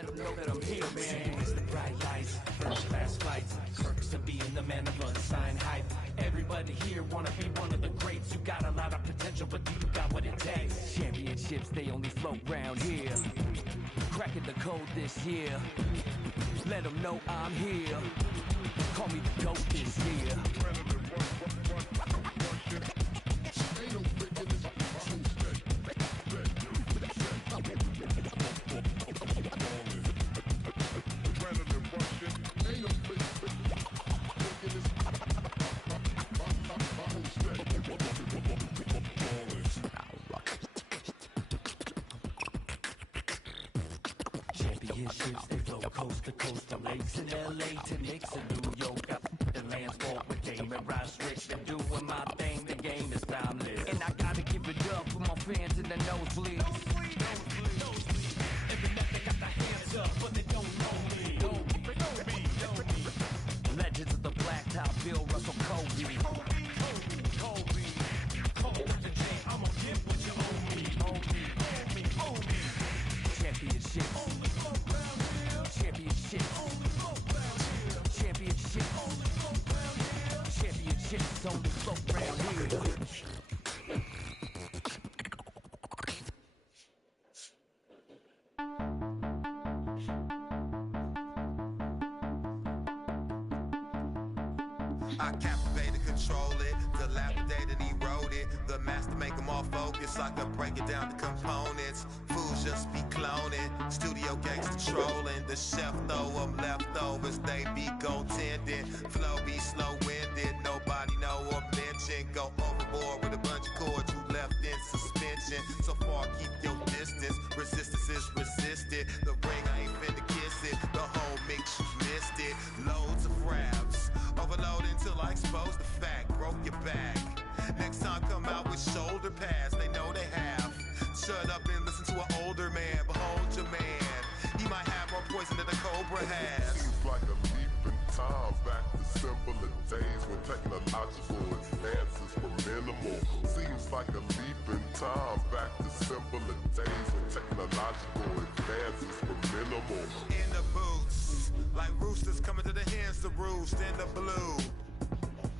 Let them know that I'm here, man. It's the bright lights, first class flights, perks to being the man of unsigned hype. Everybody here wanna be one of the greats. You got a lot of potential, but do you got what it takes? Championships, they only float round here. Cracking the code this year. Let them know I'm here. Call me the GOAT this year. Championships, they flow coast to coast, from lakes in LA to Knicks in New York. The land's full with game and Ross Rich. Been doing my thing, the game is timeless. And I gotta give it up for my fans in the nosebleeds. Every night they got their hands up, but they don't know me. Legends of the blacktop, Bill Russell, Kobe. Kobe with the jam, I'ma get what you owe me. Championship. Championships only float round here. I captivated, control it, dilapidated, eroded. The master make them all focus, I could break it down to components. Fools just be cloning, studio gangsta trolling. The chef throw them leftovers, they be goaltending. Flow be slow-winded, nobody know or mention. Go overboard with a bunch of chords you left in suspension. So far, keep your distance, resistance is resisted. The ring, I ain't finna kiss it, the whole mix, you missed it. Loads of raps, overload until I expose the fact, broke your back. Next time come out with shoulder pads, they know they have. Shut up and listen to an older man, behold your man. He might have more poison than a cobra has. Seems like a leap in time back to simpler days when technological advances were minimal. Seems like a leap in time back to simpler days when technological advances were minimal. In the boots, like roosters coming to the hens to roost in the blue.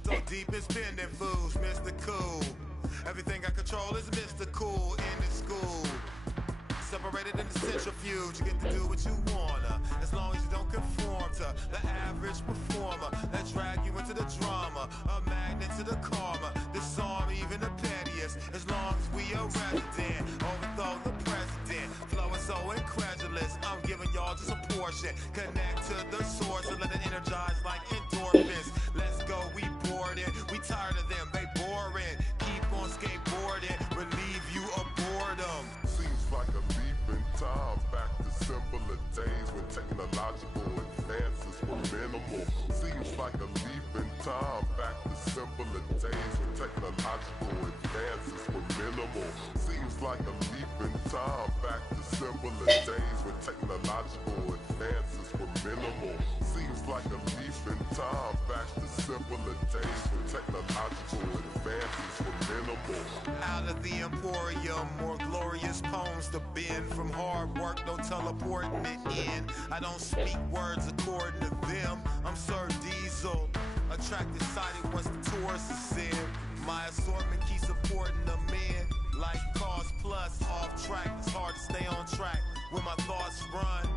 So deep in spending fools, Mr. Cool. Everything I control is Mr. Cool in the school. Separated in the centrifuge, you get to do what you wanna, as long as you don't conform to the average performer that drag you into the drama, a magnet to the karma, disarm even the pettiest, as long as we are resident, overthrow the president, flow is so incredulous, I'm giving y'all just a portion, connect to the source and let it energize like endorphins, let's go, we boarding, we tired of them, they boring, keep on skateboarding, relieve you of boredom. Seems like a leap in time back to simpler days when technological advances were minimal. Seems like a leap in time back to simpler days when technological advances were minimal. Seems like a leap in time back to simpler days when technological advances were minimal. Seems like a leap in time back to simpler days when technological advances were minimal. Out of the emporium, more glorious poems to bend. From hard work, no teleporting it in. I don't speak words according to them. I'm Sir Diesel, attractive sighted once the tourists is in. My assortment keeps supporting the men. Like Cars Plus, off track, it's hard to stay on track. When my thoughts run,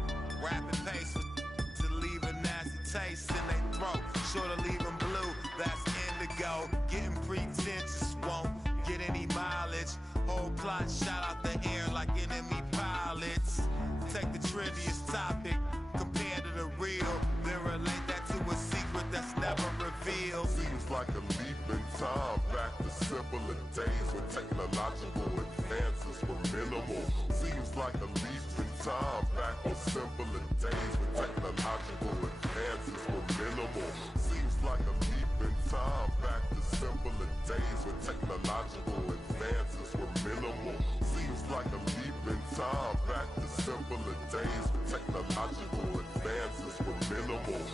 rapid pace to leave a nasty taste in their throat. Sure to leave them blue, that's indigo. Getting pretentious won't get any mileage. Whole plot shot out the air like enemy pilots. Take the trendiest topic, compared to the real, then relate that to a secret that's never revealed. Seems like a leap in time back to simpler days when technological advances were minimal. Seems like a leap in time back to simpler days when technological advances were minimal. Seems like a leap in time back to simpler days when technological advances were minimal. Seems like a leap in time back to simpler days when technological advances were minimal.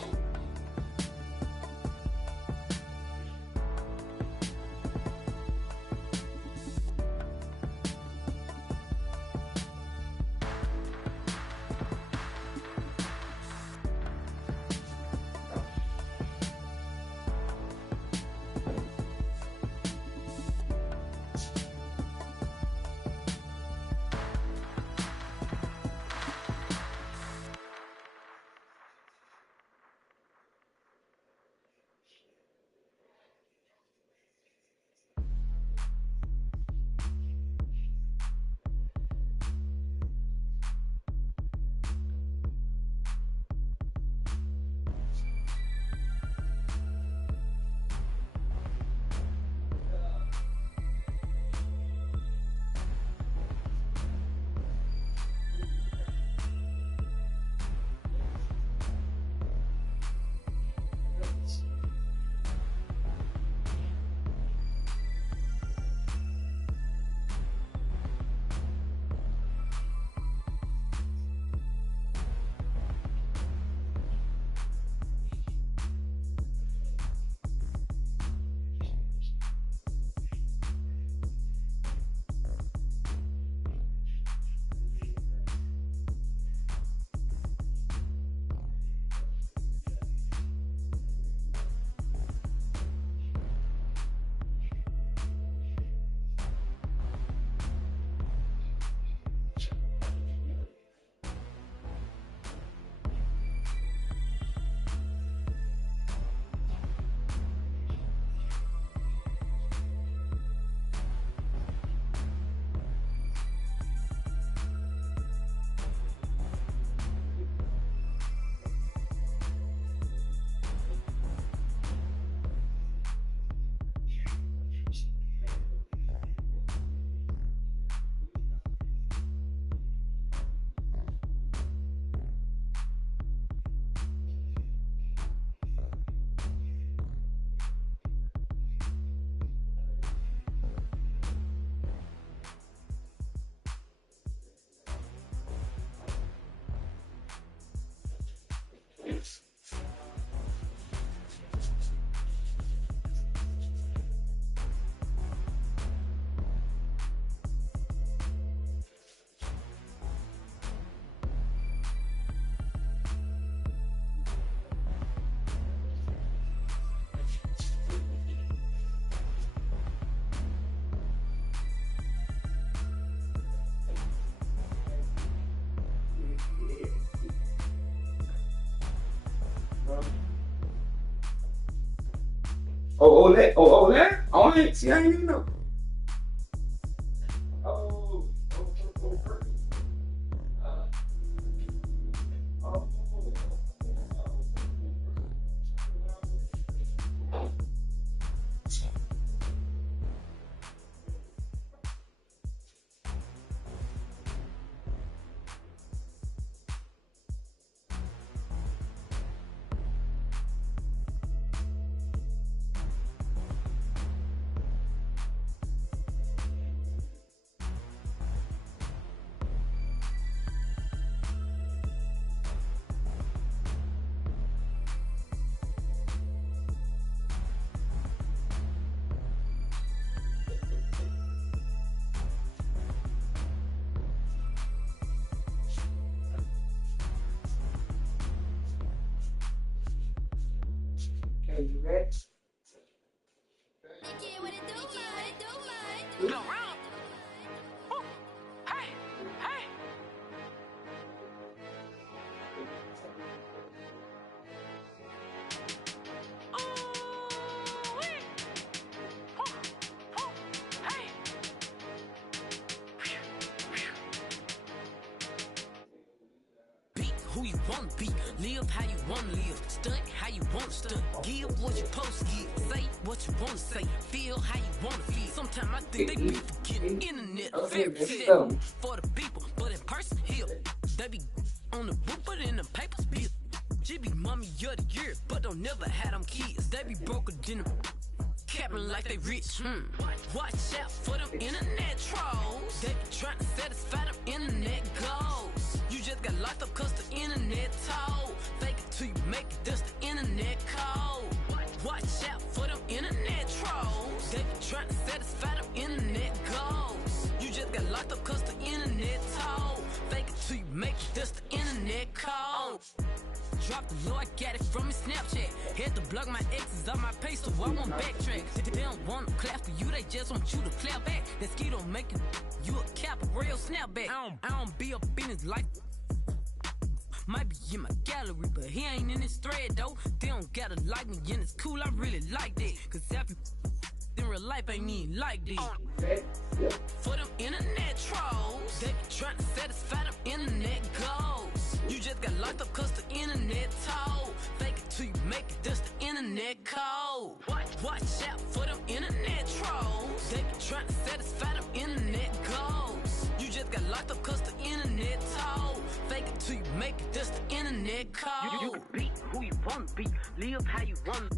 Oh, that. Oh, that. Oh, I ain't see. I ain't even know. Oh, oh. Okay, you ready? Who you wanna be, live how you wanna live, stunt how you wanna stunt, give what you supposed to give, say what you wanna say, feel how you wanna feel. Sometimes I think they be forgetting internet fairy tale for the people, but in person here, they be on the book, but in the papers be. She be mommy of the year, but don't never have them kids. They be broker than them, capping like they rich. Watch out for them internet trolls. They be trying to satisfy them internet goals. You just got locked up cause the internet told. Fake it till you make it, that's the internet code. Watch out for them internet trolls. They be trying to satisfy them internet goals. You just got locked up cause the internet told. Fake it till you make it, that's the internet code. Drop the low, I got it from his Snapchat. Had to block my exes on my page so I won't backtrack. They don't want to clap for you, they just want you to clap back. That ski don't make you a cap, a real snapback. I don't be up in his life. Might be in my gallery, but he ain't in his thread though. They don't gotta like me and it's cool, I really like that. Cause happy in real life ain't even like this. For them internet trolls, they be trying to satisfy them internet goals. You just got locked up cause the internet told. Fake it till you make it, that's the internet code. Watch out for them internet trolls. They be trying to satisfy them internet goals. You just got locked up cause the internet told. Fake it till you make it, that's the internet code. You can be who you wanna be, live how you wanna.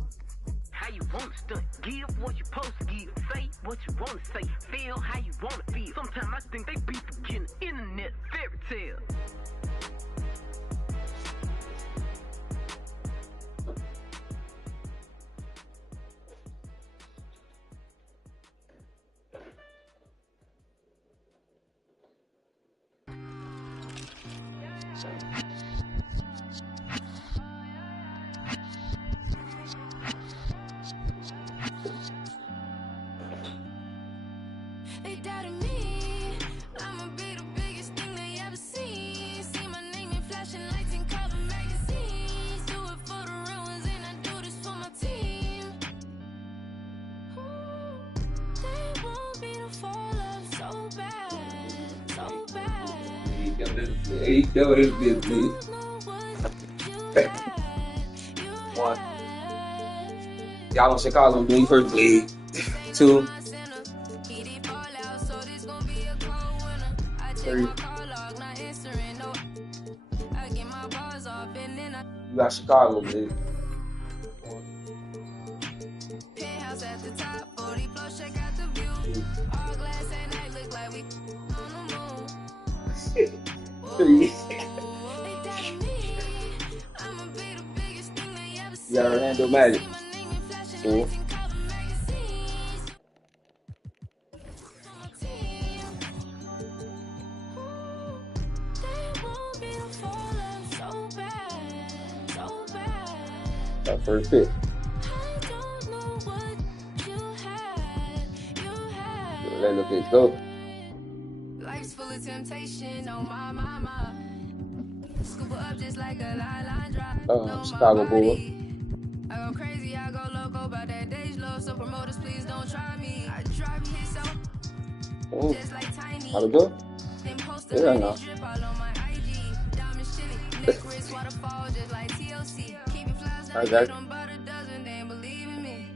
How you wanna stunt, give what you supposed to give, say what you wanna say, feel how you wanna feel. Sometimes I think they be forgetting internet fairy tale. They doubted me. I'ma be the biggest thing they ever seen. See my name in flashing lights and cover magazines. Do it for the real ones and I do this for my team. They want me to fall off so bad, so bad. He know his business. One. Y'all in Chicago doing first bleed. Two. 3. You got Chicago, man. Penthouse at the top, 40 floor, check out the view. All glass at night, look like we on the moon. 3. They doubted me. I'ma be the biggest thing they ever You got Orlando Magic. 4. That first pick. Orlando pick, go. Life's full of temptation, oh my. Scoop up just like a line drop. Chicago Bulls. I go crazy, I go loco about that Dej Lo so promoters, please don't try me. I drop hits out Oh, just like Tiny. how'd it go? Then post a Yeah, lady no. drip all on my IG. Diamonds chilly, neck wrist waterfall just like TLC. Keep it flies that I Okay. get on about a dozen, they ain't believe in me.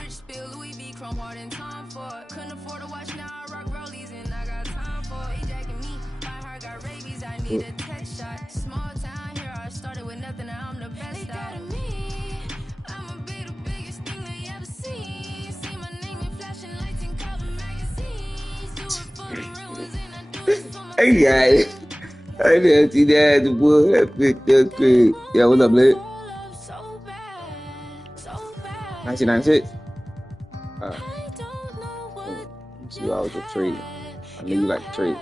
Rich spill Louis V, chrome hard and Tom Ford. Couldn't afford to watch now, I rock rollies and I got time for it. They jacking me, my heart got rabies, I need a tech shot. Small town here, I started with nothing, now I'm the best. They doubted me, I'ma be the biggest thing they ever seen. See my name in flashing lights and cover magazines. Do it for the real ones and I do this for my Hey guys, I didn't see that the boy that picked up good. Yeah, what's up, Blake? so bad, so bad. 1996. I don't know what Let me see how I was a trade. I knew you like to trade.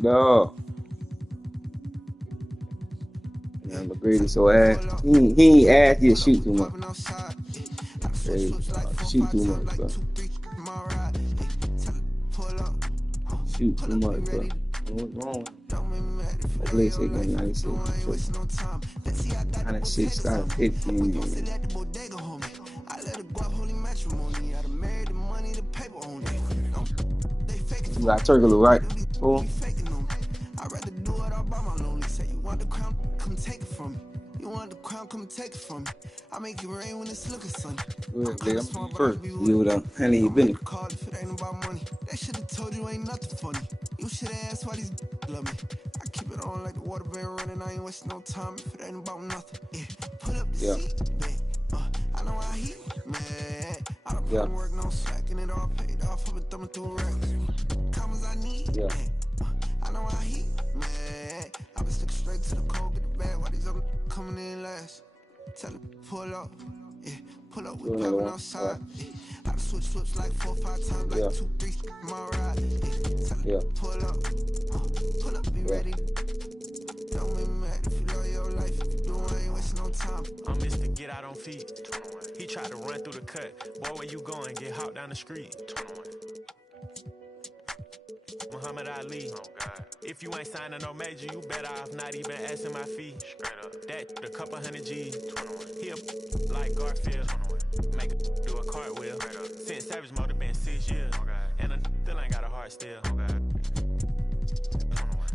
No. Man, McGrady so ass. He ain't ass, he shoot too much. Hey, shoot too much, bro. Shoot too much, bro. What's wrong? Blake said got 96. 96 out of 15. You got turkle, right? Cool. Come take it from me. I make it rain when it's looking sunny. Good, Blake. I'm first. You would handle your business. Call if it ain't about money. They should have told you ain't nothing funny. You should have asked why these love me. I keep it on like the water been running. I ain't wasting no time if it ain't about nothing. Yeah, put up the seat, babe. I know how he mad. I don't put in work, no slacking it all paid off. I've been thumbing through racks. Commas I need, I know how he mad. I've been sticking straight to the cold, get the bag. Why these other coming in last? Tell him, pull up, pull up, we poppin' outside. I done switch flips like 4 or 5 times, like 2, 3, my ride. Tell him, pull up, be ready. Don't be mad if you love your life, if you do, I ain't wasting no time. I'm Mr. Get Out on Feet. He tried to run through the cut. Boy, where you going? Get hopped down the street. Muhammad Ali. Oh God. If you ain't signing no major, you better off not even asking my fee. Straight up. That a couple hundred G's. 21. He a like Garfield. 21. Make a do a cartwheel. Since Savage Mode been 6 years. Oh God. And I still ain't got a heart still. Oh God.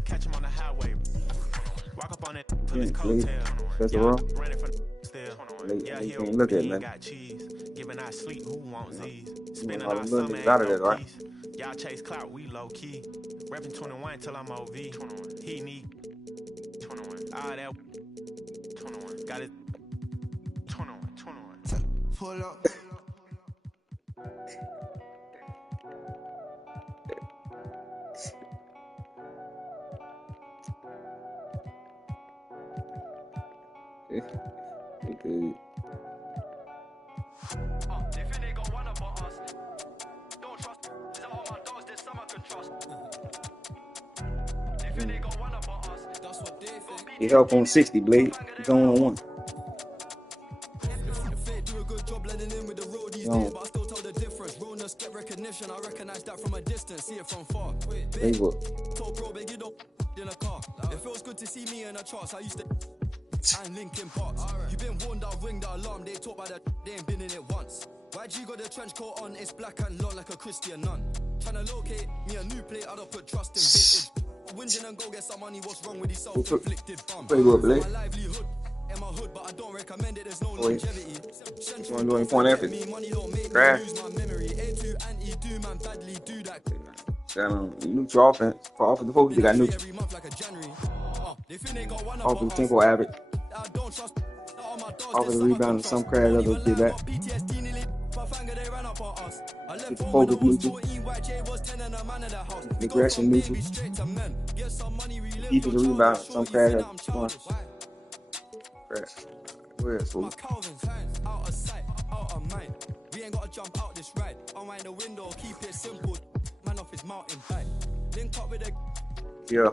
Catch him on the highway. Walk up on it, pull his coattail. That's the wrong. Running from still. Yeah, he look at ain't man. got cheese. Giving out sleep, who wants these? You Spending know, all our the summer money ain't out of no that, right? peace. Y'all chase clout, we low key. Reppin' 21 till I'm OV. 21. He need 21. All that 21. Got it 21. 21. Pull up. They think they got one about us. Don't trust. These are all my dogs, there's some I can trust. They think they got one about us. That's what they think. He help on 60, Blade. He's on 1. Do a good job blending in with the road these days, but I still tell the difference. Realness get recognition, I recognize that from a distance, see it from far. Wait, babe, told bro, big you don't in a car. It feels good to see me in a charts. I used to and Linkin Parks. You been warned, I'll ring the alarm. They talk about that, they ain't been in it once. YG got the trench coat on, it's black and long like a Christian nun. Tryna locate me a new plate, I don't put trust in vintage. Whinging and go get some money, what's wrong with these self-inflicted bum? Pretty good, Blake. My livelihood in my hood, but I don't recommend it, there's no longevity. You want to do any point effort? Money don't make Crash. me lose my memory. A2 anti-do man badly do that. Got neutral offense. For offensive focus, you got neutral. Every month like a January. They think they got one Offensive tempo average. I don't trust all my dogs. Offensive rebound and some crash, others did that. PTSD nearly they ran up on us. I left home Focus when I was neutral. 14, YJ was 10 and a man in the house. Aggression neutral. Straight to men. Get some money, relive Defensive your rebound, childhood. some Sure, crash, you others think I'm one. childish. Crash. Where is My fool? Calvin's out of sight, out of mind. We ain't gotta jump out this ride. Unwind the window, keep it simple. Man off his mountain bike. Link up with a Yeah.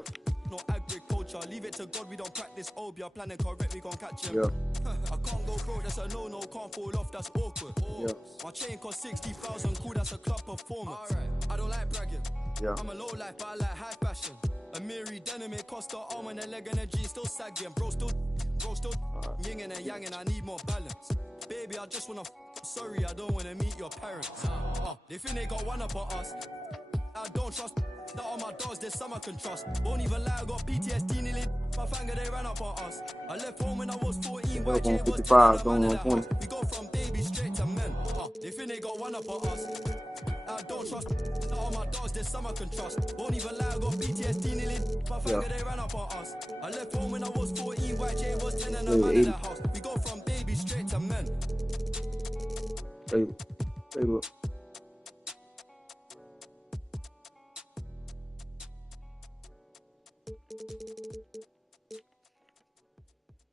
no agriculture. Leave it to God, we don't practice obia. Planning correct, we gon' catch him. Yeah. I can't go broke, that's a no-no. Can't fall off, that's awkward. Yeah. My chain cost 60,000, cool, that's a club performance. I don't like bragging. Yeah. I'm a low life, but I like high fashion. A Miri denim, it cost the arm and a leg and a G, still sagging. Bro, still yinging and yanging, I need more balance. Baby, I just wanna sorry, I don't wanna meet your parents. They think they got one up on us. I don't trust that on my dogs, there's some I can trust. Won't even lie, I got PTSD nearly. My finger, they ran up on us. I left home when I was 14, Up on YJ was 55, 10 going on 20. We go from baby straight to men. They think they got one up on us. I don't trust that on my dogs, there's some I can trust. Won't even lie, I got PTSD nearly. My finger, they ran up on us. I left home when I was 14, YJ was 10 and a man in the house. We go from baby straight to men. Hey, look.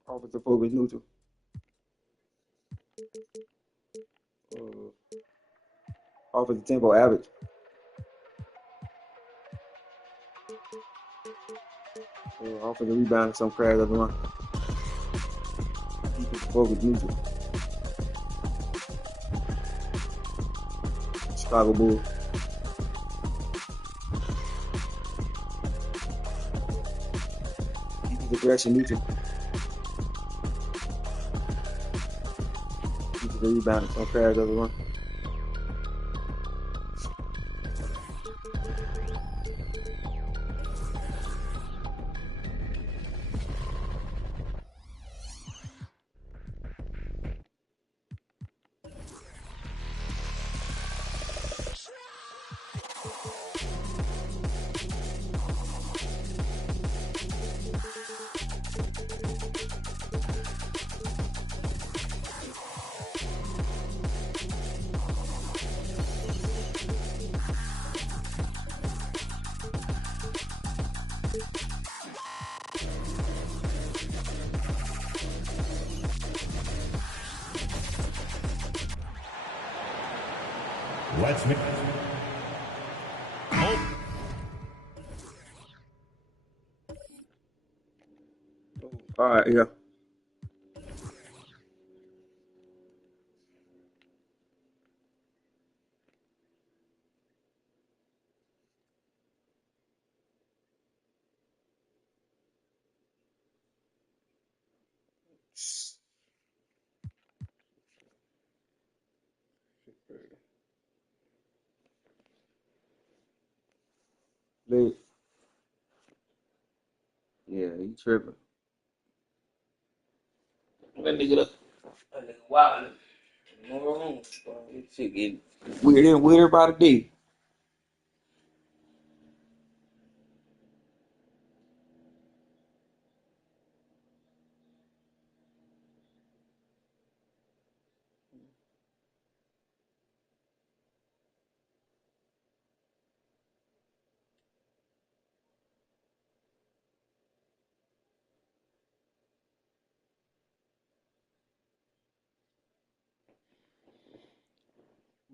Offensive focus neutral. Offensive tempo average. Offensive rebound, some crash of the run. Defensive focus neutral. Chicago Bulls. Defensive aggression neutral. Defensive rebound, some crash of the run. Let's make. All right, yeah. Lit. Yeah, he tripping. That nigga up. That nigga wild. This shit getting weird and weird by the day.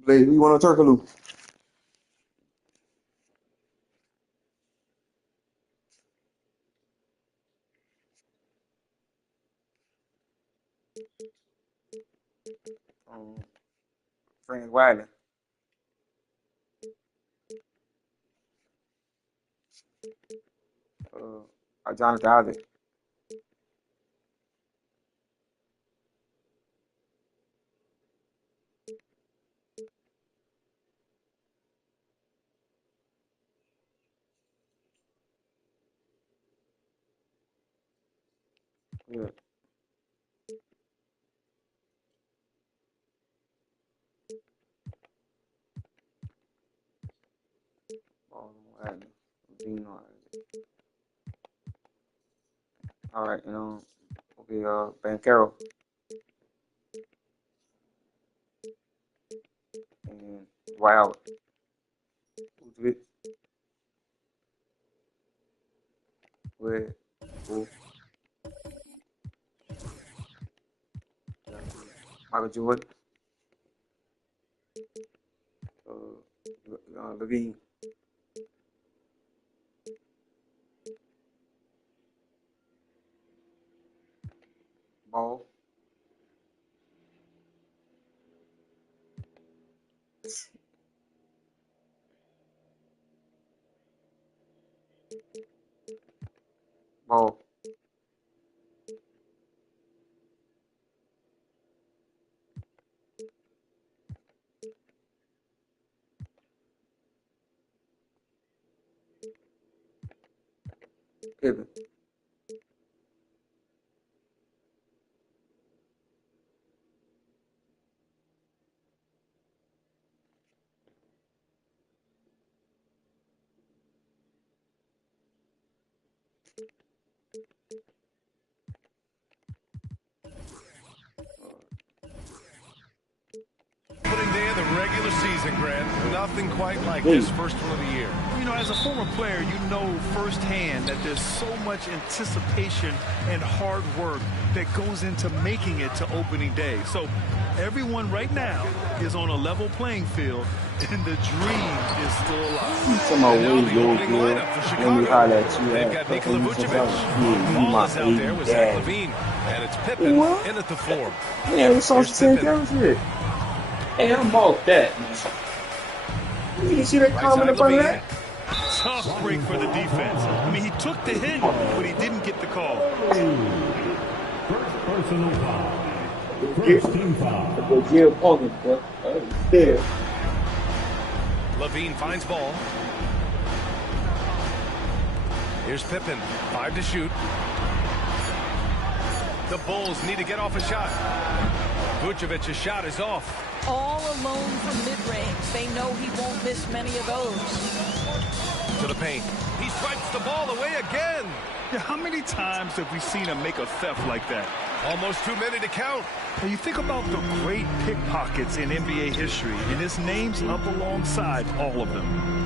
Blaze, you want to Turkaloo? Frank Wiley. Jonathan Isaac. Yeah. Isaac. Dino Isaac. All right, okay, Ben Carroll and Dwight Howard. Who's it? Where? Who? Michael Jordan. Levine. Ball. Pivot. Opening day of the regular season, Grant. Nothing quite like this first one of the year. You know, as a former player, you know firsthand that there's so much anticipation and hard work that goes into making it to opening day. So everyone right now is on a level playing field, and the dream is still alive. Some of the way go good. When we holler at you, They've got Nikola Vucevic. Ball is out there with Zach LaVine, and it's Pippen in at the form. Yeah, it's on shit. Hey, I'm off that, man. You see that comment about that? Tough break for the defense. I mean, he took the hit, but he didn't get the call. First personal foul. First team foul. Give opponent, bro. Yeah. LaVine finds ball. Here's Pippen. 5 to shoot. The Bulls need to get off a shot. Vucevic's shot is off. All alone from mid-range. They know he won't miss many of those. To the paint. He swipes the ball away again. Yeah, how many times have we seen him make a theft like that? Almost too many to count. When you think about the great pickpockets in NBA history, and his name's up alongside all of them.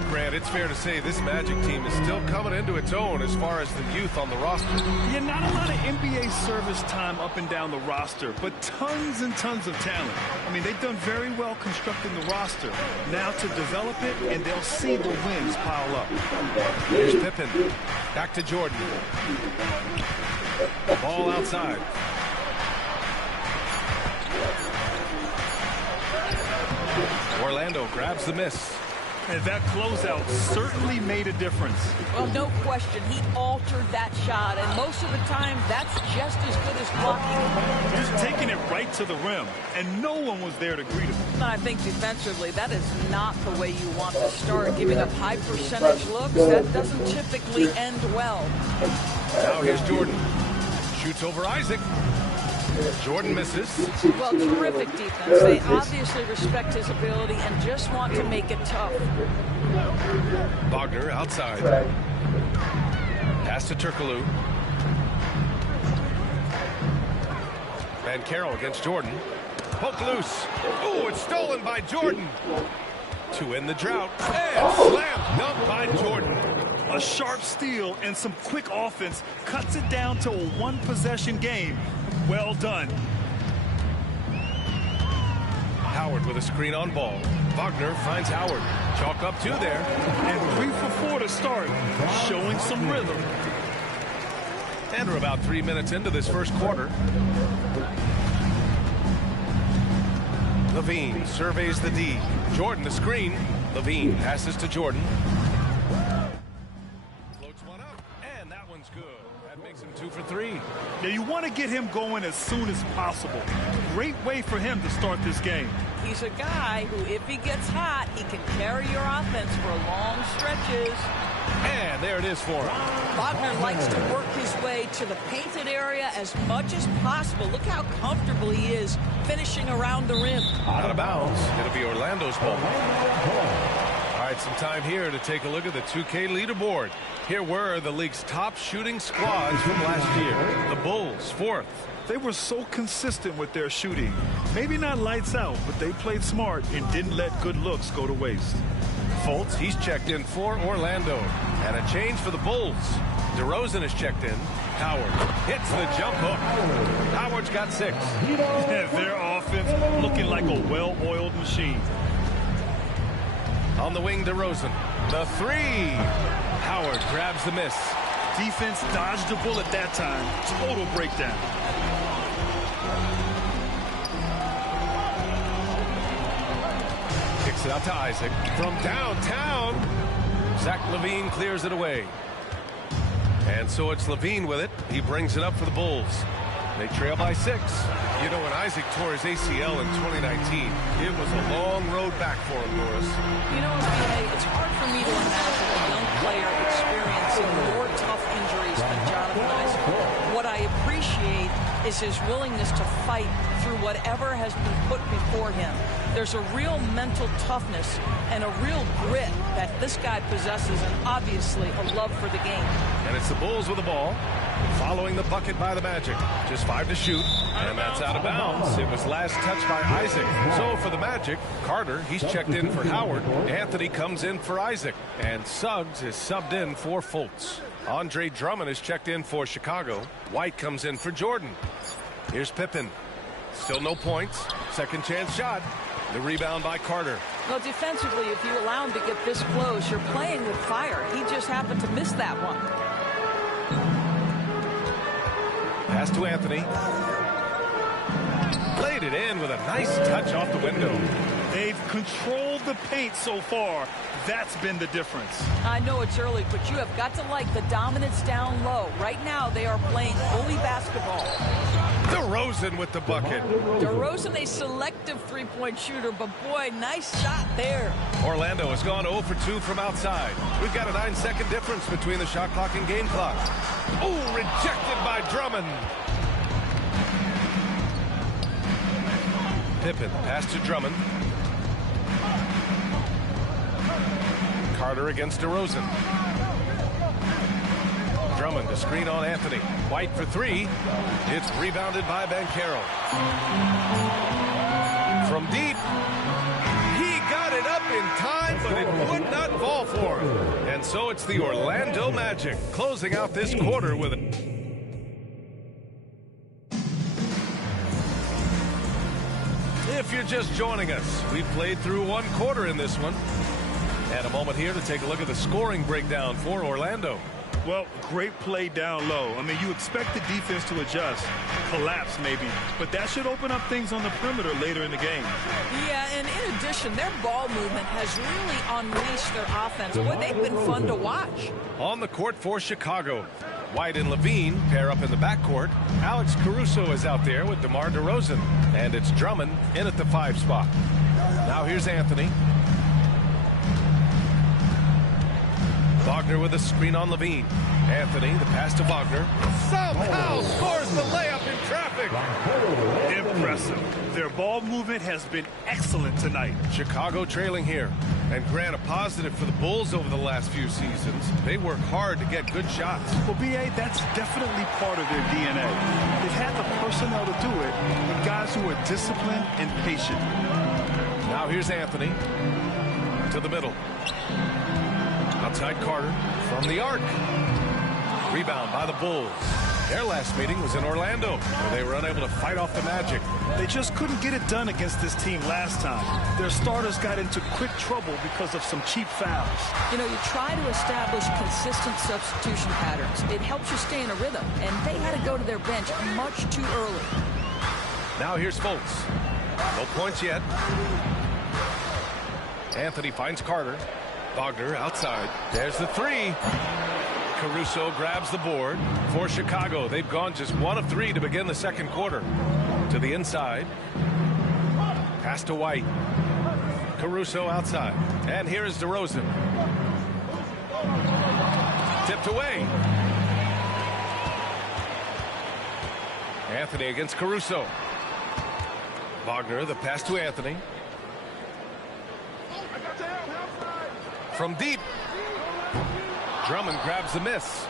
Grant, it's fair to say this Magic team is still coming into its own as far as the youth on the roster. Yeah, not a lot of NBA service time up and down the roster, but tons and tons of talent. I mean, they've done very well constructing the roster. Now to develop it, and they'll see the wins pile up. Here's Pippen. Back to Jordan. Ball outside. Orlando grabs the miss. And that closeout certainly made a difference. Well, no question. He altered that shot, and most of the time, that's just as good as blocking. Just taking it right to the rim, and no one was there to greet him. And I think defensively, that is not the way you want to start. Giving up high percentage looks, that doesn't typically end well. Now here's Jordan. Shoots over Isaac. Jordan misses. Well, terrific defense. They obviously respect his ability and just want to make it tough. Wagner outside. Pass to Turkoglu. Van Carroll against Jordan. Poke loose. Oh, it's stolen by Jordan. To end the drought. And slam dunk by Jordan. A sharp steal and some quick offense cuts it down to a one-possession game. Well done. Howard with a screen on ball. Wagner finds Howard. Chalk up 2 there. And 3 for 4 to start. Showing some rhythm. And we're about 3 minutes into this first quarter. LaVine surveys the D. Jordan the screen. LaVine passes to Jordan. Floats one up, and that one's good. That makes him 2 for 3. Now you want to get him going as soon as possible. Great way for him to start this game. He's a guy who, if he gets hot, he can carry your offense for long stretches. And there it is for him. Wagner likes to work his way to the painted area as much as possible. Look how comfortable he is finishing around the rim. Out of bounds. It'll be Orlando's ball. All right, some time here to take a look at the 2K leaderboard. Here were the league's top shooting squads from last year. The Bulls, 4th. They were so consistent with their shooting. Maybe not lights out, but they played smart and didn't let good looks go to waste. Fultz, he's checked in for Orlando. And a change for the Bulls. DeRozan is checked in. Howard hits the jump hook. Howard's got 6. Yeah, their offense looking like a well-oiled machine. On the wing, DeRozan. The 3. Howard grabs the miss. Defense dodged the bullet that time. Total breakdown. Kicks Kicks it out to Isaac. From downtown, Zach LaVine clears it away. And so it's LaVine with it. He brings it up for the Bulls. They trail by 6. You know, when Isaac tore his ACL in 2019, it was a long road back for him, Norris. You know, it's hard for me to imagine a young player experiencing more tough injuries than Jonathan Isaac. What I appreciate is his willingness to fight through whatever has been put before him. There's a real mental toughness and a real grit that this guy possesses, and obviously a love for the game. And it's the Bulls with the ball, following the bucket by the Magic. Just 5 to shoot, and that's out of bounds. It was last touched by Isaac. So for the Magic, Carter, he's checked in for Howard. Anthony comes in for Isaac, and Suggs is subbed in for Fultz. Andre Drummond is checked in for Chicago. White comes in for Jordan. Here's Pippen. Still no points. Second chance shot. The rebound by Carter. Well, defensively, if you allow him to get this close, you're playing with fire. He just happened to miss that one. Pass to Anthony. Played it in with a nice touch off the window. They've controlled the paint so far. That's been the difference. I know it's early, but you have got to like the dominance down low. Right now, they are playing bully basketball. DeRozan with the bucket. DeRozan, a selective three-point shooter, but boy, nice shot there. Orlando has gone 0 for 2 from outside. We've got a 9-second difference between the shot clock and game clock. Oh, rejected by Drummond. Pippen, pass to Drummond. Carter against DeRozan. Drummond to screen on Anthony. White for 3. It's rebounded by Banchero. From deep. He got it up in time, but it would not fall for him. And so it's the Orlando Magic closing out this quarter with it. If you're just joining us, we've played through 1 quarter in this one. And a moment here to take a look at the scoring breakdown for Orlando. Well, great play down low. I mean, you expect the defense to adjust, collapse maybe, but that should open up things on the perimeter later in the game. Yeah, and in addition, their ball movement has really unleashed their offense. Boy, they've been fun to watch. On the court for Chicago, White and LaVine pair up in the backcourt. Alex Caruso is out there with DeMar DeRozan, and it's Drummond in at the 5 spot. Now here's Anthony. Wagner with a screen on LaVine. Anthony, the pass to Wagner. Somehow scores the layup in traffic. Impressive. Their ball movement has been excellent tonight. Chicago trailing here. And Grant, a positive for the Bulls over the last few seasons. They work hard to get good shots. Well, B.A., that's definitely part of their DNA. They've had the personnel to do it, but guys who are disciplined and patient. Now here's Anthony. To the middle. Outside Carter from the arc. Rebound by the Bulls. Their last meeting was in Orlando, where they were unable to fight off the Magic. They just couldn't get it done against this team last time. Their starters got into quick trouble because of some cheap fouls. You know, you try to establish consistent substitution patterns. It helps you stay in a rhythm, and they had to go to their bench much too early. Now here's Fultz. No points yet. Anthony finds Carter. Wagner outside. There's the 3. Caruso grabs the board for Chicago. They've gone just 1 of 3 to begin the second quarter. To the inside. Pass to White. Caruso outside. And here is DeRozan. Tipped away. Anthony against Caruso. Wagner, the pass to Anthony. From deep. Drummond grabs the miss.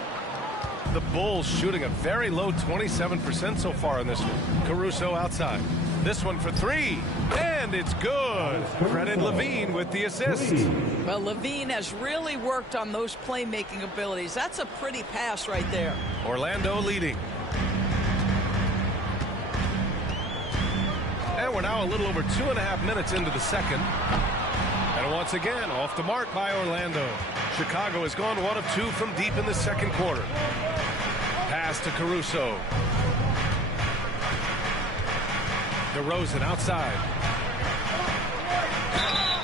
The Bulls shooting a very low 27% so far in this one. Caruso outside. This one for 3. And it's good. Credit LaVine with the assist. Well, LaVine has really worked on those playmaking abilities. That's a pretty pass right there. Orlando leading. And we're now a little over 2.5 minutes into the second. And once again, off the mark by Orlando. Chicago has gone 1 of 2 from deep in the second quarter. Pass to Caruso. DeRozan outside.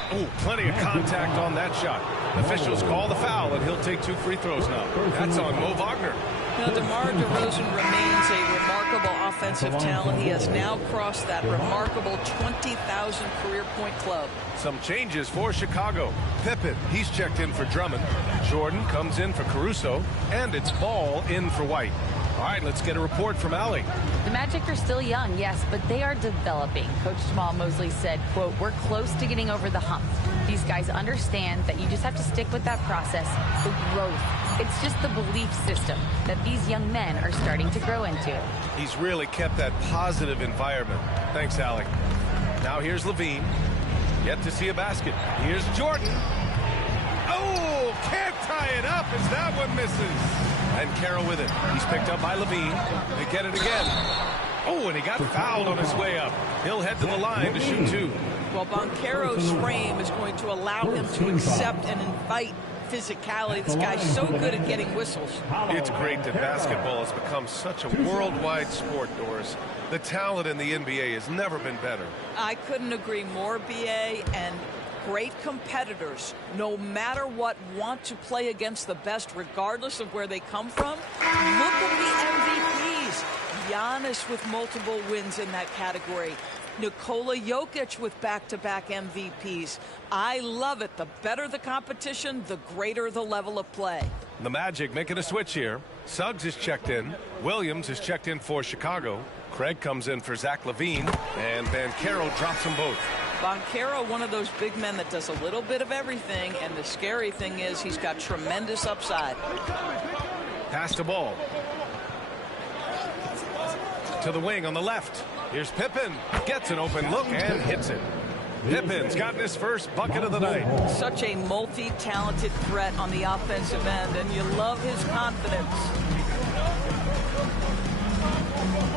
Oh, plenty of contact on that shot. Officials call the foul, and he'll take 2 free throws now. That's on Mo Wagner. Now, DeMar DeRozan remains a remarkable offensive talent. He has now crossed that remarkable 20,000 career point club. Some changes for Chicago. Pippen, he's checked in for Drummond. Jordan comes in for Caruso, and it's Ball in for White. All right, let's get a report from Allie. The Magic are still young, yes, but they are developing. Coach Jamal Mosley said, quote, "We're close to getting over the hump. These guys understand that you just have to stick with that process, the growth. It's just the belief system that these young men are starting to grow into." He's really kept that positive environment. Thanks, Allie. Now here's Levine. Yet to see a basket. Here's Jordan. Oh, can't tie it up as that one misses. And Carroll with it. He's picked up by Levine. They get it again. Oh, and he got fouled on his way up. He'll head to the line to shoot 2. Well, Banchero's frame is going to allow him to accept and invite physicality. This guy's so good at getting whistles. It's great that basketball has become such a worldwide sport, Doris. The talent in the NBA has never been better. I couldn't agree more, BA, and great competitors, no matter what, want to play against the best regardless of where they come from. Look at the MVPs. Giannis with multiple wins in that category. Nikola Jokic with back-to-back MVPs. I love it. The better the competition, the greater the level of play. The Magic making a switch here. Suggs is checked in. Williams is checked in for Chicago. Craig comes in for Zach LaVine. And Banchero drops them both. Banchero, one of those big men that does a little bit of everything, and the scary thing is he's got tremendous upside. Pass the ball. To the wing on the left. Here's Pippen. Gets an open look and hits it. Pippen's gotten his first bucket of the night. Such a multi-talented threat on the offensive end, and you love his confidence.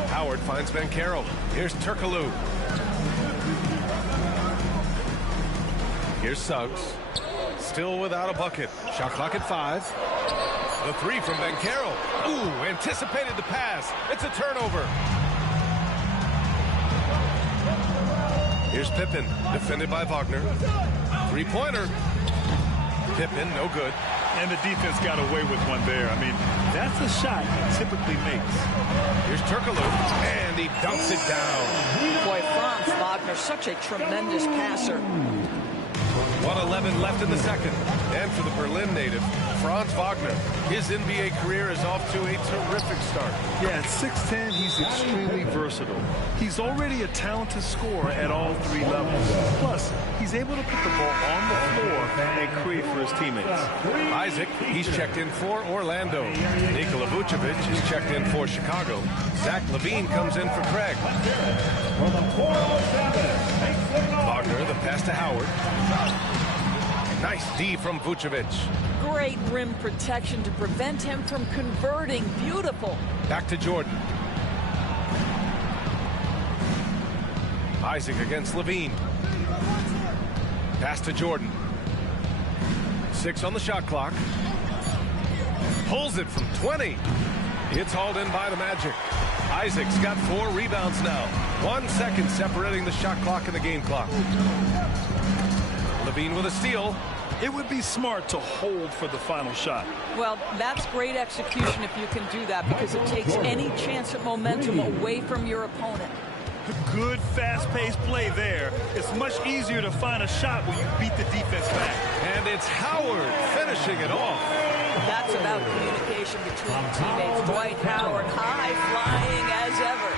Howard finds Banchero. Here's Turkoglu. Here's Suggs. Still without a bucket. Shot clock at 5. The 3 from Banchero. Ooh, anticipated the pass. It's a turnover. Here's Pippen, defended by Wagner. 3-pointer. Pippen, no good. And the defense got away with one there. I mean, that's a shot he typically makes. Here's Turkoglu, and he dunks it down. Boy, Franz Wagner, such a tremendous passer. 1:11 left in the second. And for the Berlin native, Franz Wagner, his NBA career is off to a terrific start. Yeah, at 6'10", he's extremely versatile. He's already a talented scorer at all 3 levels. Plus, he's able to put the ball on the floor and create for his teammates. Isaac, he's checked in for Orlando. Nikola Vucevic is checked in for Chicago. Zach LaVine comes in for Craig. Wagner, the pass to Howard. Nice D from Vucevic. Great rim protection to prevent him from converting. Beautiful. Back to Jordan. Isaac against LaVine. Pass to Jordan. 6 on the shot clock. Pulls it from 20. It's hauled in by the Magic. Isaac's got 4 rebounds now. 1 second separating the shot clock and the game clock. LaVine with a steal. It would be smart to hold for the final shot. Well, that's great execution if you can do that, because it takes any chance at momentum away from your opponent. Good fast-paced play there. It's much easier to find a shot when you beat the defense back. And it's Howard finishing it off. That's about communication between teammates. Dwight Howard, high flying as ever.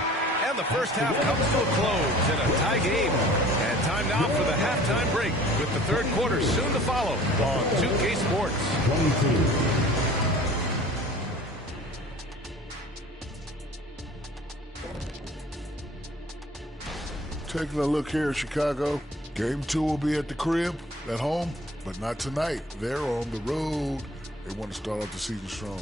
And the first half comes to a close in a tie game. And time now for the halftime break, with the third quarter soon to follow on 2K Sports. 22. Taking a look here at Chicago. Game 2 will be at the crib, at home, but not tonight. They're on the road. They want to start off the season strong.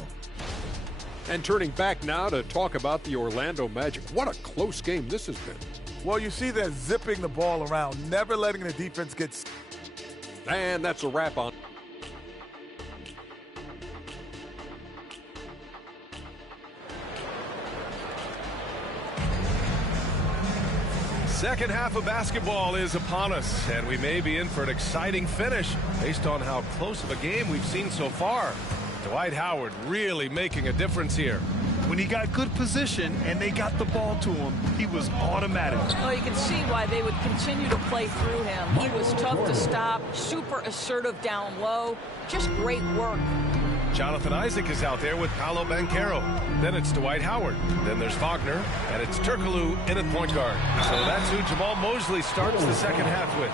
And turning back now to talk about the Orlando Magic. What a close game this has been. Well, you see they're zipping the ball around, never letting the defense get... And that's a wrap on. Second half of basketball is upon us, and we may be in for an exciting finish based on how close of a game we've seen so far. Dwight Howard really making a difference here. When he got good position and they got the ball to him, he was automatic. Well, you can see why they would continue to play through him. He was tough to stop, super assertive down low, just great work. Jonathan Isaac is out there with Paolo Banchero. Then it's Dwight Howard. Then there's Wagner, and it's Turkoglu in at point guard. So that's who Jamal Mosley starts the second half with.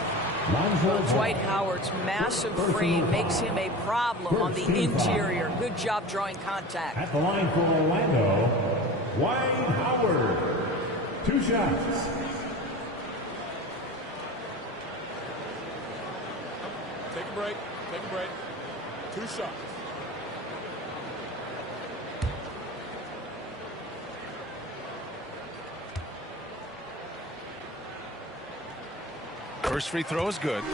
Well, Dwight Howard's massive frame makes him a problem on the interior. Good job drawing contact. At the line for Orlando, Dwight Howard. 2 shots. Take a break. Take a break. 2 shots. First free throw is good.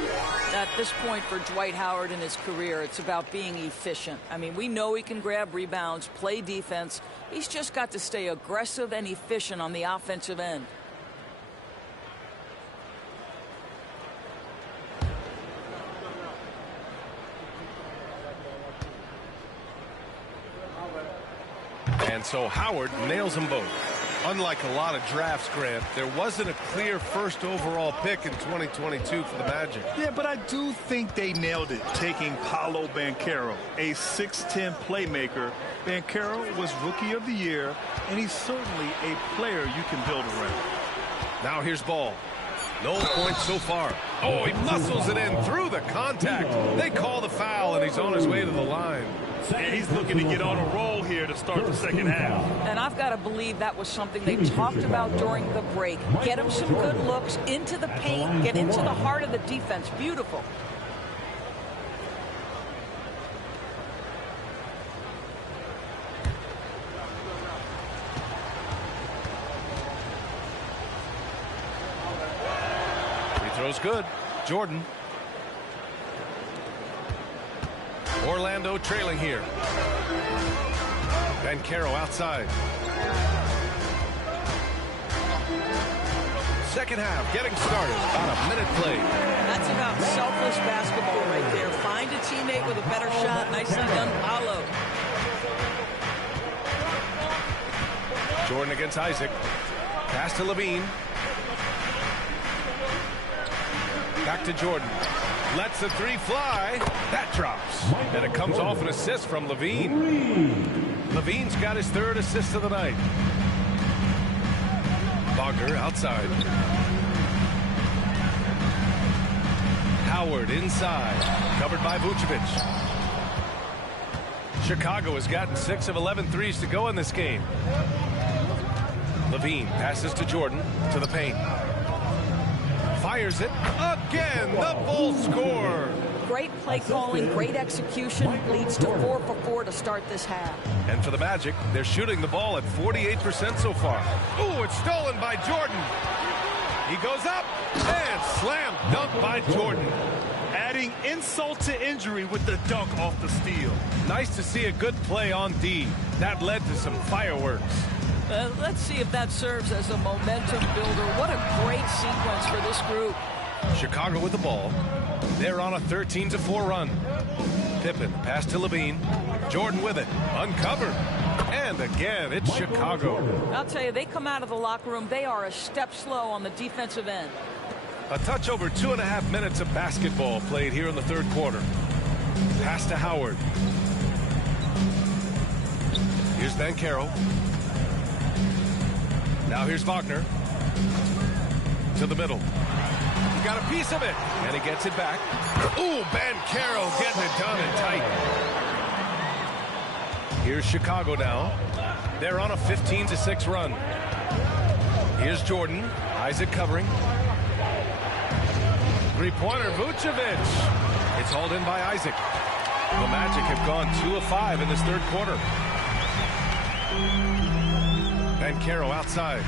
At this point for Dwight Howard in his career, it's about being efficient. I mean, we know he can grab rebounds, play defense. He's just got to stay aggressive and efficient on the offensive end. And so Howard nails them both. Unlike a lot of drafts, Grant, there wasn't a clear first overall pick in 2022 for the Magic. Yeah, but I do think they nailed it, taking Paolo Banchero, a 6'10 playmaker. Banchero was Rookie of the Year, and he's certainly a player you can build around. Now here's Ball. No points so far. Oh, he muscles it in through the contact. They call the foul, and he's on his way to the line. Yeah, he's looking to get on a roll here to start the second half. And I've got to believe that was something they talked about during the break. Get him some good looks into the paint, get into the heart of the defense. Beautiful. Free throw's good. Jordan. Orlando trailing here. Banchero outside. Second half getting started. About a minute played. That's about selfless basketball right there. Find a teammate with a better shot. Nicely done, Paolo. Jordan against Isaac. Pass to Levine. Back to Jordan. Lets the three fly. That drops. And it comes off an assist from Levine. Levine's got his third assist of the night. Wagner outside. Howard inside. Covered by Vucevic. Chicago has gotten 6 of 11 threes to go in this game. Levine passes to Jordan to the paint. Fires it again. The full score. Great play calling, great execution. Leads to 4 for 4 to start this half. And for the Magic, they're shooting the ball at 48% so far. Ooh, it's stolen by Jordan. He goes up and slam dunk by Jordan. Adding insult to injury with the dunk off the steal. Nice to see a good play on D. That led to some fireworks. Let's see if that serves as a momentum builder. What a great sequence for this group. Chicago with the ball. They're on a 13-4 run. Pippen pass to Levine. Jordan with it. Uncovered. And again, it's Chicago. I'll tell you, they come out of the locker room. They are a step slow on the defensive end. A touch over 2.5 minutes of basketball played here in the third quarter. Pass to Howard. Here's Banchero. Now here's Wagner. To the middle. He got a piece of it. And he gets it back. Ooh, Banchero getting it done and tight. Here's Chicago now. They're on a 15-6 run. Here's Jordan. Isaac covering. Three-pointer, Vucevic. It's hauled in by Isaac. The Magic have gone 2 of 5 in this third quarter. Banchero outside.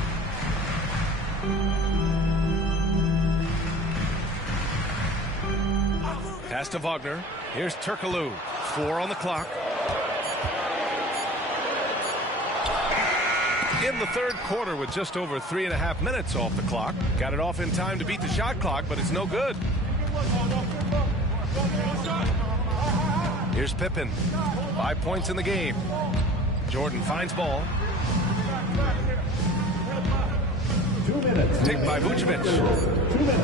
Pass to Wagner. Here's Turkoglu. 4 on the clock. in the third quarter with just over 3.5 minutes off the clock. Got it off in time to beat the shot clock, but it's no good. Here's Pippen. 5 points in the game. Jordan finds ball. Take by Vucevic.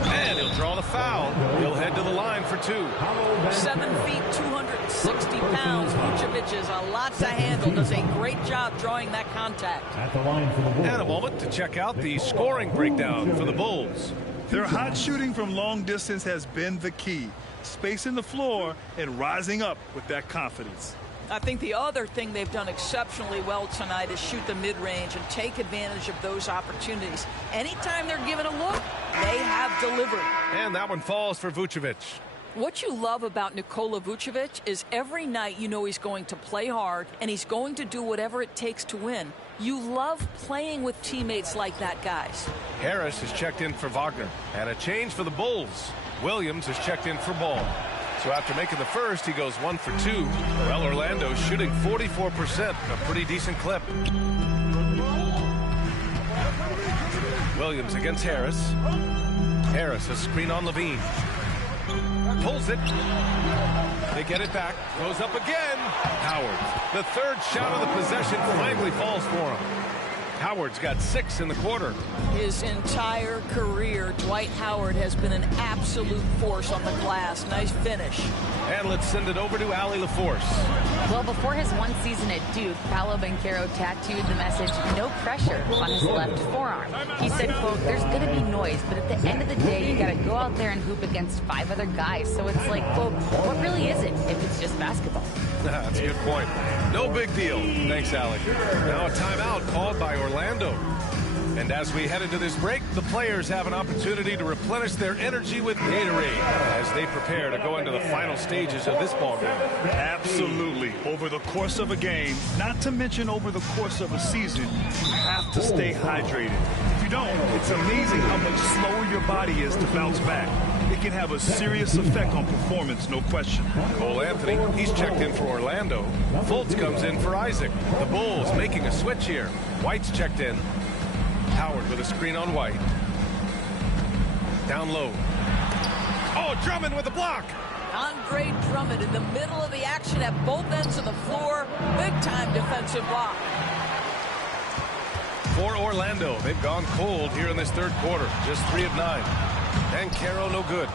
And he'll draw the foul. He'll head to the line for 2. 7 feet, 260 pounds. Vucevic is a lot to handle. Does a great job drawing that contact. At the line for the Bulls. And a moment to check out the scoring breakdown for the Bulls. Their hot shooting from long distance has been the key. Spacing the floor and rising up with that confidence. I think the other thing they've done exceptionally well tonight is shoot the mid-range and take advantage of those opportunities. Anytime they're given a look, they have delivered. And that one falls for Vucevic. What you love about Nikola Vucevic is every night you know he's going to play hard and he's going to do whatever it takes to win. You love playing with teammates like that, guys. Harris is checked in for Wagner. And a change for the Bulls. Williams is checked in for Ball. So after making the first, he goes 1 for 2. Well, Orlando's shooting 44%, a pretty decent clip. Williams against Harris. Harris, a screen on Levine. Pulls it. They get it back. Goes up again. Howard. The third shot of the possession finally falls for him. Howard's got 6 in the quarter. His entire career, Dwight Howard has been an absolute force on the glass. Nice finish. And let's send it over to Allie LaForce. Well, before his one season at Duke, Paolo Banchero tattooed the message, "No pressure," on his left forearm. He said, quote, "There's going to be noise, but at the end of the day, you got to go out there and hoop against 5 other guys. So it's like, quote, what really is it if it's just basketball?" That's a good point. No big deal. Thanks, Allie. Now a timeout called by Orlando. And as we head into this break, the players have an opportunity to replenish their energy with Gatorade as they prepare to go into the final stages of this ballgame. Absolutely. Over the course of a game, not to mention over the course of a season, you have to stay hydrated. If you don't, it's amazing how much slower your body is to bounce back. It can have a serious effect on performance, no question. Cole Anthony, he's checked in for Orlando. Fultz comes in for Isaac. The Bulls making a switch here. White's checked in. Howard with a screen on White. Down low. Oh, Drummond with the block. Andre Drummond in the middle of the action at both ends of the floor. Big-time defensive block. For Orlando, they've gone cold here in this third quarter. Just 3 of 9. And Caro no good.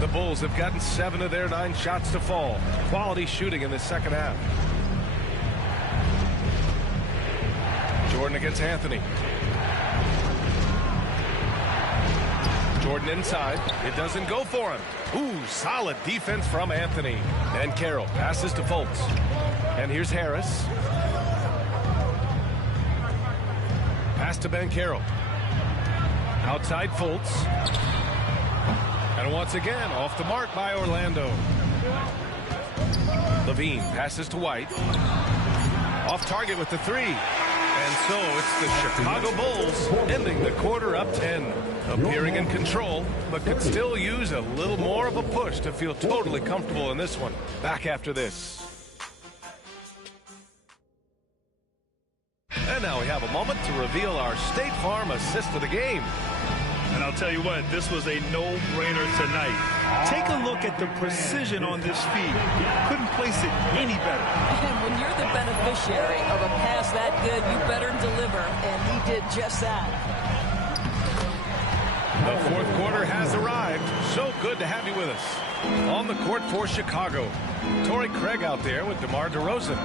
The Bulls have gotten 7 of their 9 shots to fall. Quality shooting in the second half. Jordan against Anthony. Jordan inside. It doesn't go for him. Ooh, solid defense from Anthony. And Carroll passes to Fultz. And here's Harris. Pass to Banchero. Outside Fultz. And once again, off the mark by Orlando. Levine passes to White. Off target with the 3. And so it's the Chicago Bulls ending the quarter up 10. Appearing in control, but could still use a little more of a push to feel totally comfortable in this one. Back after this. And now we have a moment to reveal our State Farm assist of the game. And I'll tell you what, this was a no-brainer tonight. Take a look at the precision on this feed. Couldn't place it any better. And when you're the beneficiary of a pass that good, you better deliver, and he did just that. The fourth quarter has arrived. So good to have you with us. On the court for Chicago, Torrey Craig out there with DeMar DeRozan.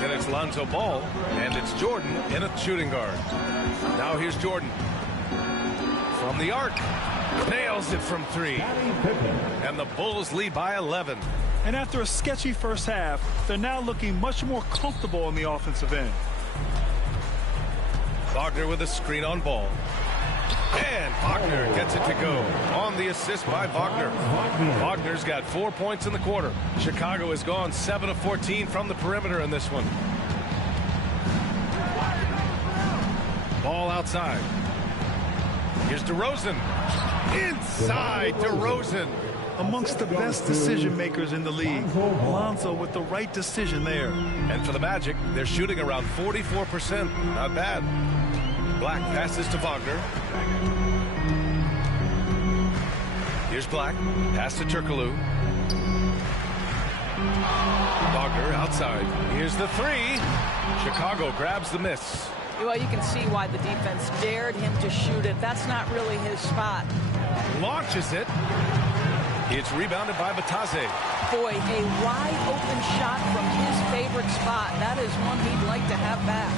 Then it's Lonzo Ball, and it's Jordan in a shooting guard. Now here's Jordan. From the arc. Nails it from 3. And the Bulls lead by 11. And after a sketchy first half, they're now looking much more comfortable on the offensive end. Wagner with a screen on Ball. And Wagner gets it to go. On the assist by Wagner. Wagner's got 4 points in the quarter. Chicago has gone 7 of 14 from the perimeter in this one. Ball outside. Here's DeRozan. Inside DeRozan. amongst the best decision makers in the league. Lonzo with the right decision there. And for the Magic, they're shooting around 44%. Not bad. Black passes to Wagner. Here's Black. Pass to Turkoglu. Wagner outside. Here's the three. Chicago grabs the miss. Well, you can see why the defense dared him to shoot it. That's not really his spot. Launches it. It's rebounded by Batase. Boy, a wide open shot from his favorite spot. That is one he'd like to have back.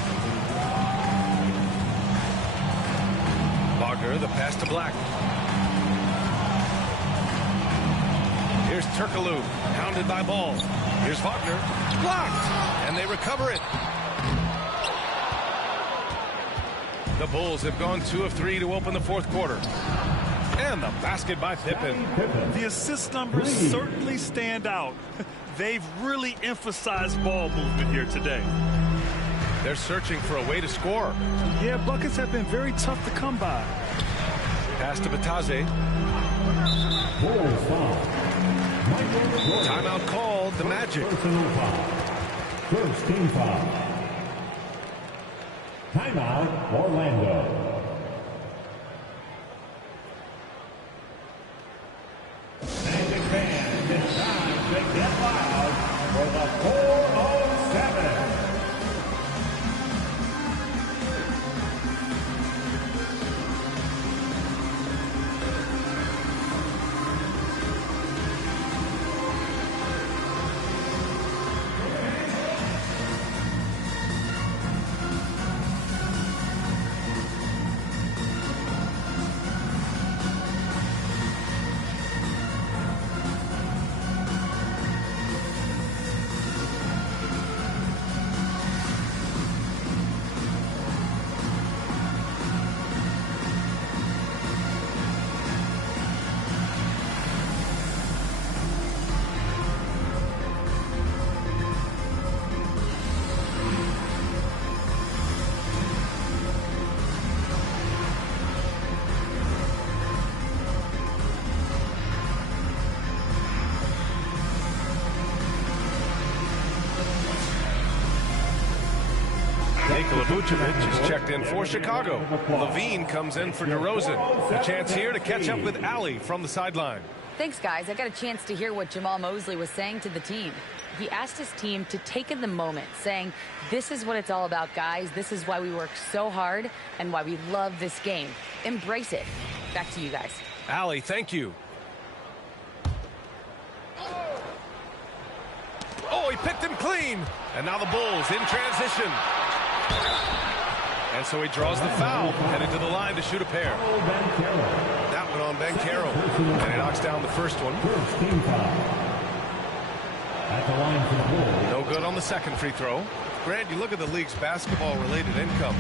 Wagner, the pass to Black. Here's Turkoglu, pounded by Ball. Here's Wagner, blocked, and they recover it. The Bulls have gone 2 of 3 to open the fourth quarter. And the basket by Pippen. The assist numbers certainly stand out. They've really emphasized ball movement here today. They're searching for a way to score. Yeah, buckets have been very tough to come by. Pass to Batase. Timeout called, the Magic. First team foul. Timeout, Orlando. Magic fans, it's time to get loud for the 407. Vucevic is checked in for Chicago. Levine comes in for DeRozan. A chance here to catch up with Allie from the sideline. Thanks, guys. I got a chance to hear what Jamal Mosley was saying to the team. He asked his team to take in the moment, saying, this is what it's all about, guys. This is why we work so hard and why we love this game. Embrace it. Back to you guys. Allie, thank you. Oh, he picked him clean. And now the Bulls in transition. And so he draws the foul, headed to the line to shoot a pair. That one on Banchero. And he knocks down the first one. At the line for the Bulls. No good on the second free throw. Grant, you look at the league's basketball-related income.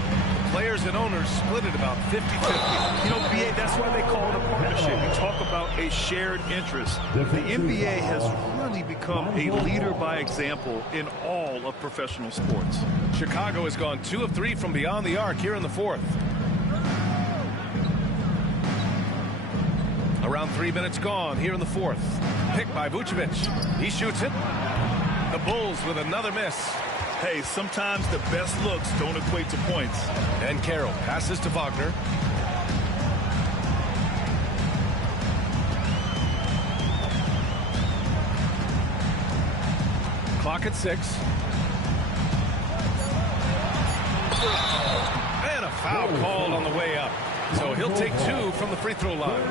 Players and owners split it about 50-50. You know, BA, that's why they call it a partnership. You talk about a shared interest. The NBA has really become a leader by example in all of professional sports. Chicago has gone 2 of 3 from beyond the arc here in the fourth. Around 3 minutes gone here in the fourth. Picked by Vucevic. He shoots it. The Bulls with another miss. Hey, sometimes the best looks don't equate to points. And Carroll passes to Wagner. Clock at 6. And a foul called on the way up. So he'll take 2 from the free throw line.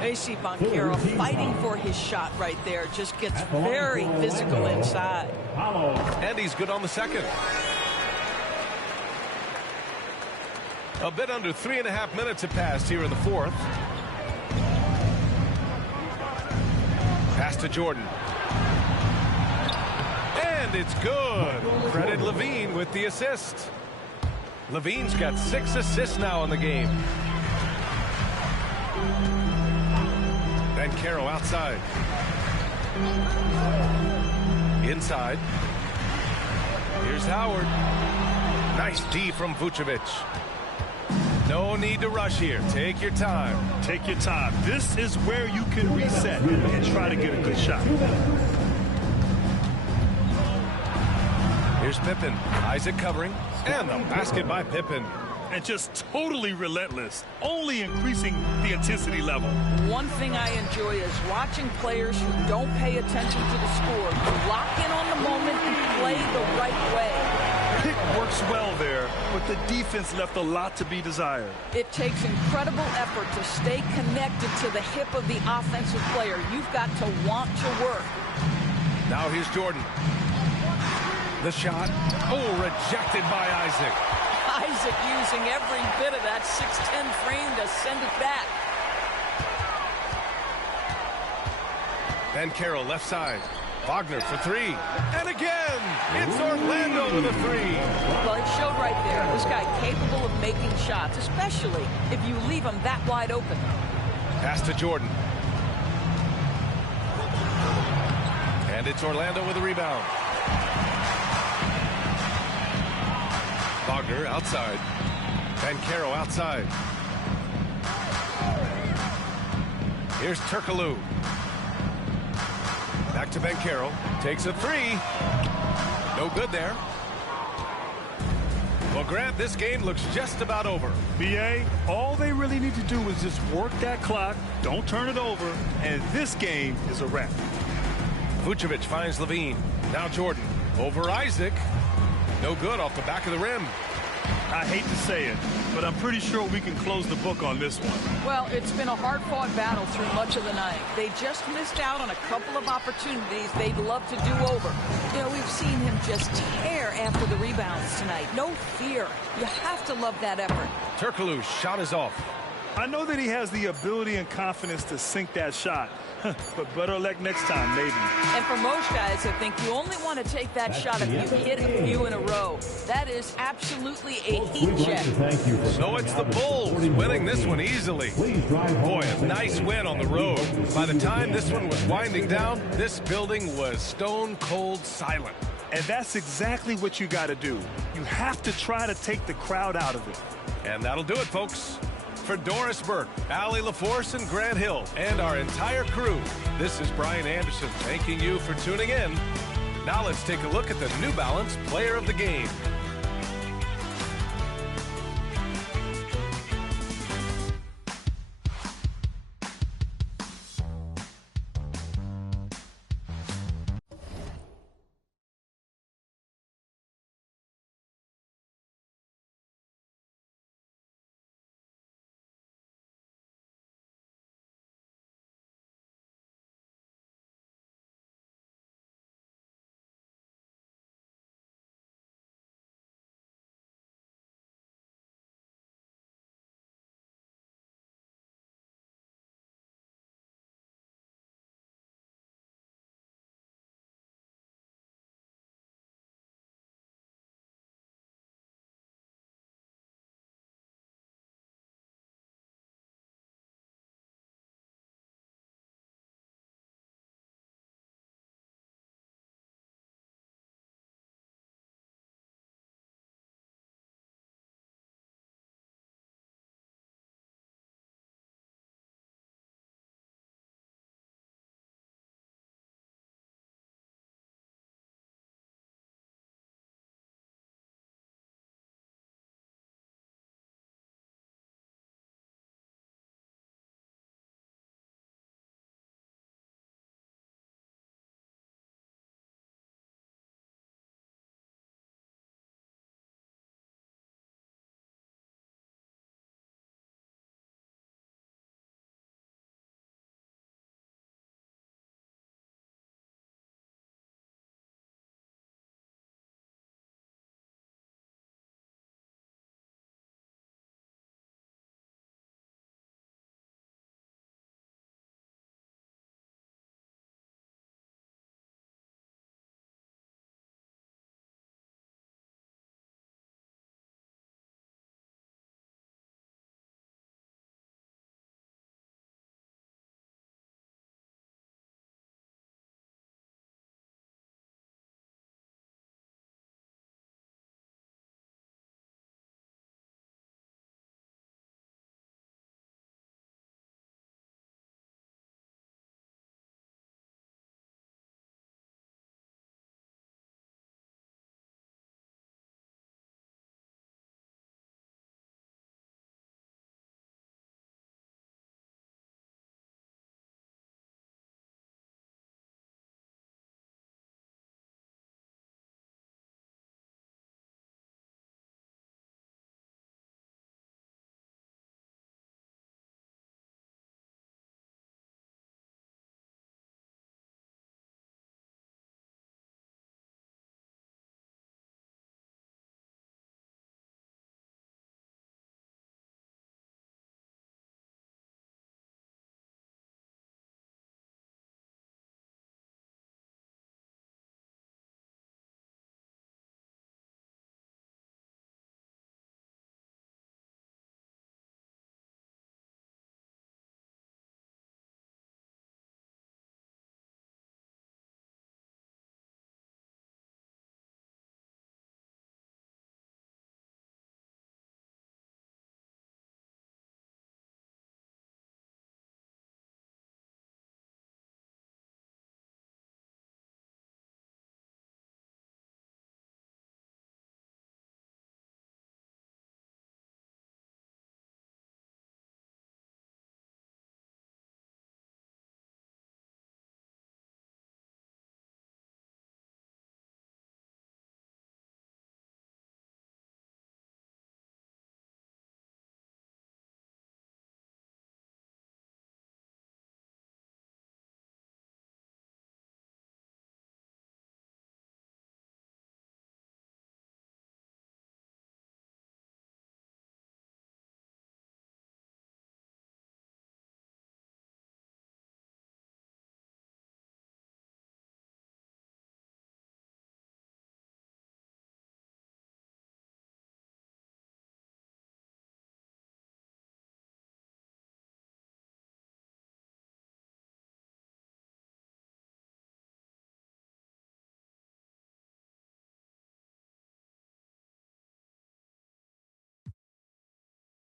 AC Banchero fighting for his shot right there. Just gets very physical inside. And he's good on the second. A bit under 3.5 minutes have passed here in the fourth. Pass to Jordan. And it's good. Credit Levine with the assist. Levine's got 6 assists now in the game. Banchero outside. Inside. Here's Howard. Nice D from Vucevic. No need to rush here. Take your time. Take your time. This is where you can reset and try to get a good shot. Here's Pippen. Isaac covering. And the basket by Pippen. And just totally relentless, only increasing the intensity level. One thing I enjoy is watching players who don't pay attention to the score lock in on the moment and play the right way. Pick works well there, but the defense left a lot to be desired. It takes incredible effort to stay connected to the hip of the offensive player. You've got to want to work. Now here's Jordan. The shot. Oh, rejected by Isaac. Isaac using every bit of that 6'10" frame to send it back. Carroll left side. Wagner for three. And again, it's Orlando with a three. Well, it showed right there. This guy capable of making shots, especially if you leave him that wide open. Pass to Jordan. And it's Orlando with a rebound. Wagner outside. Carroll outside. Here's Turkoglu. Back to Carroll. Takes a three. No good there. Well, Grant, this game looks just about over. BA, all they really need to do is just work that clock, don't turn it over, and this game is a wrap. Vucevic finds Levine. Now Jordan. Over Isaac. No good off the back of the rim. I hate to say it, but I'm pretty sure we can close the book on this one. Well, it's been a hard-fought battle through much of the night. They just missed out on a couple of opportunities they'd love to do over. You know, we've seen him just tear after the rebounds tonight. No fear. You have to love that effort. Turkoglu's shot is off. I know that he has the ability and confidence to sink that shot, but better luck next time, maybe. And for most guys, I think you only want to take that shot if you hit a few in a row. That is absolutely a heat check. So it's the Bulls winning this one easily. Boy, a nice win on the road. By the time this one was winding down, this building was stone cold silent. And that's exactly what you got to do. You have to try to take the crowd out of it. And that'll do it, folks. For Doris Burke, Allie LaForce, and Grant Hill, and our entire crew, this is Brian Anderson thanking you for tuning in. Now let's take a look at the New Balance Player of the Game.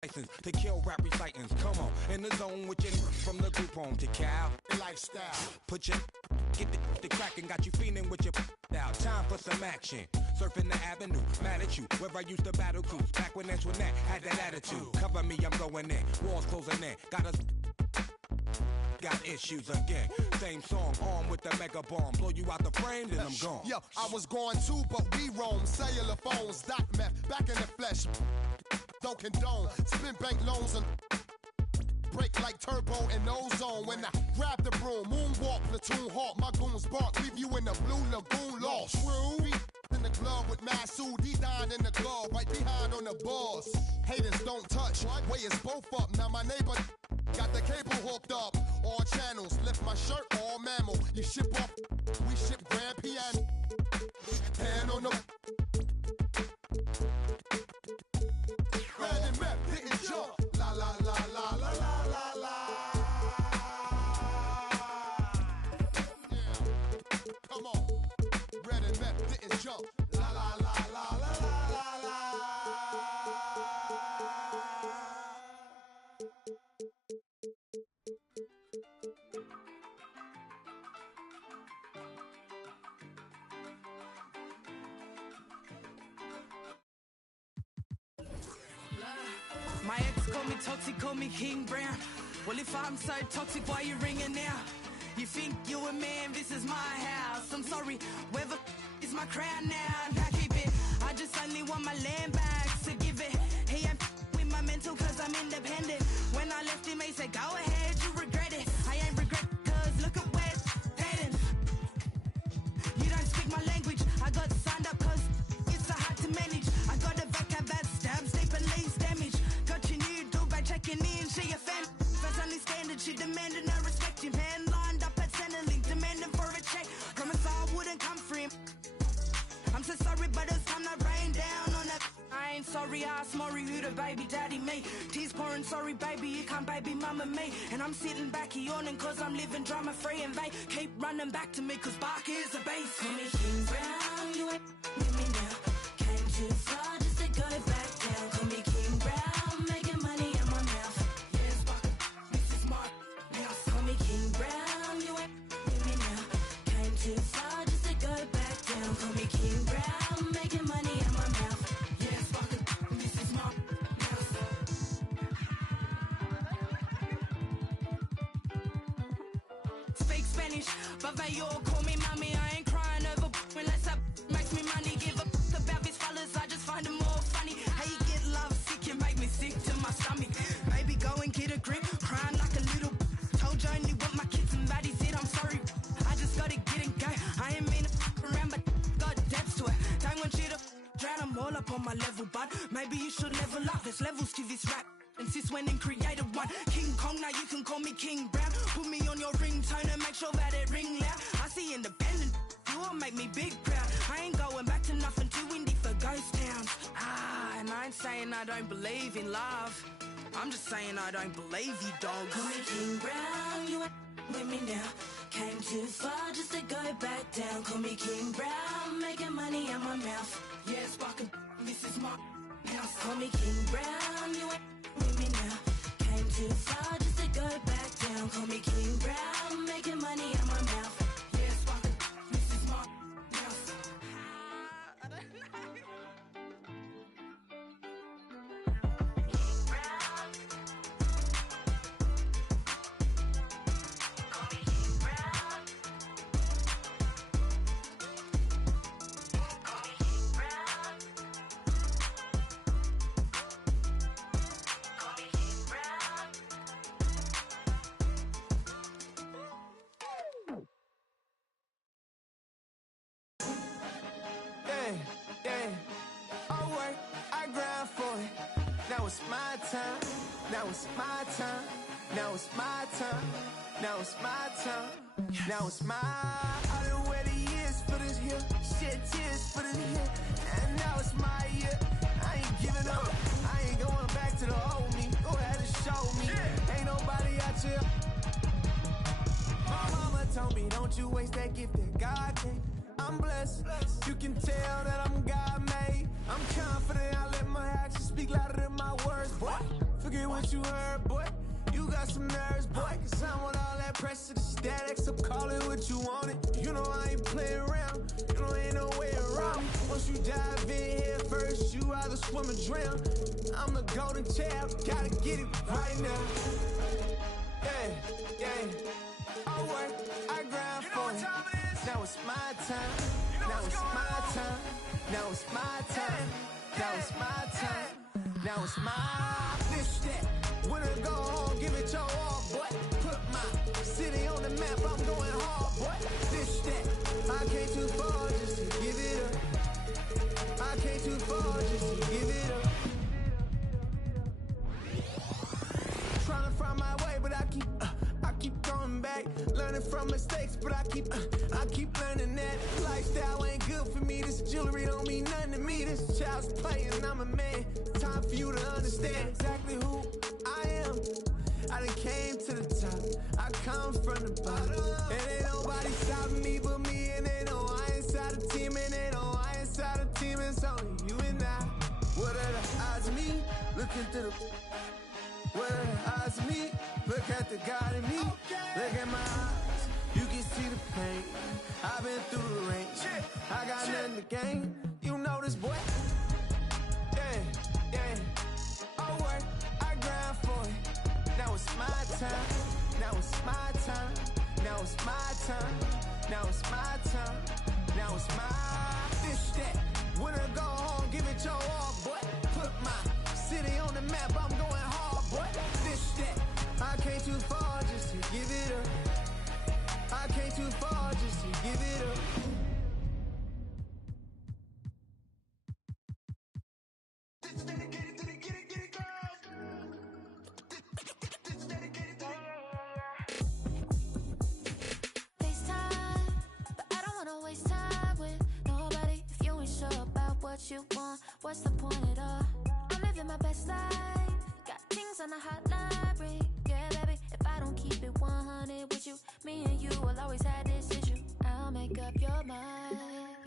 license to kill rap recitants. Come on, in the zone with your from the group home to Cal. Lifestyle. Put your get the crackin', got you feeling with your out. Time for some action. Surfing the avenue, mad at you. Where I used to battle cruise. Back when Antoinette had that attitude. Cover me, I'm going in. Walls closing in. Got us. Got issues again. Same song, armed with the mega bomb. Blow you out the frame, then I'm gone. Yo, I was going too, but we roam. Cellular phones, dot meth, back in the flesh. Don't condone. Spin bank loans and break like turbo and ozone. When I grab the broom, moonwalk, platoon hawk, my goons bark, leave you in the blue lagoon lost. True. In the glove with Masood, he dying in the glove, right behind on the bars. Haters don't touch, way is both up. Now my neighbor got the cable hooked up. All channels, lift my shirt, all mammal. You ship off, we ship grand piano. Hand on the red and map, didn't jump. La la la la la la la la. Yeah. Come on. Red and map, didn't jump. La la la la la la la la. My ex call me toxic, call me King Brown. Well, if I'm so toxic, why you ringing now? You think you a man, this is my house. I'm sorry, whether is my crown now. I keep it, I just only want my land back, so give it. He ain't with my mental cause I'm independent. When I left him, he said, go ahead, you regret it. I ain't regret cause look at where it's heading. You don't speak my language, I got signed up cause it's so hard to manage. I got a vocab that stabs deep and leaves damage. Got your new dog by checking in, she a fan. That's only standard, she demanding I respect you, man. Lined up at Centrelink, demanding for a check. Promise I wouldn't come for him. I'm so sorry, but it's time to rain down on that. I ain't sorry, ask Maury who the baby daddy me. Tears pouring, sorry baby, you can't baby mama me. And I'm sitting back yawning cause I'm living drama free and they keep running back to me cause Barker is the base. Call me King Brown, you ain't with me now. Came too far just to go back down. Call me King Brown, making money in my mouth. Yes, Barker, this is my house. Call me King Brown, you ain't with me now. Came too far just to go back down. Call me King Brown, making money in my mouth. Yes, Barker, this is my house. Speak Spanish, but they all call me mommy. I ain't crying over unless that makes me money. Give a about these fellas, I just find them more funny. How you get love sick, you make me sick to my stomach. Maybe go and get a grip, crying like a little. Told you I only want my kids and baddies said I'm sorry. I just gotta get and go. I ain't mean to around, but got depths to it. Don't want you to drown them all up on my level, bud. Maybe you should level up. There's levels to this rap. And sis went and created one. King Kong, now you can call me King Brown. Put me on your ringtone and make sure that it ring loud. I see independent, you will make me big proud. I ain't going back to nothing too windy for ghost towns. And I ain't saying I don't believe in love. I'm just saying I don't believe you, dogs. Call me King Brown, you ain't with me now. Came too far just to go back down. Call me King Brown, making money in my mouth. Yes, Barker, this is my house. Call me King Brown, you ain't with me now. Came too far just to go back down. Call me King Brown, making money in my mouth. Yes, Barker, this is my house. Now it's my time. Now it's my time. Now it's my time. Now it's my time. Now it's my. I done waited years for this here. Shed tears for this here. And now it's my year. I ain't giving up. I ain't going back to the old me. Go ahead and show me. Ain't nobody out here. My mama told me, don't you waste that gift that God gave. I'm blessed. You can tell that I'm God-made. I'm confident, I let my actions speak louder than my words, boy. Forget what you heard, boy. You got some nerves, boy. Cause I want all that pressure, the static, so call it what you want it. You know I ain't playing around. You know ain't no way around me. Once you dive in here first, you either swim or drown. I'm the golden child, gotta get it right now. Yeah, yeah. I work, I grind for it. Now it's my time. Now it's my time. Now it's my time. Now it's my time. Now it's my this that. When I go home, give it your all, boy. Put my city on the map. I'm going hard, boy. This that. I came too far just to give it up. I came too far just to give it up. Trying to find my way, but I keep going back. Learning from mistakes, but I keep learning that lifestyle ain't good for me. This jewelry don't mean nothing to me. This child's playing, I'm a man. Time for you to understand exactly who I am. I done came to the top. I come from the bottom. And ain't nobody stopping me but me. And they know I inside the team. And they know I inside the team. It's only you and I. What are the odds of me? Looking through the... What are the odds of me? Look at the God in me. Look at my eyes. You can see the pain. I've been through the rain. I got nothing to gain. You know this, boy. Yeah, yeah. I work, I grind for it. Now it's my time. Now it's my time. Now it's my time. Now it's my time. Now it's my this that. When I go home, give it your all, boy. Put my city on the map. I'm going hard, boy. This that. I came too far just to give it up. I came too far just to give it up. What you want, what's the point at all? I'm living my best life, got things on the hot library. Yeah, baby, if I don't keep it 100 with you, me and you will always have this issue. I'll make up your mind.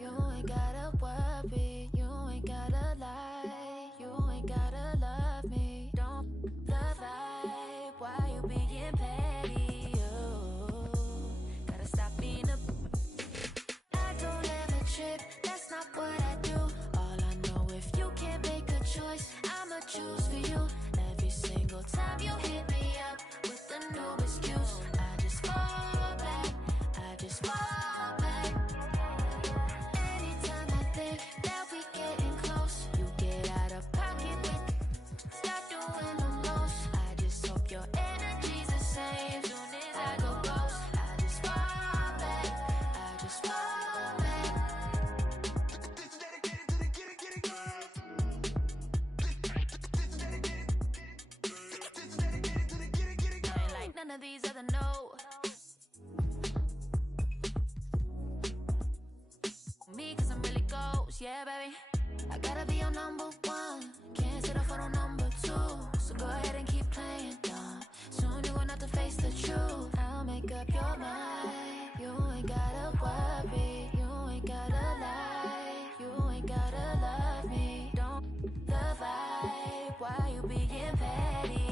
You ain't gotta worry, you ain't gotta lie, you ain't gotta love me. Don't the vibe, why you being petty? Oh, gotta stop being a... I don't ever trip, that's not what I do. If you can't make a choice, I'ma choose for you. Every single time you hit me up with a new excuse, I just fall back, I just fall back. Anytime I think that we getting close, you get out of pocket with, stop doing the most. I just hope your energy's the same. Soon as I go ghost, I just fall back, I just fall back. None of these other no. Me, cause I'm really ghost, yeah, baby. I gotta be your number one. Can't settle for no number two. So go ahead and keep playing dumb. Soon you're gonna have to face the truth. I'll make up your mind. You ain't gotta worry. You ain't gotta lie. You ain't gotta love me. Don't the vibe. Why you being petty?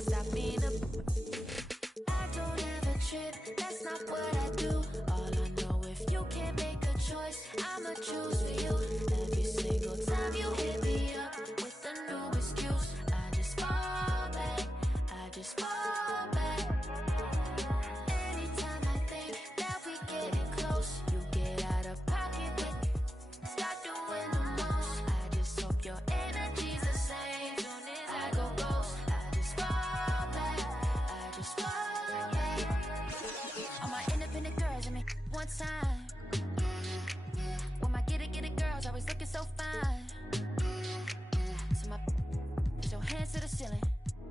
Stop being a... I don't ever trip, that's not what I do. All I know, if you can't make a choice, I'ma choose for you. Every single time you hit me up with a new excuse, I just fall back, I just fall back. Anytime I think that we getting close, you get out of pocket with, stop doing the most. I just hope your energy's the same. Soon as I go ghost, I just fall. All my independent girls, I mean, one time. When my get it girls always looking so fine. So my put your hands to the ceiling.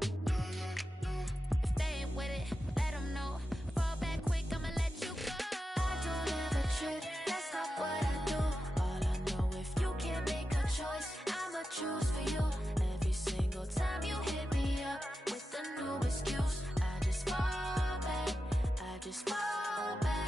If they ain't with it, let them know. Fall back quick, I'ma let you go. I don't ever trip, that's not what I do. All I know, if you can't make a choice, I'ma choose for you. Every single time you hit me up with a new excuse, I just fall back, I just fall back.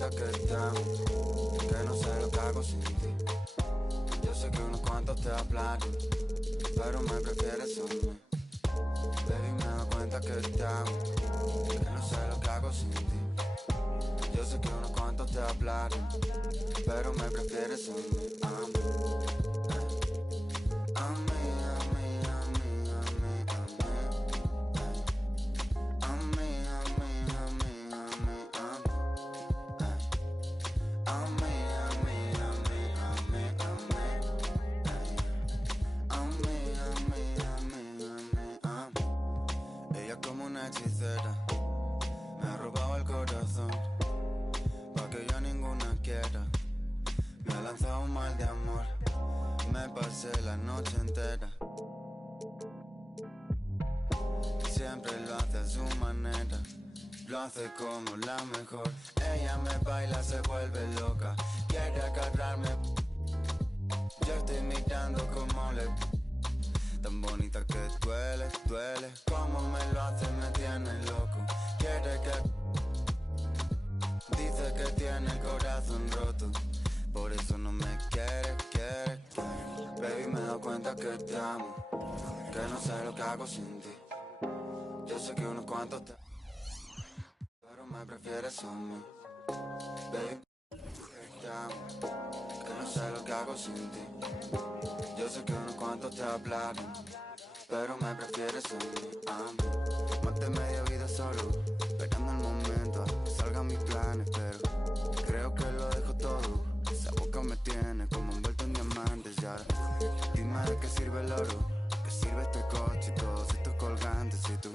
cuenta que te amo, que no sé lo que hago sin ti. Yo sé que unos cuantos te hablan, pero me prefieres a mí. Baby, me doy cuenta que te amo, que no sé lo que hago sin ti. Yo sé que unos cuantos te hablan, pero me prefieres a mí. Ella como una hechicera me ha robado el corazón, pa' que yo ninguna quiera. Me ha lanzado un mal de amor, me pasé la noche entera. Siempre lo hace a su manera, lo hace como la mejor. Ella me baila, se vuelve loca, quiere agarrarme. Yo estoy mirando como le... Tan bonita que duele, duele. Como me lo hace, me tiene loco. Quiere que... Dice que tiene el corazón roto, por eso no me quiere, quiere. Baby, me doy cuenta que te amo, que no sé lo que hago sin ti. Yo sé que unos cuantos te... pero me prefieres a mí. Baby, te amo, que no sé lo que hago sin ti. Yo sé que unos cuantos te hablaron, pero me prefieres a mí. Más de media vida solo, esperando el momento a que salgan mis planes, pero creo que lo dejo todo. Esa boca me tiene como envuelto en diamantes. Y ahora, dime de qué sirve el oro, qué sirve este coche y todos estos colgantes. Si tú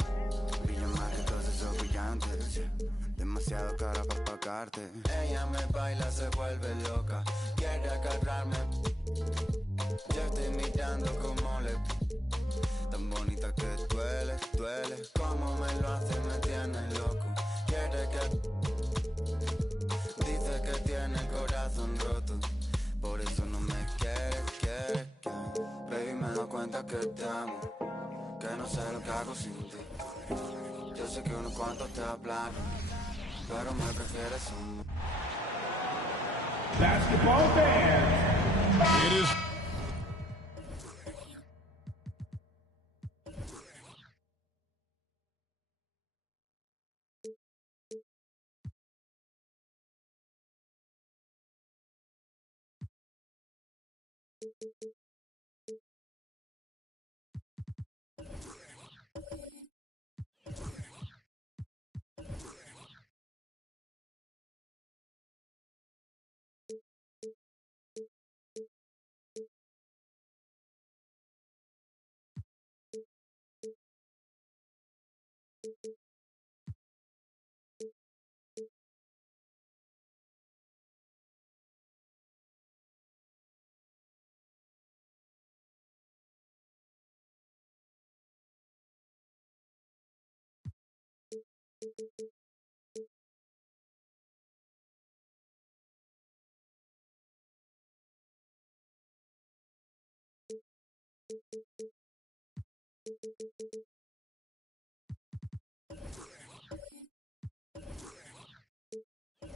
brillas más que todos esos brillantes, demasiado cara para pagarte. Ella me baila, se vuelve loca, quiere agarrarme. Yo estoy mirando como le... Tan bonita que duele, duele. Como me lo hace, me tiene loco. Quiere que... Dice que tiene el corazón roto, por eso no me quiere, quiere, quiere. Baby, me doy cuenta que te amo, que no sé lo que hago sin ti. Yo sé que unos cuantos te hablan, pero me prefieres a mí. Basketball fans. It is...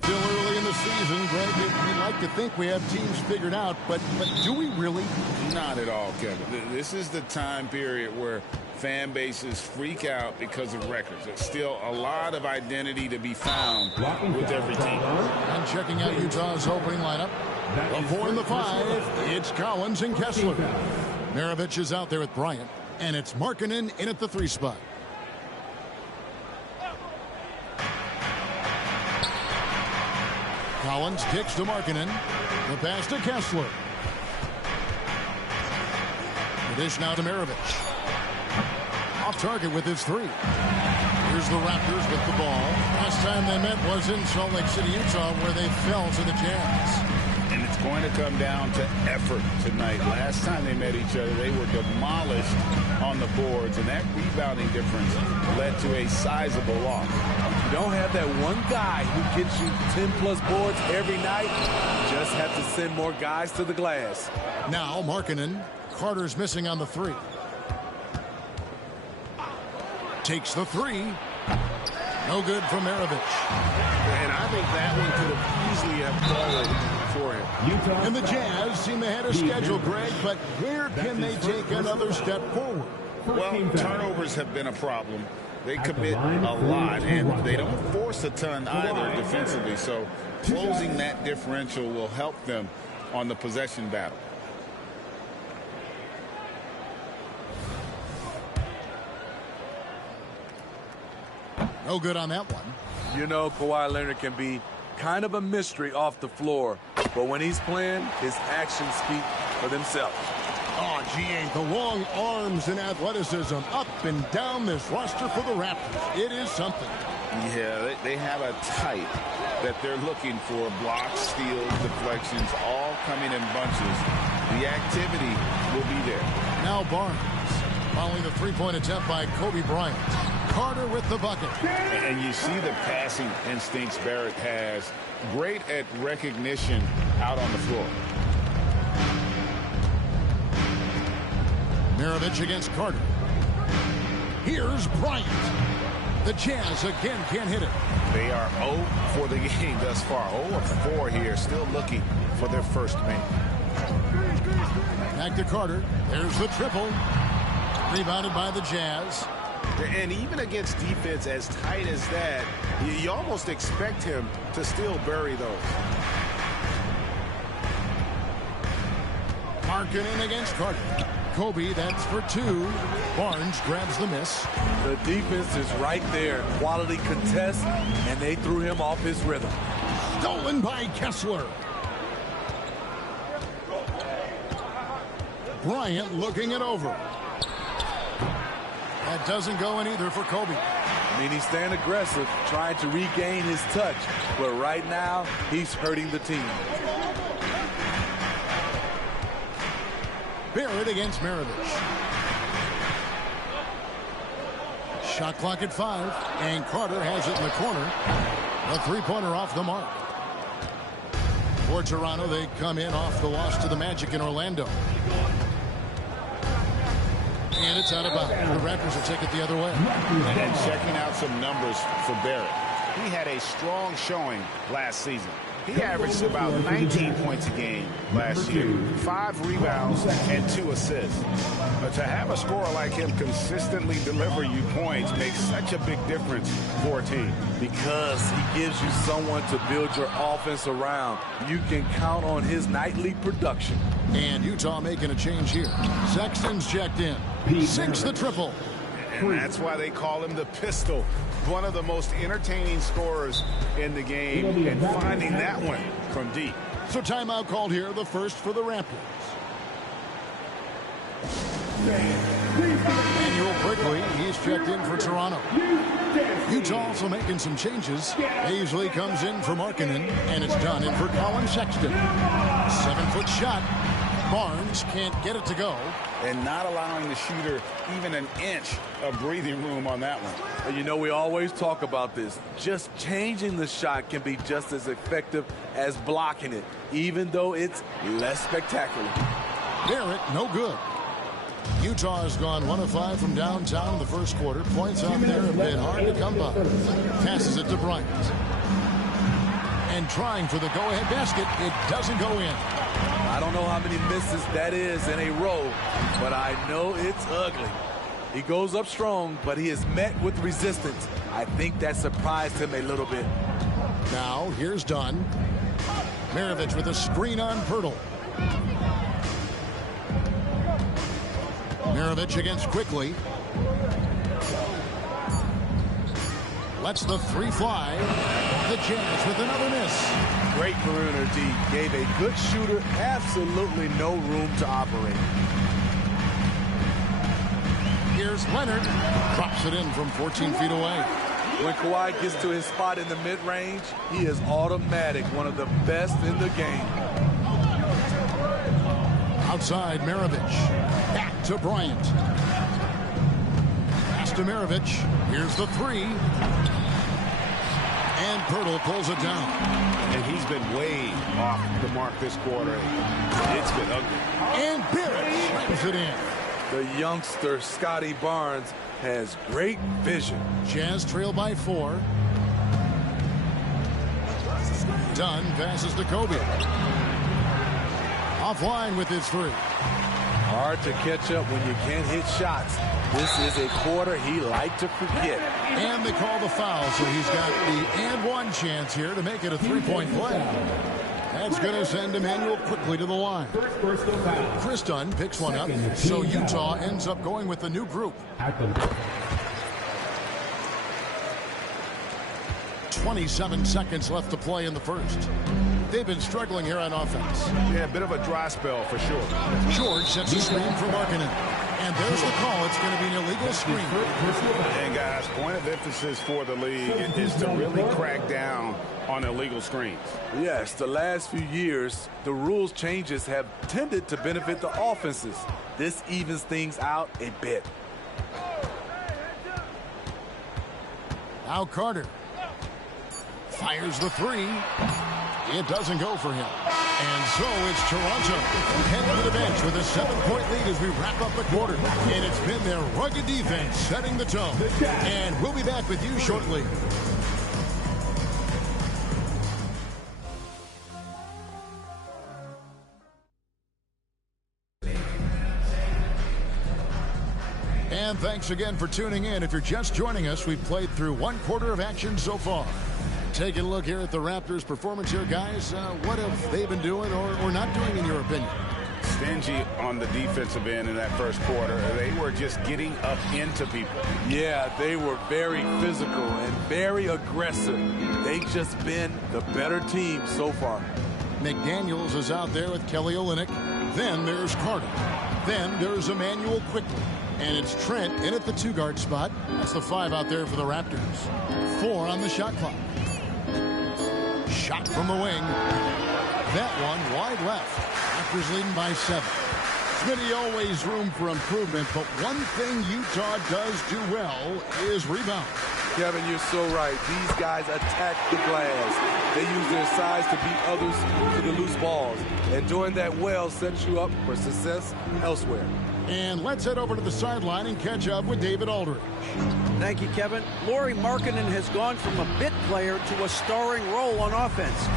Still early in the season, Greg. We like to think we have teams figured out, but do we really? Not at all, Kevin. This is the time period where fan bases freak out because of records. There's still a lot of identity to be found with every team. And checking out Utah's opening lineup, the 4 and the 5, it's Collins and Kessler. Maravich is out there with Bryant, and it's Markkanen in at the 3 spot. Collins kicks to Markkanen. The pass to Kessler. The dish now to Maravich. Off target with his 3. Here's the Raptors with the ball. Last time they met was in Salt Lake City, Utah, where they fell to the Jazz. And it's going to come down to effort tonight. Last time they met each other, they were demolished on the boards, and that rebounding difference led to a sizable loss. You don't have that one guy who gets you 10-plus boards every night. You just have to send more guys to the glass. Now Markkanen. Carter's missing on the 3. Takes the 3. No good from Maravich. And I think that one could have easily have fallen for him. And the Jazz seem ahead of schedule, Greg, but where can they take another step forward? Well, turnovers have been a problem. They commit a lot, and they don't force a ton either defensively. So closing that differential will help them on the possession battle. No good on that one. You know, Kawhi Leonard can be kind of a mystery off the floor, but when he's playing, his actions speak for themselves. Oh, GA, the long arms and athleticism up and down this roster for the Raptors. It is something. Yeah, they have a type that they're looking for. Blocks, steals, deflections, all coming in bunches. The activity will be there. Now Barnes, following the three-point attempt by Kobe Bryant. Carter with the bucket. And you see the passing instincts Barrett has. Great at recognition out on the floor. Maravich against Carter. Here's Bryant. The Jazz again can't hit it. They are 0 for the game thus far. 0 of 4 here, still looking for their first make. Back to Carter. There's the triple. Rebounded by the Jazz. And even against defense as tight as that, you almost expect him to still bury those. Markkanen against Carter. Kobe, that's for 2. Barnes grabs the miss. The defense is right there. Quality contest, and they threw him off his rhythm. Stolen by Kessler. Bryant looking it over. That doesn't go in either for Kobe. I mean, he's staying aggressive, trying to regain his touch. But right now, he's hurting the team. Barrett against Maravich. Shot clock at 5, and Carter has it in the corner. A three-pointer off the mark. For Toronto, they come in off the loss to the Magic in Orlando. And it's out of bounds. The Raptors will take it the other way. And checking out some numbers for Barrett. He had a strong showing last season. He averaged about 19 points a game last year, 5 rebounds and 2 assists. But to have a scorer like him consistently deliver you points makes such a big difference for a team. Because he gives you someone to build your offense around. You can count on his nightly production. And Utah making a change here. Sexton's checked in. Sinks the triple. And that's why they call him the pistol. One of the most entertaining scorers in the game, and finding that one from deep. So timeout called here, the first for the Raptors. Manuel quickly, he's checked in for Toronto. Utah also making some changes. Hazley comes in for Markkanen, and it's done in for Colin Sexton. 7-foot shot. Barnes can't get it to go. And not allowing the shooter even an inch of breathing room on that one. And you know, we always talk about this. Just changing the shot can be just as effective as blocking it, even though it's less spectacular. Barrett, no good. Utah has gone 1 of 5 from downtown in the first quarter. Points out there have been hard to come by. Passes it to Bryant. And trying for the go-ahead basket, it doesn't go in. I don't know how many misses that is in a row, but I know it's ugly. He goes up strong, but he is met with resistance. I think that surprised him a little bit. Now, here's Dunn. Maravich with a screen on Pirtle. Maravich against Quickly. Lets the 3 fly. The Jazz with another miss. Great perimeter D. Gave a good shooter absolutely no room to operate. Here's Leonard. Drops it in from 14 feet away. When Kawhi gets to his spot in the mid-range, he is automatic, one of the best in the game. Outside, Maravich. Back to Bryant. Pass to Maravich. Here's the 3. And Pirtle pulls it down. And he's been way off the mark this quarter. It's been ugly. And Barrett slams it in. The youngster, Scotty Barnes, has great vision. Jazz trail by 4. Dunn passes to Kobe. Offline with his three. Hard to catch up when you can't hit shots. This is a quarter he liked to forget. And they call the foul, so he's got the and one chance here to make it a three-point play. That's going to send Emmanuel quickly to the line. Chris Dunn picks one up, so Utah ends up going with the new group. 27 seconds left to play in the first. They've been struggling here on offense. Yeah, a bit of a dry spell for sure. George sets a screen for Markkanen. And there's the call. It's going to be an illegal screen. And guys, point of emphasis for the league is to really crack down on illegal screens. Yes, the last few years, the rules changes have tended to benefit the offenses. This evens things out a bit. Now Carter fires the three. It doesn't go for him. And so it's Toronto heading to the bench with a 7-point lead as we wrap up the quarter. And it's been their rugged defense setting the tone. And we'll be back with you shortly. And thanks again for tuning in. If you're just joining us, we've played through one quarter of action so far. Taking a look here at the Raptors' performance here, guys. What have they been doing or not doing, in your opinion? Stingy on the defensive end in that first quarter. They were just getting up into people. Yeah, they were very physical and very aggressive. They've just been the better team so far. McDaniels is out there with Kelly Olynyk. Then there's Carter. Then there's Emmanuel quickly. And it's Trent in at the two-guard spot. That's the 5 out there for the Raptors. 4 on the shot clock. Shot from the wing. That one wide left. Raptors leading by 7. Smitty, always room for improvement, but one thing Utah does do well is rebound. Kevin, you're so right. These guys attack the glass. They use their size to beat others to the loose balls. And doing that well sets you up for success elsewhere. And let's head over to the sideline and catch up with David Aldridge. Thank you, Kevin. Lauri Markkanen has gone from a bit player to a starring role on offense.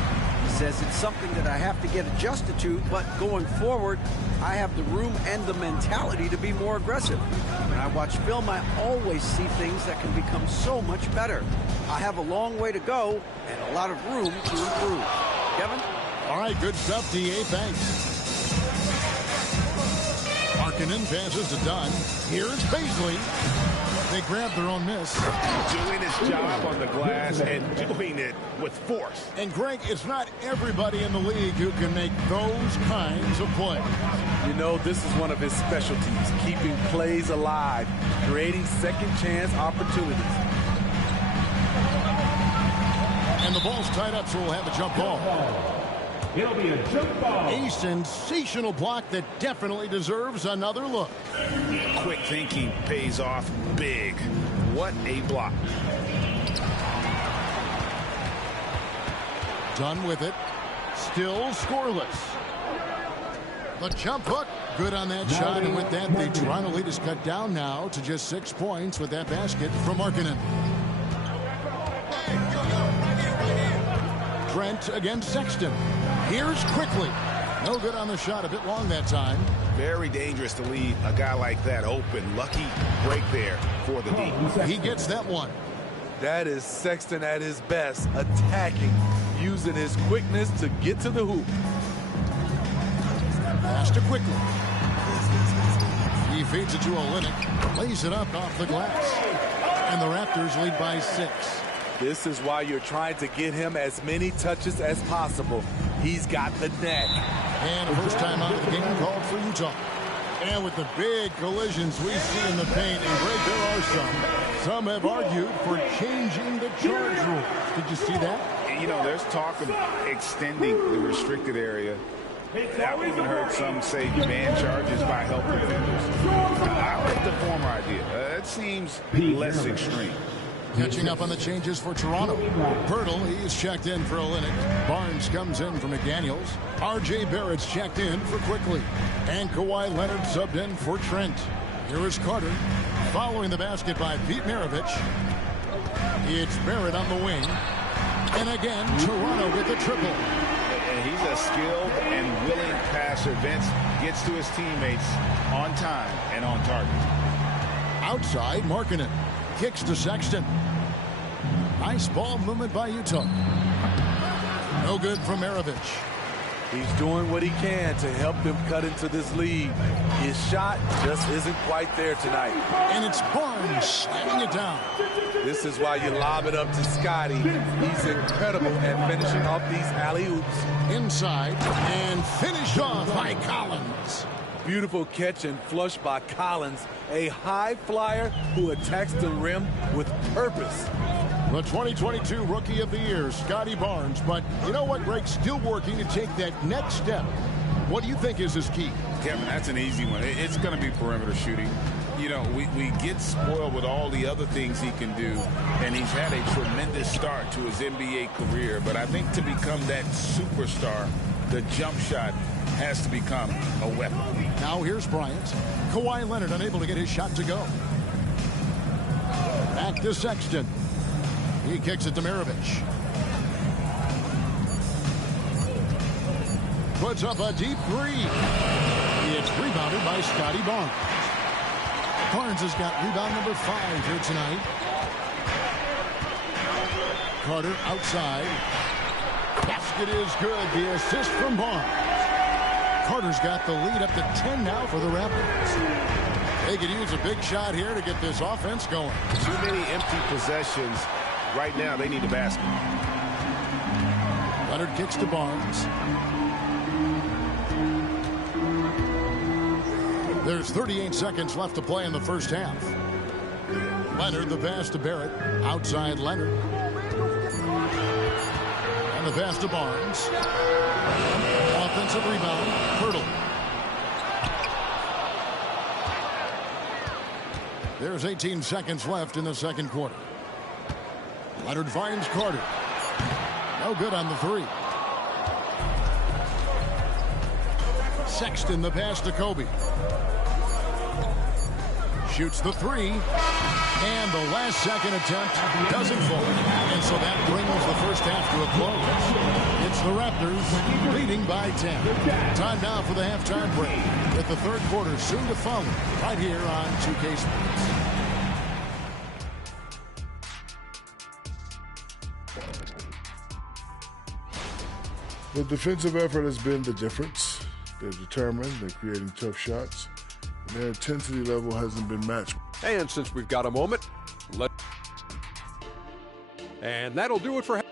He says it's something that I have to get adjusted to, but going forward, I have the room and the mentality to be more aggressive. When I watch film, I always see things that can become so much better. I have a long way to go and a lot of room to improve. Kevin? All right, good stuff, D.A. Thanks. Markkanen passes to Dunn. Here's Paisley. They grab their own miss. Doing his job on the glass and doing it with force. And Greg, it's not everybody in the league who can make those kinds of plays. You know, this is one of his specialties, keeping plays alive, creating second chance opportunities. And the ball's tied up, so we'll have a jump ball. It'll be a jump ball. A sensational block that definitely deserves another look. Quick thinking pays off big. What a block. Done with it. Still scoreless. The jump hook. Good on that shot. And with that, the Toronto lead is cut down now to just 6 points with that basket from Markkanen. Trent against Sexton. Here's quickly. No good on the shot. A bit long that time. Very dangerous to leave a guy like that open. Lucky break there for the D. He gets that one. That is Sexton at his best, attacking, using his quickness to get to the hoop. Pass to quickly. He feeds it to Olynyk. Lays it up off the glass. And the Raptors lead by 6. This is why you're trying to get him as many touches as possible. He's got the neck. And a first time out of the game called for Utah. And with the big collisions we see in the paint, and Greg, there are some. Some have argued for changing the charge rule. Did you see that? You know, there's talk of extending the restricted area. I've even heard some say ban charges by help defenders. I like the former idea. It seems less extreme. Catching up on the changes for Toronto. Pirtle, he's checked in for Olynyk. Barnes comes in for McDaniels. R.J. Barrett's checked in for Quickly. And Kawhi Leonard subbed in for Trent. Here is Carter. Following the basket by Pete Maravich. It's Barrett on the wing. And again, Toronto with the triple. And he's a skilled and willing passer. Vince gets to his teammates on time and on target. Outside, Markkanen kicks to Sexton. Nice ball movement by Utah. No good from Maravich. He's doing what he can to help them cut into this lead. His shot just isn't quite there tonight. And it's Barnes slamming it down. This is why you lob it up to Scotty. He's incredible at finishing off these alley-oops. Inside and finished off by Collins. Beautiful catch and flush by Collins, a high flyer who attacks the rim with purpose. The 2022 Rookie of the Year, Scotty Barnes. But you know what, Greg? Still working to take that next step. What do you think is his key? Kevin, that's an easy one. It's going to be perimeter shooting. You know, we get spoiled with all the other things he can do, and he's had a tremendous start to his NBA career. But I think to become that superstar, the jump shot has to become a weapon. Now here's Bryant. Kawhi Leonard unable to get his shot to go. Back to Sexton. He kicks it to Maravich. Puts up a deep three. It's rebounded by Scotty Barnes. Barnes has got rebound number 5 here tonight. Carter outside. Basket is good. The assist from Barnes. Carter's got the lead up to 10 now for the Raptors. They could use a big shot here to get this offense going. Too many empty possessions. Right now, they need a basket. Leonard kicks to Barnes. There's 38 seconds left to play in the first half. Leonard, the pass to Barrett. Outside Leonard. And the pass to Barnes. Offensive rebound. Hurdle. There's 18 seconds left in the second quarter. Leonard finds Carter. No good on the three. Sexton, the pass to Kobe. Shoots the three. And the last second attempt doesn't fall. And so that brings the first half to a close. It's the Raptors leading by 10. Time now for the halftime break. With the third quarter soon to follow right here on 2K Sports. The defensive effort has been the difference. They're determined, they're creating tough shots, and their intensity level hasn't been matched. And since we've got a moment, and that'll do it for.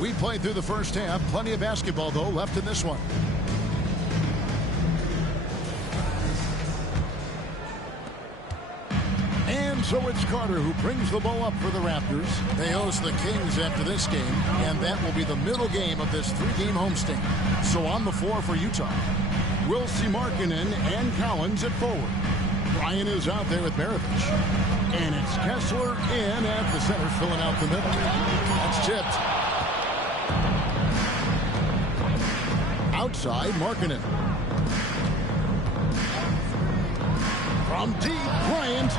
We played through the first half. Plenty of basketball, though, left in this one. And so it's Carter who brings the ball up for the Raptors. They host the Kings after this game, and that will be the middle game of this 3-game homestand. So on the floor for Utah, we'll see Markkanen and Collins at forward. Bryant is out there with Maravich. And it's Kessler in at the center, filling out the middle. That's tipped. Outside, Markkanen. From deep, Bryant.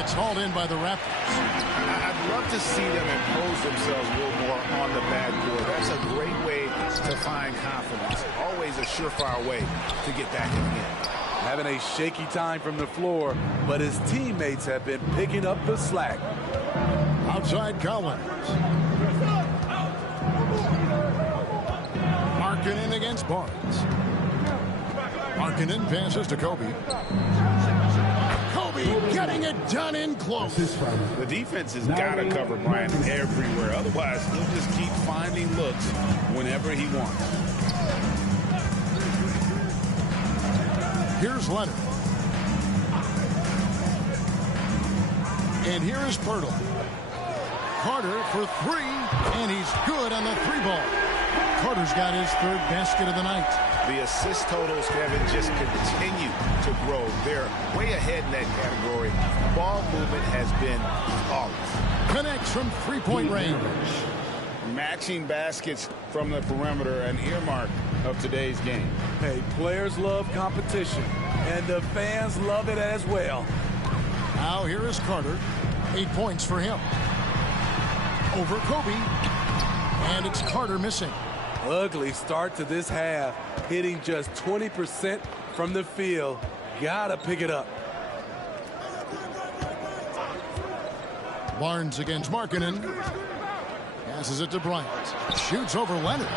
It's hauled in by the Raptors. I'd love to see them impose themselves a little more on the backboard. That's a great way to find confidence. Always a surefire way to get back in the game. Having a shaky time from the floor, but his teammates have been picking up the slack. Outside, Collins. Markkanen against Barnes. Markkanen passes to Kobe. Kobe getting it done in close. The defense has got to cover Bryant everywhere. Otherwise, he'll just keep finding looks whenever he wants. Here's Leonard. And here is Pirtle. Carter for three, and he's good on the three ball. Carter's got his third basket of the night. The assist totals, Kevin, just continue to grow. They're way ahead in that category. Ball movement has been flawless. Connects from three-point range. Matching baskets from the perimeter, an earmark of today's game. Hey, players love competition, and the fans love it as well. Now here is Carter. 8 points for him. Over Kobe. And it's Carter missing. Ugly start to this half. Hitting just 20% from the field. Gotta pick it up. Barnes against Markkanen. Passes it to Bryant. Shoots over Leonard.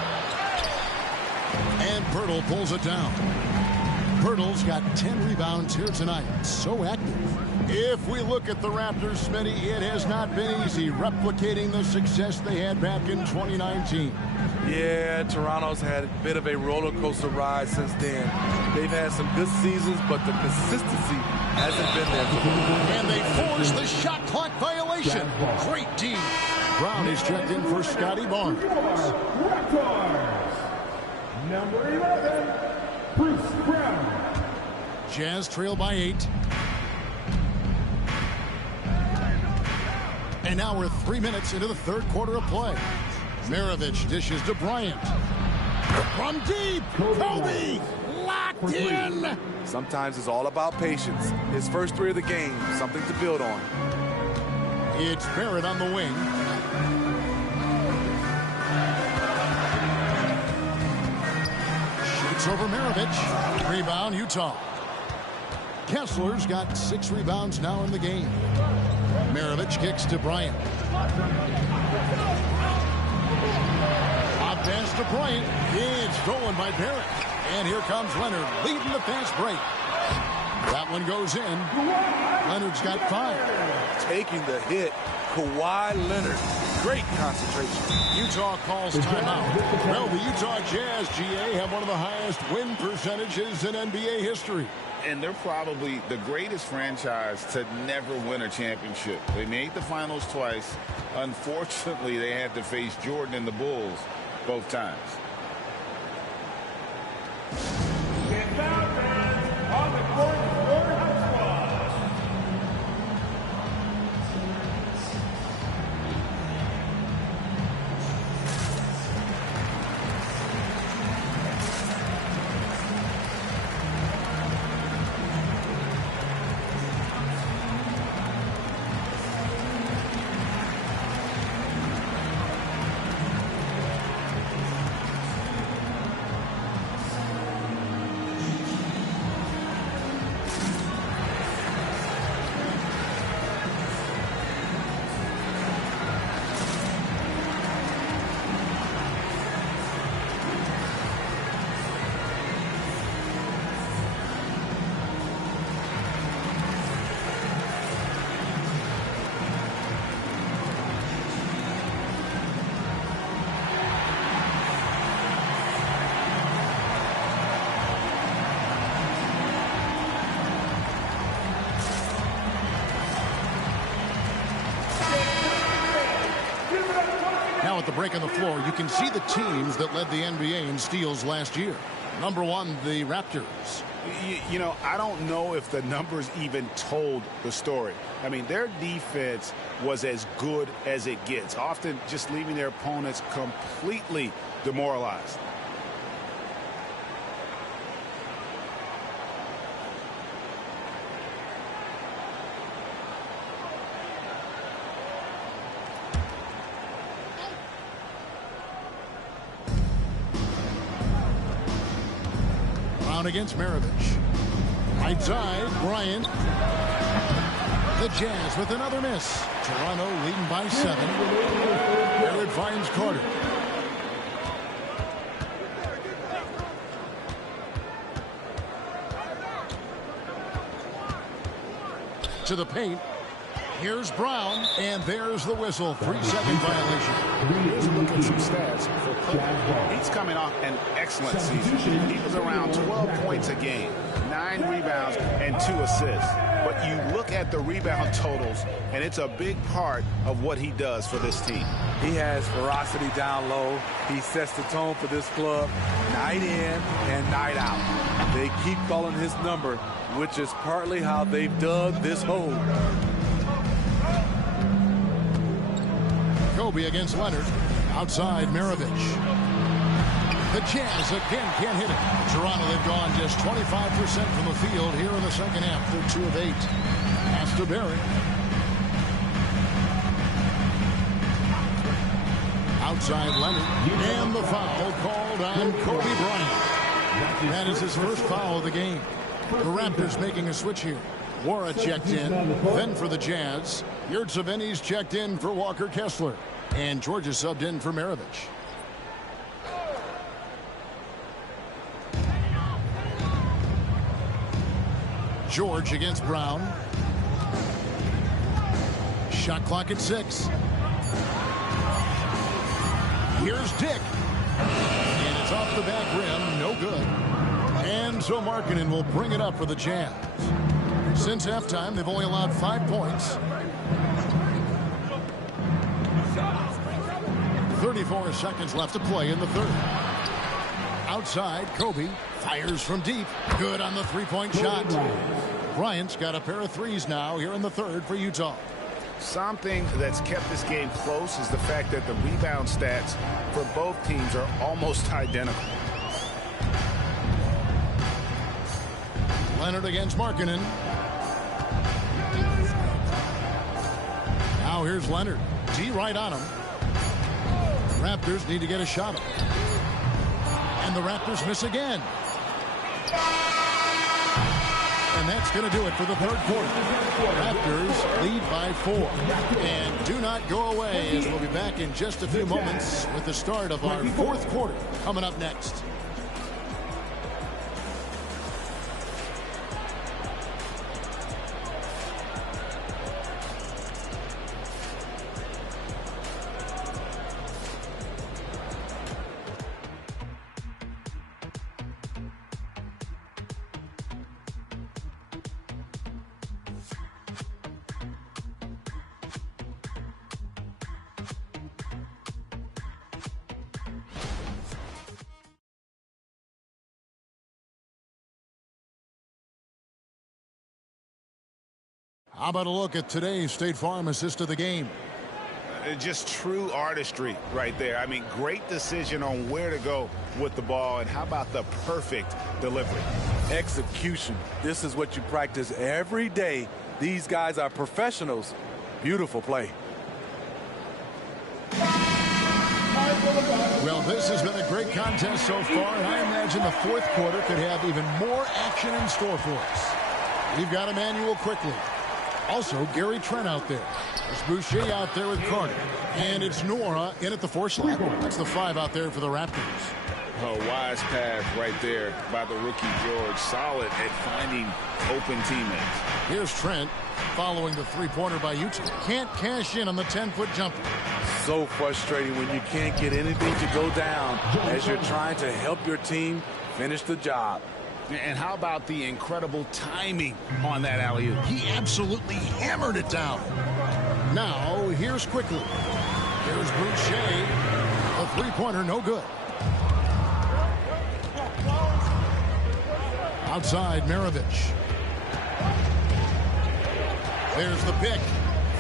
And Pirtle pulls it down. Pirtle's got 10 rebounds here tonight. So active. If we look at the Raptors, Smitty, it has not been easy replicating the success they had back in 2019. Yeah, Toronto's had a bit of a roller coaster ride since then. They've had some good seasons, but the consistency hasn't been there for them. And they force the shot clock violation. Great D. Brown is checked in for Scotty Barnes. Number 11, Bruce Brown. Jazz trail by 8. And now we're 3 minutes into the third quarter of play. Maravich dishes to Bryant. From deep, Kobe locked in. Sometimes it's all about patience. His first 3 of the game, something to build on. It's Barrett on the wing. Shoots over Maravich. Rebound, Utah. Kessler's got 6 rebounds now in the game. Maravich kicks to Bryant. Up pass to Bryant. It's stolen by Barrett. And here comes Leonard leading the fast break. That one goes in. Leonard's got 5. Taking the hit, Kawhi Leonard. Great concentration. Utah calls timeout. Well, the Utah Jazz, GA, have one of the highest win percentages in NBA history. And they're probably the greatest franchise to never win a championship. They made the finals twice. Unfortunately, they had to face Jordan and the Bulls both times. On the court for House Squad. Now at the break on the floor, you can see the teams that led the NBA in steals last year. Number 1, the Raptors. You know, I don't know if the numbers even told the story. I mean, their defense was as good as it gets, often just leaving their opponents completely demoralized. Against Maravich. Right side, Bryant. The Jazz with another miss. Toronto leading by 7. Barrett finds Carter. To the paint. Here's Brown, and there's the whistle. 3-second violation. Here's a look at some stats for Kobe. He's coming off an excellent season. He was around 12 points a game, 9 rebounds, and 2 assists. But you look at the rebound totals, and it's a big part of what he does for this team. He has ferocity down low. He sets the tone for this club night in and night out. They keep calling his number, which is partly how they've dug this hole. Kobe against Leonard. Outside, Maravich. The Jazz again can't hit it. Toronto, they've gone just 25% from the field here in the second half. They're 2 of 8. Pass to Barrett. Outside Leonard. And the foul called on Kobe Bryant. That is his first foul of the game. The Raptors making a switch here. Wara checked in. Then for the Jazz, Yurtseven's checked in for Walker Kessler. And Georgia subbed in for Maravich. George against Brown. Shot clock at 6. Here's Dick. And it's off the back rim. No good. And so Markkanen will bring it up for the Jazz. Since halftime, they've only allowed 5 points. 34 seconds left to play in the third. Outside, Kobe fires from deep. Good on the three-point shot. Bryant's got a pair of threes now here in the third for Utah. Something that's kept this game close is the fact that the rebound stats for both teams are almost identical. Leonard against Markkanen. Now here's Leonard. D right on him. Raptors need to get a shot up. And the Raptors miss again. And that's going to do it for the third quarter. Raptors lead by 4. And do not go away, as we'll be back in just a few moments with the start of our fourth quarter coming up next. How about a look at today's State Farm assist of the game? Just true artistry right there. I mean, great decision on where to go with the ball, and how about the perfect delivery? Execution. This is what you practice every day. These guys are professionals. Beautiful play. Well, this has been a great contest so far, and I imagine the fourth quarter could have even more action in store for us. We've got Emmanuel quickly. Also, Gary Trent out there. There's Boucher out there with Carter. And it's Nora in at the 4 slot. That's the 5 out there for the Raptors. A wise pass right there by the rookie George. Solid at finding open teammates. Here's Trent following the three-pointer by Utah. Can't cash in on the 10-foot jumper. So frustrating when you can't get anything to go down as you're trying to help your team finish the job. And how about the incredible timing on that alley-oop? He absolutely hammered it down. Now, here's quickly. Here's Boucher. A three-pointer, no good. Outside, Maravich. There's the pick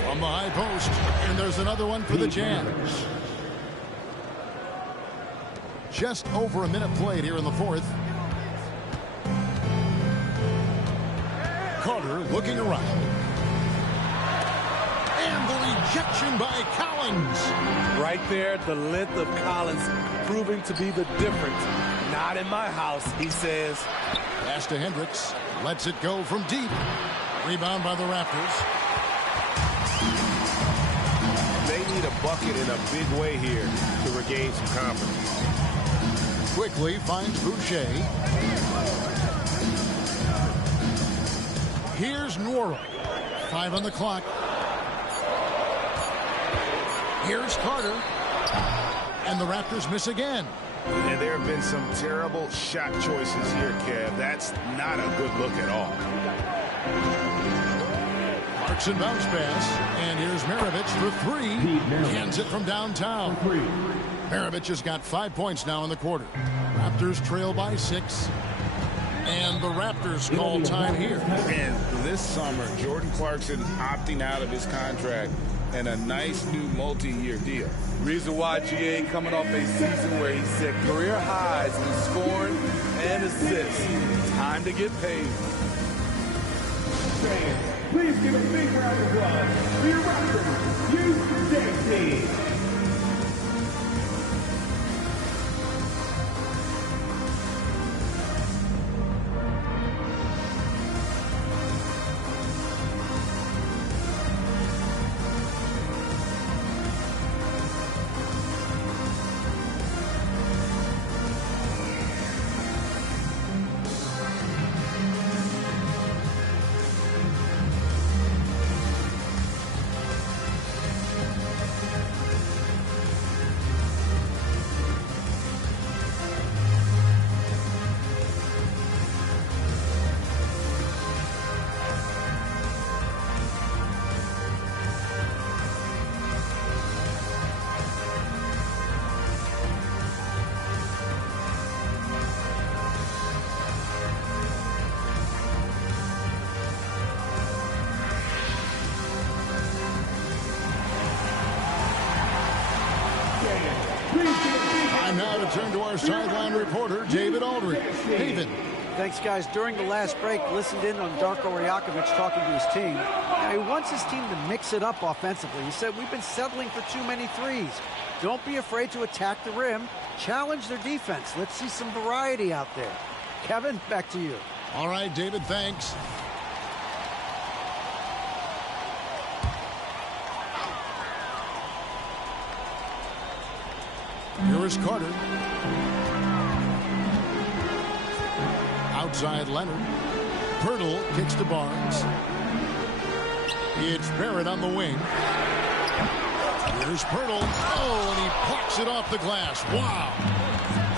from the high post. And there's another one for the Jazz. Just over a minute played here in the fourth. Carter looking around. And the rejection by Collins. Right there, the length of Collins proving to be the difference. Not in my house, he says. Pass to Hendricks. Lets it go from deep. Rebound by the Raptors. They need a bucket in a big way here to regain some confidence. Quickly finds Boucher. Here's Nora. 5 on the clock. Here's Carter. And the Raptors miss again. And there have been some terrible shot choices here, Kev. That's not a good look at all. Clarkson bounce pass. And here's Maravich for 3. Hands it from downtown. Maravich has got 5 points now in the quarter. Raptors trail by 6. And the Raptors call time here. And this summer, Jordan Clarkson opting out of his contract and a nice new multi-year deal. Reason why GA coming off a season where he set career highs in scoring and assists. Time to get paid. Please give a big round of applause for your Raptors Youth Day Team. Time now to turn to our sideline reporter, David Aldridge. David. Thanks, guys. During the last break, listened in on Darko Rajakovic talking to his team. Now, he wants his team to mix it up offensively. He said, we've been settling for too many threes. Don't be afraid to attack the rim. Challenge their defense. Let's see some variety out there. Kevin, back to you. All right, David, thanks. Here is Carter. Outside Leonard. Pirtle kicks to Barnes. It's Barrett on the wing. Here's Pirtle. Oh, and he plucks it off the glass. Wow.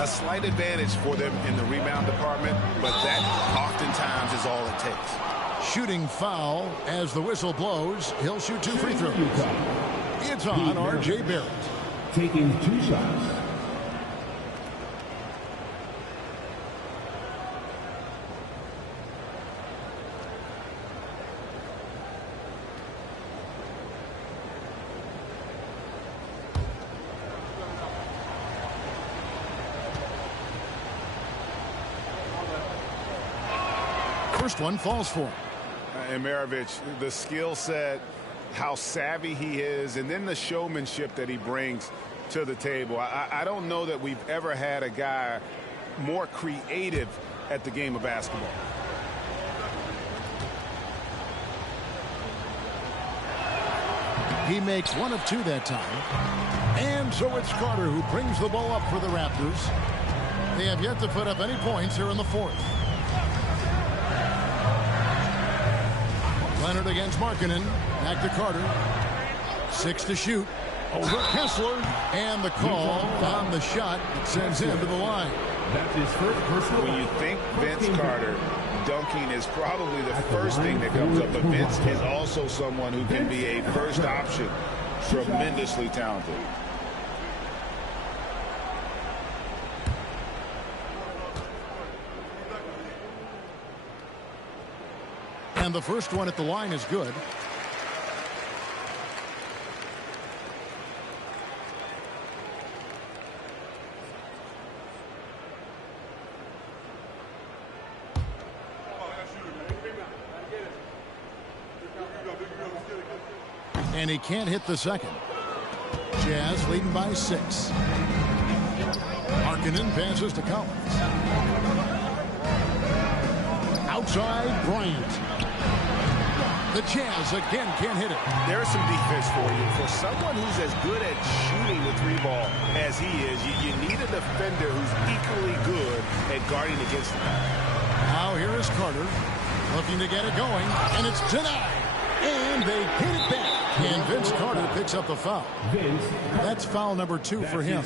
A slight advantage for them in the rebound department, but that oftentimes is all it takes. Shooting foul as the whistle blows. He'll shoot 2 free throws. It's on R.J. Barrett. Taking 2 shots. First one falls for him. And Maravich, the skill set, how savvy he is, and then the showmanship that he brings to the table. I don't know that we've ever had a guy more creative at the game of basketball. He makes 1 of 2 that time. And so it's Carter who brings the ball up for the Raptors. They have yet to put up any points here in the 4th. Leonard against Markkanen. Back to Carter. 6 to shoot. Over Kessler. And the call on the shot that sends him to the line. That's his first personal. When you think Vince Carter, dunking is probably the first thing that comes up. But Vince is also someone who can be a first option. Tremendously talented. And the first one at the line is good. And he can't hit the second. Jazz leading by 6. Markkanen passes to Collins. Outside Bryant. The Jazz again can't hit it. There's some defense for you. For someone who's as good at shooting the 3-ball as he is, you need a defender who's equally good at guarding against him. Now here is Carter looking to get it going, and it's denied. And they hit it back. And Vince Carter picks up the foul. That's foul number 2 for him.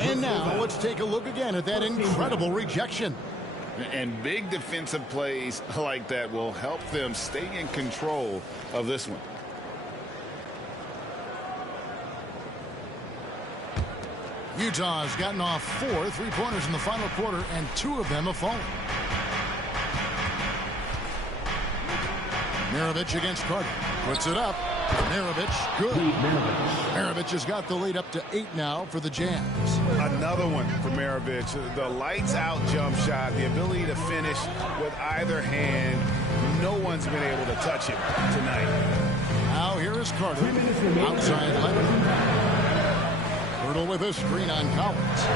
And now let's take a look again at that incredible rejection. And big defensive plays like that will help them stay in control of this one. Utah's gotten off 4 3-pointers in the final quarter, and 2 of them have fallen. Maravich against Carter. Puts it up. Maravich, good. Maravich has got the lead up to 8 now for the Jazz. Another one for Maravich. The lights-out jump shot, the ability to finish with either hand. No one's been able to touch him tonight. Now here is Carter. Outside Leonard. Pirtle with a screen on Collins.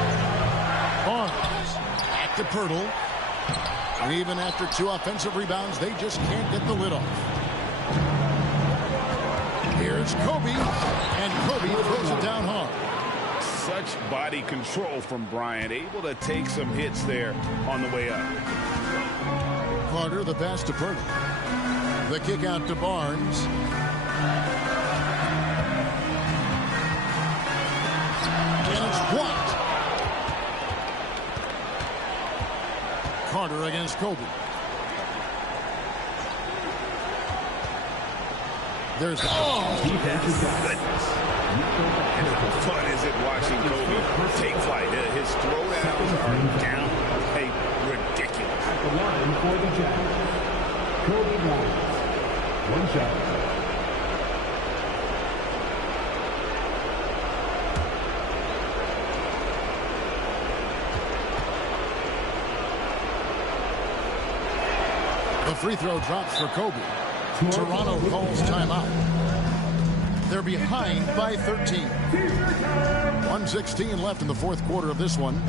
Barnes. Back to Pirtle. And even after 2 offensive rebounds, they just can't get the lid off. Here's Kobe. And Kobe throws it down hard. Such body control from Bryant, able to take some hits there on the way up. Carter, the pass to Pirtle. The kick out to Barnes. And it's blocked. Carter against Kobe. There's goodness. And how fun is it watching Kobe take flight? His throwdowns are down. Hey, ridiculous. At the line for the Jazz, Kobe Bryant. 1 shot. The free throw drops for Kobe. Toronto calls timeout. They're behind by 13. 1:16 left in the fourth quarter of this one.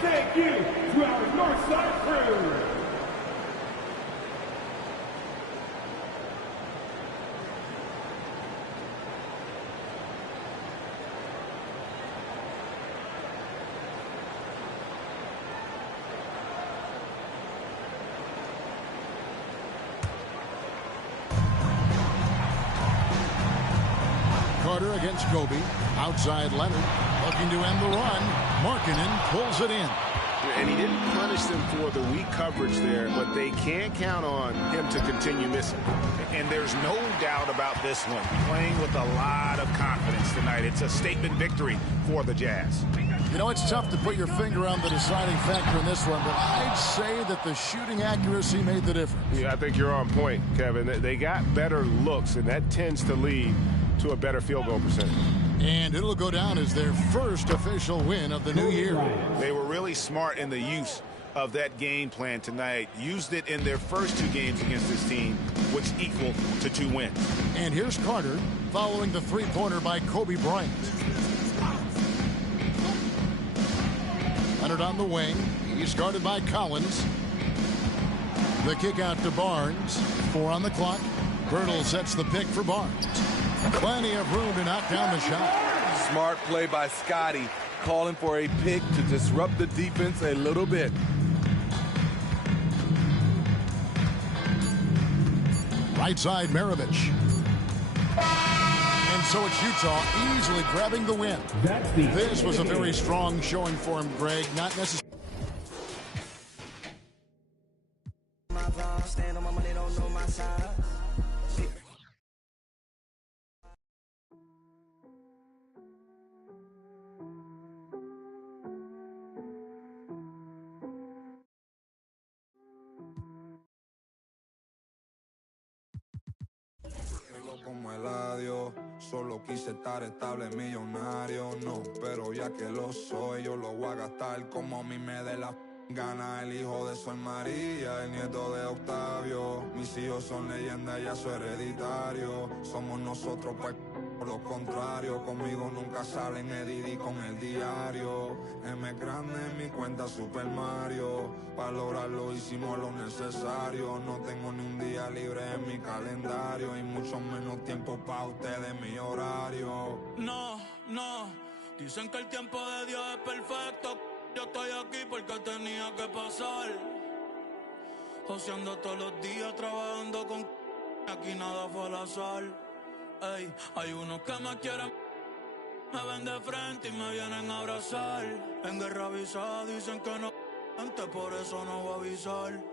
Thank you to our Northside crew. Carter against Kobe. Outside Leonard. Looking to end the run. Markkanen pulls it in. And he didn't punish them for the weak coverage there, but they can't count on him to continue missing. And there's no doubt about this one. Playing with a lot of confidence tonight. It's a statement victory for the Jazz. You know, it's tough to put your finger on the deciding factor in this one, but I'd say that the shooting accuracy made the difference. Yeah, I think you're on point, Kevin. They got better looks, and that tends to lead to a better field goal percentage. And it'll go down as their first official win of the new year. They were really smart in the use of that game plan tonight. Used it in their first 2 games against this team, which equal to 2 wins. And here's Carter following the three-pointer by Kobe Bryant. Leonard on the wing. He's guarded by Collins. The kick out to Barnes. 4 on the clock. Birtle sets the pick for Barnes. Plenty of room to knock down the shot. Smart play by Scotty, calling for a pick to disrupt the defense a little bit. Right side, Maravich. And so it's Utah easily grabbing the win. This was a very strong showing for him, Greg. Not necessarily. Como el adiós, solo quise estar estable, millonario, no. Pero ya que lo soy, yo lo voy a gastar como a mí me dé la gana. El hijo de Sol María, el nieto de Octavio. Mis hijos son leyendas, ya soy hereditario. Somos nosotros, pues, por lo contrario. Conmigo nunca salen Edidi con el diario. M grande en mi cuenta Super Mario. Para lograrlo hicimos lo necesario. No tengo ni un día libre en mi calendario. Y mucho menos tiempo para ustedes, mi horario. No, dicen que el tiempo de Dios es perfecto. Yo estoy aquí porque tenía que pasar. Joseando todos los días, trabajando con aquí nada fue al azar. Ey, hay unos que me quieren, me ven de frente y me vienen a abrazar. En guerra avisada dicen que no, antes por eso no voy a avisar.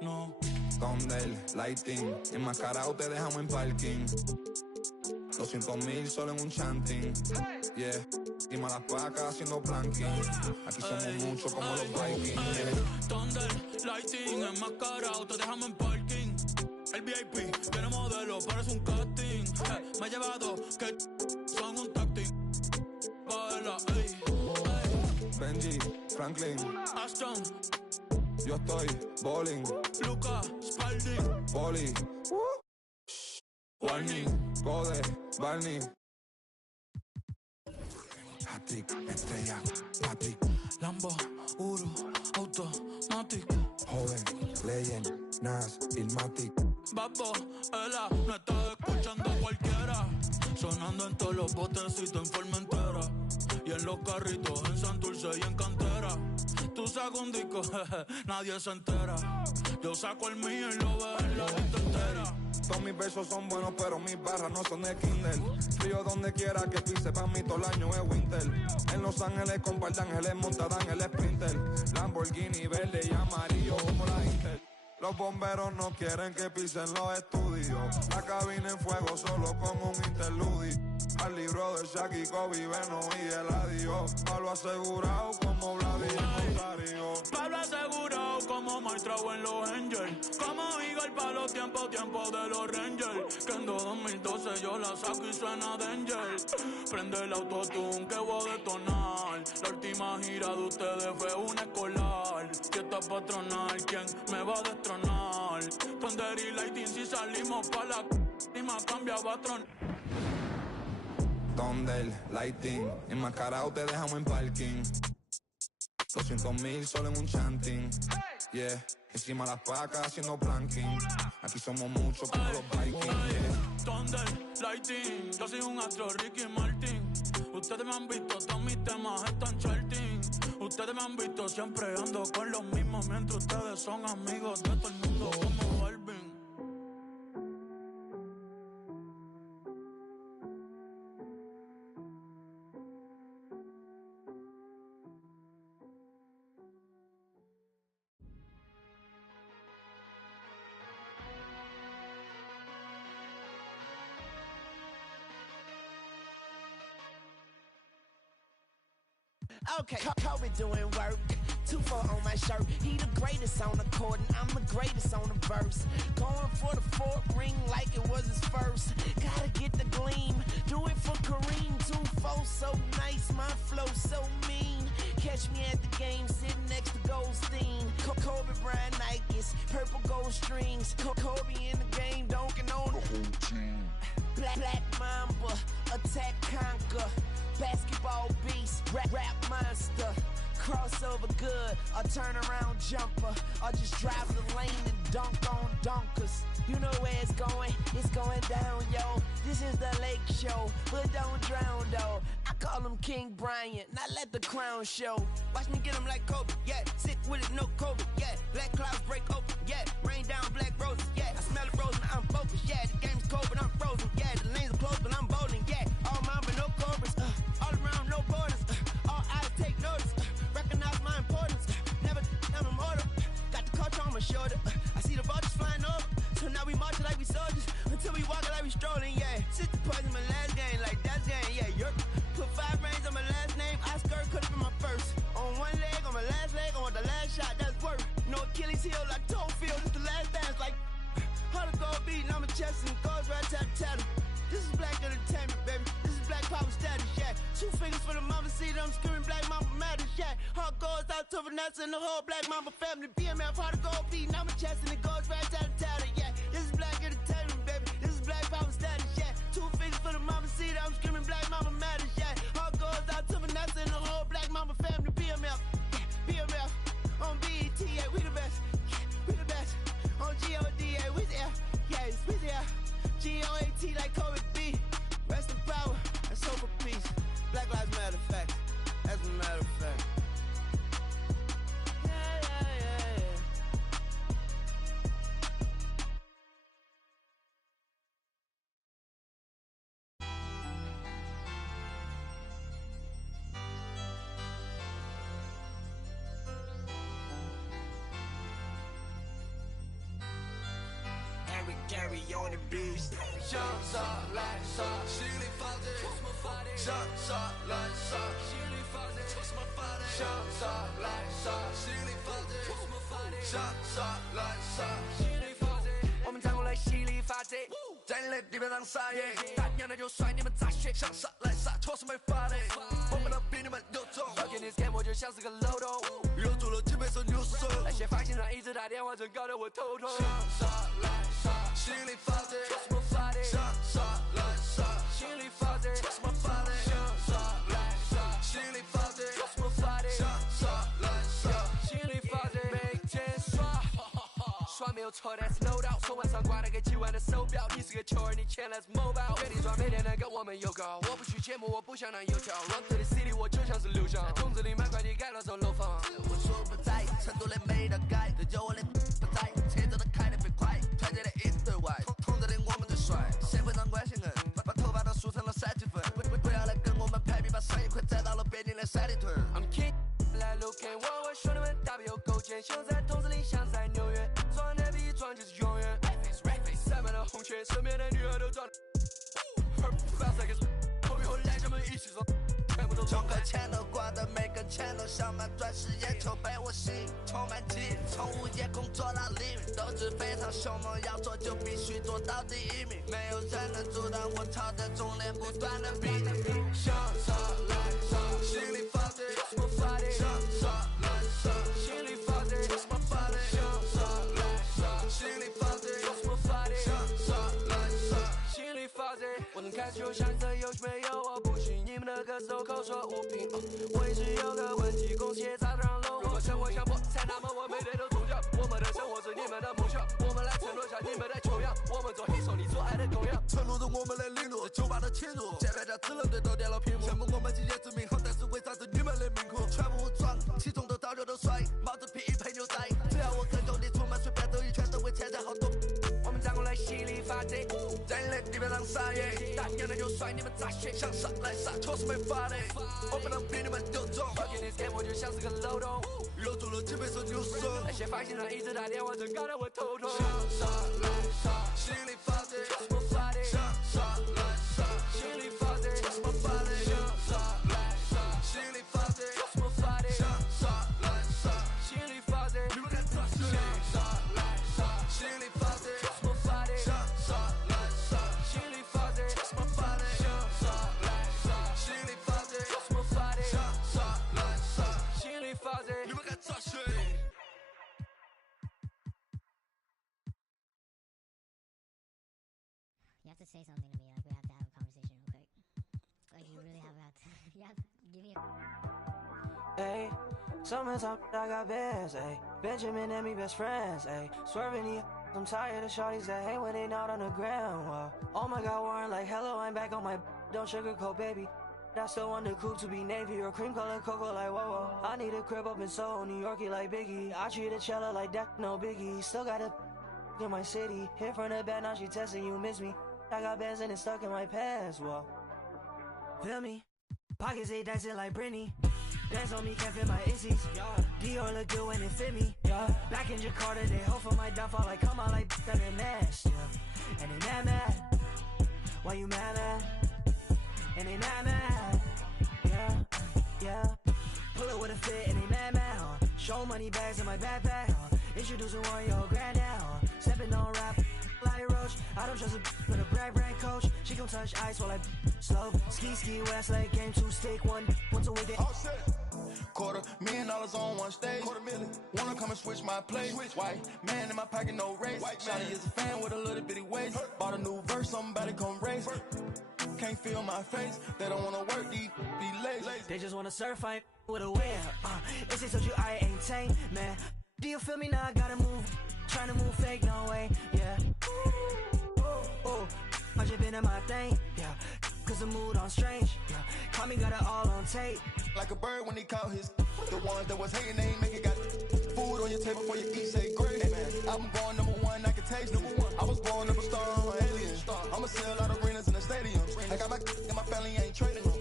No. Donde el lighting, enmascarado te dejamos en parking. 200,000 solo en un chanting. Yeah, y malas pacas haciendo planking. Aquí somos muchos como los Vikings. Yeah. Donde el lighting, enmascarado te dejamos en parking. El VIP tiene modelo, parece un casting. Me ha llevado que son un tactic. Baila, Benji, Franklin, Aston, yo estoy bowling. Luca, Spalding, Poli, Warning, Code, Barney. Hat-trick, estrella, Patrick, Lambo, Uru, Automatic, joven, Legend, Nas, Ilmatic. Babo, Ela, no estás escuchando a cualquiera. Sonando en todos los botecitos en Formentera. Y en los carritos en Santurce y en Cantera. Tú sacas un disco, nadie se entera. Yo saco el mío y lo veo en la lista entera. Todos mis versos son buenos, pero mis barras no son de Kindle. Frío donde quiera que pise, pa' mí todo el año es winter. En Los Ángeles con par de ángeles montada en el Sprinter. Lamborghini verde y amarillo como la Inter. Los bomberos no quieren que pisen los estudios. La cabina en fuego solo con un interludio. Al libro de Shaq y Kobe, Beno y Eladio. Pablo asegurado como Vladimir Rosario. Pablo asegurado como maestrado en los Angels. Como Eagle para los tiempos de los Rangers. Que en 2012 yo la saco y suena Danger. Prende el autotune que voy a detonar. La última gira de ustedes fue una escolar. Fiesta patronal, ¿quién me va a destronar? Thunder y Lighting si salimos pa' la y me cambia patrón. Donde el lighting, enmascarado te dejamos en parking. 200,000 solo en un chanting. Yeah, encima las pacas haciendo planking. Aquí somos muchos como los Vikings. Yeah. Thunder, Lighting, yo soy un astro, Ricky Martin. Ustedes me han visto, todos mis temas están charting. Ustedes me han visto siempre ando con los mismos. Mientras ustedes son amigos de todo el mundo como Balvin. Okay, Kobe doing work. 2-4 on my shirt. He the greatest on the court, and I'm the greatest on the verse. Going for the fourth ring like it was his first. Gotta get the gleam. Do it for Kareem. 2-4 so nice, my flow so mean. Catch me at the game, sitting next to Goldstein. Kobe Bryant Nikes, purple gold strings. Kobe in the game, dunking on the whole team. Black Mamba, attack conquer. Basketball beast, rap monster. Crossover good, a turnaround jumper. Or just drive the lane and dunk on dunkers. You know where it's going down, yo. This is the Lake Show, but don't drown, though. I call him King Bryant, not let the crown show. Watch me get him like Kobe, yeah. Sick with it, no Kobe, yeah. Black clouds break open, yeah. Rain down black roses, yeah. I smell the rose and I'm focused, yeah. The game's cold, but I'm frozen, yeah. The lanes are closed, but I'm bowling, yeah. All mine, but no cobras, all around, no borders. All eyes take notice, recognize my importance. Never I'm immortal. Got the culture on my shoulder. I see the vultures flying over. So now we marching like we soldiers until we walking like we strolling, yeah. Sister poison my last game, like that's game, yeah. You're put 5 rings on my last name. Oscar could have been my first. On one leg, on my last leg, I want the last shot, that's work. No Achilles heel, like toe field, it's the last dance, like. How to go beating on my chest and goes right tat tat. This is Black 2 fingers for the mama, see them screaming black mama matters, yeah. Heart goes out to Vanessa and the whole black mama family. BMF, hard to go beating, I'm a chest and it goes right down the tatted, yeah. This is black entertainment, baby. This is black power status, yeah. 2 fingers for the mama, see them screaming black mama matters, yeah. Heart goes out to Vanessa and the whole black mama family. BMF, yeah, BMF. On BET, yeah, we the best, yeah, we the best. On GOD, yeah, we there, yes, we there. GOAT like Kobe B. Rest in power and soul for peace. Black Lives Matter fact. As a matter of fact. Yeah, yeah, yeah, yeah. Gary on the beach. Shut up like suck. Chili fuzzy. Shut up like suck. Chili fuzzy. Shut up like suck. Chili fuzzy. Shut up like suck. Chili fuzzy. 我们站过来犀利发贼，在你的地盘上撒野，大娘的就甩你们杂血，想杀来杀，错是没法的，我们都比你们有种。要给你 scam 我就像是个漏洞，又做了几倍手扭手。那些发型上一直打电话，真搞得我头痛。想杀来杀，犀利发贼，错什么法的？想杀来杀，犀利发贼，错什么法的？想杀来杀，犀利发贼，错什么法的？想杀来杀，犀利发贼，每天刷。耍没有错，但是 no doubt， 手腕上挂了个几万的手表，你是个球儿，你钱来自某宝，给你装每天能跟我们有搞，我不去节目，我不想当油条 ，Run to the city， 我就像是刘翔，筒子里买快递改了走楼房。我说不在，成都的没得改，这就我的不在，车子都开得飞快，团结的一直对外，筒子里我们最帅，社会上关系硬，把头发都梳成了3级粉，不要来跟我们排比，把商业快摘到了北京的三里屯。I'm king， 来 look at 我兄弟们大笔有勾践，想在筒子里像在纽约。装的比装就是永远，塞满了红圈，身边的女孩都装的。后面后来咱们一起走，全部都钟和钱都挂的，每根钱都像满钻石眼球被我吸引，充满记忆，从午夜工作到黎明，斗志非常凶猛，要做就必须做到第1名，没有人能阻挡我朝着终点不断的逼近。想杀来杀，心里发贼，什么法的？想杀来杀，心里发贼，什么法的？想杀来杀，心里发贼，什么法的？想杀来杀，心里发贼。我能看球，像这游戏没有我不信，你们的歌词都口说无凭。我一直有个问题，公司也咋得让楼？如果生活像破产，那么我每天都中奖。我们的生活是你们的梦想，我们来承诺下你们的球样。我们做黑手，你做爱的供养。承诺着我们的领路，酒吧的侵入，键盘侠只能对头点了屏幕。羡慕我们今夜之名好，但是为啥是你们的命苦？全部武装，起重头到脚都摔，帽子皮一配牛仔。只要我跟兄弟出门，随便走一圈都会欠债好多。我们站过来犀利发贼，在你的地盘上撒野，大娘的就甩你们杂血，想杀来杀，错是没法的，我们都比你们有种。要给你 scam 我就像是个漏洞，又做了几倍手扭手。那些发型上一直打电话，真搞得我头痛。想杀来杀，心里发贼，错什么法的？想杀来杀，心里发贼，错什么法的？想杀来杀，心里发贼，错什么法的？想杀来杀，心里发贼，你们敢抓谁？想杀来杀，心里发贼，错什么法的？想杀来杀，心里发贼，错什么法的？想杀来杀，心里发贼，错什么法的？想杀来杀，心里发贼，你们敢抓谁？ You have to say something to me, like we have to have a conversation real quick. Like you really have to, you have to give me a... Ayy, summertime, I got bands, ayy. Benjamin and me best friends, ayy. Swerving the I'm tired of shorties that hate when they not on the ground. Whoa. Oh my god, Warren, like hello, I'm back on my don't sugarcoat, baby. I still want the coupe to be navy or cream color cocoa, like whoa, whoa. I need a crib up in Soho, New Yorkie like Biggie. I treat a cello like that, no biggie. Still got a in my city. Hit from the back, now she testing you miss me. I got bands and it's stuck in my pants, whoa. Feel me? Pockets ain't dancing like Britney. Dance on me, can't fit my Izzy's. Dior look good when it fit me. Back in Jakarta, they hope for my downfall. Like come out like that and mash. And they mad. Why you mad? And they mad. Yeah. Pull it with a fit and they mad. Show money bags in my backpack. Introducing one, yo, granddad. Stepping on rap like Roach. coach. I don't trust a but a brag coach. She gon' touch ice while I slow. Ski, West Lake, game 2, stick one. Once a week. $250,000 on one stage. Wanna come and switch my place. White man in my pocket, no race. Shawty is a fan with a little bitty waist. Bought a new verse, somebody come race. Can't feel my face. They don't wanna work, be lazy. They just wanna surf, I ain't with a win. If they told you I ain't tame, man. Do you feel me now? I gotta move. Trying to move fake, no way, yeah. Ooh, I just been in my thing, yeah. Cause the mood on strange, yeah. Call me, got it all on tape. Like a bird when he caught his. The ones that was hating, they ain't make it. Got food on your table before you eat, say great. Hey, man, I'm going #1, I can taste #1. I was born a star, I'm an alien. I'ma sell out arenas in the stadiums. I got my and my family ain't trading them.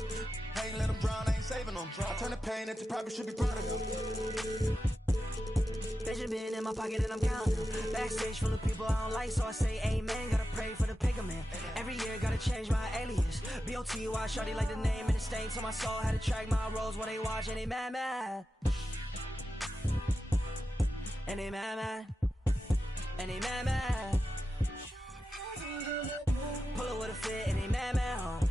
I ain't let them drown, I ain't saving them. I turn the pain into profit, should be proud of them. They just been in my pocket and I'm counting them. Backstage full of people I don't like, so I say amen. Gotta pray for the picker man. Every year gotta change my alias. B-O-T-Y, shorty like the name and the stain to my soul. Had to track my roles when they watch and they mad. And they mad. And they mad. Pull up with a fit and they mad,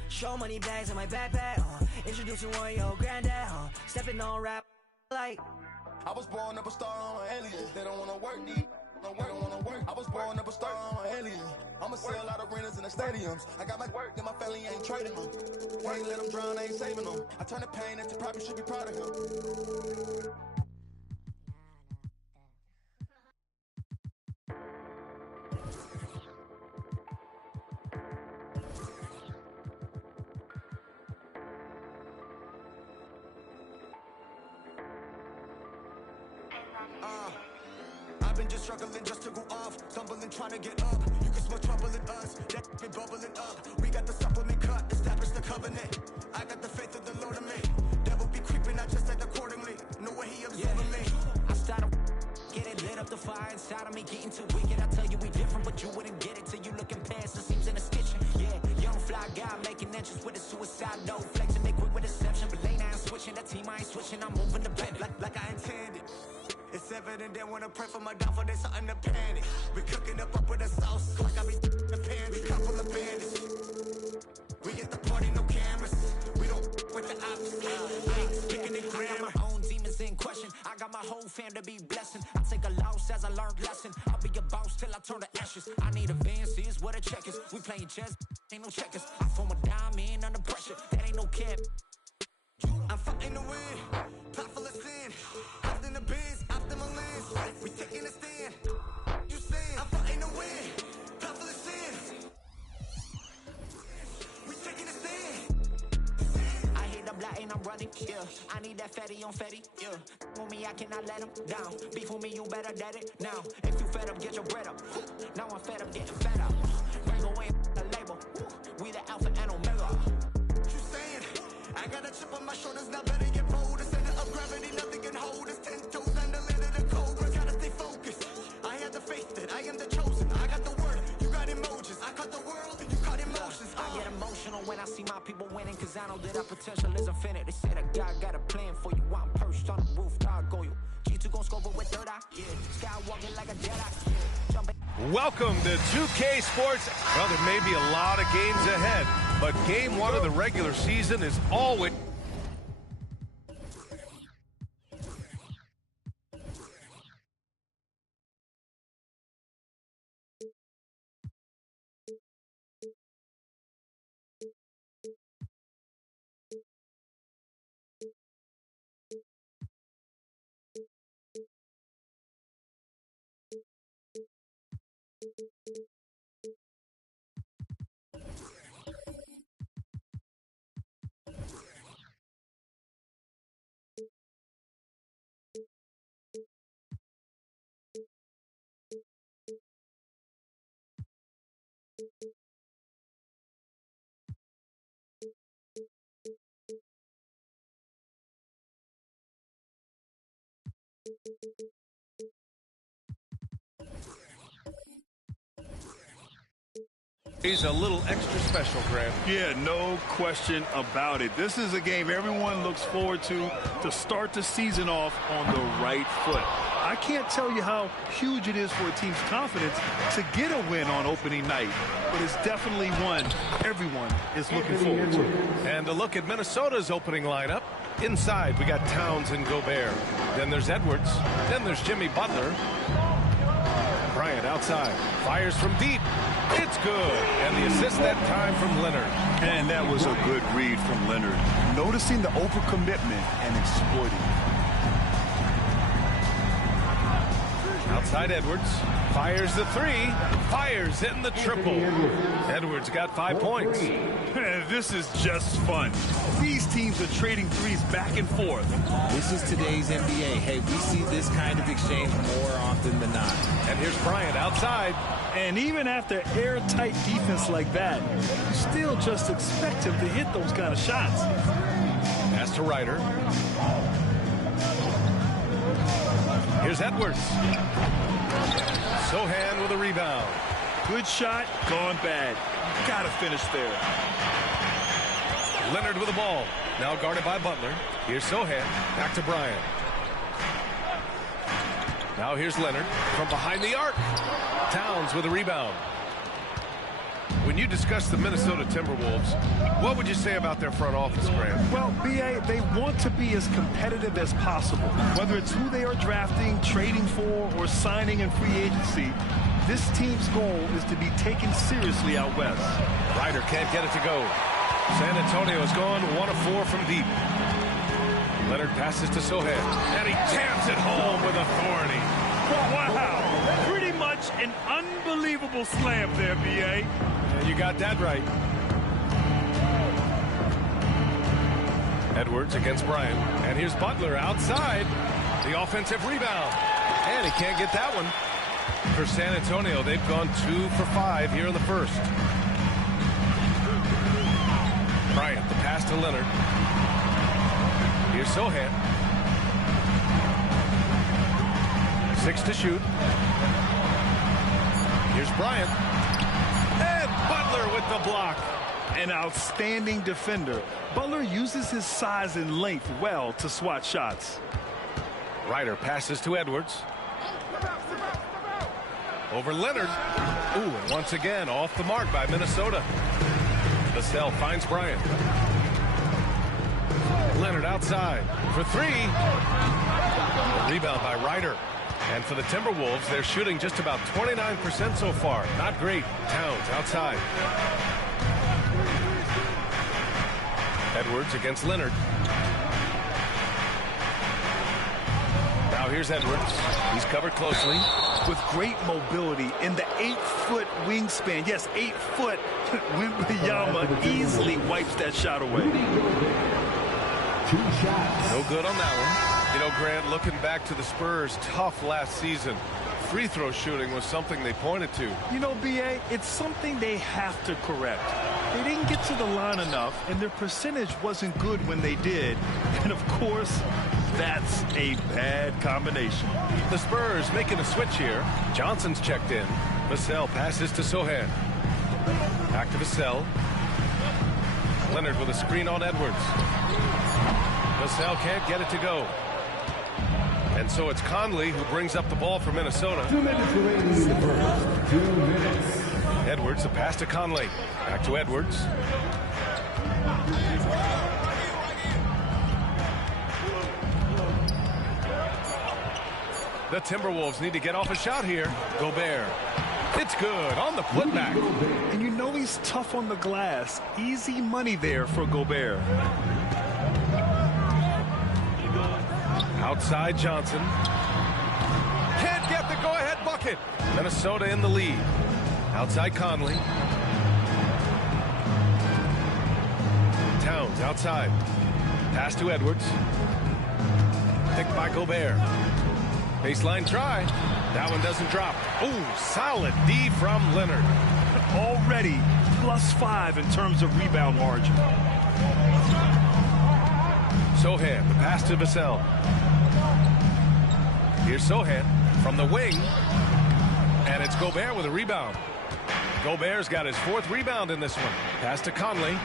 Show money bags in my backpack, Introducing one, yo, granddad, Stepping on rap like I was born a star, I'm an alien. They don't wanna work, don't wanna work. I was born a star, I'm an alien. I'ma sell out arenas in the stadiums. I got my work and my family ain't trading them. Can't let them drown, I ain't saving them. I turn the pain into profit, should be proud of him. I've been just struggling just to go off, stumbling trying to get up. You can smell trouble in us, that been bubbling up. We got the supplement cut, establish the covenant. I got the faith of the Lord in me. Devil be creeping, I just act accordingly. Know what he absorbing me. I started getting lit up the fire inside of me, getting too wicked. I tell you we different, but you wouldn't get it till you looking past the seams in the stitching. Yeah, young fly guy making entrance with a suicide note, flexing they quick with deception, but late I ain't switching. That team I ain't switching, I'm moving dependent like I intended. It's evident they wanna pray for my downfall, there's something to panic. We cooking up with a sauce, like I be the pan. We couple of bandits. We get the party, no cameras. We don't with the opposite. I ain't speaking in grammar. My own demons in question. I got my whole fam to be blessing. I take a loss as I learned lesson. I'll be a boss till I turn to ashes. I need advances, what a checkers. We playing chess, ain't no checkers. I form a diamond under pressure. That ain't no cap. I'm fighting to win, plot full of sin. Hopped in the biz, hopped in my lens. We taking a stand. You saying I'm fighting to win, plot full of sin. We taking a stand. I hit the block and I'm running, yeah. I need that fatty on fatty, yeah. On me, I cannot let him down. Beef with me, you better dead it now. If you fed up, get your bread up. Now I'm fed up, getting fed up. Bring away the label. We the alpha and omega. You saying? I got a chip on my shoulders, now better get bold. The center of gravity, nothing can hold us. 10 toes and the lid of the cobra. Gotta stay focused. I have the faith that I am the chosen. I got the word, you got emojis. I caught the world, you caught emotions. I get emotional when I see my people winning, cause I know that our potential is infinite. They say that God got a plan for you. I'm perched on the roof, dog go you. G2 gon' scope it with third eye, yeah. Skywalking like a Jedi, yeah. Jumping. Welcome to 2K Sports. Well, there may be a lot of games ahead, but game 1 of the regular season is always... He's a little extra special, Grant. Yeah, no question about it. This is a game everyone looks forward to start the season off on the right foot. I can't tell you how huge it is for a team's confidence to get a win on opening night, but it's definitely one everyone is looking forward to. And a look at Minnesota's opening lineup. Inside, we got Towns and Gobert. Then there's Edwards. Then there's Jimmy Butler. Bryant outside. Fires from deep. It's good. And the assist that time from Leonard. And that was a good read from Leonard. Noticing the overcommitment and exploiting it. Outside Edwards. Fires the three. Fires hitting the triple. Edwards got 5 points. This is just fun. These teams are trading threes back and forth. This is today's NBA. Hey, we see this kind of exchange more often than not. And here's Bryant outside. And even after airtight defense like that, you still just expect him to hit those kind of shots. Pass to Ryder. Here's Edwards. Sohan with a rebound. Good shot, gone bad. Gotta finish there. Leonard with the ball. Now guarded by Butler. Here's Sohan. Back to Bryant. Now here's Leonard from behind the arc. Towns with a rebound. When you discuss the Minnesota Timberwolves, what would you say about their front office, Grant? Well, B.A., they want to be as competitive as possible. Whether it's who they are drafting, trading for, or signing in free agency, this team's goal is to be taken seriously out west. Ryder can't get it to go. San Antonio is gone 1 of 4 from deep. Leonard passes to Sohan, and he jams it home with authority. Wow, pretty much an unbelievable slam there, B.A. And you got that right. Edwards against Bryant, and here's Butler outside. The offensive rebound, and he can't get that one. For San Antonio, they've gone 2 for 5 here in the first. Bryant, the pass to Leonard. Here's Sohan. 6 to shoot. Here's Bryant. And Butler with the block. An outstanding defender. Butler uses his size and length well to swat shots. Ryder passes to Edwards. Over Leonard. Ooh, and once again off the mark by Minnesota. Vassell finds Bryant. Leonard outside for 3. A rebound by Ryder. And for the Timberwolves, they're shooting just about 29% so far. Not great. Towns outside. Edwards against Leonard. Now here's Edwards. He's covered closely. With great mobility in the 8-foot wingspan. Yes, 8 foot. Wembanyama easily wipes that shot away. 2 shots. No good on that one. You know, Grant, looking back to the Spurs' tough last season, free throw shooting was something they pointed to. You know, B.A., it's something they have to correct. They didn't get to the line enough, and their percentage wasn't good when they did. And, of course, that's a bad combination. The Spurs making a switch here. Johnson's checked in. Vassell passes to Sohan. Back to Vassell. Leonard with a screen on Edwards. Vassell can't get it to go. And so it's Conley who brings up the ball for Minnesota. 2 minutes remaining in the first. 2 minutes. Edwards, the pass to Conley. Back to Edwards. The Timberwolves need to get off a shot here. Gobert. It's good on the putback. And you know he's tough on the glass. Easy money there for Gobert. Outside Johnson. Can't get the go-ahead bucket. Minnesota in the lead. Outside Conley. Towns outside. Pass to Edwards. Picked by Gobert. Baseline try. That one doesn't drop. Ooh, solid D from Leonard. Already +5 in terms of rebound margin. Sohan, the pass to Vassell. Here's Sohan from the wing. And it's Gobert with a rebound. Gobert's got his 4th rebound in this one. Pass to Conley.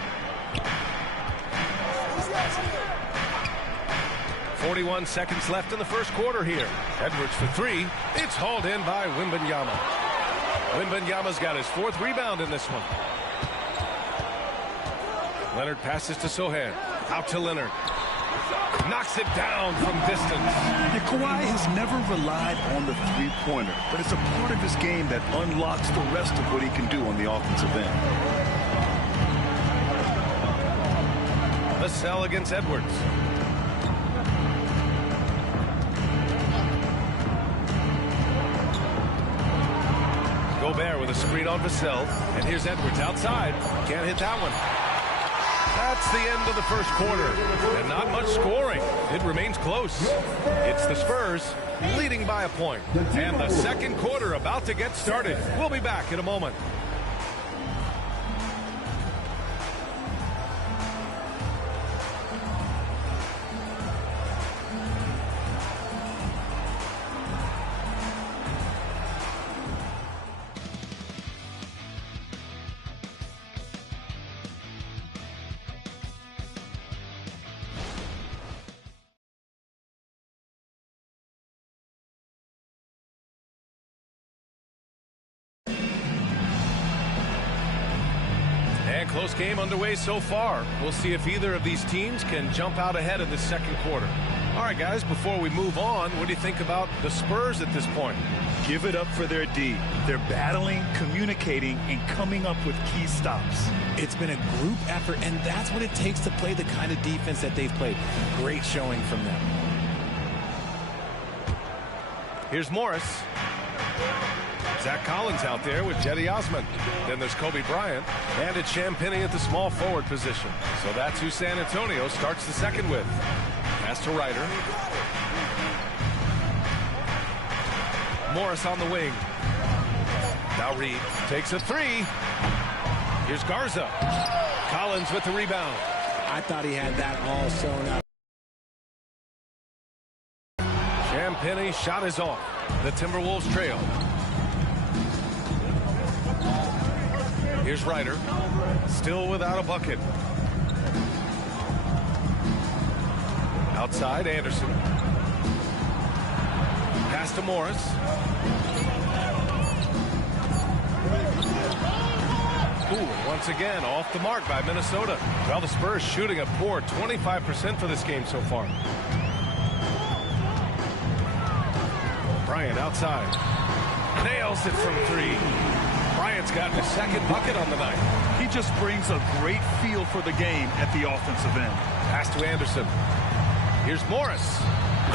41 seconds left in the first quarter here. Edwards for three. It's hauled in by Wembanyama. Wembanyama's got his 4th rebound in this one. Leonard passes to Sohan. Out to Leonard. Knocks it down from distance. Yeah, Kawhi has never relied on the three-pointer, but it's a part of his game that unlocks the rest of what he can do on the offensive end. Vassell against Edwards. Gobert with a screen on Vassell. And here's Edwards outside. Can't hit that one. That's the end of the first quarter. And not much scoring. It remains close. It's the Spurs leading by a point. And the second quarter about to get started. We'll be back in a moment. Close game underway so far. We'll see if either of these teams can jump out ahead of the second quarter. All right, guys, before we move on, what do you think about the Spurs at this point? Give it up for their D. They're battling, communicating, and coming up with key stops. It's been a group effort, and that's what it takes to play the kind of defense that they've played. Great showing from them. Here's Morris. Zach Collins out there with Jetty Osman. Then there's Kobe Bryant. And it's Champagnie at the small forward position. So that's who San Antonio starts the second with. Pass to Ryder. Morris on the wing. Now Reed takes a three. Here's Garza. Collins with the rebound. I thought he had that all sewn up. Champagnie shot is off. The Timberwolves trail. Here's Ryder. Still without a bucket. Outside, Anderson. Pass to Morris. Ooh, once again, off the mark by Minnesota. Well, the Spurs shooting a poor 25% for this game so far. Bryant outside. Nails it from three. Bryant's gotten his second bucket on the night. He just brings a great feel for the game at the offensive end. Pass to Anderson. Here's Morris.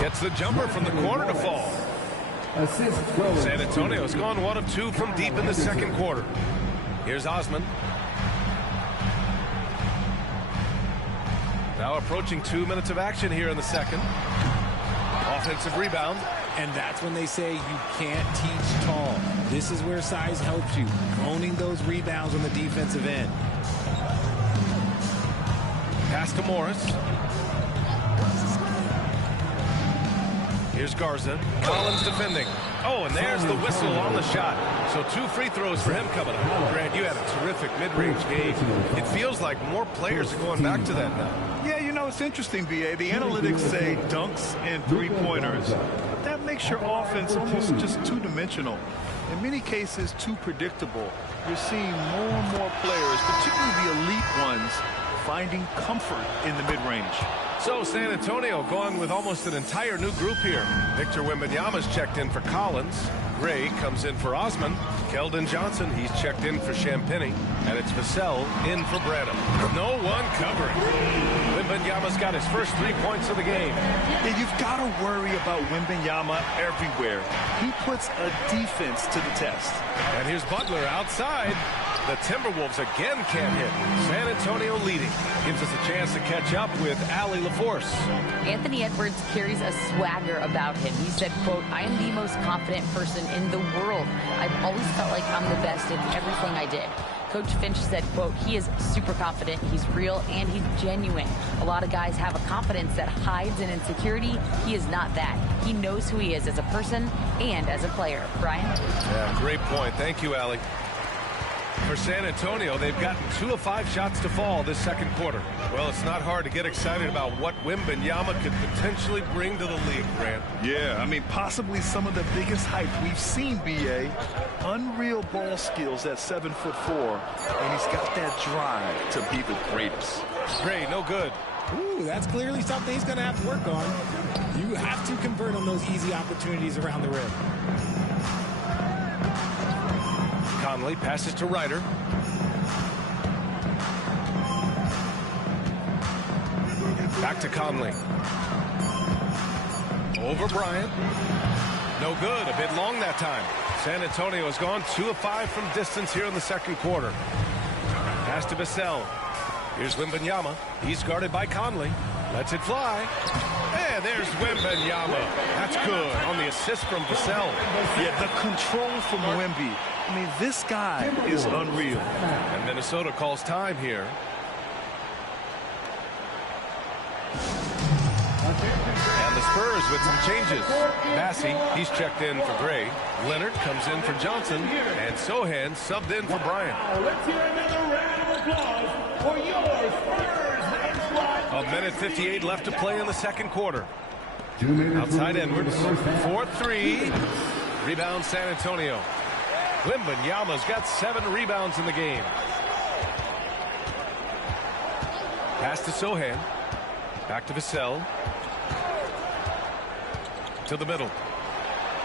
Gets the jumper from the corner to fall. San Antonio's gone 1 of 2 from deep in the second quarter. Here's Osman. Now approaching 2 minutes of action here in the second. Offensive rebound. And that's when they say you can't teach tall. This is where size helps you. Owning those rebounds on the defensive end. Pass to Morris. Here's Garza. Collins defending. Oh, and there's the whistle on the shot. So 2 free throws for him coming up. Grant, you had a terrific mid-range game. It feels like more players are going back to that now. Yeah, you know, it's interesting, B.A. The analytics say dunks and three-pointers. But that makes your offense almost just two-dimensional. In many cases, too predictable. You're seeing more and more players, particularly the elite ones, finding comfort in the mid-range. So San Antonio going with almost an entire new group here. Victor Wembanyama's checked in for Collins. Gray comes in for Osman. Keldon Johnson, he's checked in for Champagnie. And it's Vassell in for Branham. No one covering. Wembanyama's got his first 3 points of the game. Yeah, you've got to worry about Wembanyama everywhere. He puts a defense to the test. And here's Butler outside. The Timberwolves again can't hit. San Antonio leading. Gives us a chance to catch up with Allie LaForce. Anthony Edwards carries a swagger about him. He said, quote, "I am the most confident person in the world. I've always felt like I'm the best at everything I did." Coach Finch said, quote, "He is super confident, he's real, and he's genuine. A lot of guys have a confidence that hides an insecurity. He is not that. He knows who he is as a person and as a player." Brian? Yeah, great point. Thank you, Allie. For San Antonio, they've gotten 2 of 5 shots to fall this second quarter. Well, it's not hard to get excited about what Wembanyama could potentially bring to the league, Grant. Yeah, I mean, possibly some of the biggest hype we've seen, B.A. Unreal ball skills at 7'4", and he's got that drive to be the greatest. Gray, no good. Ooh, that's clearly something he's going to have to work on. You have to convert on those easy opportunities around the rim. Conley passes to Ryder. Back to Conley. Over Bryant. No good. A bit long that time. San Antonio has gone 2 of 5 from distance here in the second quarter. Pass to Vassell. Here's Wembanyama. He's guarded by Conley. Lets it fly. And there's Wembanyama. That's good on the assist from Vassell. Yeah, the control from Wemby. I mean, this guy is unreal. And Minnesota calls time here. And the Spurs with some changes. Massey, he's checked in for Gray. Leonard comes in for Johnson. And Sohan subbed in for Bryant. Let's hear another round of applause for your Spurs. A minute 58 left to play in the second quarter. Outside Edwards. 4-3. Rebound San Antonio. Wembanyama's got 7 rebounds in the game. Pass to Sohan. Back to Vassell. To the middle.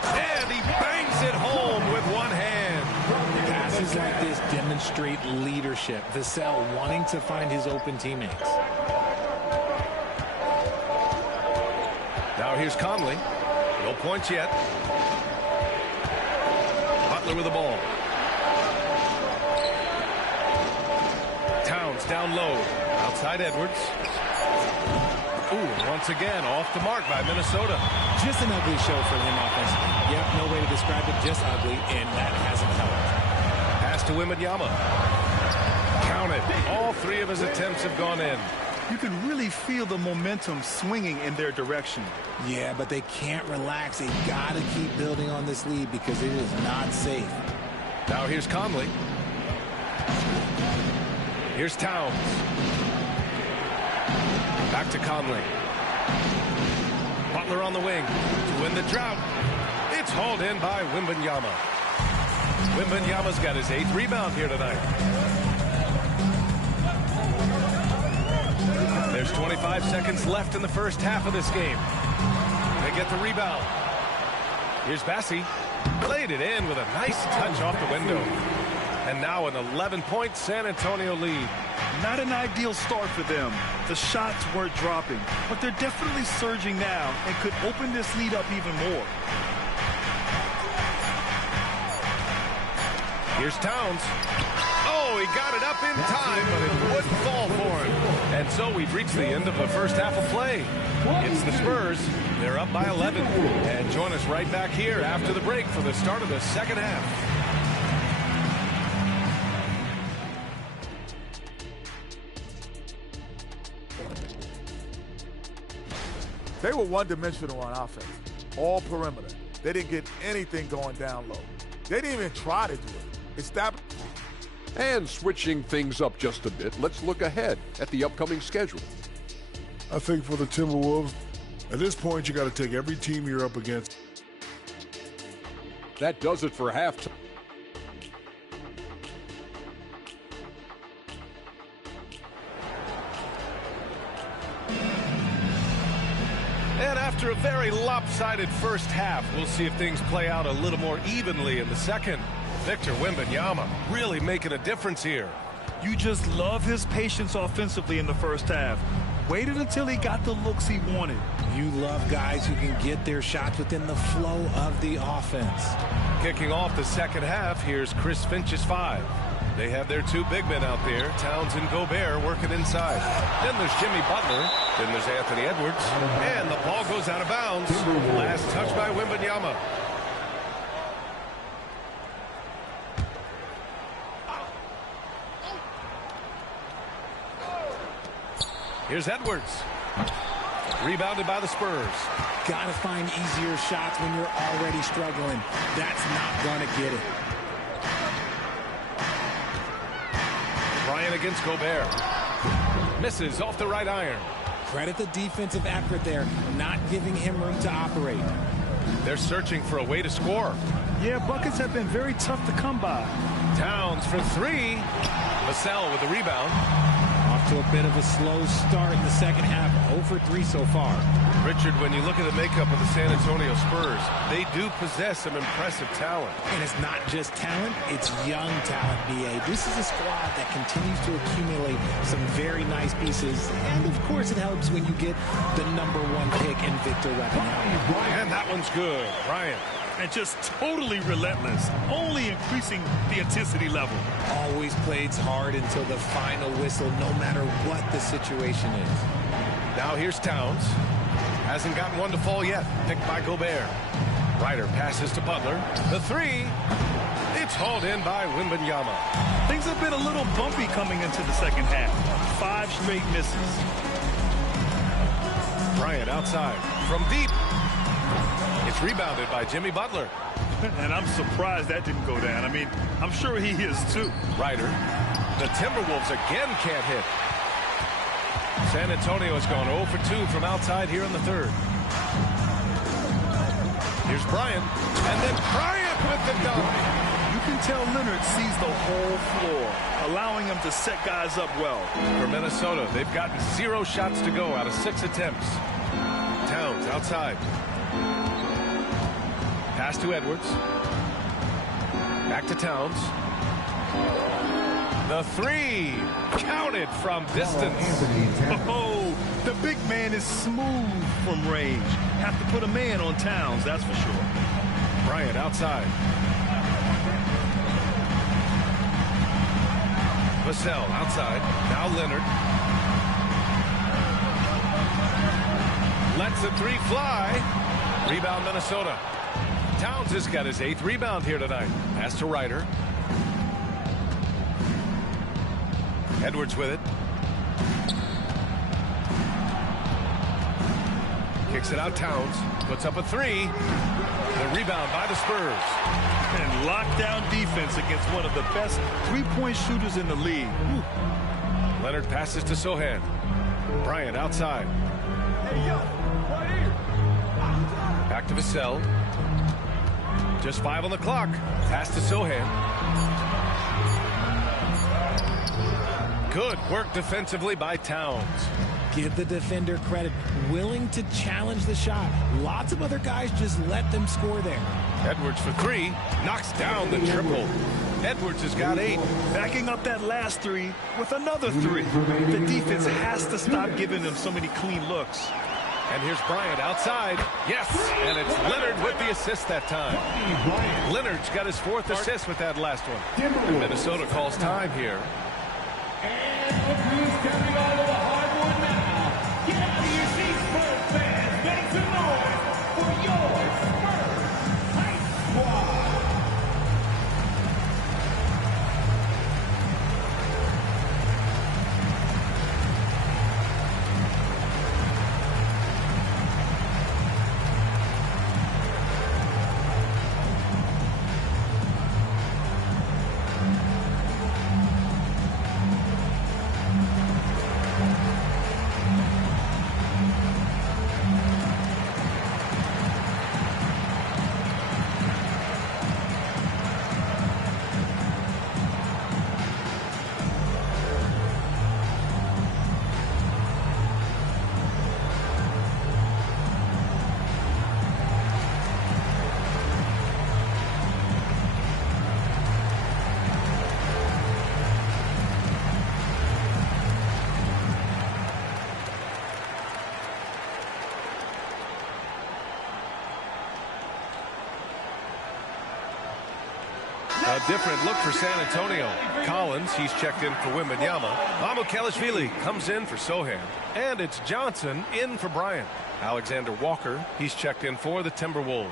And he bangs it home with one hand. Passes like this demonstrate leadership. Vassell wanting to find his open teammates. Now here's Conley. No points yet. Butler with the ball. Towns down low. Outside Edwards. Ooh, once again off the mark by Minnesota. Just an ugly show for him offensively. Yep, no way to describe it, just ugly, and that hasn't helped. Pass to Wembanyama. Counted. All 3 of his attempts have gone in. You can really feel the momentum swinging in their direction. Yeah, but they can't relax. They got to keep building on this lead because it is not safe. Now here's Conley. Here's Towns. Back to Conley. Butler on the wing to win the drought. It's hauled in by Wembanyama. Wembanyama's got his 8th rebound here tonight. There's 25 seconds left in the first half of this game. They get the rebound. Here's Bassey. Played it in with a nice touch off the window. And now an 11-point San Antonio lead. Not an ideal start for them. The shots weren't dropping, but they're definitely surging now and could open this lead up even more. Here's Towns. Oh, he got it up in time, but it wouldn't fall for him. And so we've reached the end of the first half of play. It's the Spurs. They're up by 11. And join us right back here after the break for the start of the second half. They were one-dimensional on offense, all perimeter. They didn't get anything going down low. They didn't even try to do it. And switching things up just a bit, let's look ahead at the upcoming schedule. I think for the Timberwolves, at this point, you got to take every team you're up against. That does it for halftime. And after a very lopsided first half, we'll see if things play out a little more evenly in the second. Victor Wembanyama really making a difference here. You just love his patience offensively in the first half. Waited until he got the looks he wanted. You love guys who can get their shots within the flow of the offense. Kicking off the second half, here's Chris Finch's 5. They have their 2 big men out there, Towns and Gobert, working inside. Then there's Jimmy Butler. Then there's Anthony Edwards. And the ball goes out of bounds. Last touch by Wembanyama. Here's Edwards. Rebounded by the Spurs. Got to find easier shots when you're already struggling. That's not going to get it. in against Gobert. Misses off the right iron. Credit the defensive effort there, not giving him room to operate. They're searching for a way to score. Yeah, buckets have been very tough to come by. Towns for three. Vassell with the rebound. Off to a bit of a slow start in the second half. 0 for 3 so far. Richard, when you look at the makeup of the San Antonio Spurs, they do possess some impressive talent. And it's not just talent, it's young talent, B.A. This is a squad that continues to accumulate some very nice pieces. And, of course, it helps when you get the #1 pick in Victor Wembanyama. And that one's good. Bryant. And just totally relentless, only increasing the intensity level. Always plays hard until the final whistle, no matter what the situation is. Now here's Towns. Hasn't gotten one to fall yet. Picked by Gobert. Ryder passes to Butler. The three. It's hauled in by Wembanyama. Things have been a little bumpy coming into the second half. 5 straight misses. Bryant outside. From deep. It's rebounded by Jimmy Butler. And I'm surprised that didn't go down. I mean, I'm sure he is too. Ryder. The Timberwolves again can't hit. San Antonio has gone 0 for 2 from outside here in the third. Here's Bryant. And then Bryant with the dunk. You can tell Leonard sees the whole floor, allowing him to set guys up well. For Minnesota, they've gotten 0 shots to go out of 6 attempts. Towns outside. Pass to Edwards. Back to Towns. The three. Counted from distance. Oh, the big man is smooth from range. Have to put a man on Towns, that's for sure. Bryant outside. Vassell outside. Now Leonard. Lets the three fly. Rebound Minnesota. Towns has got his 8th rebound here tonight. Pass to Ryder. Edwards with it. Kicks it out Towns. Puts up a 3. The rebound by the Spurs. And lockdown defense against one of the best three-point shooters in the league. Woo. Leonard passes to Sohan. Bryant outside. Back to Vassell. Just 5 on the clock. Pass to Sohan. Good work defensively by Towns. Give the defender credit. Willing to challenge the shot. Lots of other guys just let them score there. Edwards for 3. Knocks down the triple. Edwards has got 8. Backing up that last 3 with another 3. The defense has to stop giving them so many clean looks. And here's Bryant outside. Yes, and it's Leonard with the assist that time. Leonard's got his 4th assist with that last one. And Minnesota calls time here. And look who's coming onto the hardwood now. Get out of your seats, Spurs fans. Make some noise for your Spurs Hype Squad. A different look for San Antonio. Collins, he's checked in for Wembanyama. Mamukelashvili comes in for Sohan. And it's Johnson in for Bryant. Alexander Walker, he's checked in for the Timberwolves.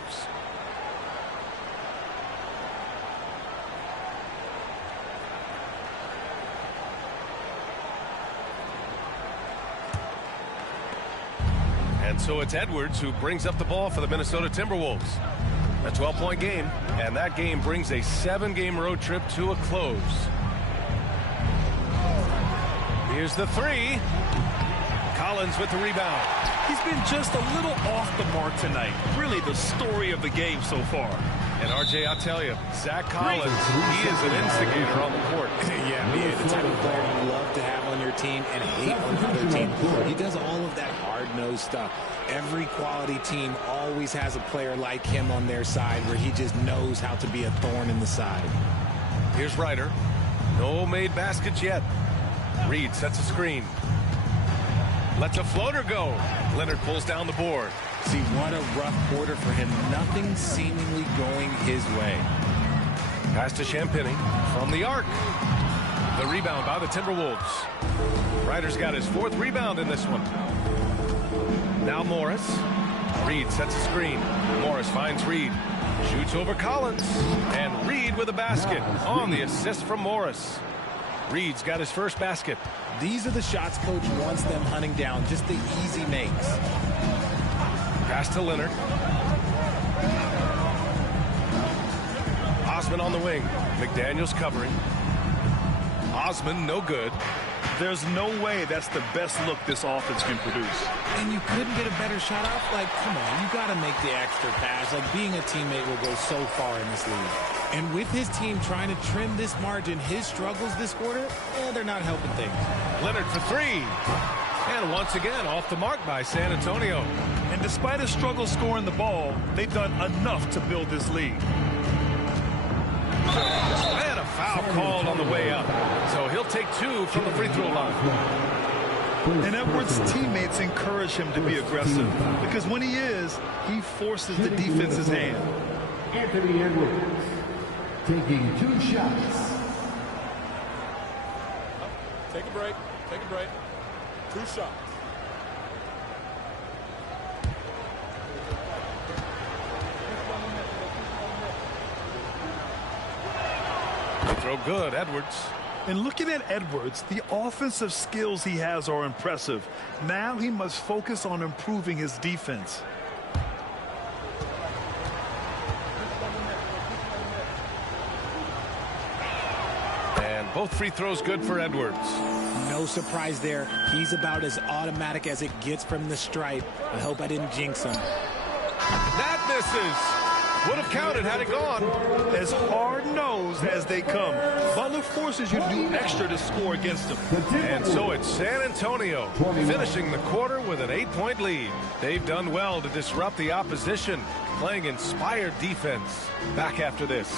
And so it's Edwards who brings up the ball for the Minnesota Timberwolves. A 12-point game, and that game brings a 7-game road trip to a close. Here's the three. Collins with the rebound. He's been just a little off the mark tonight. Really the story of the game so far. And RJ, I'll tell you, Zach Collins, he is an instigator on the court. Yeah, he is the type of player you love to have on your team and hate on the other team. He does all of that hard-nosed stuff. Every quality team always has a player like him on their side where he just knows how to be a thorn in the side. Here's Ryder. No made baskets yet. Reed sets a screen. Lets a floater go. Leonard pulls down the board. See, what a rough quarter for him. Nothing seemingly going his way. Pass to Champagny from the arc. The rebound by the Timberwolves. Ryder's got his 4th rebound in this one. Now Morris. Reed sets a screen. Morris finds Reed. Shoots over Collins. And Reed with a basket on the assist from Morris. Reed's got his first basket. These are the shots coach wants them hunting down, just the easy makes. Pass to Leonard. Osman on the wing. McDaniels covering. Osman no good. There's no way that's the best look this offense can produce. And you couldn't get a better shot off? Like, come on, you got to make the extra pass. Like, being a teammate will go so far in this league. And with his team trying to trim this margin, his struggles this quarter, they're not helping things. Leonard for 3. And once again, off the mark by San Antonio. And despite his struggle scoring the ball, they've done enough to build this lead. And a foul called on the way up. So he'll take 2 from the free throw line. And Edwards' teammates encourage him to be aggressive because when he is, he forces the defense's hand. Anthony Edwards taking 2 shots. Take a break. Take a break. 2 shots. Throw good, Edwards. And looking at Edwards, the offensive skills he has are impressive. Now he must focus on improving his defense. And both free throws good for Edwards. No surprise there. He's about as automatic as it gets from the stripe. I hope I didn't jinx him. That misses. Would have counted had it gone. As hard-nosed as they come, Butler forces you to do extra to score against them. And so it's San Antonio finishing the quarter with an 8-point lead. They've done well to disrupt the opposition, playing inspired defense. Back after this.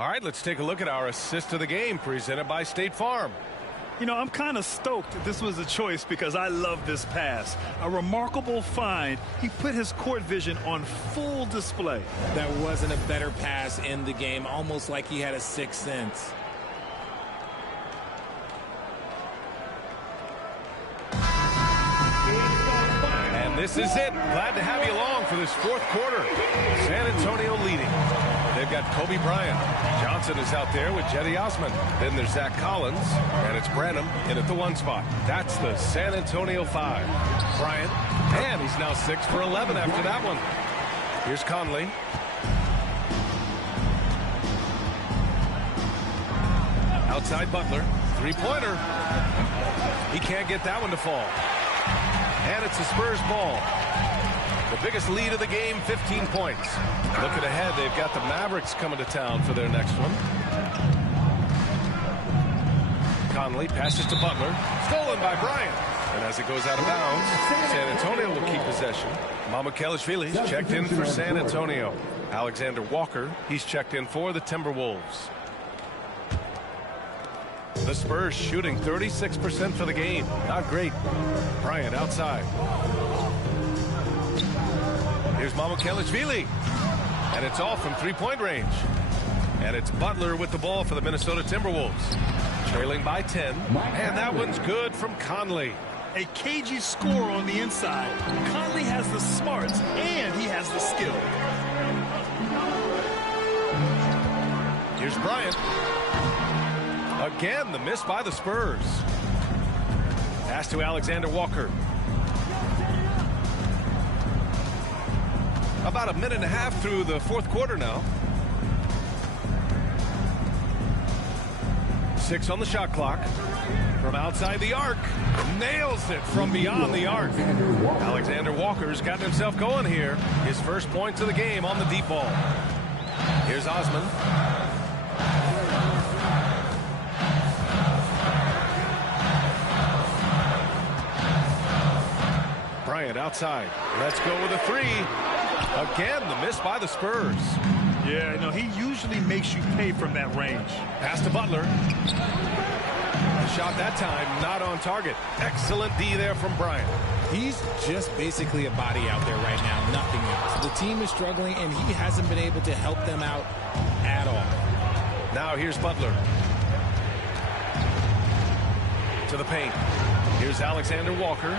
All right, let's take a look at our assist of the game presented by State Farm. You know, I'm kind of stoked that this was a choice because I love this pass. A remarkable find. He put his court vision on full display. That wasn't a better pass in the game, almost like he had a sixth sense. And this is it. Glad to have you along for this 4th quarter. San Antonio leading. They've got Kobe Bryant. Johnson is out there with Jetty Osman. Then there's Zach Collins, and it's Branham in at the 1 spot. That's the San Antonio 5. Bryant, and he's now 6 for 11 after that one. Here's Conley. Outside Butler. 3-pointer. He can't get that one to fall. And it's the Spurs ball. The biggest lead of the game, 15 points. Looking ahead, they've got the Mavericks coming to town for their next one. Conley passes to Butler. Stolen by Bryant. And as it goes out of bounds, San Antonio will keep possession. Mamukelashvili's checked in for San Antonio. Alexander Walker, he's checked in for the Timberwolves. The Spurs shooting 36% for the game. Not great. Bryant outside. Here's Mamukelashvili. And it's all from 3-point range. And it's Butler with the ball for the Minnesota Timberwolves. Trailing by 10. And that one's good from Conley. A cagey scorer on the inside. Conley has the smarts, and he has the skill. Here's Bryant. Again, the miss by the Spurs. Pass to Alexander Walker. About a minute and a half through the fourth quarter now. 6 on the shot clock. From outside the arc. Nails it from beyond the arc. Alexander Walker's gotten himself going here. His first points of the game on the deep ball. Here's Osman. Bryant outside. Let's go with a 3. Again, the miss by the Spurs. Yeah, you know, he usually makes you pay from that range. Pass to Butler. The shot that time not on target. Excellent D there from Bryant. He's just basically a body out there right now, nothing else. The team is struggling, and he hasn't been able to help them out at all. Now here's Butler. To the paint. Here's Alexander Walker.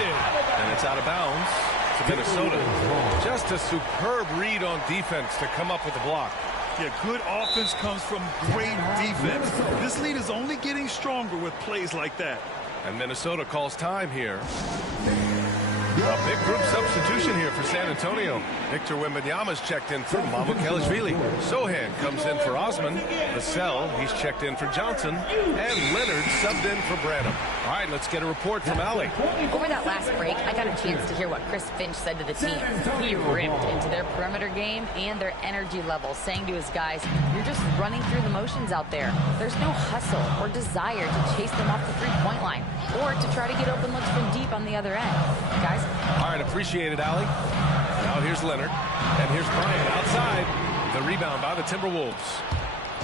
And it's out of bounds to Minnesota. Just a superb read on defense to come up with the block. Yeah, good offense comes from great defense. This lead is only getting stronger with plays like that. And Minnesota calls time here. A big group substitution here for San Antonio. Victor Wembanyama's checked in for Mamukelashvili. Sohan comes in for Osman. Vassell, he's checked in for Johnson. And Leonard subbed in for Branham. All right, let's get a report from Allie. Over that last break, I got a chance to hear what Chris Finch said to the team. He ripped into their perimeter game and their energy level, saying to his guys, you're just running through the motions out there. There's no hustle or desire to chase them off the three-point line or to try to get open looks from deep on the other end. Guys? All right, appreciate it, Allie. Now here's Leonard, and here's Bryant outside. The rebound by the Timberwolves.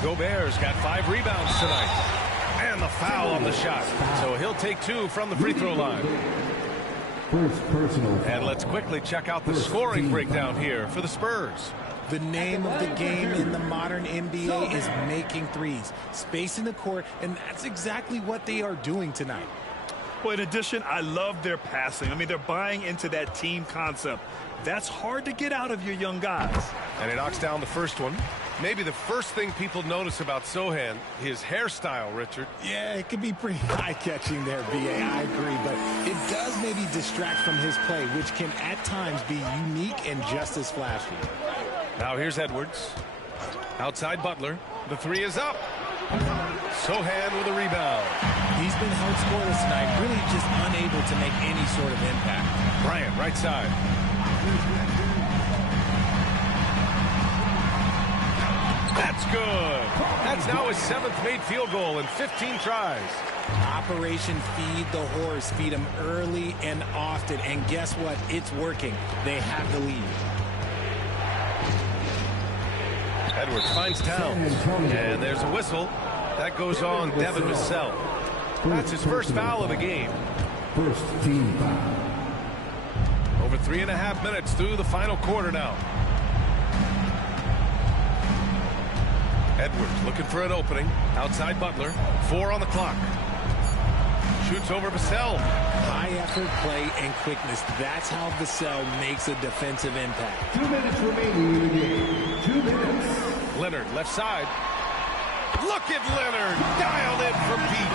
Gobert's got 5 rebounds tonight. And the foul on the shot. So he'll take 2 from the free throw line. First personal. And let's quickly check out the scoring breakdown here for the Spurs. The name of the game in the modern NBA is making threes, spacing the court, and that's exactly what they are doing tonight. Well, in addition, I love their passing. I mean, they're buying into that team concept. That's hard to get out of your young guys. And he knocks down the first one. Maybe the first thing people notice about Sohan, his hairstyle, Richard. Yeah, it could be pretty eye-catching there, B.A. I agree, but it does maybe distract from his play, which can at times be unique and just as flashy. Now here's Edwards. Outside Butler. The 3 is up. Sohan with a rebound. He's been held scoreless tonight, really just unable to make any sort of impact. Bryant, right side. That's good. That's now his 7th made field goal in 15 tries. Operation Feed the Horse. Feed him early and often. And guess what? It's working. They have the lead. Edwards finds Towns. And there's a whistle. That goes on Devin Vassell. That's his first foul of the game. First team foul. Over 3.5 minutes through the final quarter now. Edwards looking for an opening. Outside Butler. 4 on the clock. Shoots over Vassell. High effort play and quickness. That's how Vassell makes a defensive impact. 2 minutes remaining in the game. 2 minutes. Leonard left side. Look at Leonard. Dialed in from deep.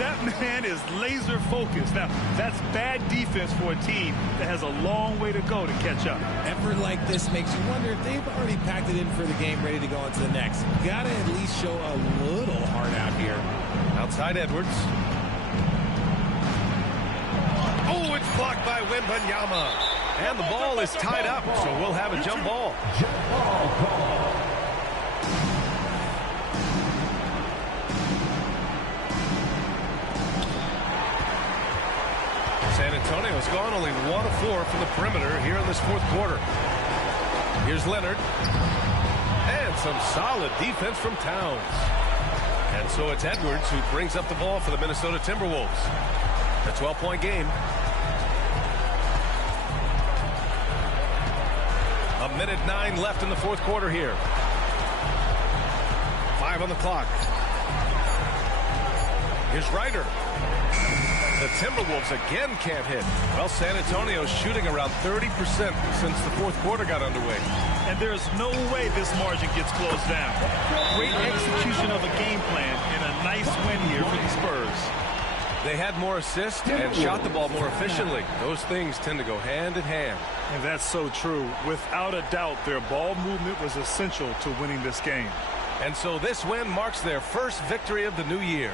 That man is laser focused. Now, that's bad defense for a team that has a long way to go to catch up. Effort like this makes you wonder if they've already packed it in for the game, ready to go on to the next. Gotta at least show a little heart out here. Outside Edwards. Oh, it's blocked by Wembanyama. And the ball is tied up, so we'll have a jump ball. Jump ball call. San Antonio's gone only 1 of 4 from the perimeter here in this fourth quarter. Here's Leonard. And some solid defense from Towns. And so it's Edwards who brings up the ball for the Minnesota Timberwolves. A 12-point game. 1:09 left in the fourth quarter here. 5 on the clock. Here's Ryder. The Timberwolves again can't hit. Well, San Antonio's shooting around 30% since the fourth quarter got underway. And there's no way this margin gets closed down. Great execution of a game plan and a nice win here for the Spurs. They had more assists and shot the ball more efficiently. Those things tend to go hand in hand. And that's so true. Without a doubt, their ball movement was essential to winning this game. And so this win marks their first victory of the new year.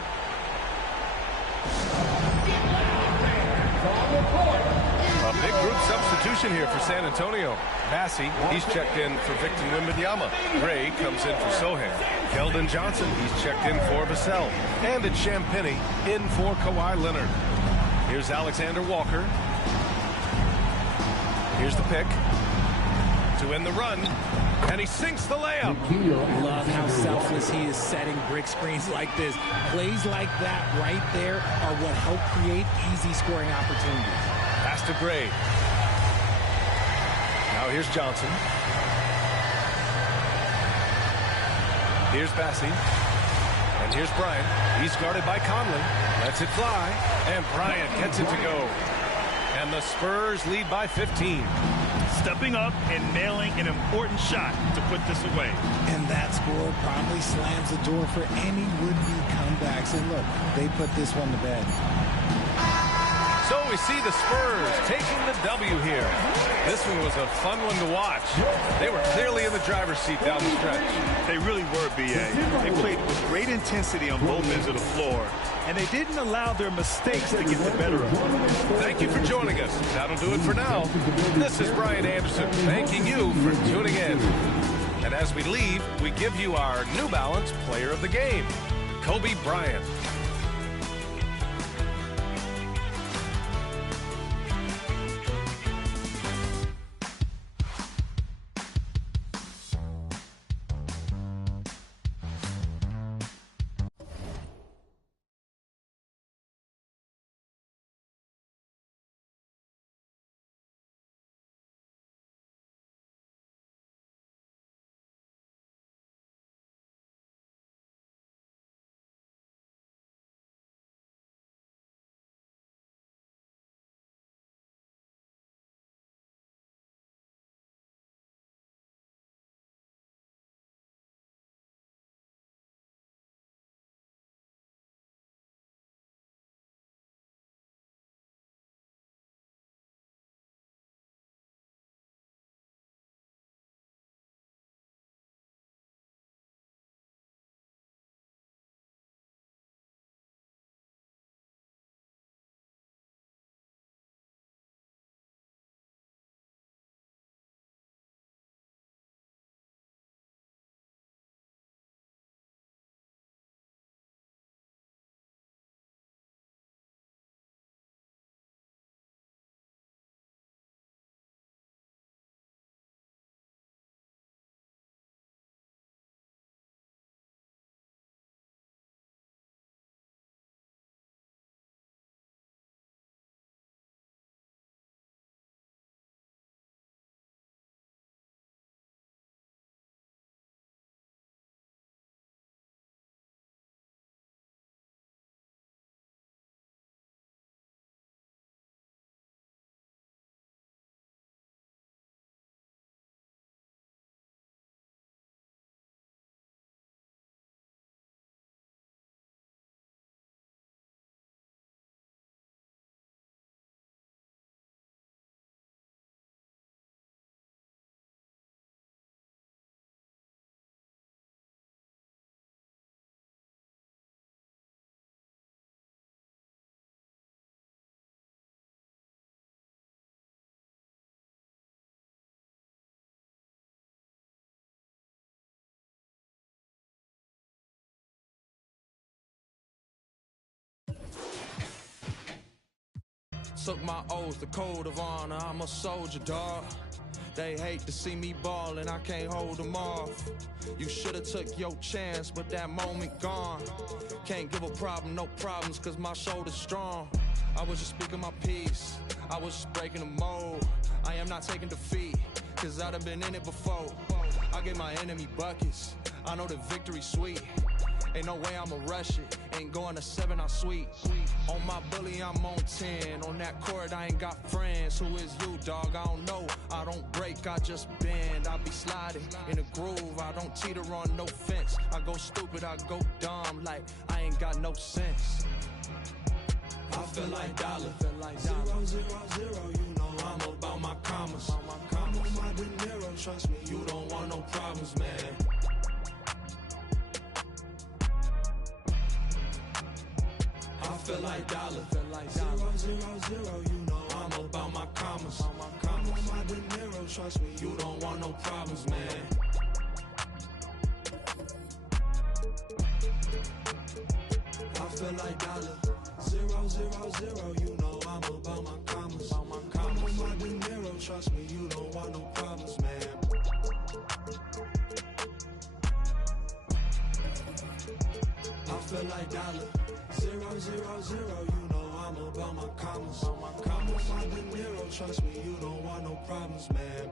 A big group substitution here for San Antonio. Massey, he's checked in for Victor Wembanyama. Gray comes in for Sohan. Keldon Johnson, he's checked in for Vassell. And it's Champagnie in for Kawhi Leonard. Here's Alexander Walker. Here's the pick to end the run. And he sinks the layup. Love how selfless he is setting brick screens like this. Plays like that right there are what help create easy scoring opportunities. Pass to Gray. Now here's Johnson. Here's Bassey. And here's Bryant. He's guarded by Conley. Lets it fly. And Bryant gets it to go. And the Spurs lead by 15. Stepping up and nailing an important shot to put this away. And that score probably slams the door for any would-be comebacks. And look, they put this one to bed. So we see the Spurs taking the W here. This one was a fun one to watch. They were clearly in the driver's seat down the stretch. They really were, B.A. They played with great intensity on both ends of the floor, and they didn't allow their mistakes to get the better of them. Thank you for joining us. That'll do it for now. This is Brian Anderson thanking you for tuning in. And as we leave, we give you our New Balance Player of the Game, Kobe Bryant. Took my oath, the code of honor, I'm a soldier, dawg. They hate to see me ballin', I can't hold them off. You should've took your chance, but that moment gone. Can't give a problem, no problems, cause my shoulder's strong. I was just speaking my piece, I was just breaking the mold. I am not taking defeat, cause I done been in it before. I get my enemy buckets, I know the victory's sweet. Ain't no way I'ma rush it, ain't going to 7, I'm sweet. On my bully, I'm on 10. On that court, I ain't got friends. Who is you, dog? I don't know. I don't break, I just bend. I be sliding in a groove, I don't teeter on no fence. I go stupid, I go dumb, like I ain't got no sense. I feel like dollar, 0, 0, 0, you know I'm about my commas. I'm on my De Niro, trust me, you don't want no problems, man. I feel like dollar, 0, 0, 0, you know I'm about my commas. I'm on my De Niro, trust me, you don't want no problems, man. I feel like dollar, 0, 0, 0, you know I'm about my commas. I'm on my De Niro, trust me, you don't want no problems, man. I feel like dollar, 0, 0, 0, you know I'm about my commas. I'm on my De Niro, trust me, you don't want no problems, man.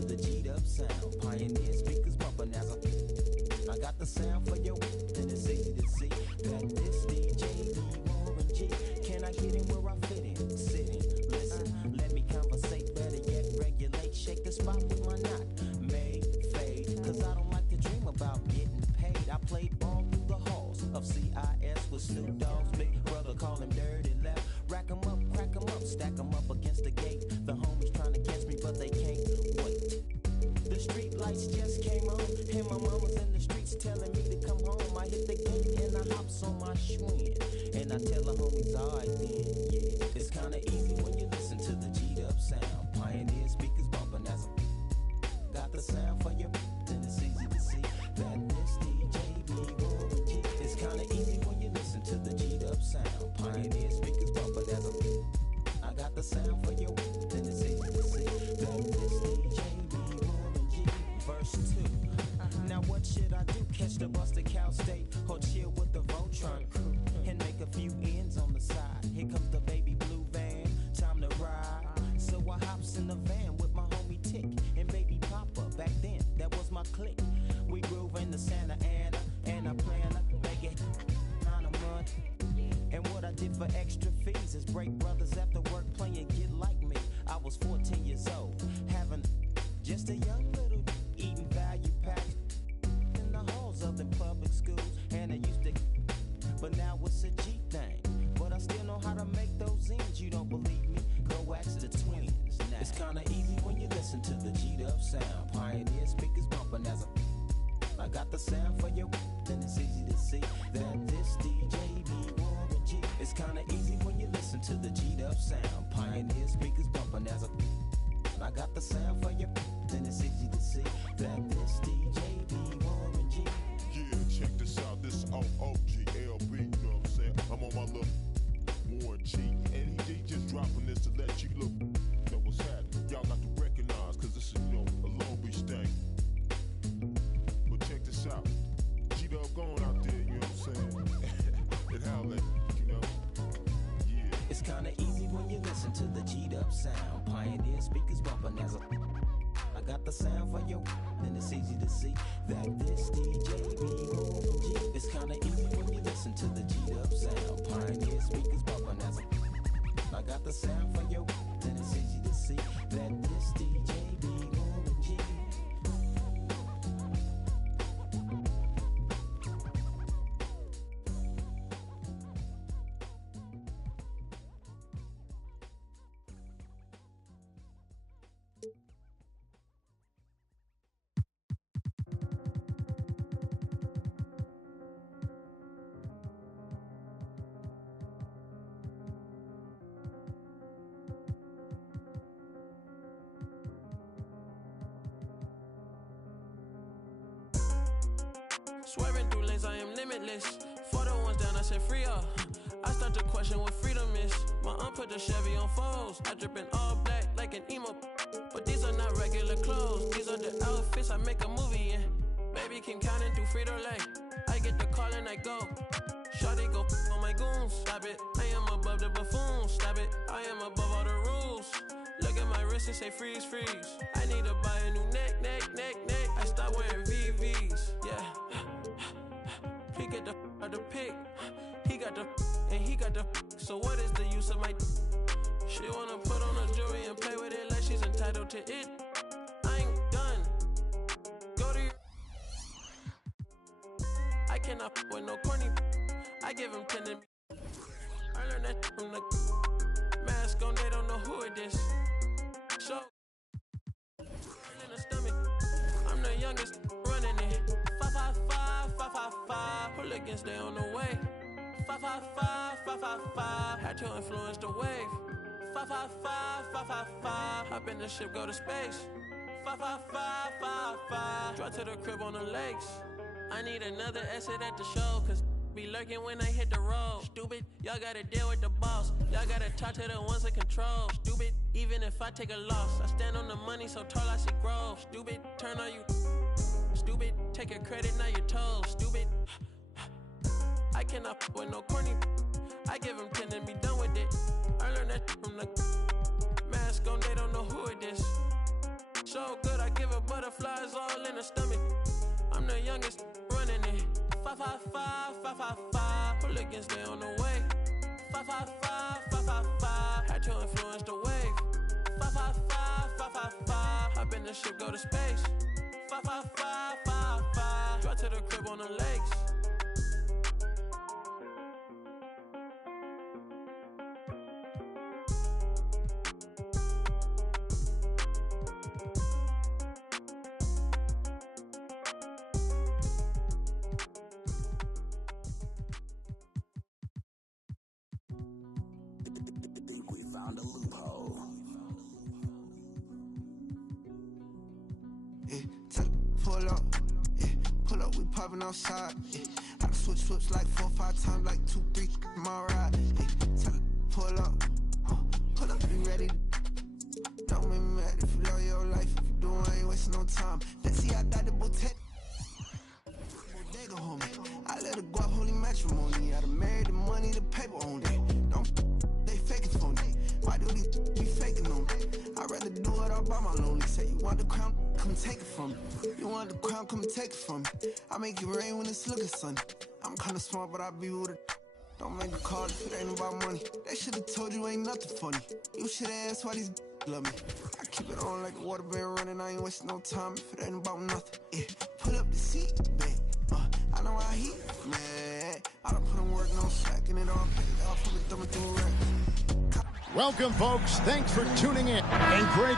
to the G'd up sound. Pioneer speakers bumping as I got the sound for your and it's easy to see that this DJ be Warren G. Can I get in where I fit in? Sit in, listen, let me conversate, better yet regulate, shake the spot with my knot. May fade, cause I don't like to dream about getting paid. I played ball through the halls of CIS with Snoop Dogg's big brother, call him Dirty Left. Rack 'em up, crack 'em up, stack 'em up against the gate. The homies trying to catch me, but they can't wait. The street lights just came on, and my mama's in the streets telling me to come home. I hit the gate and I hops on my Schwinn, and I tell the homies, alright then, yeah. It's kinda easy when you listen to the G'd up sound. Pioneer speakers bumping as I got the sound for you, then it's easy to see that this DJ be Warren G. It's kinda easy when you listen to the G'd up sound. Pioneer speakers bumping as I got the sound for you, then it's easy to see that this DJ be Warren G. Verse 2. Now what should I do? Catch the bus to Cal State or chill with the Voltron crew and make a few ends on the side? Here comes the baby blue van, time to ride. So I hops in the van with my homie Tick and baby Papa. Back then, that was my clique. We groove in the Santa Ana and I plan to make it on a month. And what I did for extra fees is break brothers after work playing Get Like Me. I was 14 years old, having just a young little eating value packs in the halls of the public schools, and I used to, but now it's a G thing. But I still know how to make those ends. You don't believe me? Go ask the twins. Now, it's kinda easy when you listen to the G'd up sound. Pioneer speakers bumping as I got the sound for you, then it's easy to see that this DJ be Warren G. It's kinda easy when you listen to the G'd up sound. Pioneer speakers bumping as I got the sound for you, then it's easy to see that this DJ be Warren G. Yeah, check this out, this OOGLB, you know what I'm saying? I'm on my little Warren G, and he just dropping this to let you look, know what's happening. Y'all got to recognize, cause this is, you know, a Long Beach thing. But check this out, G-Dub going out there, you know what I'm saying? And holla, you know? Yeah. It's kinda easy when you listen to the G'd up sound. Pioneer speakers bumping as I got the sound for you, then it's easy to see that this DJ be Warren G. It's kinda easy when you listen to the G'd up sound. Pioneer speakers bumping as I got the sound for you, then it's easy to see that this DJ be Warren G. Swerving through lanes, I am limitless. For the ones down, I said free up. I start to question what freedom is. My aunt put the Chevy on foes. I drip in all black like an emo. But these are not regular clothes. These are the outfits I make a movie in. Baby keep counting through Frito-Lay. I get the call and I go. Shawty go on my goons. Stop it, I am above the buffoons. Stop it, I am above all the rules. Look at my wrist and say freeze, freeze. I need to buy a new neck. I start wearing VVs, yeah. He get the out the pick. He got the and he got the. So what is the use of my? She wanna put on a jewelry and play with it like she's entitled to it. I ain't done. Go to your. I cannot with no corny. I give him 10 and I learned that from the mask on. They don't know who it is. So in the stomach. I'm the youngest running it. 555, 555. Hooligans, they on the way. 555, 555. Had to influence the wave. 555, 555. Hop in the ship, go to space. 555, 555. Drive to the crib on the lakes. I need another exit at the show, cause be lurking when I hit the road. Stupid, y'all gotta deal with the boss. Y'all gotta talk to the ones in control. Stupid, even if I take a loss, I stand on the money so tall I see growth. Stupid, turn on you. Stupid, take your credit, now you're told. Stupid, I cannot with no corny. I give him 10 and be done with it. I learned that from the mask on, they don't know who it is. So good, I give her butterflies all in her stomach. I'm the youngest running it. 555, 555. Hooligans, they on the way. 555, 555. Had to influence the wave. 555, 555. Hop in the ship, go to space. 555, 555. Drive to the crib on the lakes. Think we found a loophole. Yeah, pull up. Yeah, pull up, we popping outside. Yeah, I done switch like 4 or 5 times, like 2, 3 my ride. Yeah, tell her, pull up, be ready. Don't make me mad if you love your life. If you do, I ain't wasting no time. Let's see, I got the boutique. Bodega, homie. I let her go out, holy matrimony. I done married the money, the paper on it. Don't they faking for me. Why do these be faking on me? I'd rather do it all by my lonely. Say you want the crown, come take it from me. You want the crown, come take it from me. I make it rain when it's looking sunny. I'm kinda smart, but I be with it. Don't make a call if it ain't about money. They should've told you ain't nothing funny. You should've asked why these love me. I keep it on like the water been running. I ain't wasting no time if it ain't about nothing. Yeah, pull up the seat, babe. I know how he man. I done put in work, no slacking it all. Paid off from the thumb through a rack. Welcome, folks. Thanks for tuning in. And Greg.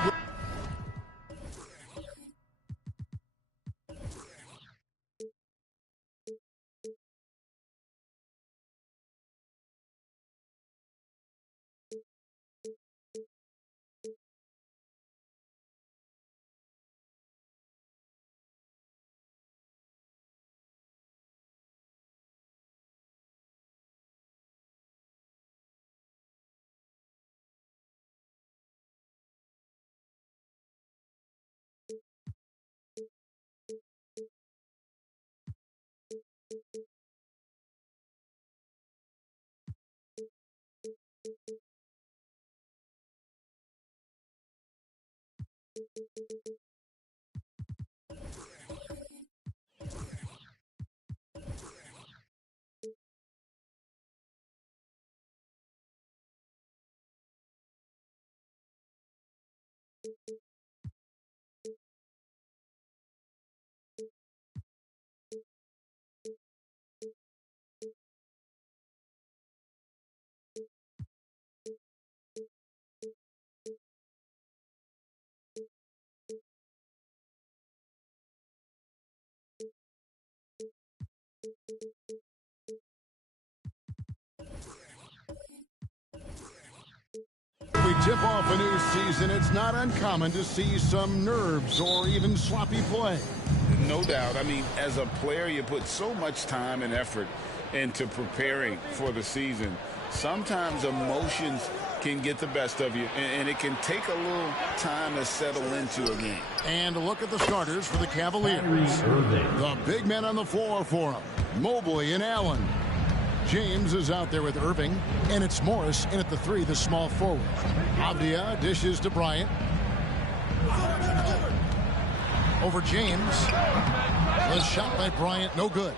We tip off a new season, it's not uncommon to see some nerves or even sloppy play. No doubt. I mean, as a player, you put so much time and effort into preparing for the season. Sometimes emotions can get the best of you, and it can take a little time to settle into a game. And look at the starters for the Cavaliers. The big men on the floor for them, Mobley and Allen. James is out there with Irving, and it's Morris in at the 3, the small forward. Avdia dishes to Bryant. Over James. The shot by Bryant, no good.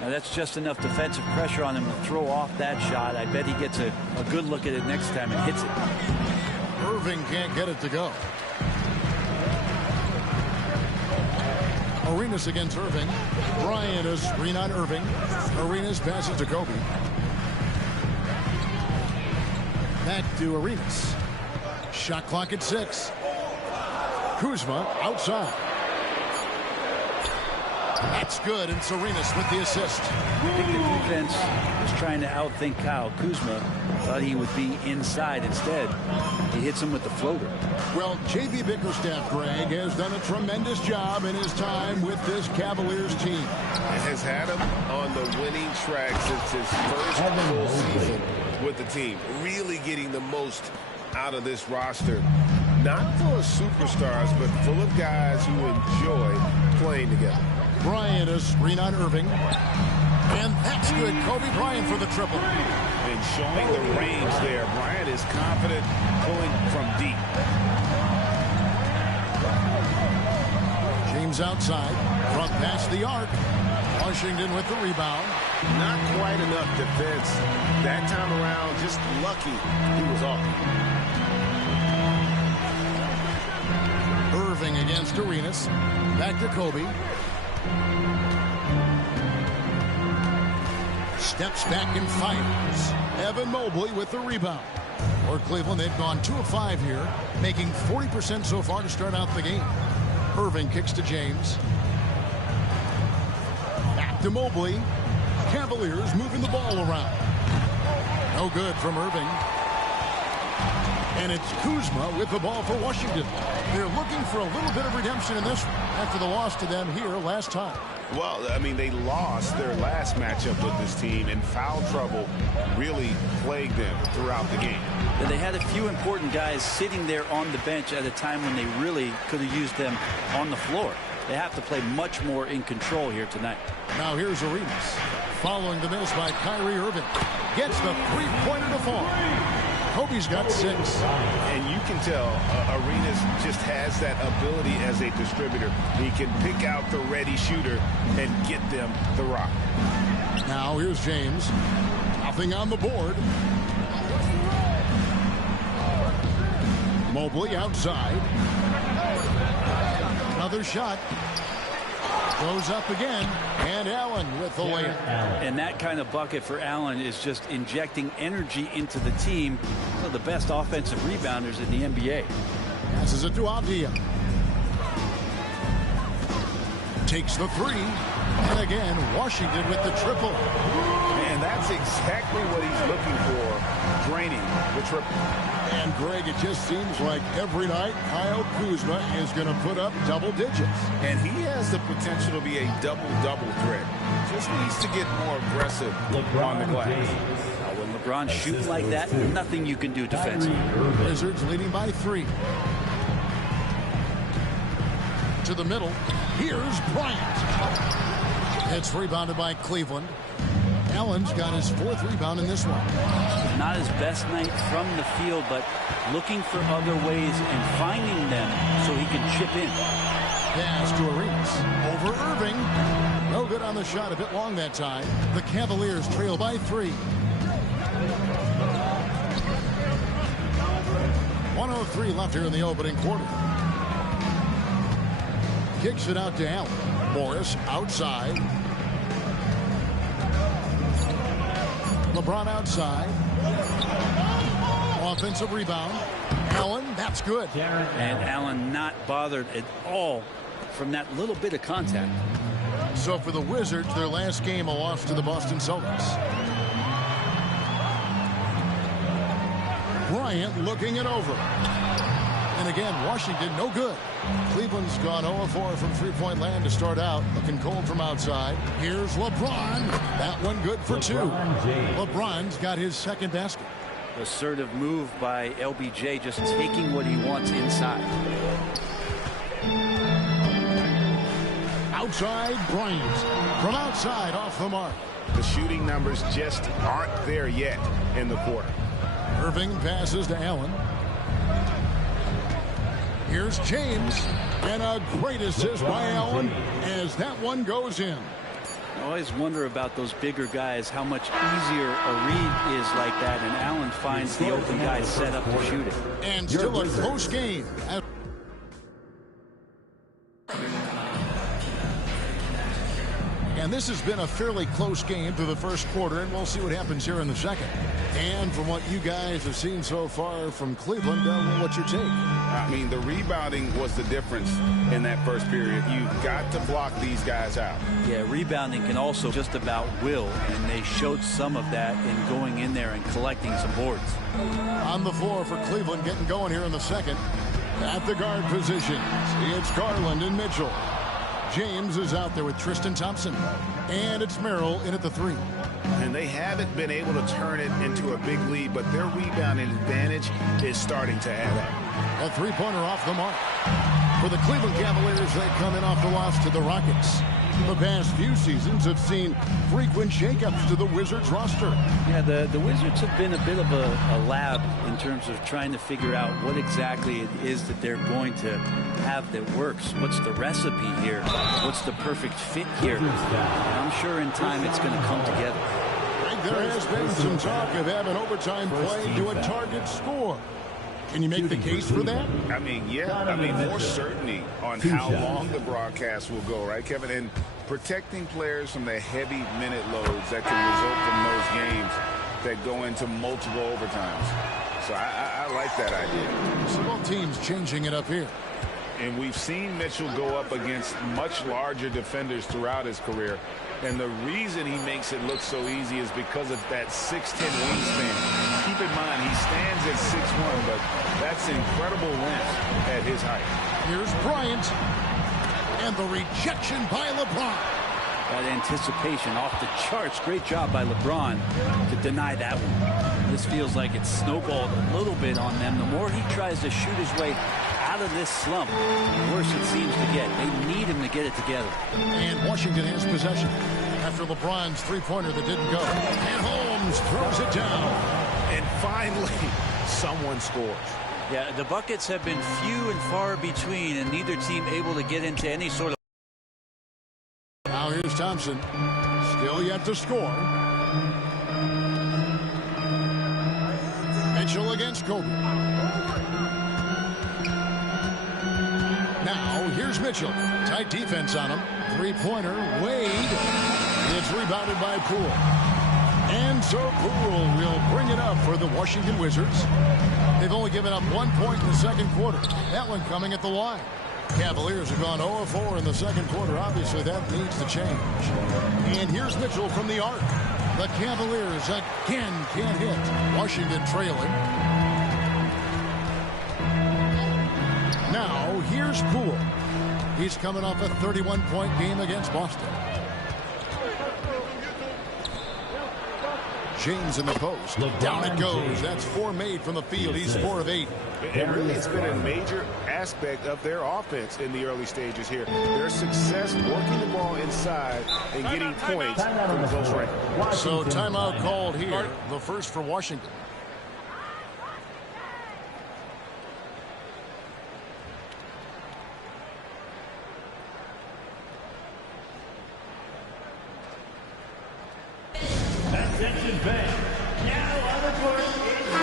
Now that's just enough defensive pressure on him to throw off that shot. I bet he gets a good look at it next time and hits it. Irving can't get it to go. Arenas against Irving. Bryant is screen on Irving. Arenas passes to Kobe. Back to Arenas. Shot clock at 6. Kuzma outside. That's good, and Arenas with the assist. I think the defense was trying to outthink Kyle Kuzma. Thought he would be inside instead. He hits him with the floater. Well, J.B. Bickerstaff, Greg, has done a tremendous job in his time with this Cavaliers team. And has had him on the winning track since his first full season with the team. Really getting the most out of this roster. Not full of superstars, but full of guys who enjoy playing together. Bryant is screen on Irving. And that's good. Kobe Bryant for the triple. And showing the range there. Bryant is confident pulling from deep. James outside. From past the arc. Washington with the rebound. Not quite enough defense that time around. Just lucky he was off. Irving against Arenas. Back to Kobe. Steps back and fires. Evan Mobley with the rebound. For Cleveland, they've gone 2 of 5 here, making 40% so far to start out the game. Irving kicks to James. Back to Mobley. Cavaliers moving the ball around. No good from Irving. And it's Kuzma with the ball for Washington. They're looking for a little bit of redemption in this one after the loss to them here last time. Well, I mean, they lost their last matchup with this team, and foul trouble really plagued them throughout the game. And they had a few important guys sitting there on the bench at a time when they really could have used them on the floor. They have to play much more in control here tonight. Now here's Arenas. Following the miss by Kyrie Irving. Gets the three-pointer to fall. Kobe's got 6. And you can tell Arenas just has that ability as a distributor. He can pick out the ready shooter and get them the rock. Now here's James. Nothing on the board. Mobley outside. Another shot. Goes up again, and Allen with the layup. And that kind of bucket for Allen is just injecting energy into the team. One of the best offensive rebounders in the NBA. Passes it to Avdia. Takes the 3. And again, Washington with the triple. And that's exactly what he's looking for, draining the triple. And Greg, it just seems like every night Kyle Kuzma is going to put up double digits. And he has the potential to be a double-double threat. Just needs to get more aggressive on the glass. Now, when LeBron shoots like that, nothing you can do defensively. Wizards leading by 3. To the middle. Here's Bryant. It's rebounded by Cleveland. Allen's got his 4th rebound in this one. Not his best night from the field, but looking for other ways and finding them so he can chip in. Pass to Arenas. Over Irving. No good on the shot. A bit long that time. The Cavaliers trail by 3. 1:03 left here in the opening quarter. Kicks it out to Allen. Morris outside. LeBron outside. Offensive rebound. Allen, that's good. And Allen not bothered at all from that little bit of contact. So for the Wizards, their last game, a loss to the Boston Celtics. Bryant looking it over. And again, Washington, no good. Cleveland's gone 0-4 from three-point land to start out. Looking cold from outside. Here's LeBron. That one good for 2. LeBron's got his 2nd basket. Assertive move by LBJ, just taking what he wants inside. Outside, Bryant. From outside, off the mark. The shooting numbers just aren't there yet in the quarter. Irving passes to Allen. Here's James, and a great assist by Allen as that one goes in. I always wonder about those bigger guys, how much easier a read is like that, and Allen finds the open guy set up to shoot it. And still a close game. And this has been a fairly close game through the first quarter, and we'll see what happens here in the second. And from what you guys have seen so far from Cleveland, what's your take? I mean, the rebounding was the difference in that first period. You've got to block these guys out. Yeah, rebounding can also just about will, and they showed some of that in going in there and collecting some boards. On the floor for Cleveland, getting going here in the second. At the guard positions, it's Garland and Mitchell. James is out there with Tristan Thompson. And it's Merrill in at the 3. And they haven't been able to turn it into a big lead, but their rebounding advantage is starting to add up. A 3-pointer off the mark. For the Cleveland Cavaliers, they come in off the loss to the Rockets. The past few seasons have seen frequent shakeups to the Wizards roster. Yeah, the Wizards have been a bit of a lab in terms of trying to figure out what exactly it is that they're going to have that works. What's the recipe here? What's the perfect fit here? And I'm sure in time it's going to come together. There has been some talk of having overtime play to a target score. Can you make the case for that? I mean, yeah. I mean, more certainty on how long the broadcast will go, right, Kevin? And protecting players from the heavy minute loads that can result from those games that go into multiple overtimes. So I like that idea. So both teams changing it up here. And we've seen Mitchell go up against much larger defenders throughout his career. And the reason he makes it look so easy is because of that 6'10 wingspan. Keep in mind, he stands at 6'1", but that's incredible length at his height. Here's Bryant. And the rejection by LeBron. That anticipation off the charts. Great job by LeBron to deny that one. This feels like it's snowballed a little bit on them. The more he tries to shoot his way out of this slump, the worse it seems to get. They need him to get it together. And Washington has possession after LeBron's three-pointer that didn't go. And Holmes throws it down. And finally, someone scores. Yeah, the buckets have been few and far between, and neither team able to get into any sort of... Now here's Thompson. Still yet to score. Mitchell against Kobe. Now here's Mitchell. Tight defense on him. Three-pointer. Wade. It's rebounded by Poole. And so Poole will bring it up for the Washington Wizards. They've only given up 1 point in the second quarter. That one coming at the line. Cavaliers have gone 0-4 in the second quarter. Obviously, that needs to change. And here's Mitchell from the arc. The Cavaliers again can't hit. Washington trailing. Now, here's Poole. He's coming off a 31-point game against Boston. James in the post. Down it goes. That's 4 made from the field. He's 4 of 8. And really, it's been a major aspect of their offense in the early stages here. Their success working the ball inside and getting points from the close range. So timeout called here. The first for Washington.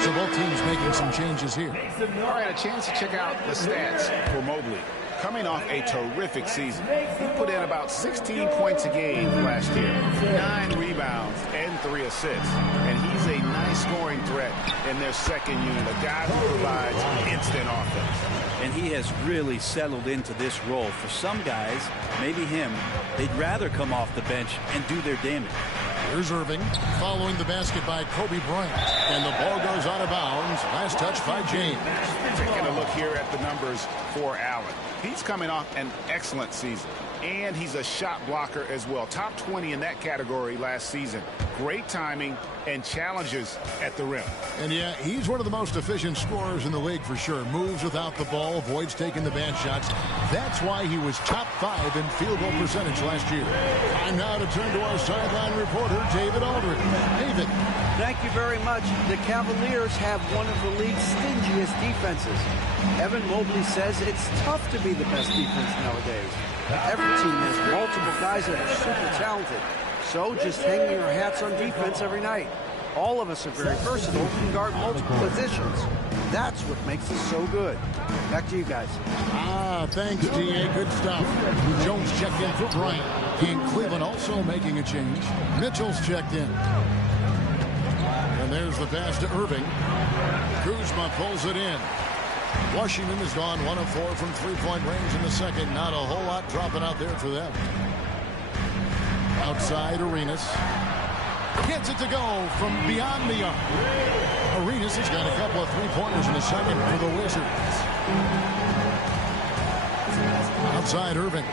So both teams making some changes here. All right, a chance to check out the stats for Mobley. Coming off a terrific season. He put in about 16 points a game last year, 9 rebounds, and 3 assists. And he's a nice scoring threat in their second unit, a guy who provides instant offense. And he has really settled into this role. For some guys, maybe him, they'd rather come off the bench and do their damage. Here's Irving following the basket by Kobe Bryant. And the ball goes out of bounds. Last touch by James. Taking a look here at the numbers for Allen. He's coming off an excellent season. And he's a shot blocker as well. Top 20 in that category last season. Great timing and challenges at the rim. And yeah, he's one of the most efficient scorers in the league for sure. Moves without the ball, avoids taking the bad shots. That's why he was top 5 in field goal percentage last year. Time now to turn to our sideline reporter, David Aldridge. David. Thank you very much. The Cavaliers have one of the league's stingiest defenses. Evan Mobley says it's tough to be the best defense nowadays. Every team has multiple guys that are super talented. So just hanging our hats on defense every night. All of us are very versatile and can guard multiple positions. That's what makes us so good. Back to you guys. Thanks, D.A. Good stuff. Jones checked in for Bryant. And Cleveland also making a change. Mitchell's checked in. And there's the pass to Irving. Kuzma pulls it in. Washington has gone 1 of 4 from three-point range in the second. Not a whole lot dropping out there for them. Outside, Arenas. Gets it to go from beyond the arc. Arenas has got a couple of three-pointers in the second for the Wizards. Outside, Irving.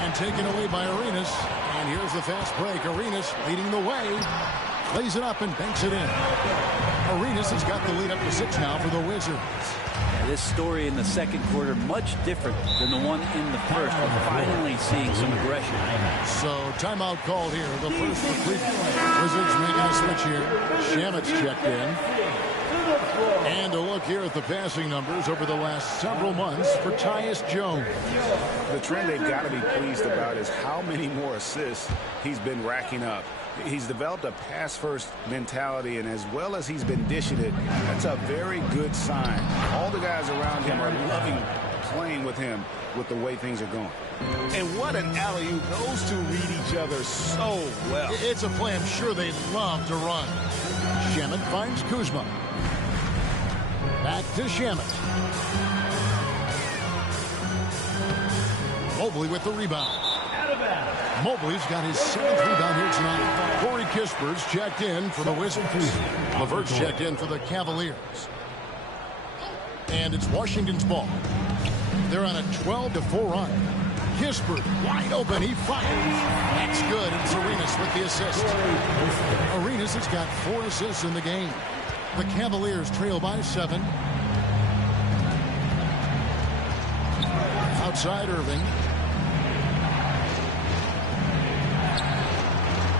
And taken away by Arenas. And here's the fast break. Arenas leading the way. Lays it up and banks it in. Arenas has got the lead up to 6 now for the Wizards. this story in the second quarter much different than the one in the first. We're finally seeing some aggression. So timeout called here. The first for Cleveland. Wizards making a switch here. Shamit's checked in. And a look here at the passing numbers over the last several months for Tyus Jones. The trend they've got to be pleased about is how many more assists he's been racking up. He's developed a pass-first mentality, and as well as he's been dishing it, that's a very good sign. All the guys around him are loving playing with him with the way things are going. And what an alley-oop. Those two read each other so well. It's a play I'm sure they love to run. Shamet finds Kuzma. Back to Shamet. Mobley with the rebound. Mobley's got his 7th rebound here tonight. Corey Kisper's checked in for the Wizards. Levert's checked in for the Cavaliers. And it's Washington's ball. They're on a 12-4 run. Kispert wide open. He fires. That's good. It's Arenas with the assist. Arenas has got 4 assists in the game. The Cavaliers trail by 7. Outside Irving.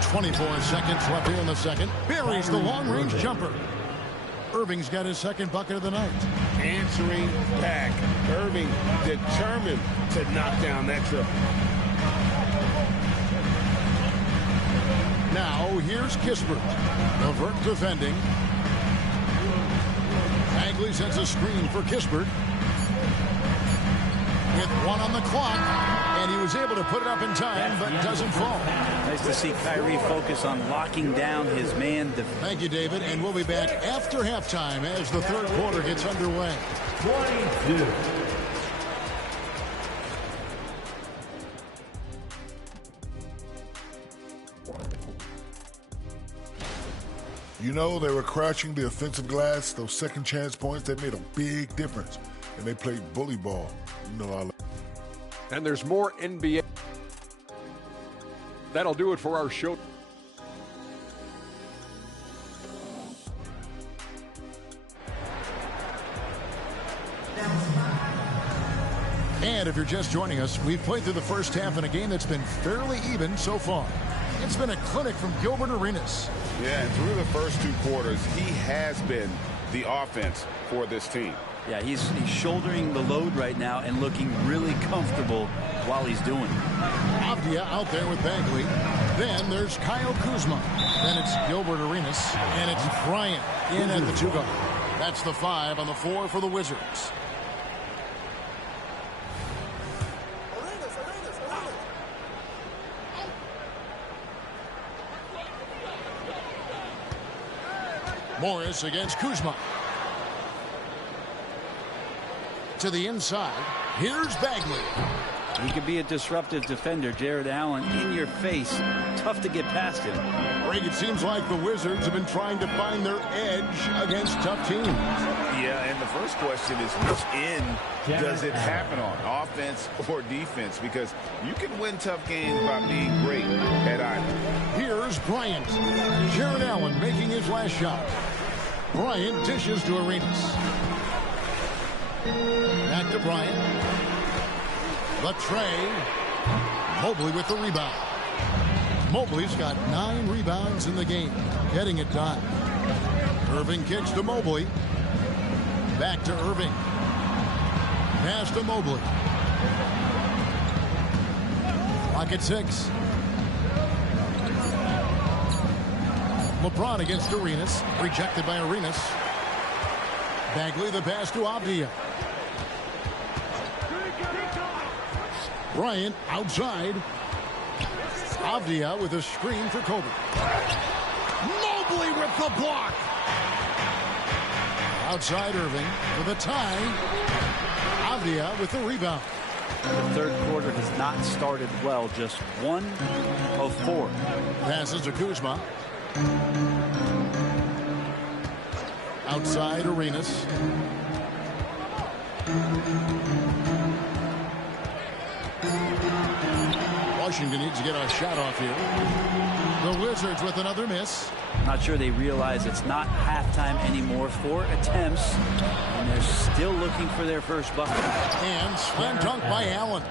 24 seconds left here in the second. Buries the long-range jumper. Irving's got his 2nd bucket of the night. Answering back. Irving determined to knock down that triple. Now here's Kispert. Levert defending. Bagley sends a screen for Kispert. With 1 on the clock, and he was able to put it up in time, but doesn't fall. Nice to see Kyrie focus on locking down his man. Thank you, David, and we'll be back after halftime as the third quarter gets underway. 22. You know, they were crashing the offensive glass. Those second chance points, they made a big difference. And they played bully ball. You know, and there's more NBA. That'll do it for our show. And if you're just joining us, we've played through the first half in a game that's been fairly even so far. It's been a clinic from Gilbert Arenas. Yeah, and through the first 2 quarters, he has been the offense for this team. Yeah, he's shouldering the load right now and looking really comfortable while he's doing it. Avdia out there with Bagley. Then there's Kyle Kuzma. Then it's Gilbert Arenas. And it's Bryant in at the 2 guard. That's the 5 on the 4 for the Wizards. Morris against Kuzma. To the inside. Here's Bagley. He could be a disruptive defender. Jared Allen in your face. Tough to get past him. Greg, it seems like the Wizards have been trying to find their edge against tough teams. Yeah, and the first question is which end does it happen on, offense or defense? Because you can win tough games by being great at either. Here's Bryant. Jared Allen making his last shot. Bryant dishes to Arenas. Back to Bryant. Latrey. Mobley with the rebound. Mobley's got 9 rebounds in the game. Getting it done. Irving kicks to Mobley. Back to Irving. Pass to Mobley. Clock at 6. LeBron against Arenas. Rejected by Arenas. Bagley the pass to Avdia. Bryant outside. Avdia with a screen for Kobe. Mobley with the block. Outside Irving for the tie. Avdia with the rebound. The third quarter has not started well. Just 1 of 4. Passes to Kuzma. Outside Arenas. Washington needs to get a shot off here. The Wizards with another miss. Not sure they realize it's not halftime anymore. 4 attempts, and they're still looking for their first bucket. And slam dunk by Allen.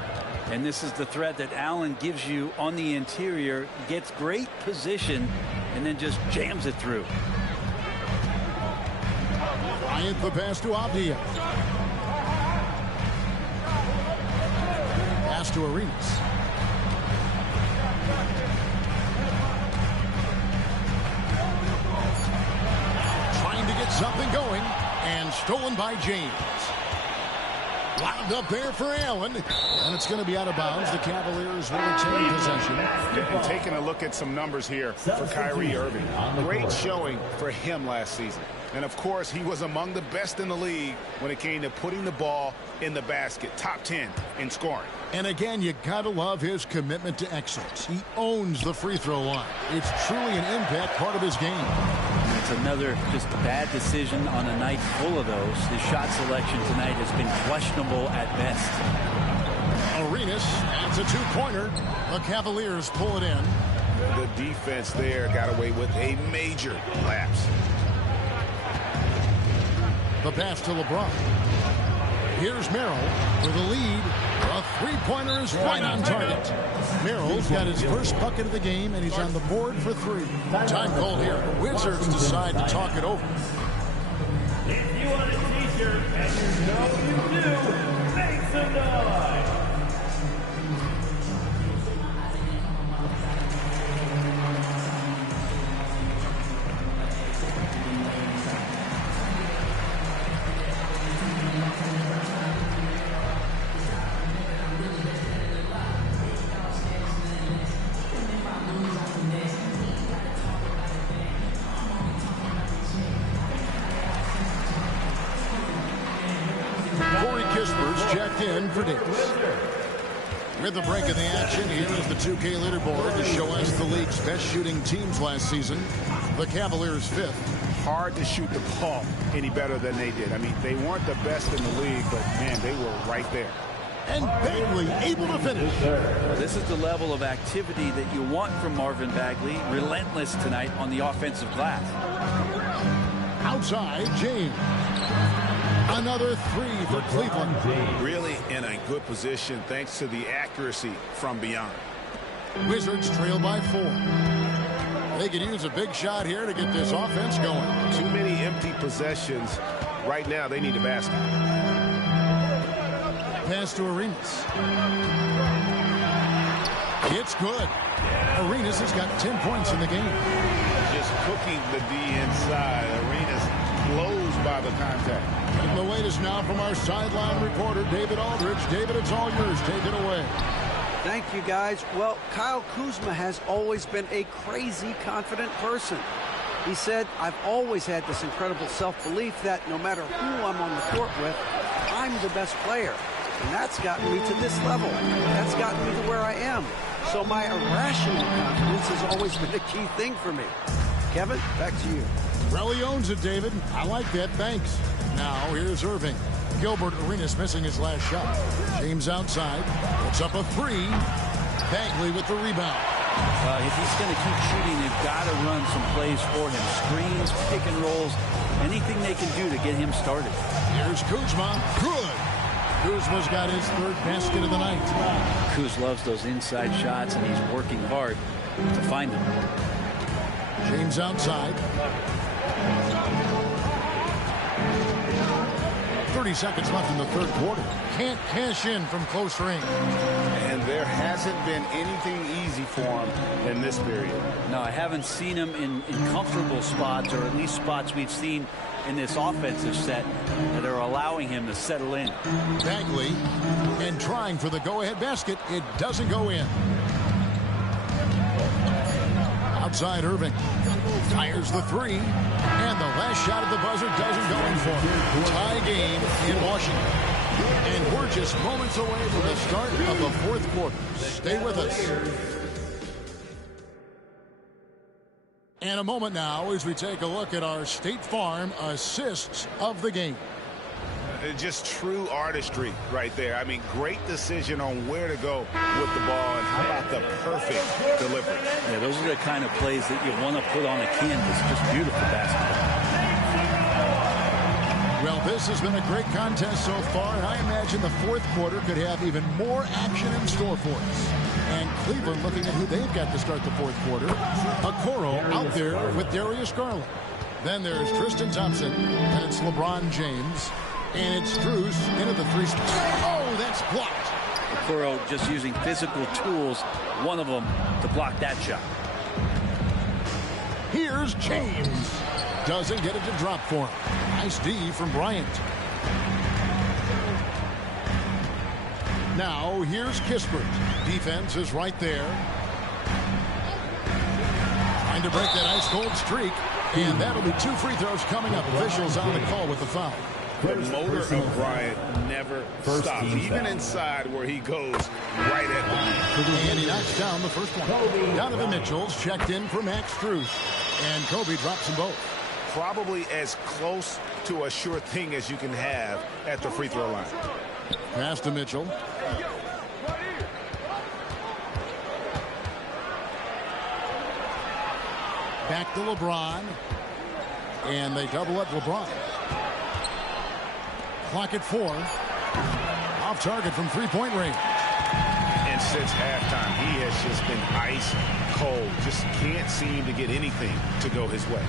And this is the threat that Allen gives you on the interior. Gets great position, and then just jams it through. Bryant the pass to Avdia. Pass to Arenas. Trying to get something going, and stolen by James. Wound up there for Allen, and it's going to be out of bounds. The Cavaliers will retain possession. And taking a look at some numbers here for Kyrie Irving. Great showing for him last season. And, of course, he was among the best in the league when it came to putting the ball in the basket. Top 10 in scoring. And again, you got to love his commitment to excellence. He owns the free throw line. It's truly an impact part of his game. It's another just bad decision on a night full of those. His shot selection tonight has been questionable at best. Arenas, that's a two-pointer. The Cavaliers pull it in. The defense there got away with a major lapse. The pass to LeBron. Here's Merrill with a lead. A three-pointer is right on target. Merrill's got his first bucket of the game, and he's on the board for 3. Time called here. The Wizards decide to talk it over. If you want a t-shirt and you know you do, make some noise. Checked in for Davis. With the break in the action, here is the 2K leaderboard to show us the league's best shooting teams last season. The Cavaliers 5th. Hard to shoot the ball any better than they did. I mean, they weren't the best in the league, but, man, they were right there. And Bagley able to finish. This is the level of activity that you want from Marvin Bagley. Relentless tonight on the offensive glass. Outside, James. Another 3 for Cleveland. Really in a good position thanks to the accuracy from beyond. Wizards trail by 4. They could use a big shot here to get this offense going. Too many empty possessions. Right now, they need a basket. Pass to Arenas. It's good. Arenas has got 10 points in the game. Just cooking the D inside. Arenas blows by the contact. And the latest now from our sideline reporter, David Aldridge. David, it's all yours. Take it away. Thank you, guys. Well, Kyle Kuzma has always been a crazy confident person. He said, I've always had this incredible self-belief that no matter who I'm on the court with, I'm the best player. And that's gotten me to this level. That's gotten me to where I am. So my irrational confidence has always been a key thing for me. Kevin, back to you. Relly owns it, David. I like that. Thanks. Now, here's Irving. Gilbert Arenas missing his last shot. James outside. Puts up a 3. Bagley with the rebound. If he's going to keep shooting, they've got to run some plays for him. Screens, pick and rolls, anything they can do to get him started. Here's Kuzma. Good. Kuzma's got his 3rd basket of the night. Kuz loves those inside shots, and he's working hard to find them. James outside. 30 seconds left in the 3rd quarter. Can't cash in from close range. And there hasn't been anything easy for him in this period. No, I haven't seen him in comfortable spots, or at least spots we've seen in this offensive set that are allowing him to settle in. Bagley, and trying for the go-ahead basket. It doesn't go in. Outside Irving. Fires the 3. And the last shot at the buzzer doesn't go in for him. Tie game in Washington. And we're just moments away from the start of the 4th quarter. Stay with us. And a moment now as we take a look at our State Farm assists of the game. Just true artistry right there. I mean, great decision on where to go with the ball, and how about the perfect delivery? Yeah, those are the kind of plays that you want to put on a canvas. Just beautiful basketball. Well, this has been a great contest so far, and I imagine the fourth quarter could have even more action in store for us. And Cleveland looking at who they've got to start the fourth quarter. Okoro out there with Darius Garland. Then there's Tristan Thompson, and it's LeBron James. And it's Strus into the three. Oh, that's blocked. Okoro just using physical tools, one of them to block that shot. Here's James. Doesn't get it to drop for him. Nice D from Bryant. Now here's Kispert. Defense is right there. Trying to break that ice-cold streak. And that'll be 2 free throws coming up. Officials on the call with the foul. The motor of Bryant never stops, even inside where he goes right at home. And he knocks down the first one. Donovan Mitchell's checked in for Max Strus. And Kobe drops them both. Probably as close to a sure thing as you can have at the free throw line. Pass to Mitchell. Back to LeBron. And they double up LeBron. Clock at 4. Off target from three-point range. And since halftime, he has just been ice cold. Just can't seem to get anything to go his way.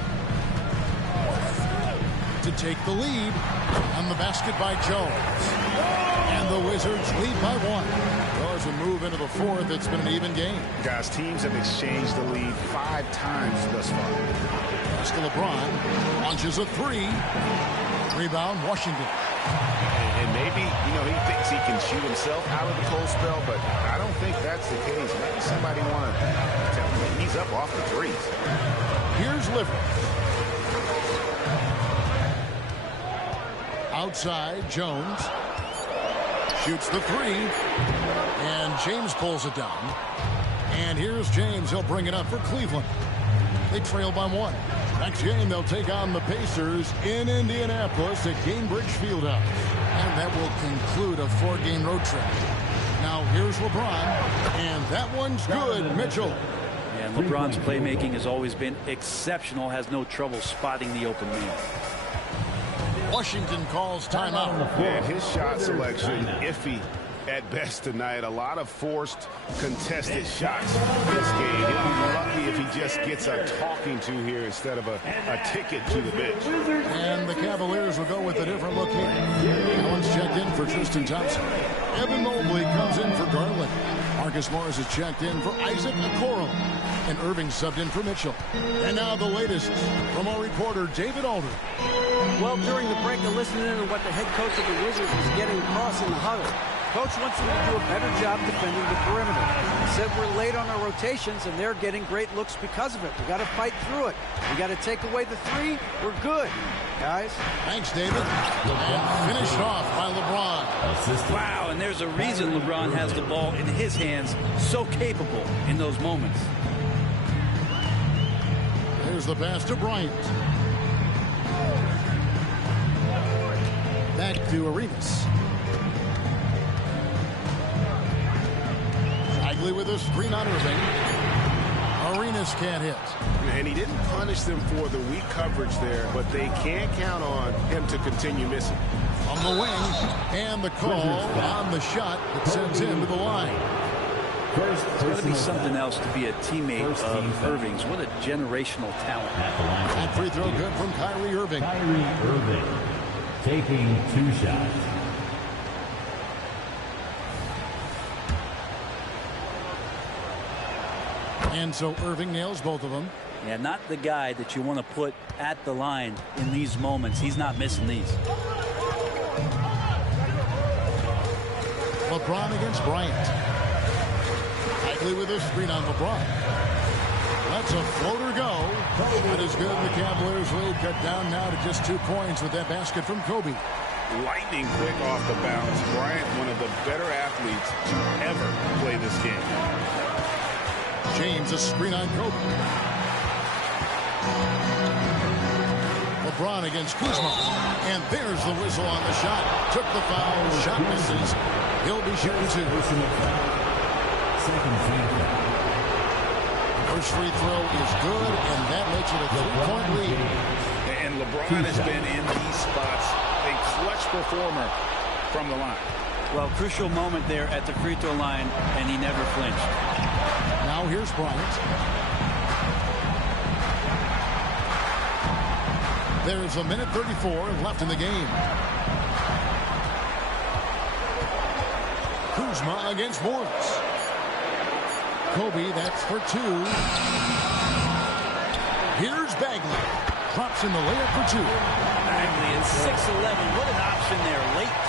To take the lead on the basket by Jones. And the Wizards lead by 1. Well, as we move into the fourth, it's been an even game. Guys, teams have exchanged the lead 5 times thus far. Pass to LeBron. Launches a 3. Rebound, Washington. And maybe, he thinks he can shoot himself out of the cold spell, but I don't think that's the case. Maybe somebody want to tell him he's up off the threes. Here's Livers. Outside, Jones shoots the 3, and James pulls it down. And here's James. He'll bring it up for Cleveland. They trail by 1. Next game, they'll take on the Pacers in Indianapolis at Gainbridge Fieldhouse. And that will conclude a 4-game road trip. Now, here's LeBron, and that one's good. Mitchell. And LeBron's playmaking has always been exceptional, has no trouble spotting the open man. Washington calls timeout. And his shot selection iffy at best tonight. A lot of forced, contested shots this game. He'll be lucky if he just gets a talking to here instead of a ticket to the bench. And the Cavaliers will go with a different look here. Allen's checked in for Tristan Thompson. Evan Mobley comes in for Garland. Marcus Morris is checked in for Isaac Okoro. And Irving subbed in for Mitchell. And now the latest from our reporter, David Alder. Well, during the break, I listened in to what the head coach of the Wizards was getting across in the huddle. Coach wants them to do a better job defending the perimeter. He said we're late on our rotations, and they're getting great looks because of it. We got to fight through it. We got to take away the 3. We're good, guys. Thanks, David. And finished off by LeBron. Wow, and there's a reason LeBron has the ball in his hands, so capable in those moments. There's the pass to Bryant. Back to Arenas. Bagley with a screen on Irving. Arenas can't hit. And he didn't punish them for the weak coverage there, but they can't count on him to continue missing. On the wing, and the call on the shot that sends him to the line. It's got to be something else to be a teammate of Irving's. What a generational talent. That free throw good from Kyrie Irving. Kyrie Irving taking 2 shots. And so Irving nails both of them. Yeah, not the guy that you want to put at the line in these moments. He's not missing these. LeBron against Bryant. Bagley with a screen on LeBron. That's a floater go. That is good. The Cavaliers lead cut down now to just 2 points with that basket from Kobe. Lightning quick off the bounce. Bryant, one of the better athletes to ever play this game. James, a screen on Kobe. LeBron against Kuzma. And there's the whistle on the shot. Took the foul. Shot misses. He'll be shooting 2. First free throw is good, and that makes it a 3-point lead. And LeBron has been in these spots a clutch performer from the line. Well, crucial moment there at the free throw line, and he never flinched. Now here's Bryant. There's a minute 34 left in the game. Kuzma against Morris. Kobe, that's for 2. Here's Bagley. Drops in the layup for 2. Bagley at 6'11". What an option there late.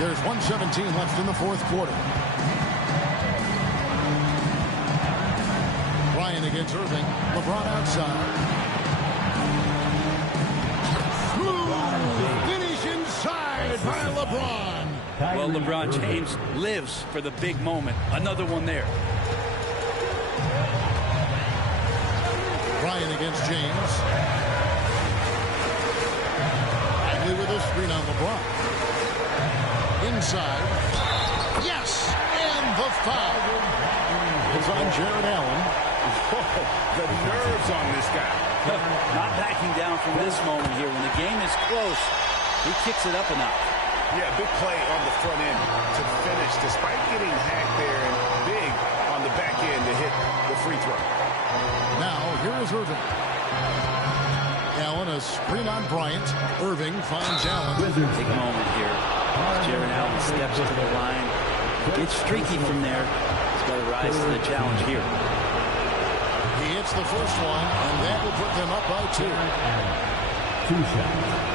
There's 1:17 left in the fourth quarter. Bryant against Irving. LeBron outside. Smooth finish inside by LeBron. Well, LeBron James lives for the big moment. Another one there. Bryant against James. Bagley with a screen on LeBron. Inside. Yes! And the foul is on Jared Allen. The nerves on this guy. Not backing down from this moment here. When the game is close, he kicks it up a notch. Yeah, big play on the front end to finish, despite getting hacked there, and big on the back end to hit the free throw. Now, here is Irving. Allen, a screen on Bryant. Irving finds Allen. Big moment here. Jared Allen steps to the line. Gets streaky from there. He's got to rise to the challenge here. He hits the first one, and that will put them up by 2. 2 shots.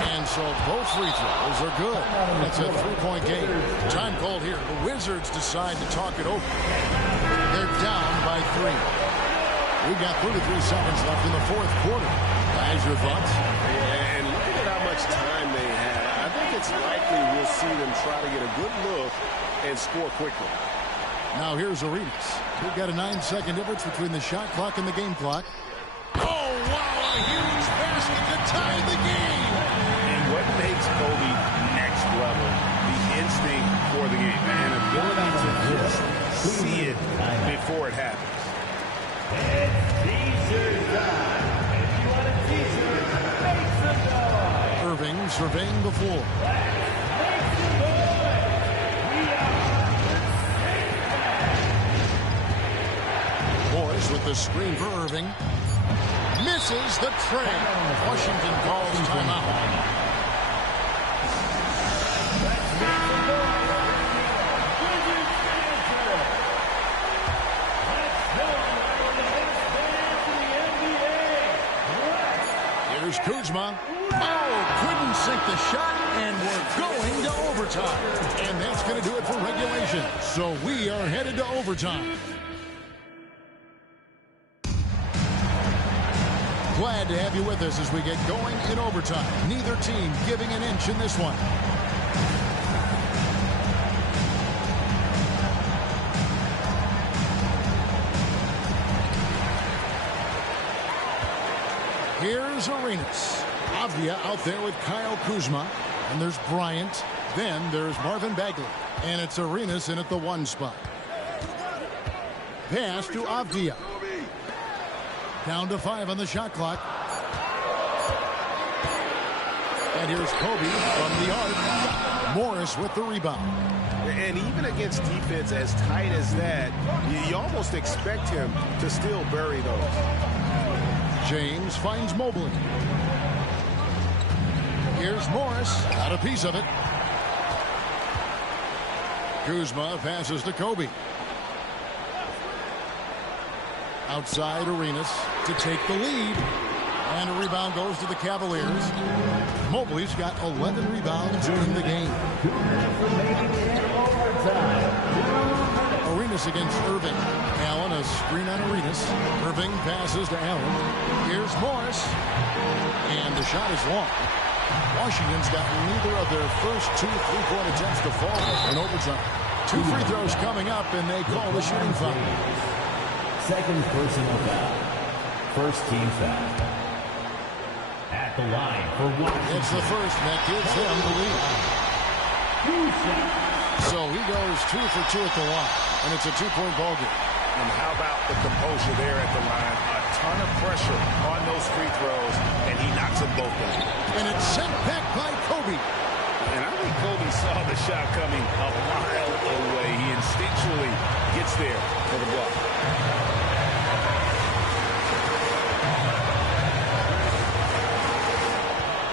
And so both free throws are good. It's a 3-point game. Time called here. The Wizards decide to talk it over. They're down by 3. We've got 33 seconds left in the fourth quarter. Guys, your thoughts? And look at how much time they have. I think it's likely we'll see them try to get a good look and score quickly. Now here's Arenas. We've got a 9-second difference between the shot clock and the game clock. Oh, wow, a huge basket to tie the game. And what makes Kobe next level, the instinct for the game, and ability to just see it before it happens. Irving surveying the floor. Morris with the screen for Irving. Misses the tray. Washington calls timeout. Here's Kuzma. Oh, couldn't sink the shot, and we're going to overtime. And that's going to do it for regulation. So we are headed to overtime. Glad to have you with us as we get going in overtime. Neither team giving an inch in this one. Here's Arenas. Avdia out there with Kyle Kuzma. And there's Bryant. Then there's Marvin Bagley. And it's Arenas in at the 1 spot. Pass to Avdia. Down to 5 on the shot clock. And here's Kobe from the arc. Morris with the rebound. And even against defense as tight as that, you almost expect him to still bury those. James finds Mobley. Here's Morris. Got a piece of it. Kuzma passes to Kobe. Outside Arenas to take the lead. And a rebound goes to the Cavaliers. Mobley's got 11 rebounds in the game. Arenas against Irving. Allen, a screen on Arenas. Irving passes to Allen. Here's Morris. And the shot is long. Washington's got neither of their first 2 3-point attempts to fall in overtime. 2 free throws coming up, and they call the shooting foul. Second personal foul. First team foul. At the line for Washington. It's the first that gives them the lead. So he goes 2 for 2 at the line, and it's a 2-point ball game. And how about the composure there at the line? A ton of pressure on those free throws, and he knocks them both down. And it's sent back by Kobe. And I think Kobe saw the shot coming a mile away. He instinctually gets there for the block.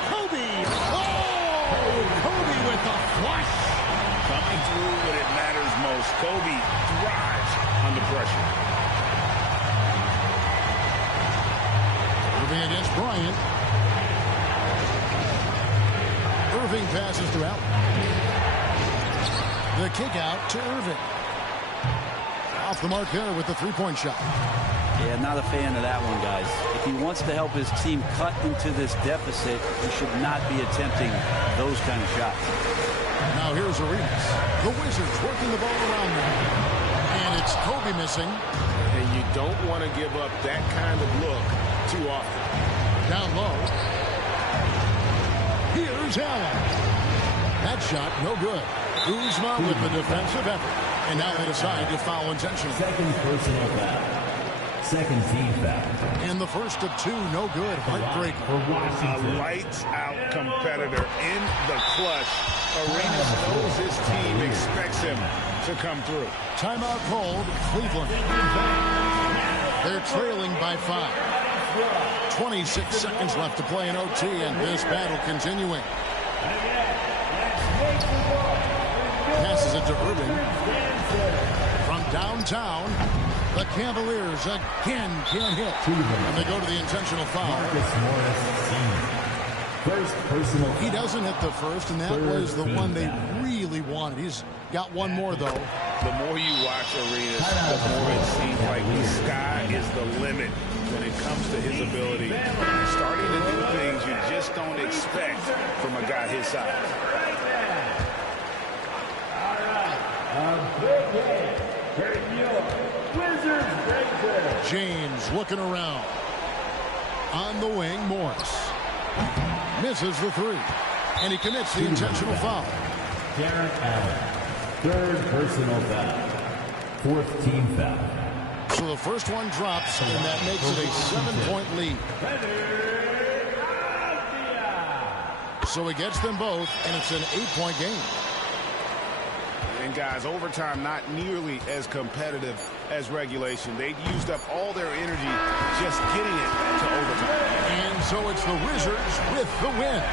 Kobe! Oh! Kobe with the flush! Coming through when it matters most. Kobe thrives under pressure. Irving against Bryant. Irving passes to Allen. The kick out to Irving. Off the mark there with the three-point shot. Yeah, not a fan of that one, guys. If he wants to help his team cut into this deficit, he should not be attempting those kind of shots. Now here's Arenas. The Wizards working the ball around them. And it's Kobe missing. And you don't want to give up that kind of look too often. Down low. Here's Allen. That shot, no good. Kuzma with the defensive effort. And now they decide to foul intentionally. Second personal foul. Second team foul. And the first of two, no good. Heartbreak. A lights-out competitor in the clutch. Arenas knows his team expects him to come through. Timeout called Cleveland. They're trailing by 5. 26 seconds left to play in OT, and this battle continuing. Passes it to Irving. From downtown, the Cavaliers again can't hit. And they go to the intentional foul. First personal foul. He doesn't hit the first, and that was the one they really wanted. He's got one more, though. The more you watch Arenas, the more it seems like the sky is the limit when it comes to his ability. He's starting to do things you just don't expect from a guy his size. James looking around. On the wing, Morris. Misses the three. And he commits the intentional foul. Darren Allen. Third personal foul. Fourth team foul. So the first one drops, and that makes it a 7-point lead. So he gets them both, and it's an 8-point game. And guys, overtime not nearly as competitive as regulation. They've used up all their energy just getting it to overtime. And so it's the Wizards with the win.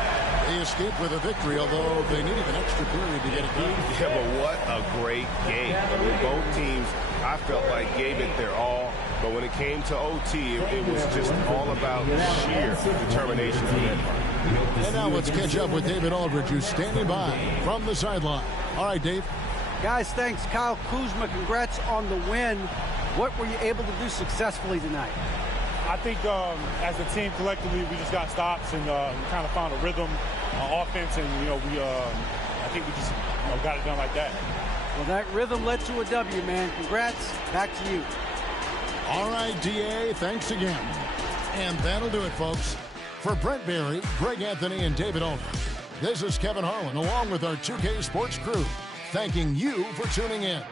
They escape with a victory, although they needed an extra period to get it done. Yeah, but what a great game. I mean, both teams, I felt like gave it their all. But when it came to OT, it was just all about sheer determination. And now let's catch up with David Aldridge, who's standing by from the sideline. All right, Dave. Guys, thanks. Kyle Kuzma, congrats on the win. What were you able to do successfully tonight? I think as a team collectively, we just got stops and we kind of found a rhythm on offense, and I think we just got it done like that. Well, that rhythm led to a W, man. Congrats. Back to you. All right, DA, thanks again. And that'll do it, folks. For Brent Barry, Greg Anthony, and David Aldridge, this is Kevin Harlan, along with our 2K Sports crew, thanking you for tuning in.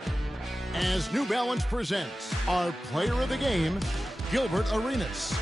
As New Balance presents our player of the game, Gilbert Arenas.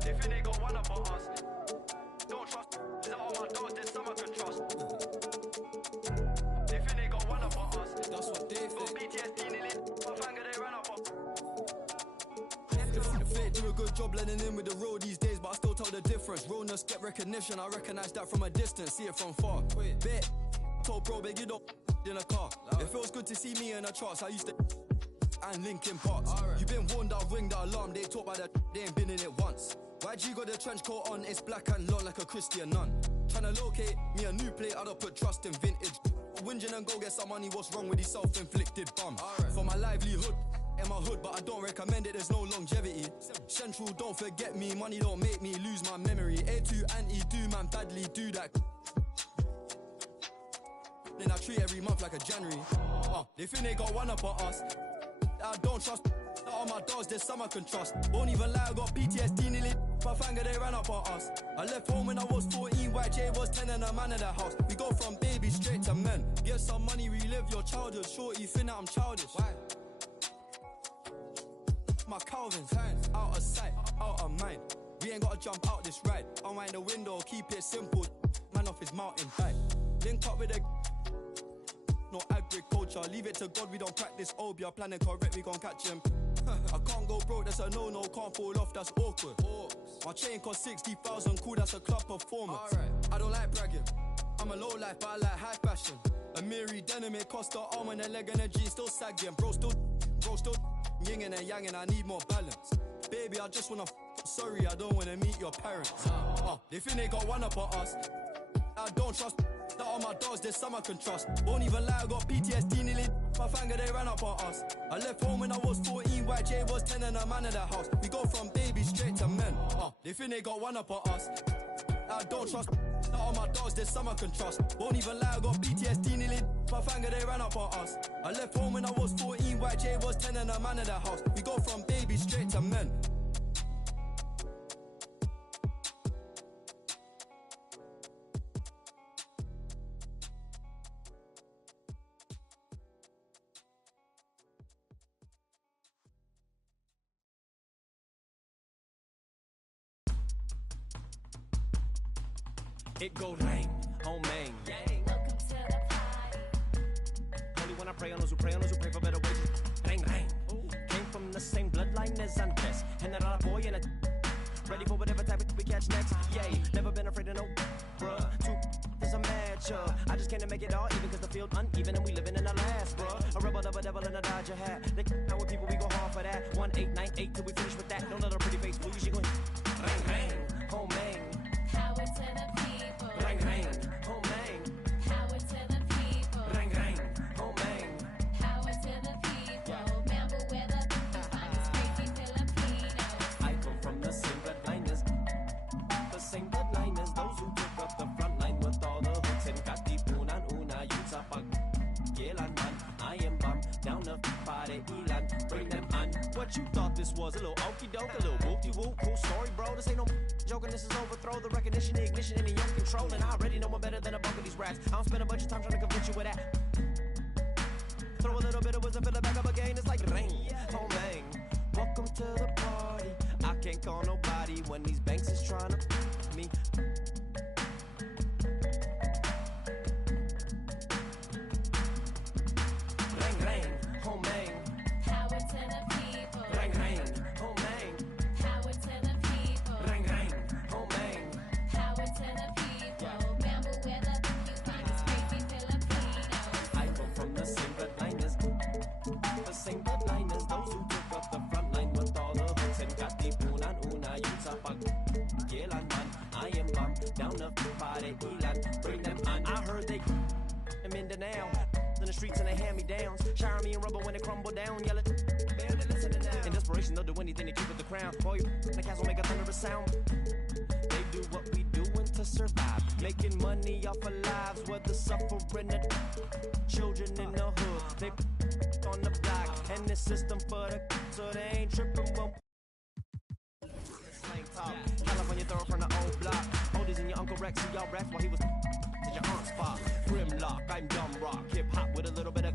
They think they got one up on us. Don't trust. Is that all my dogs? There's some I can trust. They think they got one up on us. That's what they think. Got PTSD nearly. My finger they ran up on. The fake do a good job blending in with the road these days, but I still tell the difference. Realness get recognition. I recognize that from a distance. See it from far. Bet. Told bro, big you don't in a car. It feels good to see me in the charts. I used to. And Linkin Parks. Right. You been warned, I'll ring the alarm. They talk about that, they ain't been in it once. YG got the trench coat on, it's black and long like a Christian nun. Tryna locate me a new plate, I don't put trust in vintage. Whinging and go get some money, what's wrong with these self-inflicted bums? Right. For my livelihood, in my hood, but I don't recommend it, there's no longevity. Central, don't forget me, money don't make me lose my memory. A2 anti-do, man, badly do that. Then I treat every month like a January. They think they got one up on us. I don't trust. All my dogs, there's some I can trust. Won't even lie, I got PTSD nearly. My finger, they ran up on us. I left home when I was 14, YJ was 10 and a man in the house. We go from baby straight to men. Get some money, relive your childhood. Shorty, you think that I'm childish. Why? My Calvin's hands, out of sight, out of mind. We ain't gotta jump out this ride. Unwind the window, keep it simple. Man off his mountain bike. Link up with a no agriculture, leave it to God, we don't practice obia. Planning correct, we gon' catch him. I can't go broke, that's a no-no, can't fall off, that's awkward. My chain cost 60,000, cool, that's a club performance. I don't like bragging, I'm a low life, but I like high fashion. A Miri denim, it cost the arm and a leg and a jean, still sagging. Bro still yinging and yanging, I need more balance. Baby, I just wanna sorry, I don't wanna meet your parents. They think they got one up on us. I don't trust that all my dogs, there's some I can trust. Won't even lie, I got PTSD nearly. My finger, they ran up on us. I left home when I was 14, YJ was 10 and a man in the house. We go from baby straight to men. They think they got one up on us. I don't trust that all my dogs, there's some I can trust. Won't even lie, I got PTSD nearly. My finger, they ran up on us. I left home when I was 14, YJ was 10 and a man in the house. We go from baby straight to men. It go rain, oh man. Welcome to the party. Only when I pray on those who pray for better ways. Rain, rain. Came from the same bloodline as Andres. And that other boy in a ready for whatever type of we catch next. Yay, never been afraid of no bruh. Two is a matchup. I just can't make it all even cause the field uneven and we living in the last, bruh. A rebel of a devil in a Dodger hat. They know with people we go hard for that. 1898 till we finish with that. Don't let her pretty face fool you, she gon' rain, rain, oh man. Power to the people. Rain, rain, oh man. Power to the people. Rain, rain, oh man. Power to the people. Remember where the finest crazy Filipinos. I come from the same bloodline as those who took up the front line with all the hooks and got the una yun sa pag-yelan man. I am bomb down the party ilan, bring them on. What you thought this was, a little okie doke, a little whoop-de-whoop, cool story, bro. This ain't no joking, this is overthrow, the recognition, the ignition, and the young control. And I already know one better than a bunk of these rats. I don't spend a bunch of time trying to convince you with that. Throw a little bit of wisdom, fill it back up again. It's like rain, oh man. Welcome to the party. I can't call nobody when these banks is trying to me. Rain, rain, oh man. Power to the people. Rain, rain, oh man. Power to the people. Rain, rain, oh man. Power to the people. Remember where the finest crazy Filipinos. I come from the same bloodline as those who took up the front line with all the hooks and got the una yun sa pag-yelan man. I am bomb down the party ilan, bring them on. I heard they them in the now in the streets and they hand me downs, shower me in rubber when they crumble down, yelling barely listening now. In desperation they'll do anything to keep it the crown. Boy, the castle make a thunderous sound. They do what we doing to survive, making money off of lives, whether suffering the children in the hood. They on the block and the system for the so they ain't tripping when slang talk. California throw from the old block. Oldies and your Uncle Rex, see y'all rest while he was at your aunt's spot. Grimlock, I'm dumb rock, hip hop with a little bit of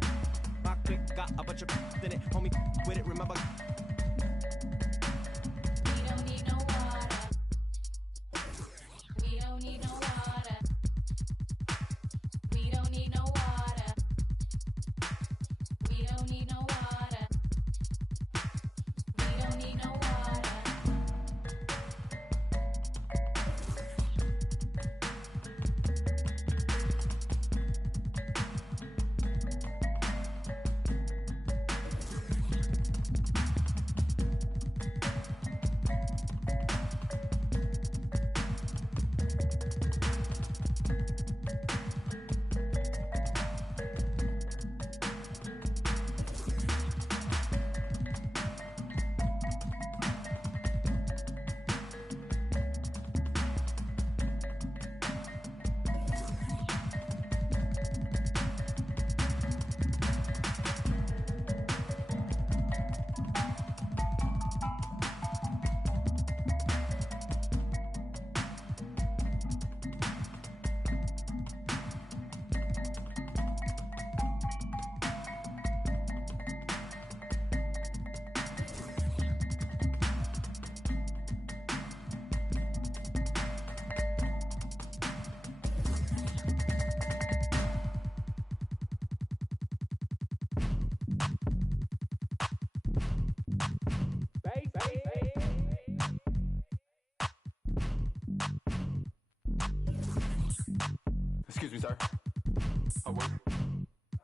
rock quick, got a bunch of in it, homie with it, remember Excuse me, sir. Oh, wait.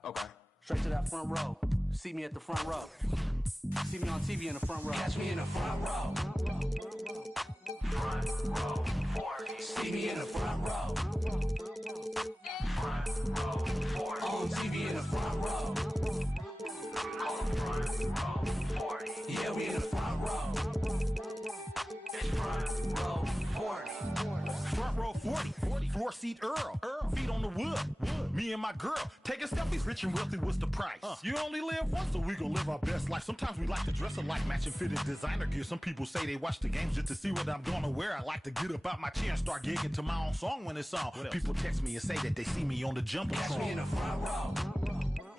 Okay. Straight to that front row. See me at the front row. See me on TV in the front row. Catch me in the front row. Front row 40. See me in the front row. Front row 40. On TV in the front row. Front row 40. Yeah, we in the front row. It's front row 40. Front row 40. Floor seat Earl. Feet on the wood. Me and my girl taking selfies. Rich and wealthy, what's the price? You only live once, so we gon' live our best life. Sometimes we like to dress alike, matching fitted designer gear. Some people say they watch the games just to see what I'm gonna wear. I like to get up out my chair and start gigging to my own song when it's on. People text me and say that they see me on the jumbotron. Catch me in the front row.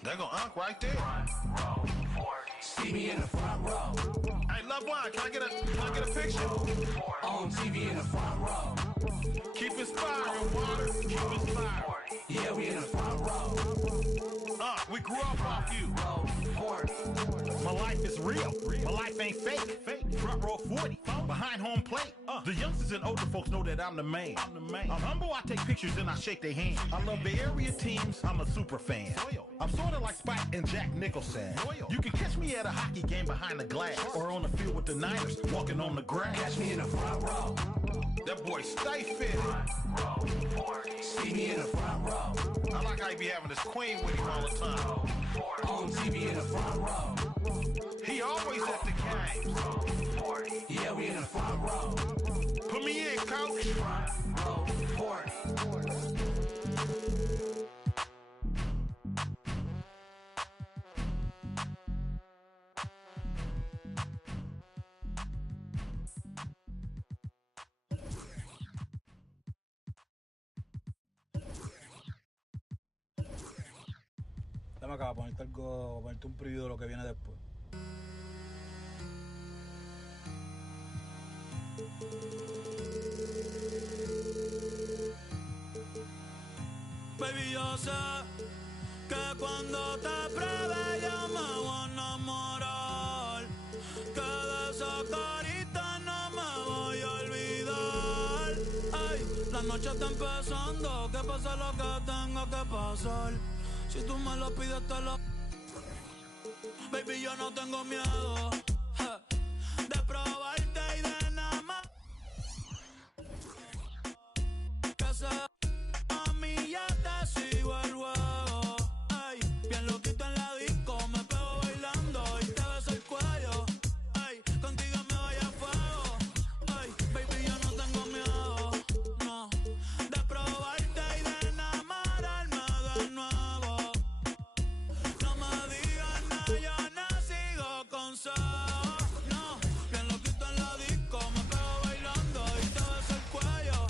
There go Unc right there. Front row 40. See me in the front row. Hey, loved one, can I get a picture? On TV in the front row. Keep inspiring, water. Keep inspiring. Yeah, we in the front row. We grew up off you. My life is real. My life ain't fake. Front row 40. Behind home plate. The youngsters and older folks know that I'm the main. I'm humble, I take pictures and I shake their hands. I love Bay Area teams, I'm a super fan. I'm sort of like Spike and Jack Nicholson. You can catch me at a hockey game behind the glass. Or on the field with the Niners, walking on the grass. Catch me in the front row. That boy stay fitted. See me in the front row. I like how he be having his queen with him all the time. On TV in the front row. He always at the game. Yeah, we in the front row. Put me in, coach. Front row 40. Dame acá, ponerte algo, ponerte un preview de lo que viene después. Baby, yo sé que cuando te pruebe yo me voy a enamorar, que de esa carita no me voy a olvidar. Ay, la noche está empezando, que pase lo que tenga que pasar. Si tú me lo pides te lo... Baby, yo no tengo miedo de probarte y de nada más. Que sea a mí ya te sigo el juego. Ay, bien loquito en la disco, me pego bailando y te beso el cuello. Ay, contigo me voy a fuego. Ay, baby, yo no tengo miedo, no, de probarte y de enamorarme de nuevo. No me digas nada, yo no sigo consejos. No, bien loquito en la disco, me pego bailando y te beso el cuello.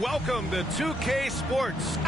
Welcome to 2K Sports.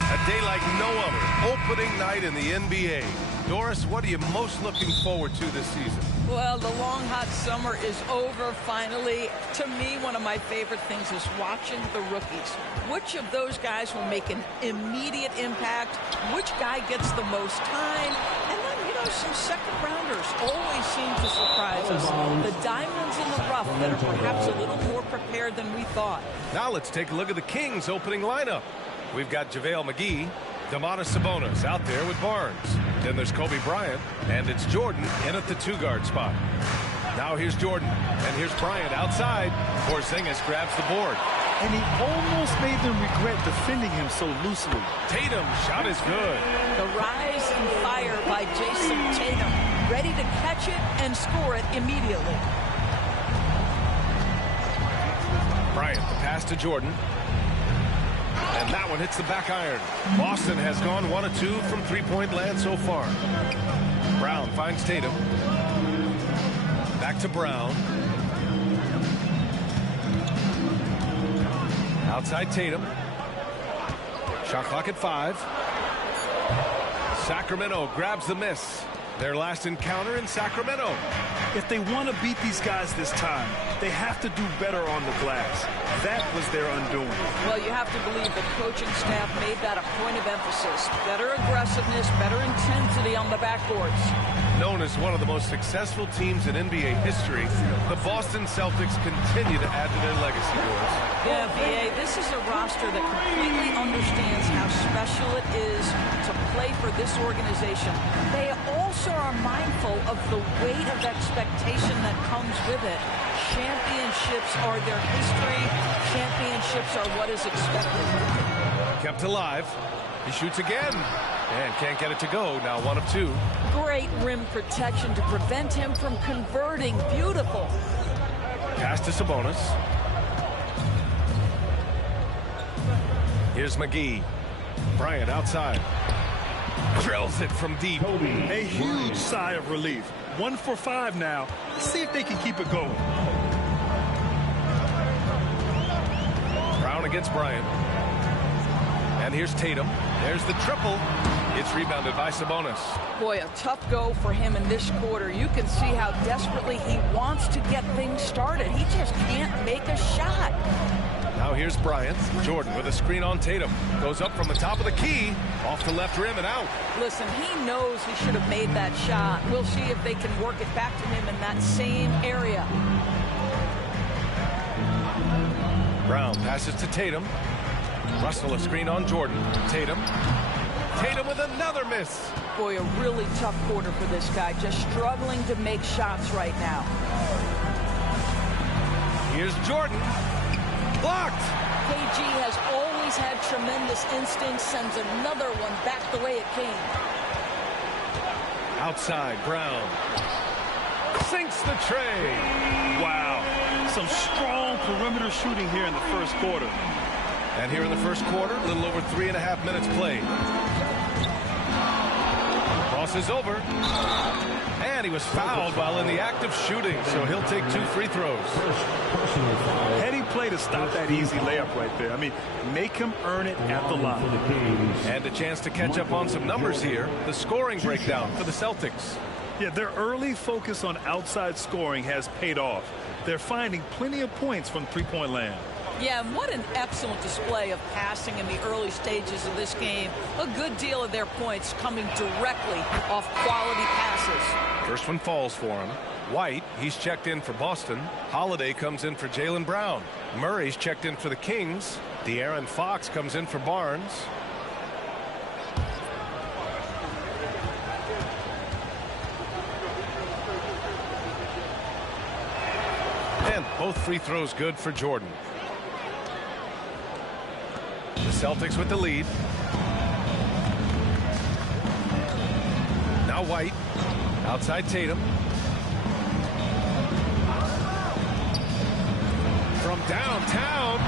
A day like no other, opening night in the NBA. Doris, what are you most looking forward to this season? Well, the long, hot summer is over finally. To me, one of my favorite things is watching the rookies. Which of those guys will make an immediate impact? Which guy gets the most time? And then, some second-rounders always seem to surprise us. The diamonds in the rough that are perhaps a little more prepared than we thought. Now let's take a look at the Kings' opening lineup. We've got JaVale McGee, Domantas Sabonis out there with Barnes. Then there's Kobe Bryant, and it's Jordan in at the 2-guard spot. Now here's Jordan, and here's Bryant outside. Porzingis grabs the board. And he almost made them regret defending him so loosely. Tatum, shot is good. The rise and fire by Jason Tatum, ready to catch it and score it immediately. Bryant, the pass to Jordan. And that one hits the back iron. Boston has gone 1 of 2 from three-point land so far. Brown finds Tatum. Back to Brown. Outside Tatum. Shot clock at 5. Sacramento grabs the miss. Their last encounter in Sacramento. If they want to beat these guys this time, they have to do better on the glass. That was their undoing. Well, you have to believe the coaching staff made that a point of emphasis. Better aggressiveness, better intensity on the backboards. Known as one of the most successful teams in NBA history, the Boston Celtics continue to add to their legacy, Doris. Yeah, B.A., this is a roster that completely understands how special it is to play for this organization. They also are mindful of the weight of expectation that comes with it. Championships are their history. Championships are what is expected. Kept alive. He shoots again. And can't get it to go. Now 1 of 2. Great rim protection to prevent him from converting. Beautiful. Pass to Sabonis. Here's McGee. Bryant outside. Drills it from deep. A huge sigh of relief. 1 for 5 now. Let's see if they can keep it going. Brown against Bryant. And here's Tatum. There's the triple. It's rebounded by Sabonis. Boy, a tough go for him in this quarter. You can see how desperately he wants to get things started. He just can't make a shot. Now here's Bryant. Jordan with a screen on Tatum. Goes up from the top of the key. Off the left rim and out. Listen, he knows he should have made that shot. We'll see if they can work it back to him in that same area. Brown passes to Tatum. Russell a screen on Jordan. Tatum. Tatum with another miss. Boy, a really tough quarter for this guy. Just struggling to make shots right now. Here's Jordan. Blocked. KG has always had tremendous instincts. Sends another one back the way it came. Outside, Brown. Sinks the tray. Wow. Some strong perimeter shooting here in the first quarter. And here in the first quarter, a little over 3.5 minutes played. Cross is over. And he was fouled while in the act of shooting, so he'll take 2 free throws. Heady play to stop that easy layup right there. I mean, make him earn it at the line. And a chance to catch up on some numbers here. The scoring breakdown for the Celtics. Yeah, their early focus on outside scoring has paid off. They're finding plenty of points from three-point land. Yeah, and what an excellent display of passing in the early stages of this game. A good deal of their points coming directly off quality passes. First one falls for him. White, he's checked in for Boston. Holiday comes in for Jaylen Brown. Murray's checked in for the Kings. De'Aaron Fox comes in for Barnes. And both free throws good for Jordan. The Celtics with the lead. Now White. Outside Tatum. From downtown.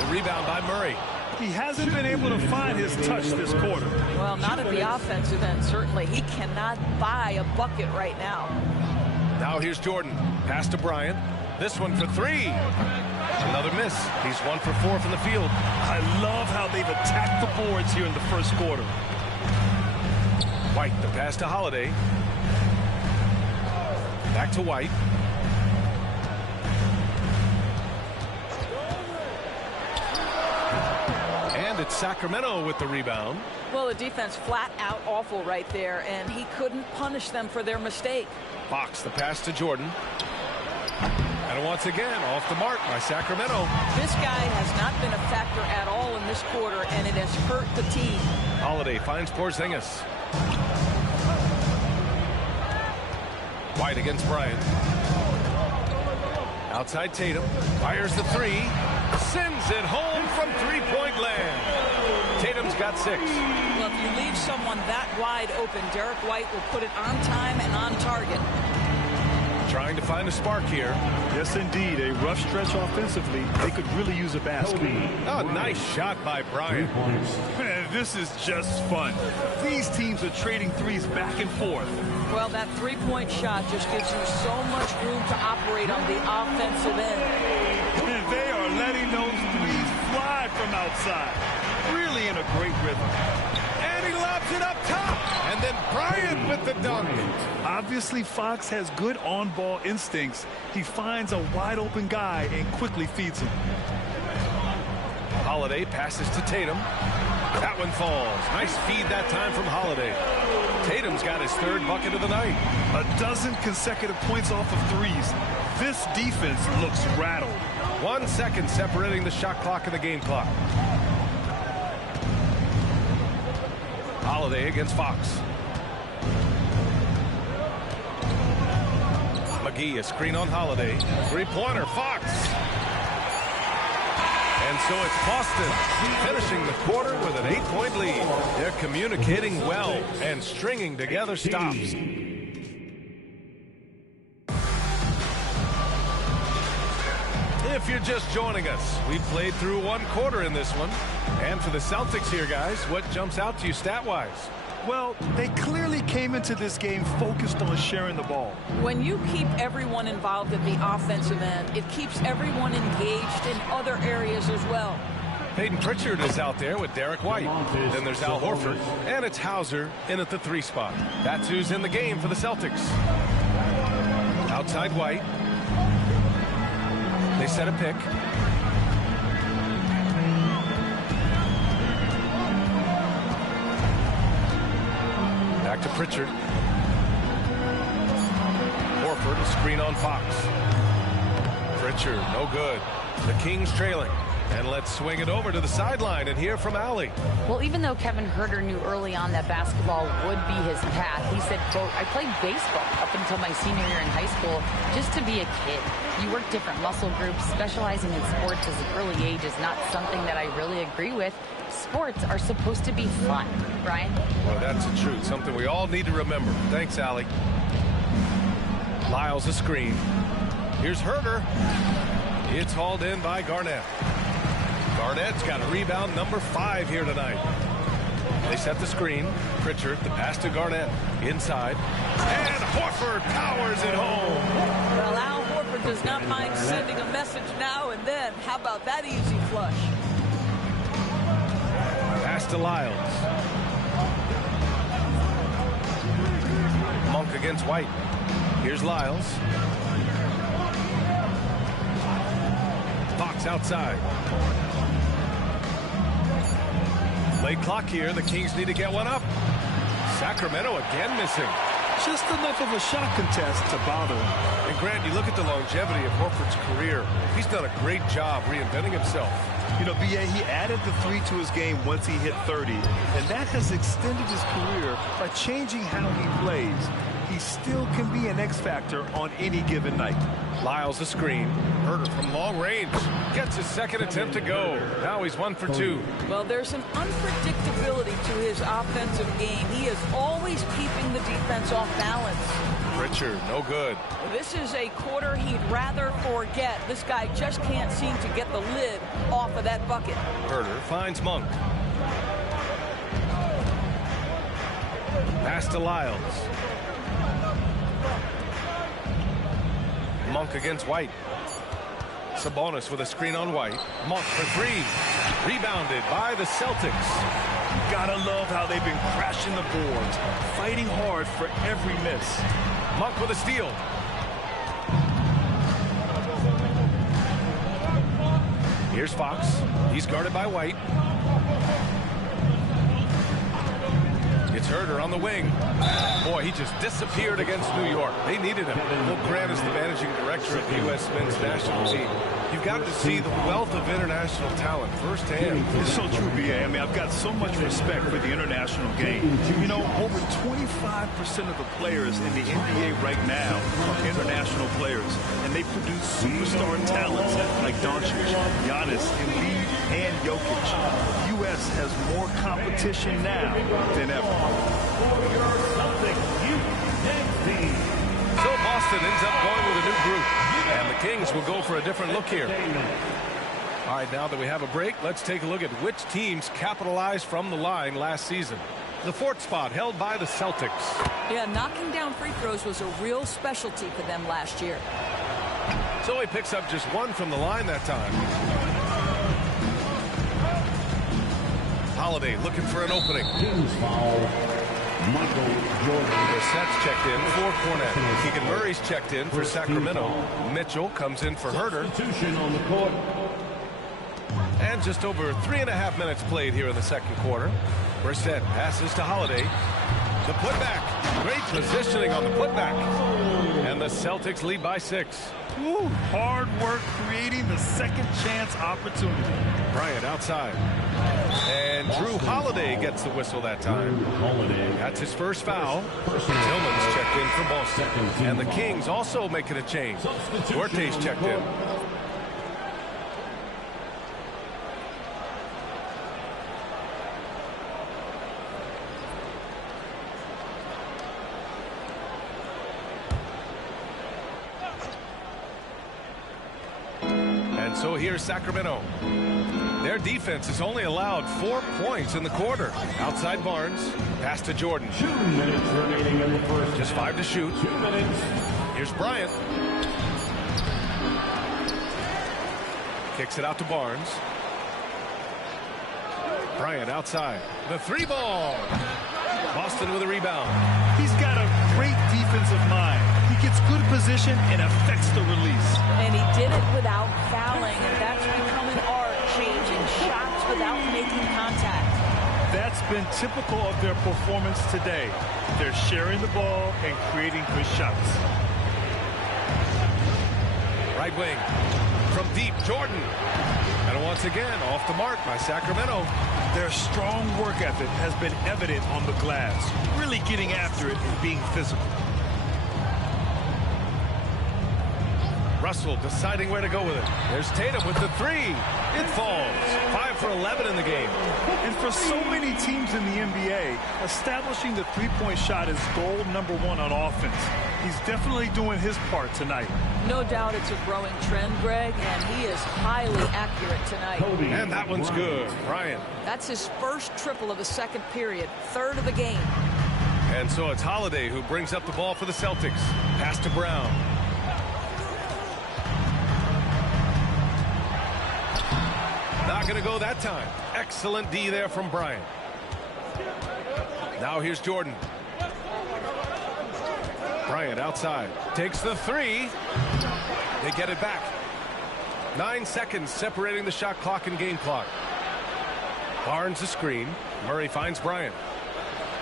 The rebound by Murray. He hasn't been able to find his touch this quarter. Well, not at the offensive end, certainly. He cannot buy a bucket right now. Now here's Jordan. Pass to Bryant. This one for 3. Another miss. He's 1 for 4 from the field. I love how they've attacked the boards here in the first quarter. White, the pass to Holiday. Back to White. And it's Sacramento with the rebound. Well, the defense flat out awful right there, and he couldn't punish them for their mistake. Fox, the pass to Jordan. And once again, off the mark by Sacramento. This guy has not been a factor at all in this quarter, and it has hurt the team. Holiday finds Porzingis. White against Bryant. Outside Tatum. Fires the three. Sends it home from three-point land. Tatum's got 6. Well, if you leave someone that wide open, Derek White will put it on time and on target. Trying to find a spark here. Yes, indeed. A rough stretch offensively. They could really use a basket. Oh, nice shot by Bryant. Man, this is just fun. These teams are trading threes back and forth. Well, that three-point shot just gives you so much room to operate on the offensive end. And they are letting those threes fly from outside. Really in a great rhythm. And he lobs it up top. And then Bryant with the dunk. Obviously, Fox has good on-ball instincts. He finds a wide-open guy and quickly feeds him. Holiday passes to Tatum. That one falls. Nice feed that time from Holiday. Tatum's got his 3rd bucket of the night. A dozen consecutive points off of threes. This defense looks rattled. 1 second separating the shot clock and the game clock. Holiday against Fox. McGee, a screen on Holiday. Three-pointer, Fox. And so it's Boston finishing the quarter with an 8-point lead. They're communicating well and stringing together stops. If you're just joining us, we've played through 1 quarter in this one. And for the Celtics here, guys, what jumps out to you stat-wise? Well, they clearly came into this game focused on sharing the ball. When you keep everyone involved at the offensive end, it keeps everyone engaged in other areas as well. Peyton Pritchard is out there with Derek White. Then there's Al Horford, and it's Hauser in at the 3 spot. That's who's in the game for the Celtics. Outside White. They set a pick. Back to Pritchard. Horford, a screen on Fox. Pritchard, no good. The Kings trailing. And let's swing it over to the sideline and hear from Allie. Well, even though Kevin Huerter knew early on that basketball would be his path, he said, quote, I played baseball up until my senior year in high school just to be a kid. You work different muscle groups. Specializing in sports as an early age is not something that I really agree with. Sports are supposed to be fun. Brian? Well, that's the truth. Something we all need to remember. Thanks, Allie. Lyles a screen. Here's Huerter. It's hauled in by Garnett. Garnett's got a rebound number 5 here tonight. They set the screen. Pritchard, the pass to Garnett. Inside. And Horford powers it home. Well, Al Horford does not mind sending a message now and then. How about that easy flush? Pass to Lyles. Monk against White. Here's Lyles. Fox outside. Late clock here. The Kings need to get one up. Sacramento again missing. Just enough of a shot contest to bother him. And Grant, you look at the longevity of Horford's career. He's done a great job reinventing himself. You know, B.A., he added the 3 to his game once he hit 30, and that has extended his career by changing how he plays. He still can be an X factor on any given night. Lyles a screen. Huerter from long range. Gets his 2nd attempt to go. Now he's 1 for 2. Well, there's an unpredictability to his offensive game. He is always keeping the defense off balance. Pritchard, no good. This is a quarter he'd rather forget. This guy just can't seem to get the lid off of that bucket. Huerter finds Monk. Pass to Lyles. Monk against White. Sabonis with a screen on White. Monk for 3. Rebounded by the Celtics. Gotta love how they've been crashing the boards, fighting hard for every miss. Monk with a steal. Here's Fox. He's guarded by White. It's Herder on the wing. Boy, he just disappeared against New York. They needed him. Luke Grant is the managing director of the U.S. men's national team. You've got to see the wealth of international talent firsthand. It's so true, B.A. I mean, I've got so much respect for the international game. You know, over 25% of the players in the NBA right now are international players, and they produce superstar talents like Doncic, Giannis, Embiid, and Jokic. The U.S. has more competition now than ever. So Boston ends up going with a new group, and the Kings will go for a different look here. All right, now that we have a break, let's take a look at which teams capitalized from the line last season. The fourth spot held by the Celtics. Yeah, knocking down free throws was a real specialty for them last year. So he picks up just one from the line that time. Holiday looking for an opening. Team's foul. Michael Jordan. Brissett's checked in for Cornette. Keegan Murray's checked in for Sacramento. Mitchell comes in for Herder. Substitution on the court. And just over 3.5 minutes played here in the second quarter. Brissett passes to Holiday. The putback. Great positioning on the putback. And the Celtics lead by 6. Ooh, hard work creating the second chance opportunity. Bryant outside. And Drew Holiday gets the whistle that time. That's his first foul. Tillman's checked in for Boston. And the Kings also making a change. Duarte's checked in. And so here's Sacramento. Their defense has only allowed 4 points in the quarter. Outside Barnes. Pass to Jordan. 2 minutes remaining in the first. Just 5 to shoot. 2 minutes. Here's Bryant. Kicks it out to Barnes. Bryant outside. The 3-ball. Boston with a rebound. He's got a great defensive mind. He gets good position and affects the release. And he did it without fouling, and that's become an art, changing shots without making contact. That's been typical of their performance today. They're sharing the ball and creating good shots. Right wing. From deep, Jordan. And once again, off the mark by Sacramento. Their strong work ethic has been evident on the glass, really getting after it and being physical. Russell deciding where to go with it. There's Tatum with the 3. It falls. 5 for 11 in the game. And for so many teams in the NBA, establishing the three-point shot is goal number 1 on offense. He's definitely doing his part tonight. No doubt it's a growing trend, Greg, and he is highly accurate tonight. And that one's good. Bryant. That's his first triple of the second period, 3rd of the game. And so it's Holiday who brings up the ball for the Celtics. Pass to Brown. Not going to go that time. Excellent D there from Bryant. Now here's Jordan. Bryant outside. Takes the 3. They get it back. 9 seconds separating the shot clock and game clock. Barnes a screen. Murray finds Bryant.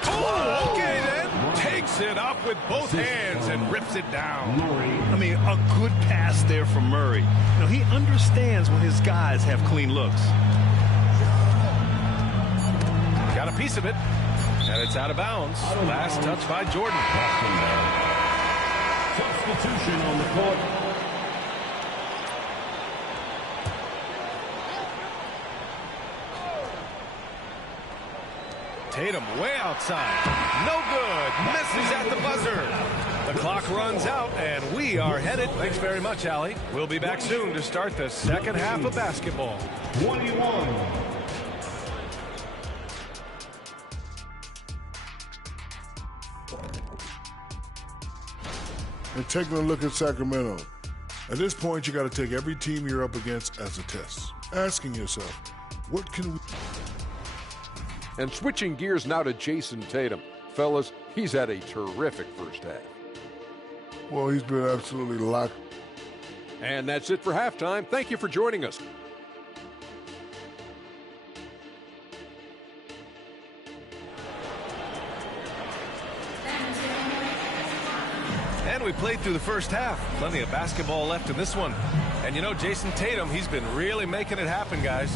Oh, okay then. Takes it up with both hands and rips it down. I mean, a good pass there from Murray. You know, he understands when his guys have clean looks. Got a piece of it. And it's out of bounds. Last touch by Jordan. Substitution on the court. Tatum way outside. No good. Misses at the buzzer. The clock runs out, and we are headed. Thanks very much, Allie. We'll be back soon to start the second half of basketball. 21. And taking a look at Sacramento. At this point, you got to take every team you're up against as a test. Asking yourself, what can we... And switching gears now to Jason Tatum. Fellas, he's had a terrific first half. Well, he's been absolutely locked. And that's it for halftime. Thank you for joining us. And we played through the first half. Plenty of basketball left in this one. And you know, Jason Tatum, he's been really making it happen, guys.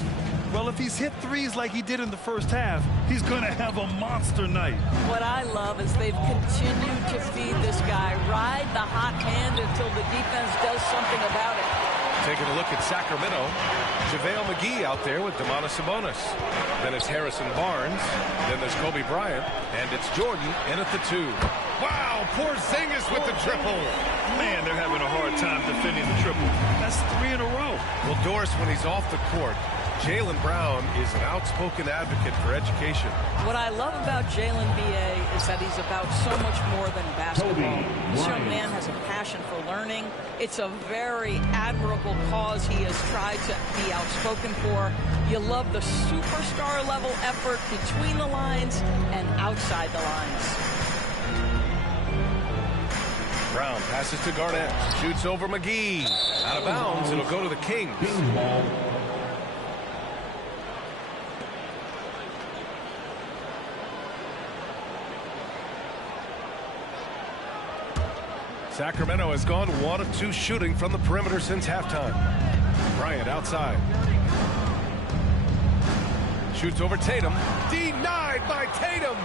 Well, if he's hit threes like he did in the first half, he's going to have a monster night. What I love is they've continued to feed this guy, ride the hot hand until the defense does something about it. Taking a look at Sacramento, JaVale McGee out there with Domantas Sabonis. Then it's Harrison Barnes. Then there's Kobe Bryant. And it's Jordan in at the 2. Wow, Porzingis with the triple. Man, they're having a hard time defending the triple. That's 3 in a row. Well, Doris, when he's off the court, Jaylen Brown is an outspoken advocate for education. What I love about Jaylen, B.A., is that he's about so much more than basketball. This young man has a passion for learning. It's a very admirable cause he has tried to be outspoken for. You love the superstar level effort between the lines and outside the lines. Brown passes to Garnett, shoots over McGee. Out of bounds, it'll go to the Kings. Sacramento has gone 1 of 2 shooting from the perimeter since halftime. Bryant outside. Shoots over Tatum. Denied by Tatum.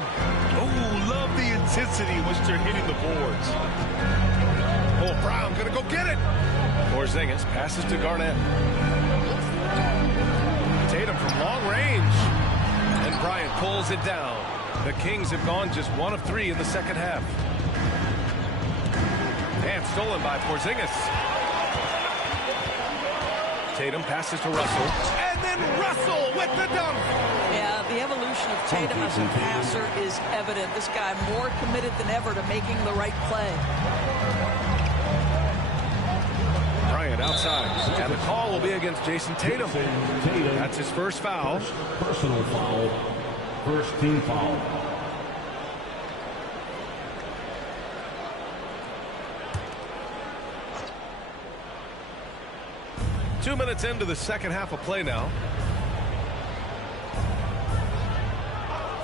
Oh, love the intensity in which they're hitting the boards. Oh, Brown gonna go get it. Porzingis passes to Garnett. Tatum from long range. And Bryant pulls it down. The Kings have gone just 1 of 3 in the second half. And stolen by Porzingis. Tatum passes to Russell. And then Russell with the dunk. Yeah, the evolution of Tatum as a passer is evident. This guy more committed than ever to making the right play. Bryant outside. And the call will be against Jason Tatum. That's his first foul. Personal foul. First team foul. Two minutes into the second half of play now.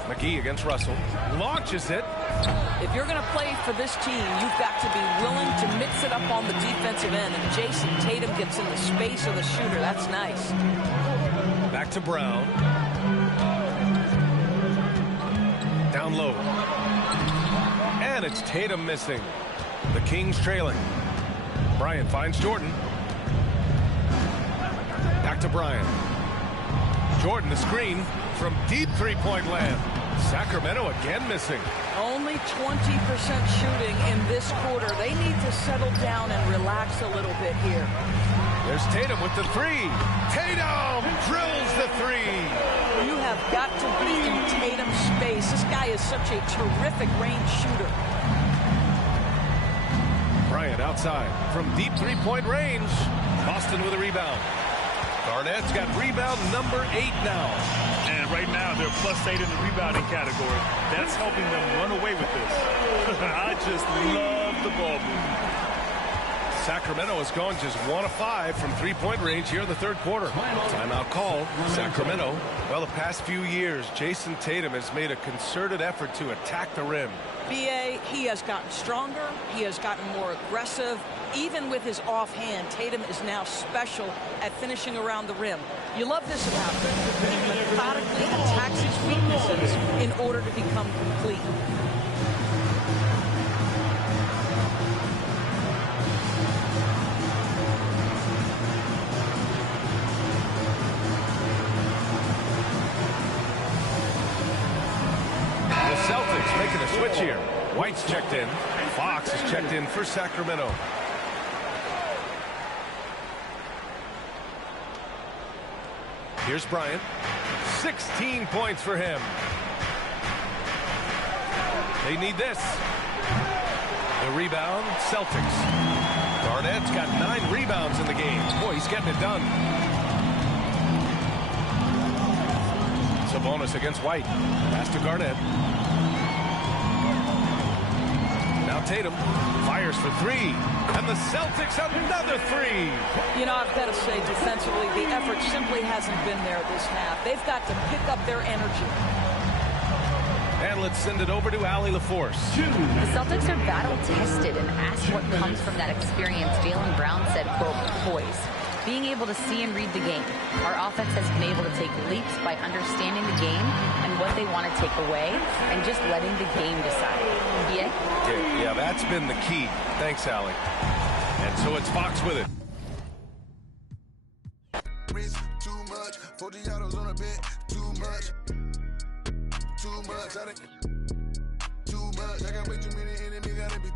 McGee against Russell. Launches it. If you're going to play for this team, you've got to be willing to mix it up on the defensive end. And Jason Tatum gets in the space of the shooter. That's nice. Back to Brown. Down low. And it's Tatum missing. The Kings trailing. Bryant finds Jordan. Back to Bryant. Jordan, the screen from deep three-point land. Sacramento again missing. Only 20% shooting in this quarter. They need to settle down and relax a little bit here. There's Tatum with the 3. Tatum drills the 3. You have got to be in Tatum's space. This guy is such a terrific range shooter. Bryant outside from deep three-point range. Boston with a rebound. Garnett's got rebound number 8 now. And right now, they're +8 in the rebounding category. That's helping them run away with this. I just love the ball movement. Sacramento has gone just 1 of 5 from three-point range here in the third quarter. Timeout called. Sacramento. Well, the past few years, Jason Tatum has made a concerted effort to attack the rim. B.A., he has gotten stronger. He has gotten more aggressive. Even with his offhand, Tatum is now special at finishing around the rim. You love this about him. He methodically attacks his weaknesses in order to become complete. The Celtics making a switch here. White's checked in. Fox is checked in for Sacramento. Here's Bryant. 16 points for him. They need this. The rebound, Celtics. Garnett's got 9 rebounds in the game. Boy, he's getting it done. Sabonis against White. Pass to Garnett. Now Tatum fires for three. And the Celtics another three. You know, I've got to say, defensively, the effort simply hasn't been there this half. They've got to pick up their energy. And let's send it over to Allie LaForce. The Celtics are battle-tested, and asked what comes from that experience. Jaylen Brown said, quote, poise. Being able to see and read the game. Our offense has been able to take leaps by understanding the game and what they want to take away and just letting the game decide. Yeah, that's been the key. Thanks, Allie. And so it's Fox with it. Too much. 40 autos on a bed. Too much. Too much. Too much. I got way too many enemies. Gotta be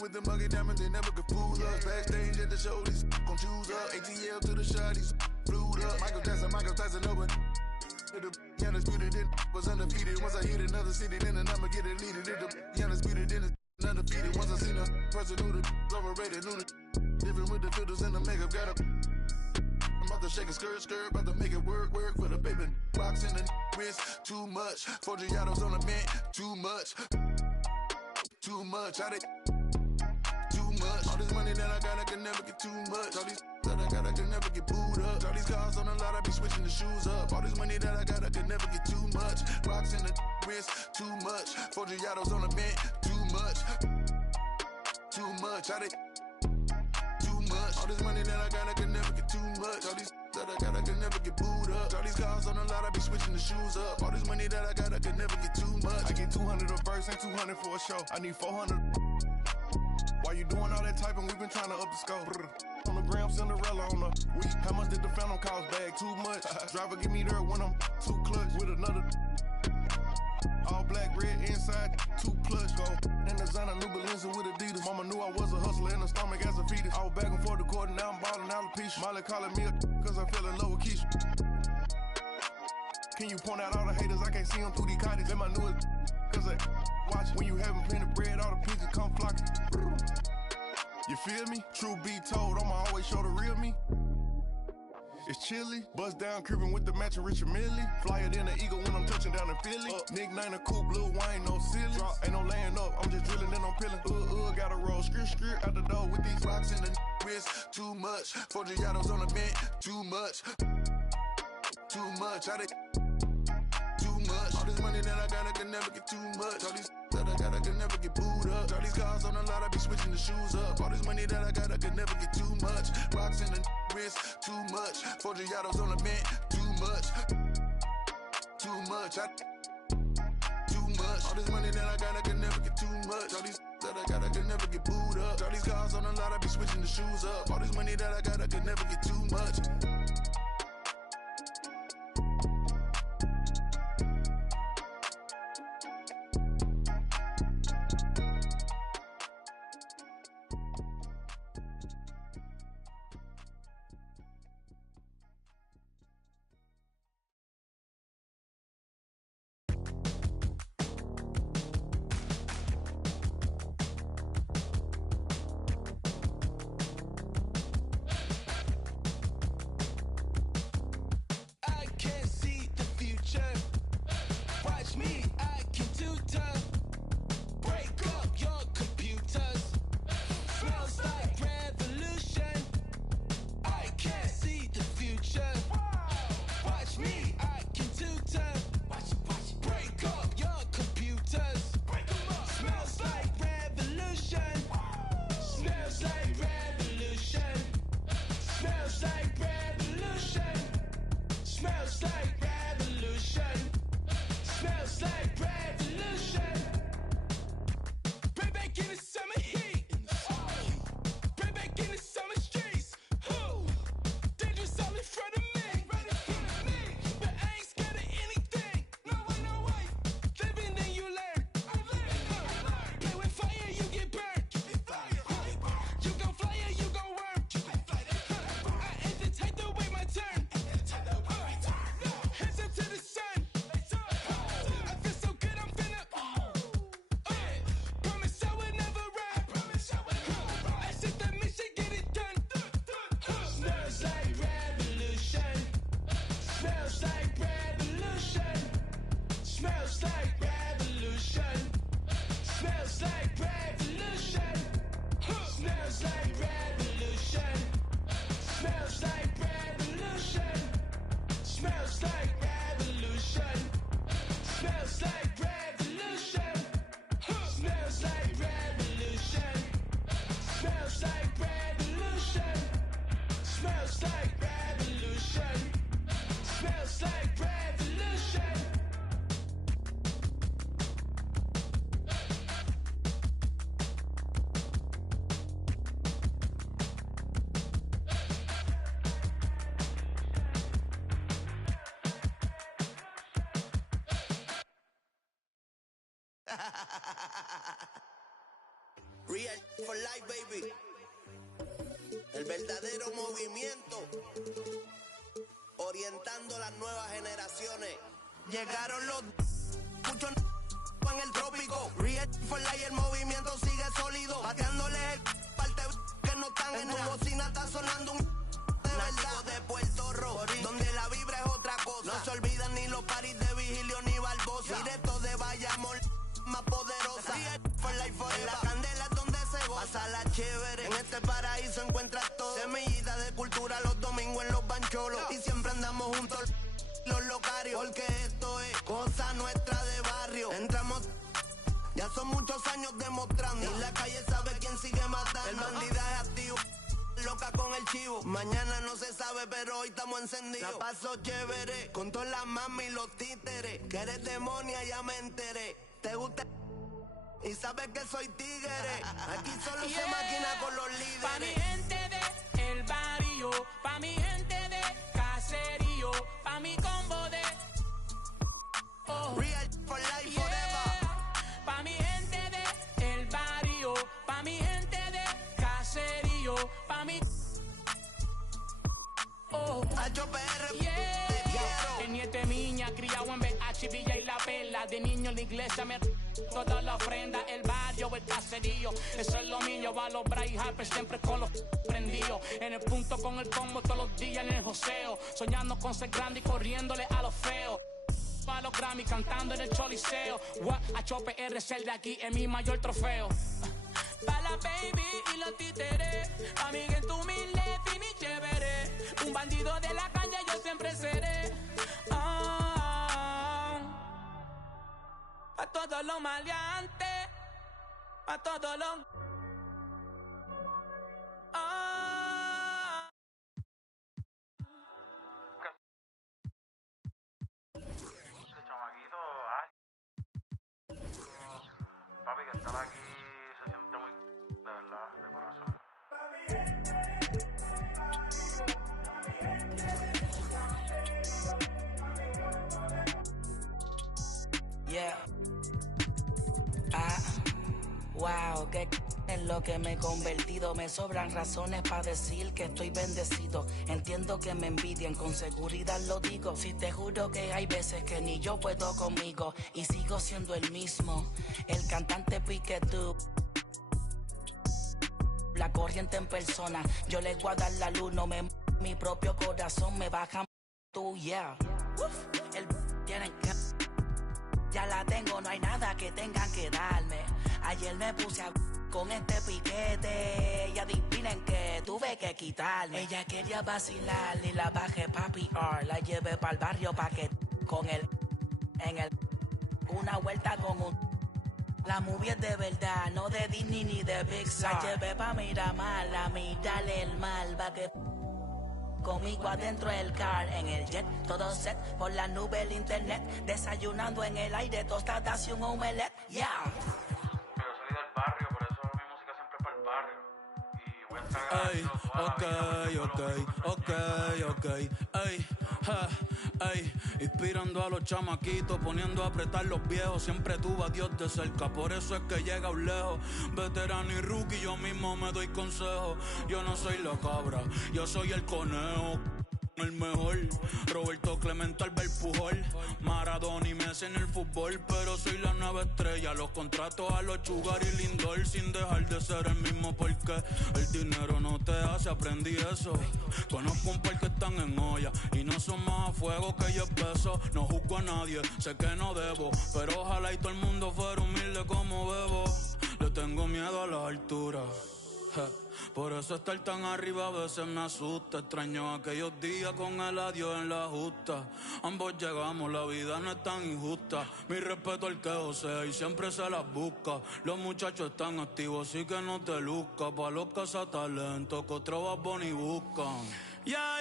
with the muggy diamonds. They never could fool us. Backstage at the show. These gon' choose up. ATL to the shot. These flew up. Michael Tyson over. The undisputed in was undefeated. Once I hit another city, then I'ma get it leaded. The undisputed in undefeated. Once I seen a person who the overrated, knew the different with the filters and the makeup. Got a I'm about to shake a skirt, about to make it work for the baby. Box in the wrist, too much. 40 autos on the bench, too much. Too much. Too much. All this money that I got, I can never get too much. All these that I got, I can never get booed up. All these cars on the lot, I be switching the shoes up. All this money that I got, I can never get too much. Rocks in the wrist, too much. 40 autos on the bench, too much. Too much. Too much. All this money that I got, I can never get too much. All these that I got, I can never get booed up. All these cars on the lot, I be switching the shoes up. All this money that I got, I can never get too much. I get 200 a verse and 200 for a show. I need 400. Why you doing all that typing? We've been trying to up the scope. On the gram, Cinderella on the week. How much did the Phantom cost? Bag too much. Driver give me there when I'm too clutch with another. All black, red inside, 2 plush. Go in the designer, new Balenci with Adidas. Mama knew I was a hustler in the stomach as a fetus. I was back and forth the court and now I'm balling alopecia. Molly calling me cause I fell in love with Keisha. Can you point out all the haters? I can't see them through these cottage. Let my newest cause I watch when you having plenty of bread, all the pigeons come flocking. You feel me? True be told, I'ma always show the real me. It's chilly, bust down cribbing with the matching Richard Millie. Flyer than an eagle when I'm touching down in Philly. Nickname a coupe, Lil Wayne, no silly. Drop, ain't no laying up, I'm just drilling and I'm peeling. Gotta roll, skirt out the door with these rocks in the wrist, too much. 40 autos on the bench, too much. Too much. Too much. All this money that I got, I can never get too much. All these that I got, I can never get booed up. All these cars on the lot, I be switching the shoes up. All this money that I got, I can never get too much. Rocks in the wrist, too much. 40 autos on the bench, too much. Too much. Too much. All this money that I got, I can never get too much. All these that I got, I can never get booed up. All these cars on the lot, I be switching the shoes up. All this money that I got, I can never get too much. Real for life, baby. El verdadero movimiento. Orientando las nuevas generaciones. Llegaron los muchos en el trópico. Real for life, el movimiento sigue sólido. Pateándole el parte que no están en tu bocina, está sonando un nativo de Puerto Rico, donde la vibra es otra cosa. No se olvidan ni los paris de Vigilio ni Barbosa. Directo de Bayamón, más poderosa. For life forever. En la candela es donde se goza. Pásala chévere. En este paraíso encuentras todo. Semillita de cultura los domingos en los bancholos. Y siempre andamos juntos los locarios. Porque esto es cosa nuestra de barrio. Entramos. Ya son muchos años demostrando. Y la calle sabe quién sigue matando. El bandidaje activo. Loca con el chivo. Mañana no se sabe, pero hoy estamos encendidos. La paso chévere con todas las mami y los títeres. Que eres demonia, ya me enteré. Te gusta y sabes que soy tigre. Aquí solo se maquina con los líderes. Pa' mi gente de el barrio, pa' mi gente de caserío, pa' mi combo de Real for life forever. Pa' mi gente de el barrio, pa' mi gente de caserío, pa' mi HPR. El nieto de miña, criado en BH, Villa y La Perla. De niño en la iglesia me toda la ofrenda. El barrio, el caserío, eso es lo mío. Va a los Bryce Harper siempre con los prendidos. En el punto con el combo todos los días en el joseo. Soñando con ser grande y corriéndole a los feos. Pa' los Grammy cantando en el Choliseo. HPR es el de aquí, es mi mayor trofeo. Pa' la baby y los títeres. Pa' mi gente humilde, fin y chévere. Un bandido de la calle yo siempre seré. Pa' todos los maleantes. Pa' todos los... Ese chamaquito, papi, que estar aquí se siente muy de verdad, de corazón. Yeah. Wow, que en lo que me he convertido. Me sobran razones para decir que estoy bendecido. Entiendo que me envidian, con seguridad lo digo. Si te juro que hay veces que ni yo puedo conmigo. Y sigo siendo el mismo, el cantante Piquetú. La corriente en persona, yo le voy a dar la luz. No me mi propio corazón me baja tú, yeah. Uf, el tienen que... Ya la tengo, no hay nada que tengan que darme. Ayer me puse a con este piquete y adivinen que tuve que quitarme. Ella quería vacilar y la bajé papi R. La llevé pa'l barrio pa' que con él en el una vuelta con un... La movie es de verdad, no de Disney ni de Pixar. La llevé pa' Miramar, a mirarle el mal pa' que... Conmigo adentro del car, en el jet, todo set, por la nube el internet, desayunando en el aire, tostadas y un omelette, yeah. Yo salí del barrio, por eso mi música siempre es para el barrio. Y voy a estar Ey, inspirando a los chamaquitos, poniendo a apretar los viejos. Siempre tuvo a Dios de cerca, por eso es que llega un lejos. Veterano y rookie, yo mismo me doy consejo. Yo no soy la cabra, yo soy el conejo. El mejor, Roberto Clemente, Albert Pujol, Maradona y Messi en el fútbol, pero soy la nueva estrella. Los contratos a los Sugar y Lindor, sin dejar de ser el mismo, porque el dinero no te hace, aprendí eso. Conozco un par que están en olla y no son más a fuego que yo peso. No juzgo a nadie, sé que no debo, pero ojalá y todo el mundo fuera humilde como Bebo. Le tengo miedo a las alturas. Por eso estar tan arriba a veces me asusta. Extraño aquellos días con el adiós en la justa. Ambos llegamos, la vida no es tan injusta. Mi respeto al que osea y siempre se las busca. Los muchachos están activos, así que no te luzcas. Pa' los cazatalentos que otros Bad Bunny buscan. Ya.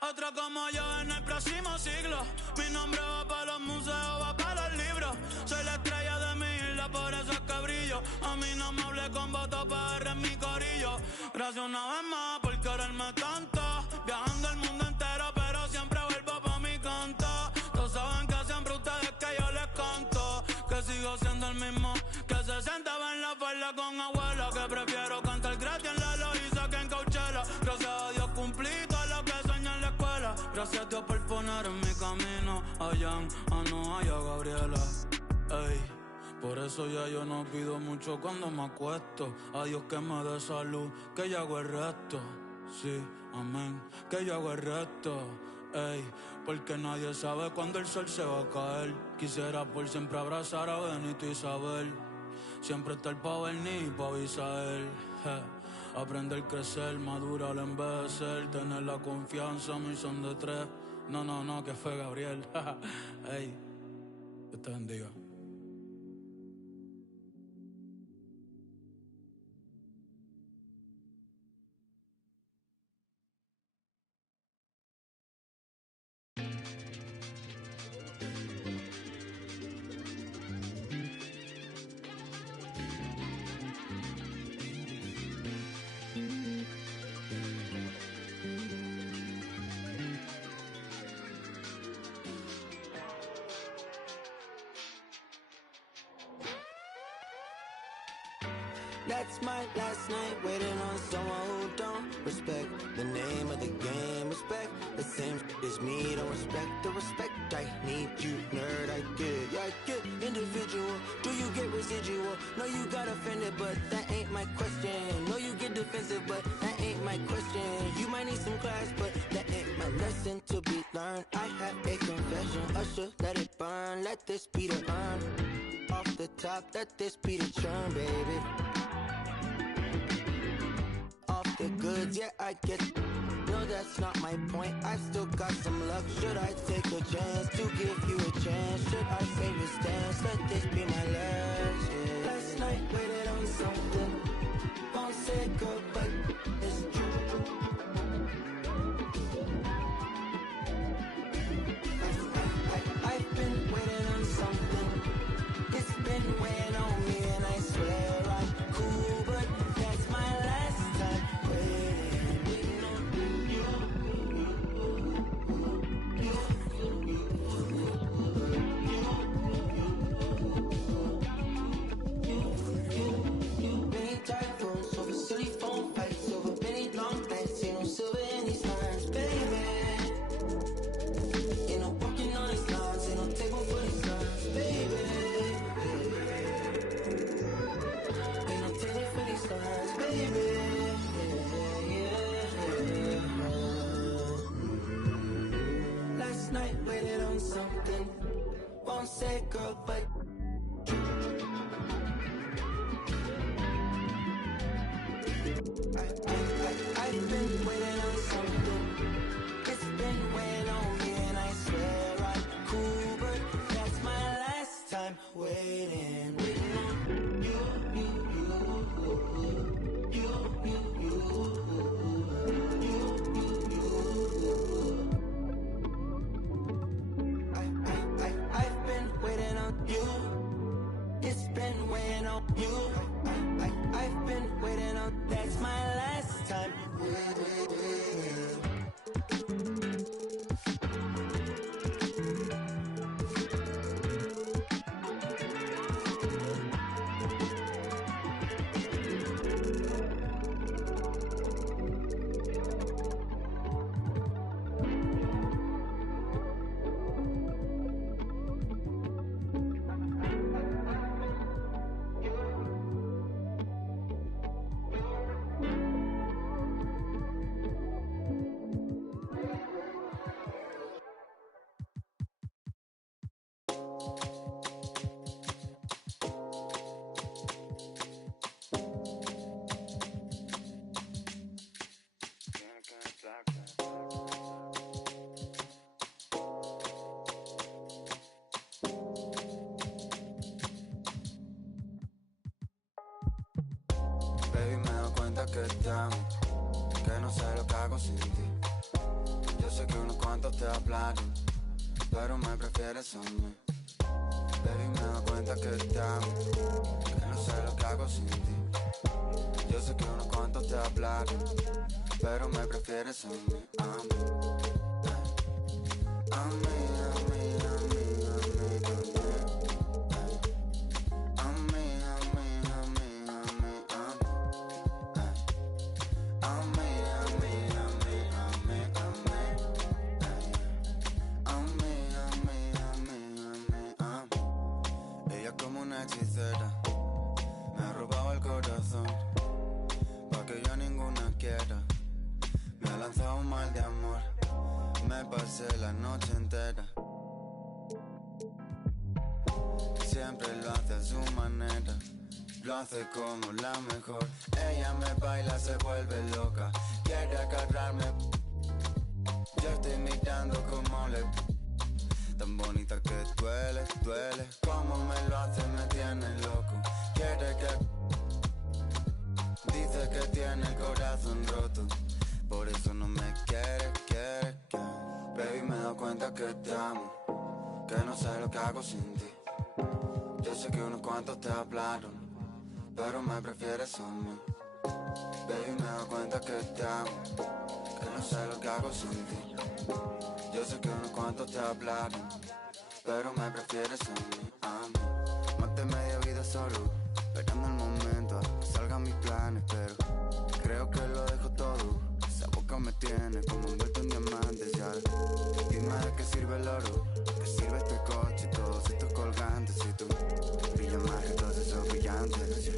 Otro como yo en el próximo siglo. Mi nombre va para los museos, va para los libros. Soy la estrella de mi isla, por eso es que brillo. A mí no me hablé con voto para en mi corillo. Gracias una vez más por quererme tanto. Viajando el mundo entero, pero siempre vuelvo pa' mi canto. Todos saben que siempre ustedes que yo les canto. Gracias a Dios por poner en mi camino a Jan, a Noah y a Gabriela. Ey, por eso ya yo no pido mucho cuando me acuesto. A Dios que me dé salud, que yo hago el resto. Sí, amén, que yo hago el resto. Ey, porque nadie sabe cuándo el sol se va a caer. Quisiera por siempre abrazar a Benito y Isabel. Siempre estar pa' venir, pa' avisar él. Aprender, crecer, madurar, envejecer. Tener la confianza, mi son de tres. No, que fue Gabriel. Ey, Dios te bendiga. That's my last night waiting on someone who don't respect the name of the game. Respect the same as me, don't respect the respect I need. You nerd, I get individual. Do you get residual? No, you got offended, but that ain't my question. No, you get defensive, but that ain't my question. You might need some class, but that ain't my lesson to be learned. I have a confession, Usher, let it burn. Let this be the urn. Off the top, let this be the churn, baby. The goods, yeah, I get. No, that's not my point. I still got some luck. Should I take a chance to give you a chance? Should I save a stance? Let this be my last. Yeah. Last night waited on something. Won't say girl, but it's true. I've been waiting on something. It's been weighing on me, and I swear I'm cool, but that's my last time. Last night waited on something. Won't say girl, but I've been waiting on something. It's been weighing on me, and I swear I'm cool, but that's my last time waiting on you. I've been waiting on you. It's been weighing on you. I've been waiting on. That's my last time waiting. Baby, me doy cuenta que te amo, que no sé lo que hago sin ti. Yo sé que unos cuantos te hablan, pero me prefieres a mí. Baby, me doy cuenta que te amo, que no sé lo que hago sin ti. Yo sé que unos cuantos te hablan, pero me prefieres a mí, a mí. A mí, a mí, a mí, a mí, a mí. A mí, a mí, a mí, a mí, a mí. A mí, a mí, a mí, a mí, a mí. pasé la noche entera. Siempre lo hace a su manera, lo hace como la mejor. Ella me baila, se vuelve loca, quiere agarrarme. Yo estoy mirando como le... Tan bonita que duele, duele. Como me lo hace, me tiene loco. Quiere que... Dice que tiene el corazón roto, por eso no me quiere. Baby, me doy cuenta que te amo, que no sé lo que hago sin ti. Yo sé que unos cuantos te hablaron, pero me prefieres a mí. Baby, me doy cuenta que te amo, que no sé lo que hago sin ti. Yo sé que unos cuantos te hablaron, pero me prefieres a mí. Maté media vida solo, esperando el momento a que salgan mis planes, pero creo que lo dejo todo. Esa boca me tiene como envuelto en diamantes. Y ahora, dime de qué sirve el oro, qué sirve este coche y todos estos colgantes. Si tú brillas más que todos esos brillantes,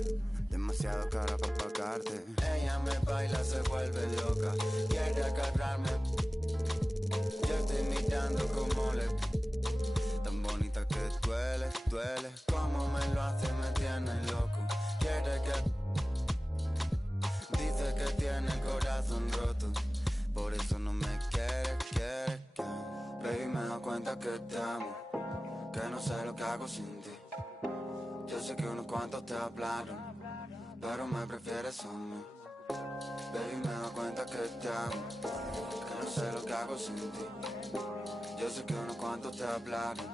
demasiado cara para pagarte. Ella me baila, se vuelve loca, quiere agarrarme. Yo estoy mirando como le... Tan bonita que duele, duele. Como me lo hace, me tiene loco. Quiere que... Dice que tiene el corazón roto, por eso no me quiere. Baby, me doy cuenta que te amo, que no sé lo que hago sin ti. Yo sé que unos cuantos te hablaron, pero me prefieres a mí. Baby, me doy cuenta que te amo, que no sé lo que hago sin ti. Yo sé que unos cuantos te hablaron.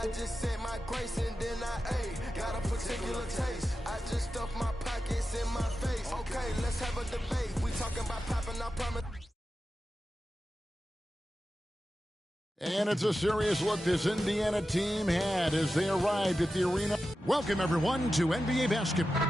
I just said my grace and then I ate. Got a particular taste. I just stuffed my pockets in my face. Okay, let's have a debate. We talking about popping, I promise. And it's a serious look this Indiana team had as they arrived at the arena. Welcome, everyone, to NBA basketball.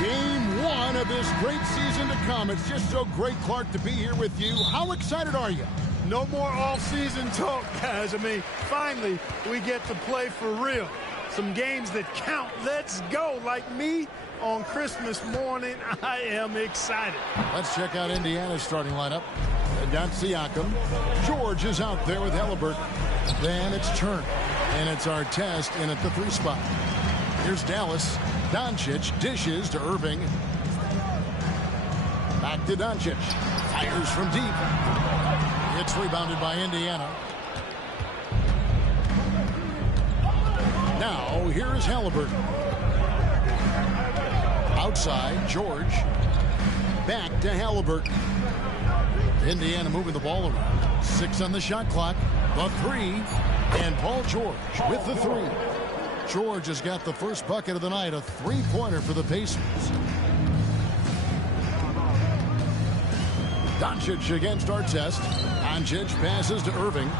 Game one of this great season to come. It's just so great, Clark, to be here with you. How excited are you? No more all-season talk, guys. I mean, finally, we get to play for real. Some games that count. Let's go. Like me on Christmas morning, I am excited. Let's check out Indiana's starting lineup. They got Siakam. George is out there with Halliburton. Then it's Turner. And it's Artest in at the 3 spot. Here's Dallas. Doncic dishes to Irving. Back to Doncic. Fires from deep. It's rebounded by Indiana. Now, here's Halliburton. Outside, George. Back to Halliburton. Indiana moving the ball around. 6 on the shot clock. The 3. And Paul George with the 3. George has got the first bucket of the night, a 3-pointer for the Pacers. Doncic against Artest. Doncic passes to Irving.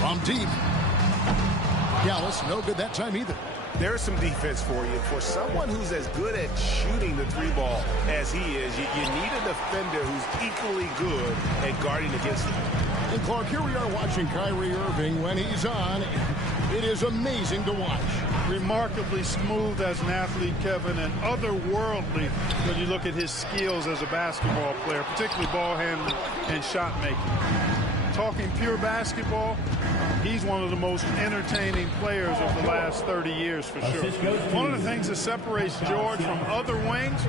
From deep. Dallas, no good that time either. there's some defense for you. For someone who's as good at shooting the three ball as he is, you need a defender who's equally good at guarding against him. And Clark, here we are watching Kyrie Irving. When he's on, it is amazing to watch. Remarkably smooth as an athlete, Kevin, and otherworldly when you look at his skills as a basketball player, particularly ball handling and shot making. Talking pure basketball, he's one of the most entertaining players of the last 30 years for sure. One of the things that separates George from other wings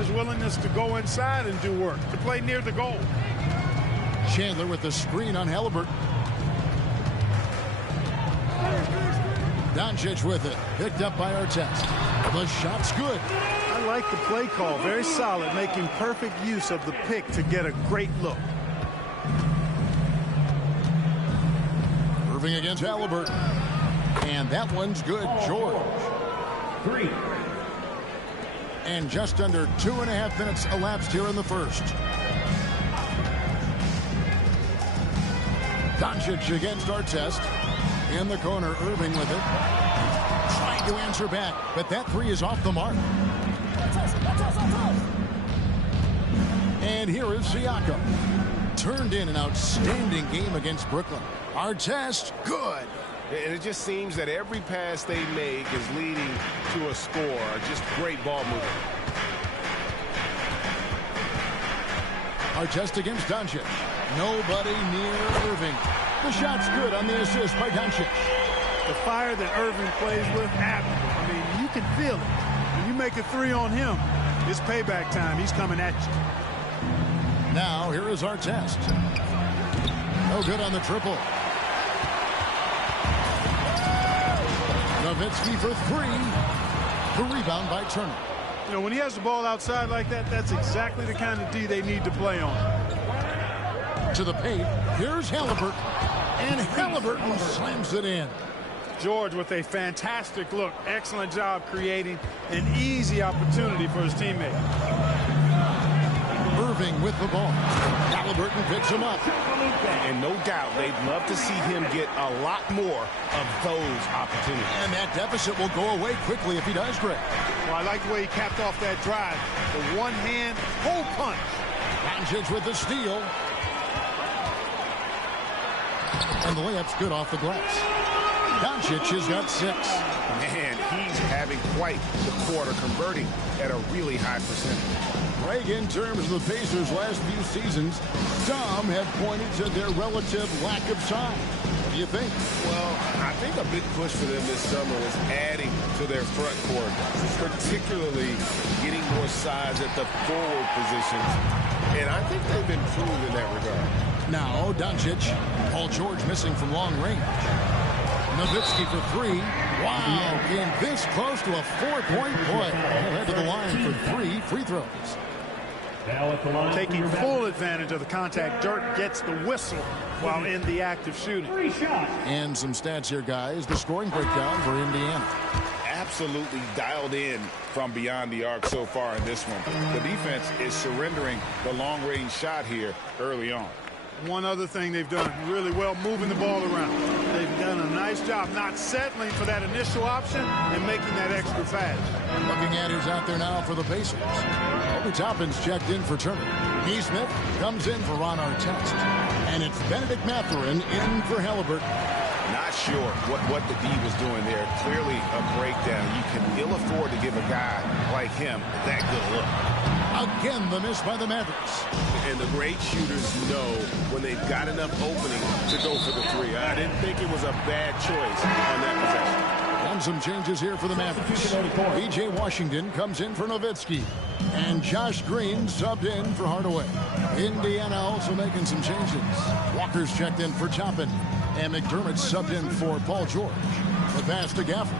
is willingness to go inside and do work, to play near the goal. Chandler with the screen on Halliburton. Doncic with it, picked up by Artest. The shot's good. I like the play call, very solid, making perfect use of the pick to get a great look. Irving against Halliburton. And that one's good, George. 3. And just under 2.5 minutes elapsed here in the first. Doncic against Artest. In the corner, Irving with it. Trying to answer back, but that three is off the mark. And here is Siakam. Turned in an outstanding game against Brooklyn. Artest, good. And it just seems that every pass they make is leading to a score. Just great ball movement. Artest against Doncic. Nobody near Irving. The shot's good on the assist by Doncic. The fire that Irving plays with, admirable. I mean, you can feel it. When you make a three on him, it's payback time. He's coming at you. Now, here is Artest. No good on the triple. Nowitzki for three. The rebound by Turner. You know, when he has the ball outside like that, that's exactly the kind of D they need to play on. To the paint, here's Halliburton. And Halliburton slams it in. George with a fantastic look. Excellent job creating an easy opportunity for his teammate. Irving with the ball. Halliburton picks him up. And no doubt, they'd love to see him get a lot more of those opportunities. And that deficit will go away quickly if he does, Greg. Well, I like the way he capped off that drive. The one-hand hole punch. Doncic with the steal. And the layup's good off the glass. Doncic has got 6. Man, he's having quite the quarter, converting at a really high percentage. Greg, in terms of the Pacers' last few seasons, some have pointed to their relative lack of size. What do you think? Well, I think a big push for them this summer was adding to their front court, particularly getting more size at the forward positions. And I think they've improved in that regard. Now, Doncic. Paul George missing from long range. Nowitzki for 3. Wow, getting this close to a 4-point play. He'll head to the line for 3 free throws. Taking full advantage of the contact. Dirk gets the whistle while in the act of shooting. And some stats here, guys. The scoring breakdown for Indiana. Absolutely dialed in from beyond the arc so far in this one. The defense is surrendering the long-range shot here early on. One other thing they've done really well, moving the ball around. They've done a nice job not settling for that initial option and making that extra pass. Looking at who's out there now for the Pacers. Obi Toppin's checked in for Turner. Neesmith comes in for Ron Artest. And it's Benedict Mathurin in for Halliburton. Not sure what the D was doing there. Clearly a breakdown. You can ill afford to give a guy like him that good look. Again, the miss by the Mavericks. And the great shooters know when they've got enough opening to go for the 3. I didn't think it was a bad choice on that possession. And some changes here for the Mavericks. B.J. Washington comes in for Nowitzki. And Josh Green subbed in for Hardaway. Indiana also making some changes. Walker's checked in for Toppin. And McDermott subbed in for Paul George. The pass to Gafford.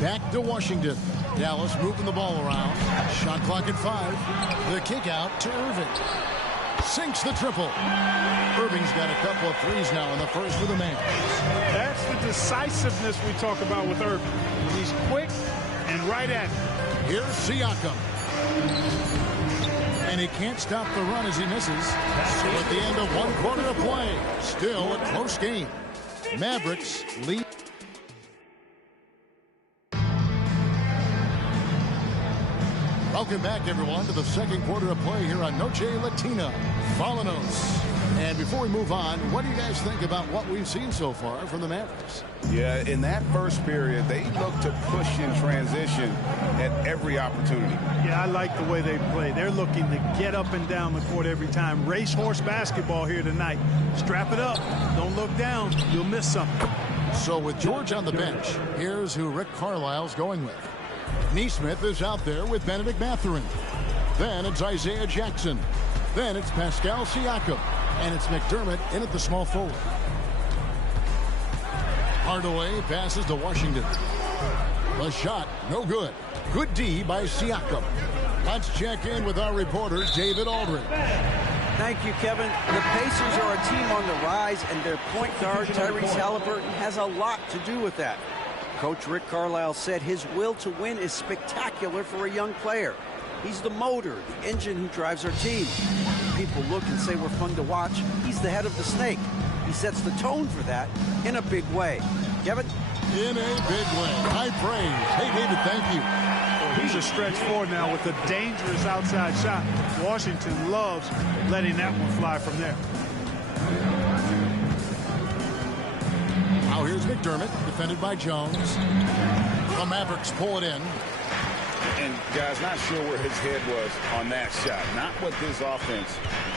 Back to Washington. Dallas moving the ball around. Shot clock at 5. The kick out to Irving. Sinks the triple. Irving's got a couple of threes now in the first for the man. That's the decisiveness we talk about with Irving. He's quick and right at it. Here's Siakam. And he can't stop the run as he misses. So at the end of 1 quarter of play, still a close game. Mavericks lead. Welcome back, everyone, to the second quarter of play here on Noche Latina. Vámonos. And before we move on, what do you guys think about what we've seen so far from the Mavericks? Yeah, in that first period, they look to push in transition at every opportunity. Yeah, I like the way they play. They're looking to get up and down the court every time. Racehorse basketball here tonight. Strap it up. Don't look down. You'll miss something. So with George on the bench, here's who Rick Carlisle's going with. Neesmith is out there with Benedict Mathurin. Then it's Isaiah Jackson. Then it's Pascal Siakam. And it's McDermott in at the small forward. Hardaway passes to Washington. The shot, no good. Good D by Siakam. Let's check in with our reporter, David Aldridge. Thank you, Kevin. The Pacers are a team on the rise, and their point guard, Tyrese Halliburton, has a lot to do with that. Coach Rick Carlisle said his will to win is spectacular for a young player. He's the motor, the engine who drives our team. People look and say we're fun to watch. He's the head of the snake. He sets the tone for that in a big way. Kevin? In a big way. High praise. Hey, David, thank you. Well, he's a stretch forward now with a dangerous outside shot. Washington loves letting that one fly from there. Now here's McDermott, defended by Jones. The Mavericks pull it in. And, guys, not sure where his head was on that shot. Not what this offense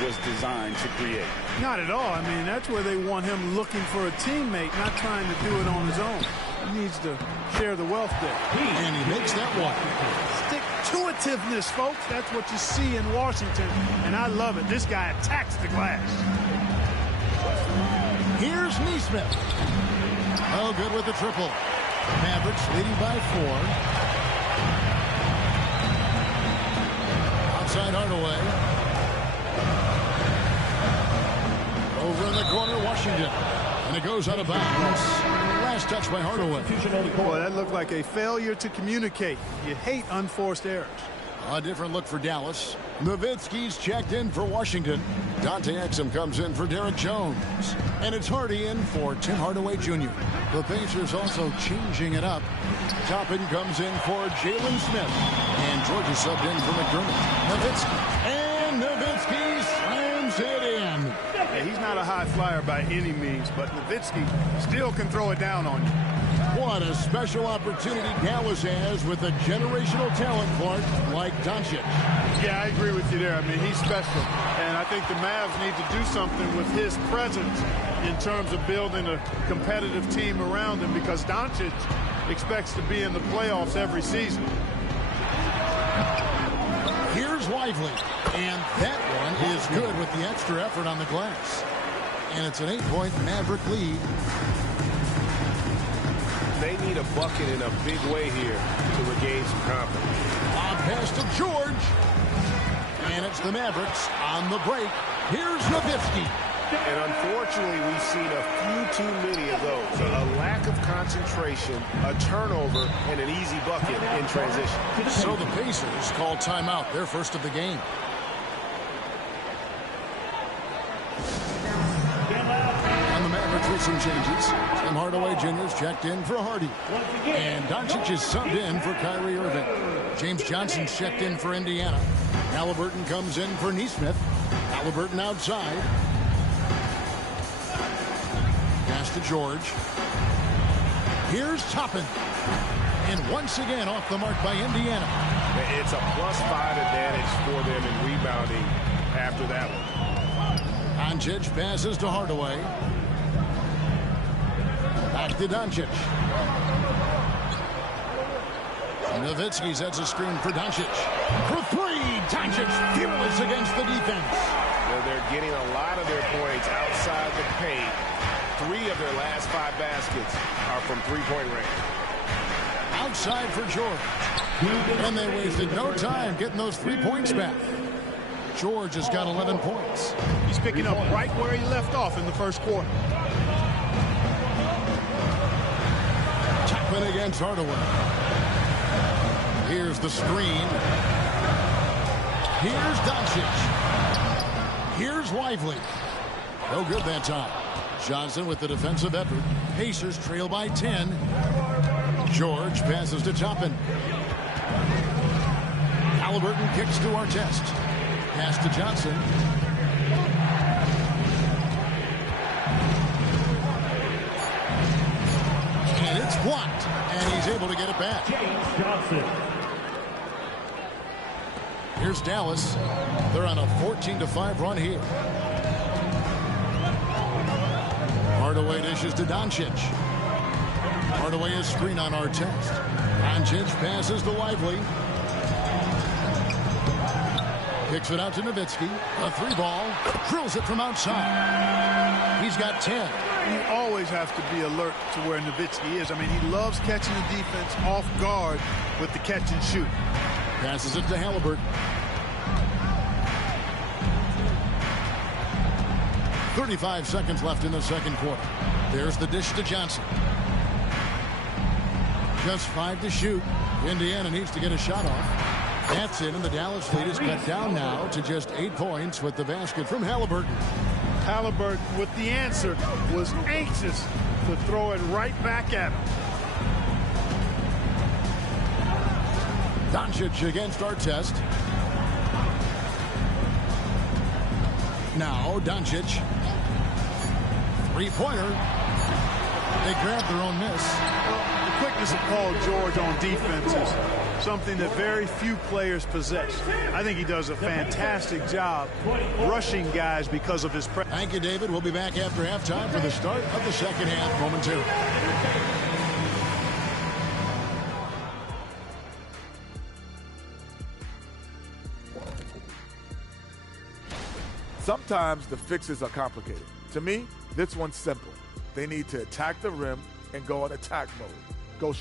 was designed to create. Not at all. I mean, that's where they want him looking for a teammate, not trying to do it on his own. He needs to share the wealth there. And he makes that one. Stick-to-itiveness, folks. That's what you see in Washington, and I love it. This guy attacks the glass. Here's Neesmith. Oh, good with the triple. Mavericks leading by 4. Outside Hardaway. Over in the corner, Washington. And it goes out of bounds. Last touch by Hardaway. Boy, that looked like a failure to communicate. You hate unforced errors. A different look for Dallas. Nowitzki's checked in for Washington. Dante Exum comes in for Derek Jones. And it's Hardy in for Tim Hardaway Jr. The Pacers also changing it up. Toppin comes in for Jalen Smith. And Georgia subbed in for McDermott. Nowitzki. And Nowitzki slams it in. Yeah, he's not a high flyer by any means, but Nowitzki still can throw it down on you. What a special opportunity Dallas has with a generational talent, Clark, like Doncic. Yeah, I agree with you there. I mean, he's special. And I think the Mavs need to do something with his presence in terms of building a competitive team around him, because Doncic expects to be in the playoffs every season. Here's Lively. And that one is good with the extra effort on the glass. And it's an 8-point Maverick lead. They need a bucket in a big way here to regain some confidence. On pass to George. And it's the Mavericks on the break. Here's Nowitzki. And unfortunately, we've seen a few too many of those. A lack of concentration, a turnover, and an easy bucket in transition. So the Pacers call timeout, their first of the game. And the Mavericks with some changes. Tim Hardaway Jr.'s checked in for Hardy. And Doncic is subbed in for Kyrie Irving. James Johnson's checked in for Indiana. Halliburton comes in for Neesmith. Halliburton outside. Pass to George. Here's Toppin. And once again off the mark by Indiana. It's a +5 advantage for them in rebounding after that one. Doncic passes to Hardaway. Back to Doncic. Nowitzki sets a screen for Doncic. For 3, Doncic fearless against the defense. They're getting a lot of their points outside the paint. 3 of their last 5 baskets are from three-point range. Outside for George. And they wasted no time getting those 3 points back. George has got 11 points. He's picking up right where he left off in the first quarter. Toppin against Hardaway. Here's the screen. Here's Doncic. Here's Lively. No good that time. Johnson with the defensive effort. Pacers trail by 10. George passes to Toppin. Halliburton kicks to Artest. Pass to Johnson. And it's blocked. And he's able to get it back. James Johnson. Here's Dallas. They're on a 14-5 run here. Hardaway dishes to Doncic. Hardaway is screen on Artest. Doncic passes to Lively. Kicks it out to Nowitzki. A three ball. Drills it from outside. He's got 10. You always have to be alert to where Nowitzki is. I mean, he loves catching the defense off guard with the catch and shoot. Passes it to Halliburton. 35 seconds left in the second quarter. There's the dish to Johnson. Just 5 to shoot. Indiana needs to get a shot off. That's in, and the Dallas lead is cut down now to just 8 points with the basket from Halliburton. Halliburton, with the answer, was anxious to throw it right back at him. Doncic against Artest. Now Doncic. Three-pointer. They grab their own miss. The quickness of Paul George on defense is something that very few players possess. I think he does a fantastic job rushing guys because of his presence. Thank you, David. We'll be back after halftime for the start of the second half momentarily. Sometimes the fixes are complicated. To me, this one's simple. They need to attack the rim and go in attack mode. Go.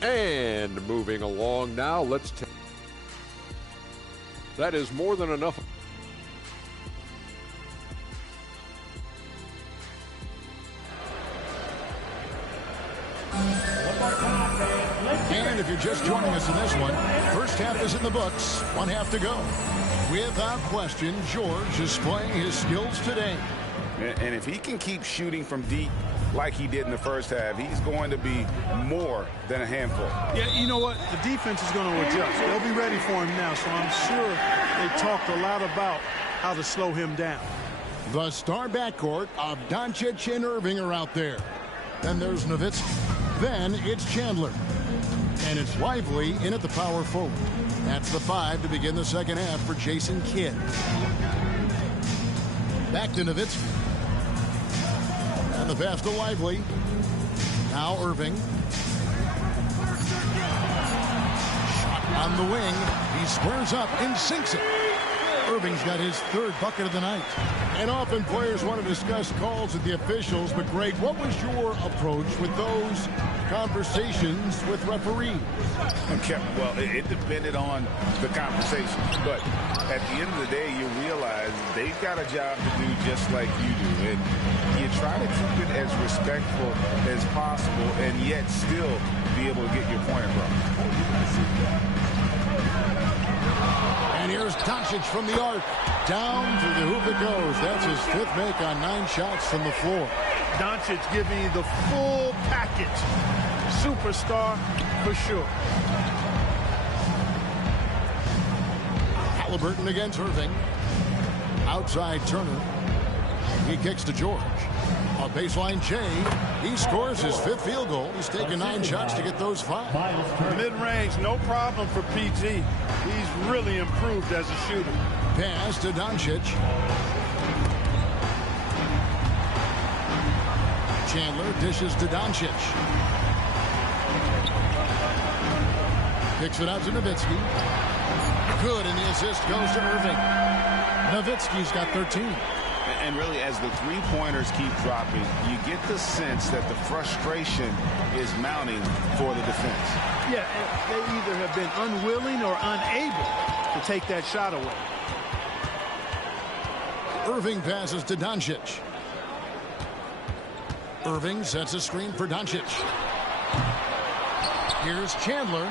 And moving along now, let's take. That is more than enough. And if you're just joining us in this one, first half is in the books. 1 half to go. Without question, George is playing his skills today. And if he can keep shooting from deep like he did in the first half, he's going to be more than a handful. Yeah, you know what? The defense is going to adjust. They'll be ready for him now, so I'm sure they talked a lot about how to slow him down. The star backcourt of Doncic and Irving are out there. Then there's Nowitzki. Then it's Chandler. And it's Lively in at the power forward. That's the 5 to begin the second half for Jason Kidd. Back to Nowitzki. And the pass to Lively. Now Irving. Shot on the wing. He squares up and sinks it. Irving's got his 3rd bucket of the night. And often players want to discuss calls with the officials, but Greg, what was your approach with those conversations with referees? Well, it depended on the conversation, but at the end of the day, you realize they've got a job to do just like you do, and you try to keep it as respectful as possible and yet still be able to get your point across. And here's Doncic from the arc. Down to the hoop it goes. That's his 5th make on 9 shots from the floor. Doncic giving you the full package. Superstar for sure. Halliburton against Irving. Outside Turner. He kicks to George. A baseline J. He scores his 5th field goal. He's taken 9 shots to get those 5. Mid-range, no problem for PG. He's really improved as a shooter. Pass to Doncic. Chandler dishes to Doncic. Picks it out to Nowitzki. Good, and the assist goes to Irving. Nowitzki's got 13. And really, as the three-pointers keep dropping, you get the sense that the frustration is mounting for the defense. Yeah, they either have been unwilling or unable to take that shot away. Irving passes to Doncic. Irving sets a screen for Doncic. Here's Chandler.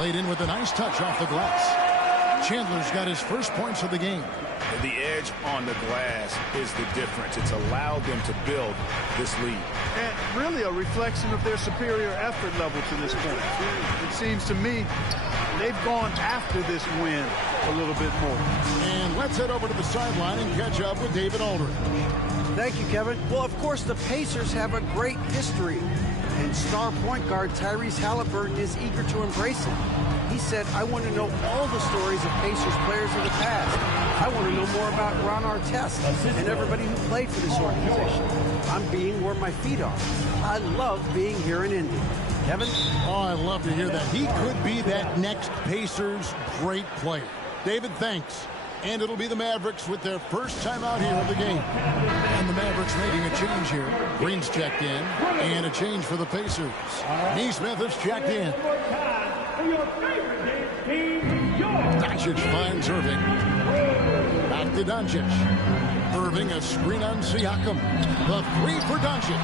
Laid in with a nice touch off the glass. Chandler's got his first points of the game. The edge on the glass is the difference. It's allowed them to build this lead. And really a reflection of their superior effort level to this point. It seems to me they've gone after this win a little bit more. And let's head over to the sideline and catch up with David Aldridge. Thank you, Kevin. Well, of course, the Pacers have a great history, and star point guard Tyrese Halliburton is eager to embrace it. He said, I want to know all the stories of Pacers players of the past. I want to know more about Ron Artest and everybody who played for this organization. I'm being where my feet are. I love being here in Indy. Kevin? Oh, I love to hear that. He could be that next Pacers great player. David, thanks. And it'll be the Mavericks with their first time out here of the game. And the Mavericks making a change here. Green's checked in. And a change for the Pacers. Neesmith is checked in. Doncic finds Irving. Back to Doncic. Irving, a screen on Siakam. The three for Doncic.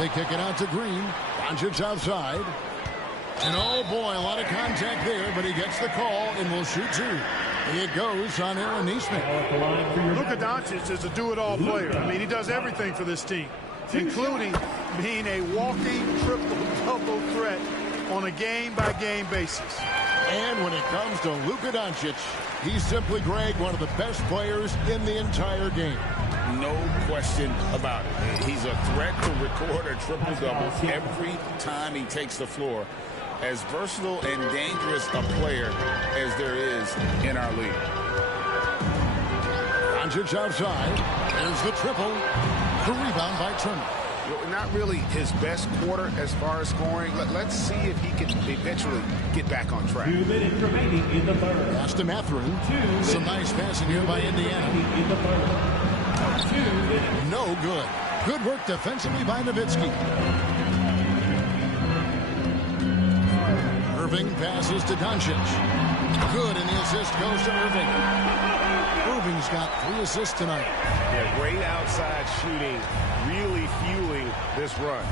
They kick it out to Green. Doncic outside. And oh boy, a lot of contact there, but he gets the call and will shoot two. It goes on Aaron Neesmith. Luka Doncic is a do-it-all player. I mean, he does everything for this team, including being a walking triple-double threat on a game-by-game basis. And when it comes to Luka Doncic, he's simply, Greg, one of the best players in the entire game. No question about it. He's a threat to record a triple-double every time he takes the floor. As versatile and dangerous a player as there is in our league. Doncic outside. There's the triple. The rebound by Turner. Not really his best quarter as far as scoring. Let's see if he can eventually get back on track. 2 minutes remaining in the third. Pass to Mathurin. Some nice passing here by Indiana. In the third. 2 minutes. No good. Good work defensively by Nowitzki. Irving passes to Doncic. Good, and the assist goes to Irving. Irving's got 3 assists tonight. Yeah, great outside shooting, really fueling this run.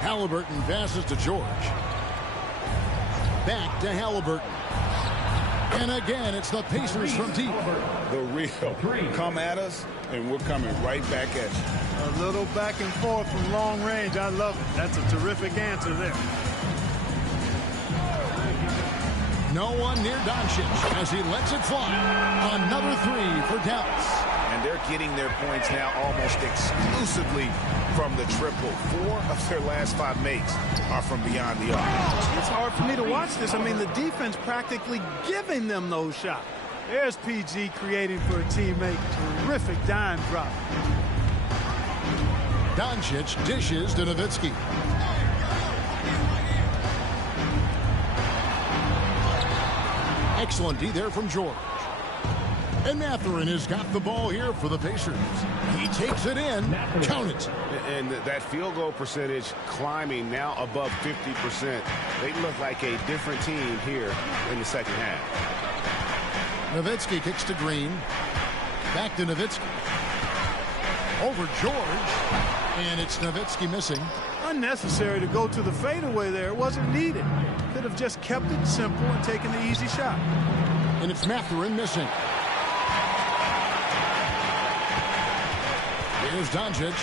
Halliburton passes to George. Back to Halliburton. And again, it's the Pacers from deep. The real come at us, and we're coming right back at you. A little back and forth from long range. I love it. That's a terrific answer there. No one near Doncic as he lets it fly. Another 3 for Dallas. And they're getting their points now almost exclusively from the triple. 4 of their last 5 makes are from beyond the arc. It's hard for me to watch this. I mean, the defense practically giving them those shots. There's PG creating for a teammate. Terrific dime drop. Doncic dishes to Nowitzki. Excellent D there from George. And Mathurin has got the ball here for the Pacers. He takes it in. Count it. And that field goal percentage climbing now above 50%. They look like a different team here in the second half. Nowitzki kicks to Green. Back to Nowitzki. Over George. And it's Nowitzki missing. Unnecessary to go to the fadeaway there. It wasn't needed. Could have just kept it simple and taken the easy shot. And it's Mathurin missing. Here's Doncic.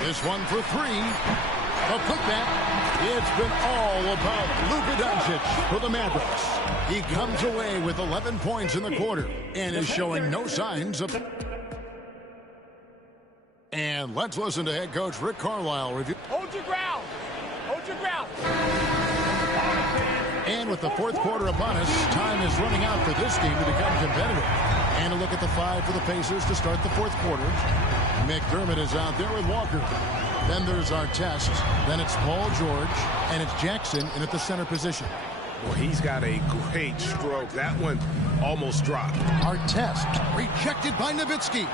This one for 3. A putback. It's been all about Luka Doncic for the Mavericks. He comes away with 11 points in the quarter and is showing no signs of... And let's listen to head coach Rick Carlisle review. Hold your ground. Hold your ground. And with the fourth quarter upon us, time is running out for this game to become competitive. And a look at the 5 for the Pacers to start the fourth quarter. McDermott is out there with Walker. Then there's Artest. Then it's Paul George. And it's Jackson in at the center position. Well, he's got a great stroke. That one almost dropped. Artest rejected by Nowitzki.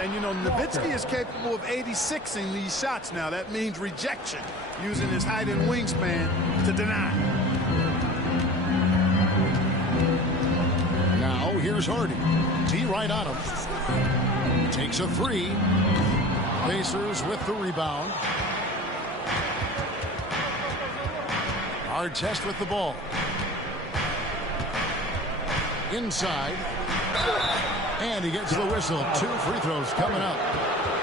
And, you know, Nowitzki is capable of 86ing these shots now. That means rejection, using his height and wingspan to deny. Now, here's Hardy. D right on him. Takes a 3. Pacers with the rebound. Artest with the ball. inside. And he gets the whistle. 2 free throws coming up.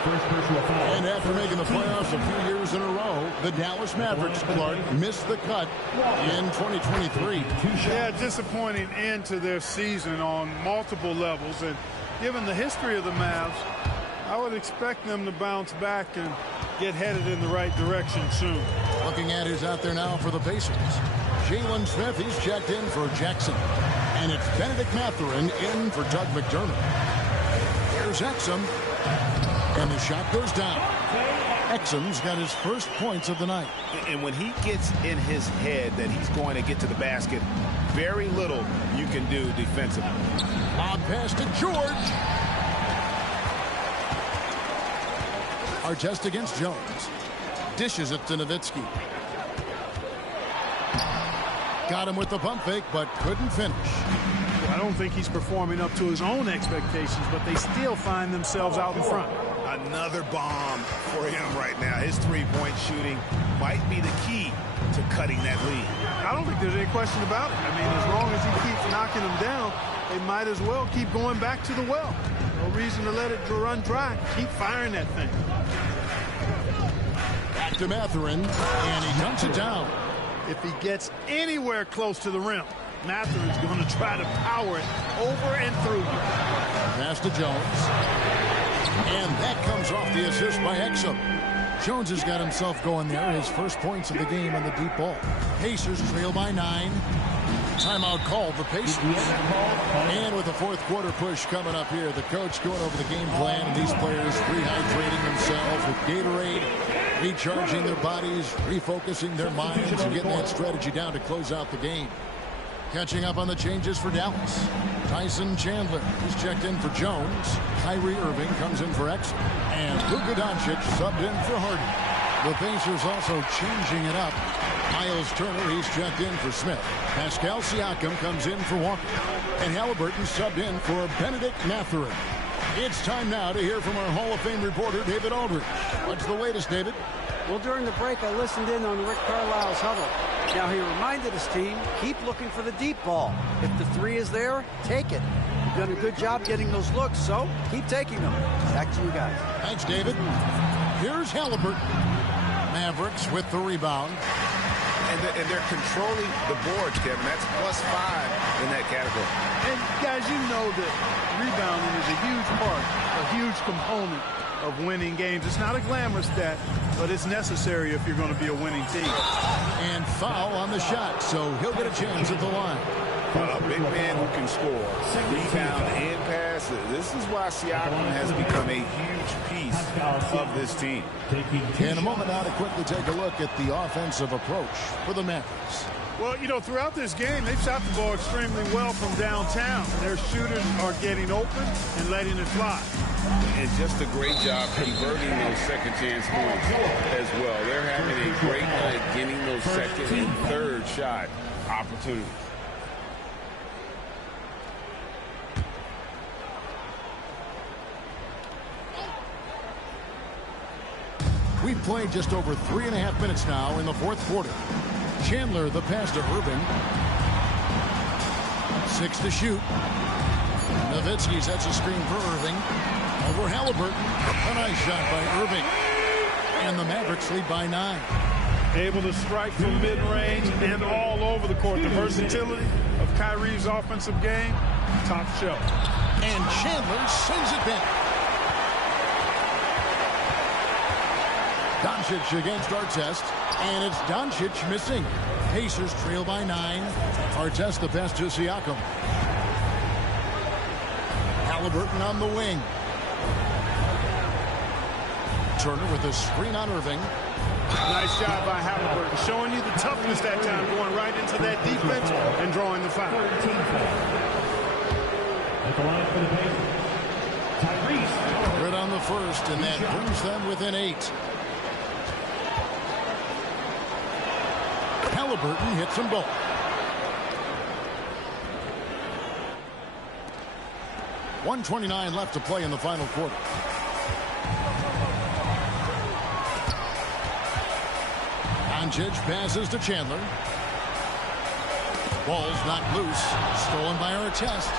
And after making the playoffs a few years in a row, the Dallas Mavericks, Clark, missed the cut in 2023. Yeah, disappointing end to their season on multiple levels. And given the history of the Mavs, I would expect them to bounce back and get headed in the right direction soon. Looking at who's out there now for the Pacers. Jalen Smith, he's checked in for Jackson. And it's Benedict Mathurin in for Doug McDermott. Here's Exum. And the shot goes down. Exum's got his first points of the night. And when he gets in his head that he's going to get to the basket, very little you can do defensively. Lob pass to George. Artest against Jones. Dishes it to Nowitzki. Got him with the pump fake, but couldn't finish. Well, I don't think he's performing up to his own expectations, but they still find themselves out in front. Another bomb for him right now. His three-point shooting might be the key to cutting that lead. I don't think there's any question about it. I mean, as long as he keeps knocking them down, they might as well keep going back to the well. No reason to let it run dry. Keep firing that thing. Back to Mathurin, and he dunks it down. If he gets anywhere close to the rim, Mathurin's going to try to power it over and through you. Pass to Jones. And that comes off the assist by Exum. Jones has got himself going there. His first points of the game on the deep ball. Pacers trail by 9. Timeout called the Pacers. And with the fourth quarter push coming up here, the coach going over the game plan, and these players rehydrating themselves with Gatorade, recharging their bodies, refocusing their minds, and getting that strategy down to close out the game. Catching up on the changes for Dallas. Tyson Chandler is checked in for Jones. Kyrie Irving comes in for Exum. And Luka Doncic subbed in for Harden. The Pacers also changing it up. Miles Turner, he's checked in for Smith. Pascal Siakam comes in for Walker. And Halliburton subbed in for Benedict Mathurin. It's time now to hear from our Hall of Fame reporter, David Aldridge. What's the latest, David? Well, during the break, I listened in on Rick Carlisle's huddle. Now, he reminded his team, keep looking for the deep ball. If the three is there, take it. You've done a good job getting those looks, so keep taking them. Back to you guys. Thanks, David. Here's Halliburton. Mavericks with the rebound. And they're controlling the boards, Kevin. That's +5 in that category. And, guys, you know that rebounding is a huge part, a huge component of winning games. It's not a glamorous stat, but it's necessary if you're going to be a winning team. And foul on the shot, so he'll get a chance at the line. A big man who can score, rebound, and pass. This is why Siakam has become a huge piece of this team. In a moment now to quickly take a look at the offensive approach for the Mavericks. Well, you know, throughout this game, they've shot the ball extremely well from downtown. Their shooters are getting open and letting it fly. And just a great job converting those second chance points as well. They're having a great night getting those second and third shot opportunities. We've played just over 3.5 minutes now in the fourth quarter. Chandler, the pass to Irving. 6 to shoot. Nowitzki sets a screen for Irving. Over Halliburton. A nice shot by Irving. And the Mavericks lead by 9. Able to strike from mid-range and all over the court. The versatility of Kyrie's offensive game, top shelf. And Chandler sends it back. Doncic against Artest, and it's Doncic missing. Pacers trail by 9. Artest the pass to Siakam. Halliburton on the wing. Turner with a screen on Irving. Nice job by Halliburton, showing you the toughness that time, going right into that defense and drawing the foul. At the line for the Pacers, Tyrese. Good on the first, and that brings them within 8. Halliburton hits them both. .129 left to play in the final quarter. Doncic passes to Chandler. Ball's knocked loose. Stolen by Artest.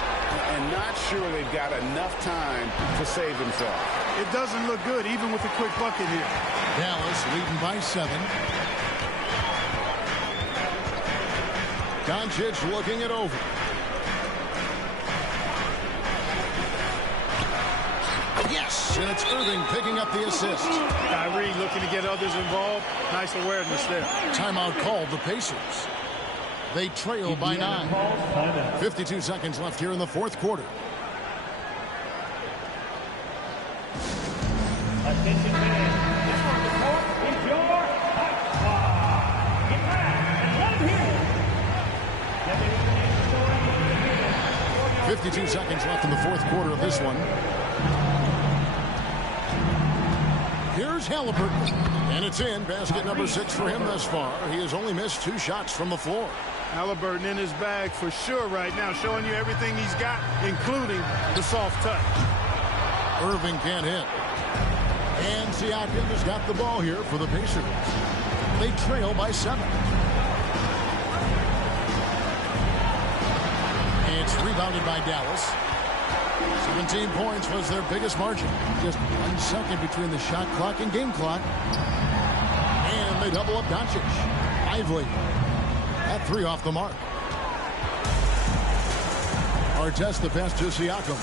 And not sure they've got enough time to save themselves. It doesn't look good, even with a quick bucket here. Dallas leading by 7. Doncic looking it over. Yes, and it's Irving picking up the assist. Kyrie looking to get others involved. Nice awareness there. Timeout called the Pacers. They trail by 9. 52 seconds left here in the fourth quarter. Attention fans, this on the court is your hot squad. Get back and let him hear it. 52 seconds left in the fourth quarter of this one. Here's Halliburton. And it's in. Basket number 6 for him thus far. He has only missed 2 shots from the floor. Halliburton in his bag for sure right now, showing you everything he's got, including the soft touch. Irving can't hit. And Siakam has got the ball here for the Pacers. They trail by 7. It's rebounded by Dallas. 17 points was their biggest margin. Just 1 second between the shot clock and game clock. And they double up Doncic. Lively. That 3 off the mark. Artest the pass to Siakam.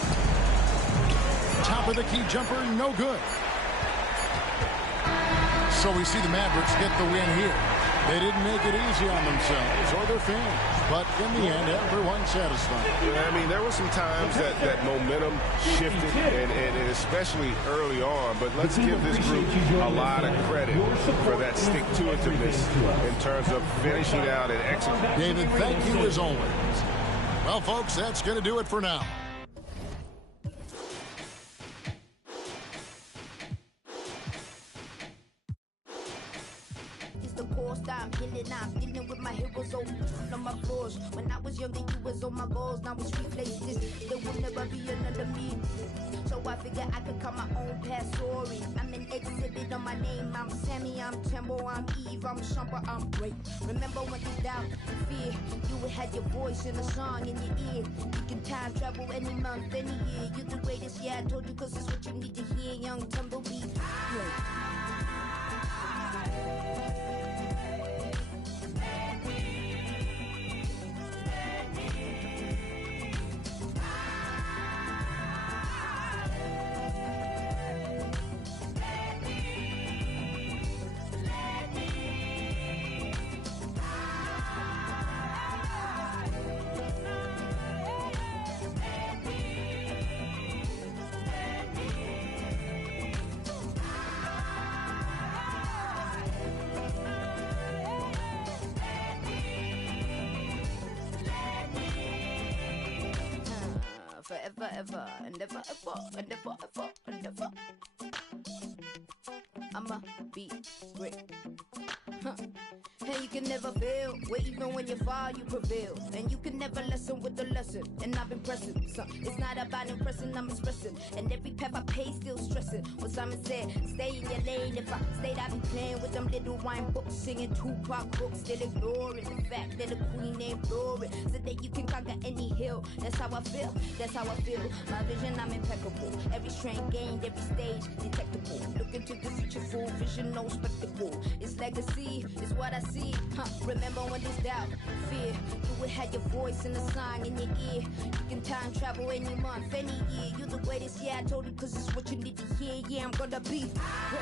Top of the key jumper, no good. So we see the Mavericks get the win here. They didn't make it easy on themselves or their fans, but in the end, everyone's satisfied. Yeah, I mean, there were some times that momentum shifted, and especially early on, but let's give this group a lot of credit for that stick-to-itiveness in terms of finishing out and executing. David, thank you as always. Well, folks, that's going to do it for now. I'm dealing with my heroes on my floors. When I was younger, you was on my balls. Now it's replaces. There will never be another me. So I figured I could cut my own past story. I'm an exhibit on my name. I'm Sammy, I'm Tembo, I'm Eve, I'm Shumper, I'm great. Remember when you doubt and fear, you had your voice in a song in your ear. You can time travel any month, any year. You're the greatest, yeah, I told you, cause it's what you need to hear. Young Tumbleweed. Yeah. Forever, ever, and ever, ever, and ever, ever, and ever. I'ma be great. And you can never fail, where even when you fall, you prevail. And you can never lessen with the lesson. And I've been pressing, so it's not about impressing, I'm expressing. And every path I pay, still stressing. What Simon said, stay in your lane. If I stayed, I'd be playing with them little wine books, singing Tupac books, still ignoring the fact that the queen ain't flooring. So that you can conquer any hill. That's how I feel, that's how I feel. My vision, I'm impeccable. Every strength gained, every stage detectable. Look into the future, full vision, no spectacle. It's legacy, it's what I see. Remember when there's doubt, fear, you would have your voice in the song in your ear. You can time travel any month, any year. You're the greatest, yeah, I told you, cause it's what you need to hear. Yeah, I'm gonna be great.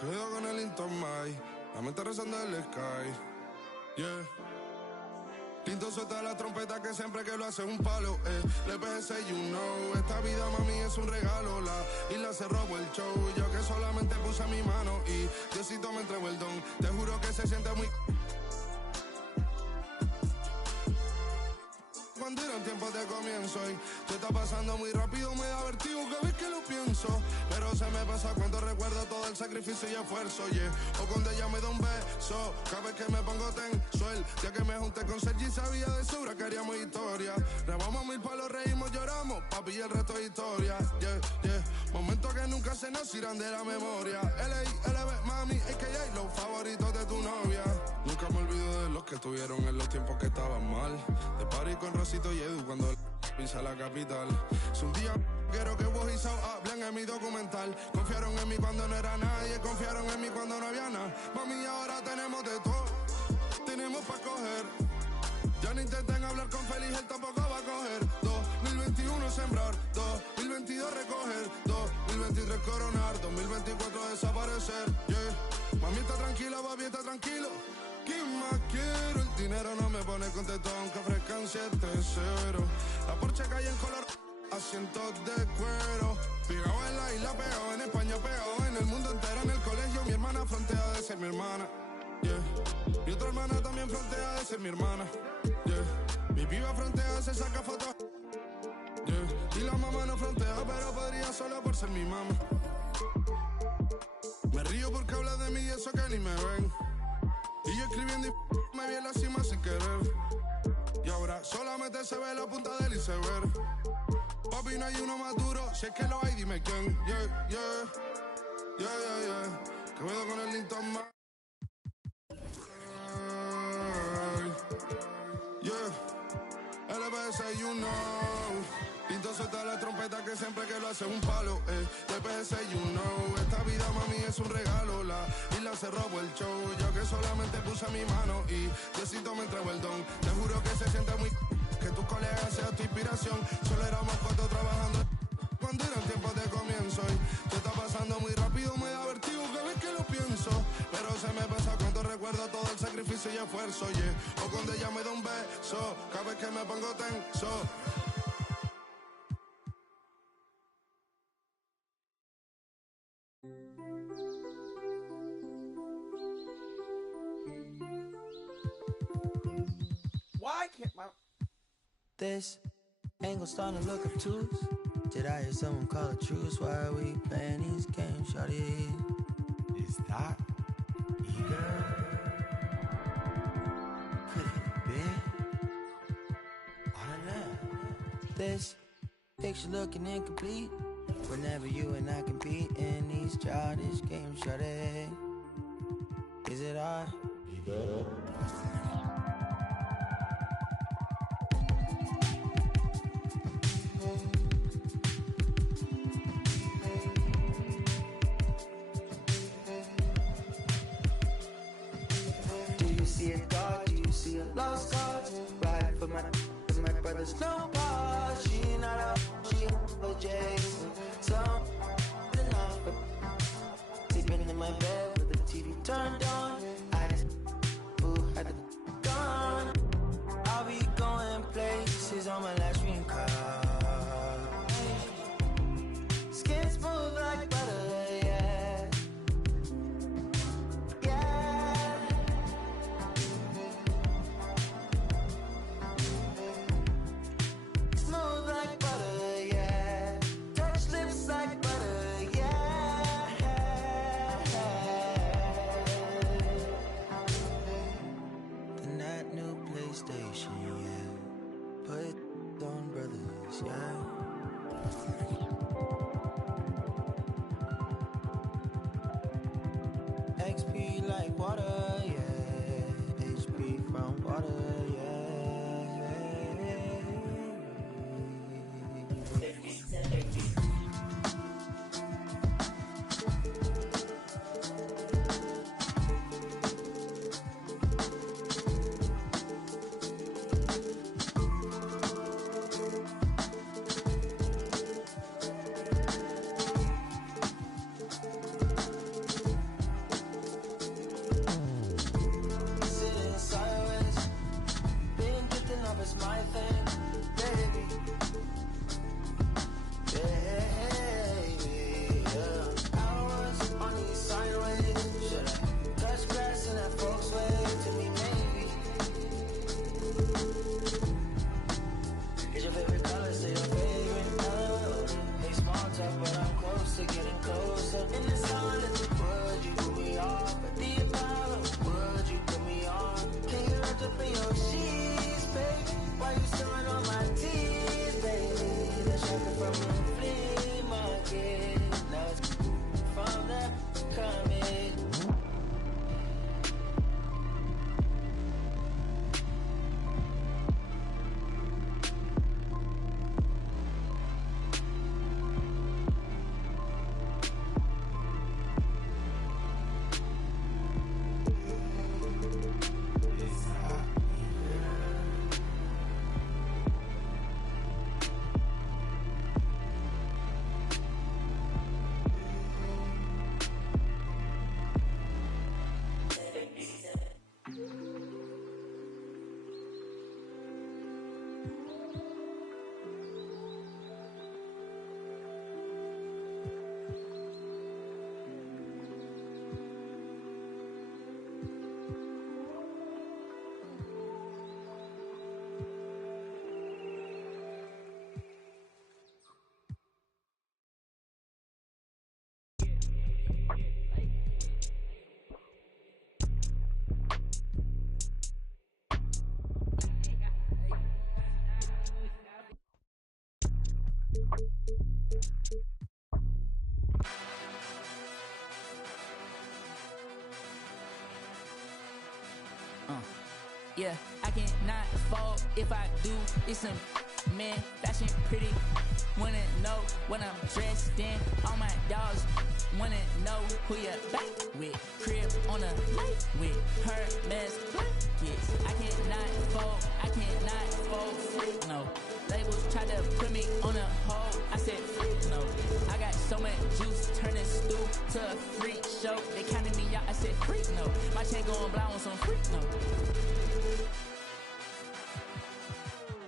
Quedo con el Intomai, la mente rezando en el sky. Yeah. Tinto suelta la trompeta que siempre que lo hace es un palo, Le pensé, you know, esta vida mami es un regalo. La isla se robó el show, yo que solamente puse mi mano y Diosito me entregó el don. Te juro que se siente muy... Cuando eran tiempos de comienzo y se está pasando muy rápido, me da vertigo cada vez que lo pienso. Pero se me pasa cuando recuerdo todo el sacrificio y esfuerzo, O cuando ella me da un beso, cada vez que me pongo tenso. El día que me junté con Sergi sabía de sobra que haríamos historia. Grabamos 1000 palos, reímos, lloramos, papi, y el resto es historia, Momentos que nunca se nos irán de la memoria. L.A.L.B, mami, a.k.a. los favoritos de tu novia. Nunca me olvido de los que estuvieron en los tiempos que estaban mal. De party con Rosito y Edu cuando pisa la capital. Si un día quiero que vos y Sao hablen en mi documental. Confiaron en mí cuando no era nadie, confiaron en mí cuando no había nada. Mami, ahora tenemos de todo, tenemos pa' coger. Ya no intenten hablar con Feliz, él tampoco va a coger. 2021 sembrar, 2022 recoger, 2023 coronar, 2024 desaparecer, Mami está tranquila, papi está tranquilo. ¿Qué más quiero? El dinero no me pone contento aunque ofrezcan 7-0. La Porsche cae en color, asientos de cuero. Pegado en la isla, pegado en España, pegado en el mundo entero. En el colegio mi hermana frontea de ser mi hermana, Mi otra hermana también frontea de ser mi hermana, Mi piba frontea, se saca fotos, Y la mamá no frontea, pero podría solo por ser mi mamá. Me río porque habla de mí y eso que ni me ven. Y yo escribiendo y me vi en la cima sin querer. Y ahora solamente se ve la punta del iceberg. Papi, no hay uno más duro, si es que lo hay, dime quién. Que veo con el Linton más. LBS, you know. Pinto suelta la trompeta que siempre que lo hace es un palo, LBS, you know. Esta vida, mami, es un regalo. La isla se robó el show, yo que solamente puse mi mano y Diosito me entregó el don. Te juro que se siente muy... que tus colegas sean tu inspiración. Solo éramos 4 trabajando cuando eran tiempos de comienzo y te está pasando muy rápido, me da vertigo cada vez que lo pienso. Pero se me pasa cuando recuerdo todo el sacrificio y esfuerzo, O cuando ella me da un beso, cada vez que me pongo tenso. Why can't my... This angle starting to look obtuse. Did I hear someone call a truce? Why are we playing these games, shawty? Is that eager? Could it be? I don't know. This picture looking incomplete. Whenever you and I compete in these childish games, shawty. Is it I? Eager? Lost cause, ride for my brother's no pause. She not up, she a Jason. Some enough, sleeping in my bed with the TV turned on. I just had the gun. I'll be going places on my last dream car. Skin smooth like butter, yeah. is my thing, baby. Hours on these sideways. Should I touch grass in that folks way? To me, maybe. Is your favorite color? Say your favorite color. Hey, small talk, but I'm close to getting closer. In the silence, would you put me off? At the Apollo, would you put me on? Can you wrap up in your sheets, baby? Why you sewing on my teeth, baby? The shopping from the flea market. Now it's from that coming. Yeah, I cannot fall if I do. It's some man, fashion pretty. Wanna know what I'm dressed in. All my dogs wanna know who you back with. Crib on a lake with Hermes blankets. I cannot fall free, no. Labels try to put me on a hold. I said free, no. I got so much juice, turning stew to a freak show. They counted me out, I said freak, no. My chain going blind on some freak, no.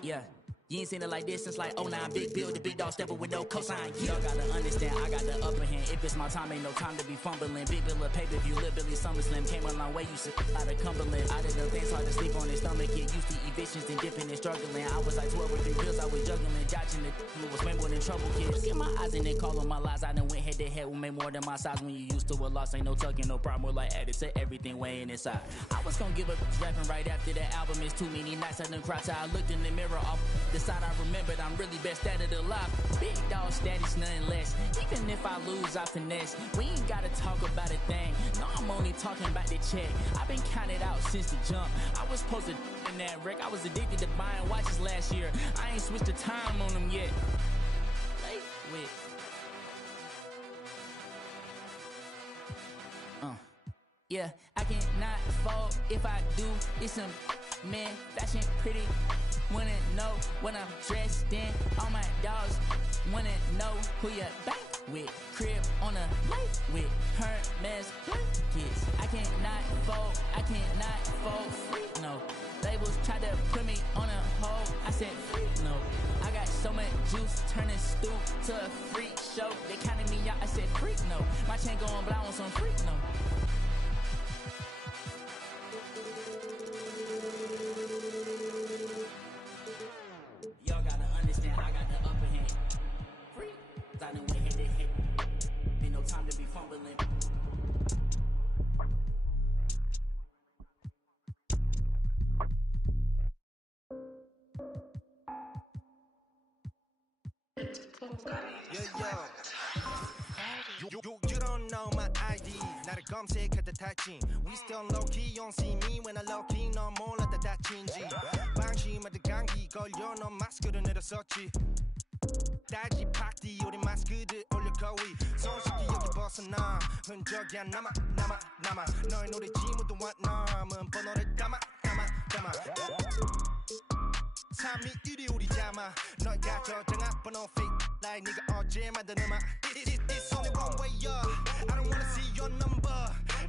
Yeah. You ain't seen it like this since like 09. Big bill, the big dog stepper with no cosign. Y'all gotta understand, I got the upper hand. If it's my time, ain't no time to be fumbling. Big bill of paper, if you live Billy SummerSlam. Came a long way, you sit out of Cumberland. Out of the things hard to sleep on his stomach. Get used to evictions and dipping and struggling. I was like 12 with 3 bills, I was juggling. Dodging the was way more than trouble, kids. Look at my eyes and they call on my lies. I done went head to head with me more than my size. When you used to a loss, ain't no tucking, no problem. We're like added to everything weighing inside. I was gonna give up rapping right after that album. It's too many nights I done cried till I looked in the mirror. Off the side I remembered I'm really best at it alive. Big dog status, nothing less. Even if I lose, I finesse. We ain't gotta talk about a thing. No, I'm only talking about the check. I've been counted out since the jump. I was supposed to in that wreck. I was addicted to buying watches last year. I ain't switched the time on them yet. Late with. Yeah, I cannot fall if I do. It's some man, fashion pretty. Wanna know what I'm dressed in. All my dogs wanna know who you back with. Crib on a lake with Hermes blankets. I cannot fall free, no. Labels try to put me on a hold. I said free, no. I got so much juice, turning stew to a freak show. They counted me out, I said freak, no. My chain going blind on some freak, no. Y'all gotta understand, I got the upper hand. Free, I done went head to head. Ain't no time to be fumbling. You don't know my ID. 나를 검색하다 다친. We still low key, you don't see me when I low key. 넌 몰랐다 다친지. 방심하다 감기 걸려 넌 마스크를 내렸었지. 딸기 파티 우리 마스크들 올려 거위. 손쉽게 여기 벗어나. 흔적이 안 남아. 너의 노래 지문도 안 남은 번호를 담아. 321이 우리 잠아. 너가 저장한 번호 fake like 네가 어제 만든 음악. It's only one way up. I don't wanna see your number.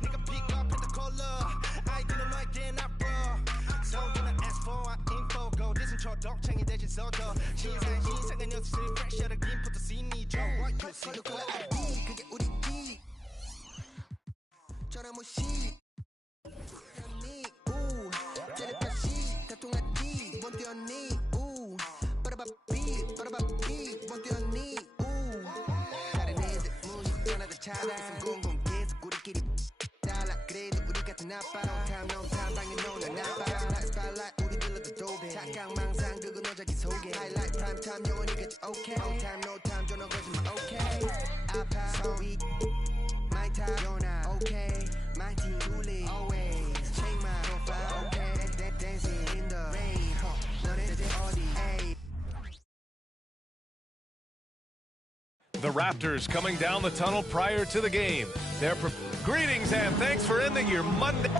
네가 pick up at the caller. 아이디는 너에게 나빠. So when I ask for our info, go listen 춤춰 덕창이 대신 써줘 신상의 녀석들이 프레셔를 김부터 씬이죠 걸릴 거야 알지 그게 우리 기 전화 무시 뛰었니 우 텔레파시 다통하지 못 뛰었니 우 빠라바삐 못 뛰었니 우 다른 애들 무식 떠나다 차다 공공 계속 우리끼리 달라 그래도 우리 같은 아빠 No time 방에 노는 나빠 Spotlight 우리 들러도 도배 착각망상 그건 너자기 속에 Highlight prime time 영원히 같이 okay No time 전화 거짓말 okay 아파 소리 My time you're not okay My team truly always Check my profile okay Dancing in the rain 너네 이제 어디 ay. The Raptors coming down the tunnel prior to the game. Greetings and thanks for ending your Monday.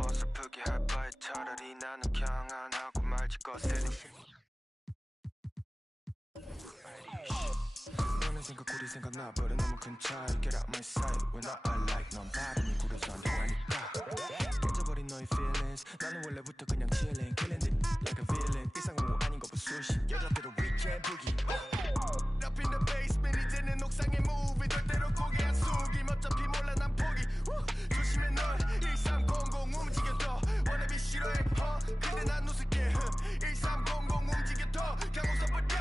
어설프게 할 바에 차라리 나는 그냥 안 하고 말지 것을 너는 생각 우리 생각 나버려 너무 큰 차이 Get out my sight When I like 넌 발음이 구려서 안 통하니까 깨져버린 너의 feelings 나는 원래부터 그냥 chilling Killing it like a villain 일상은 아닌 거 수십 여자들은 weekend boogie Up in the basement 이제는 옥상에 move 절대로 고개 안 숙임 어차피 몰라 난 포기 조심해 널 1300 움직여도 wannabe 싫어해 근데 난 웃을게 1300 움직여도 그냥 웃어버려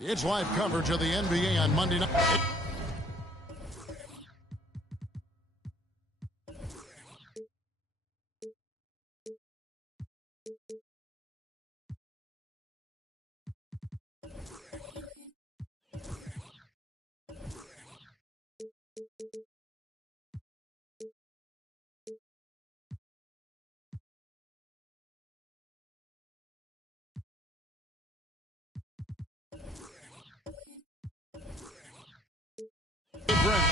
It's live coverage of the NBA on Monday night.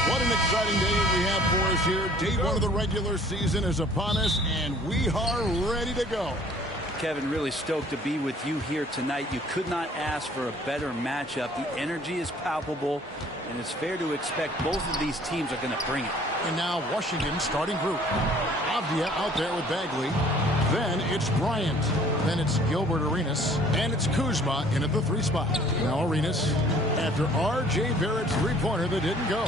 What an exciting day we have for us here. Day one of the regular season is upon us, and we are ready to go. Kevin, really stoked to be with you here tonight. You could not ask for a better matchup. The energy is palpable, and it's fair to expect both of these teams are going to bring it. And now Washington starting group. Avdia out there with Bagley. Then it's Bryant. Then it's Gilbert Arenas. And it's Kuzma in at the 3 spot. Now Arenas after R.J. Barrett's three-pointer that didn't go.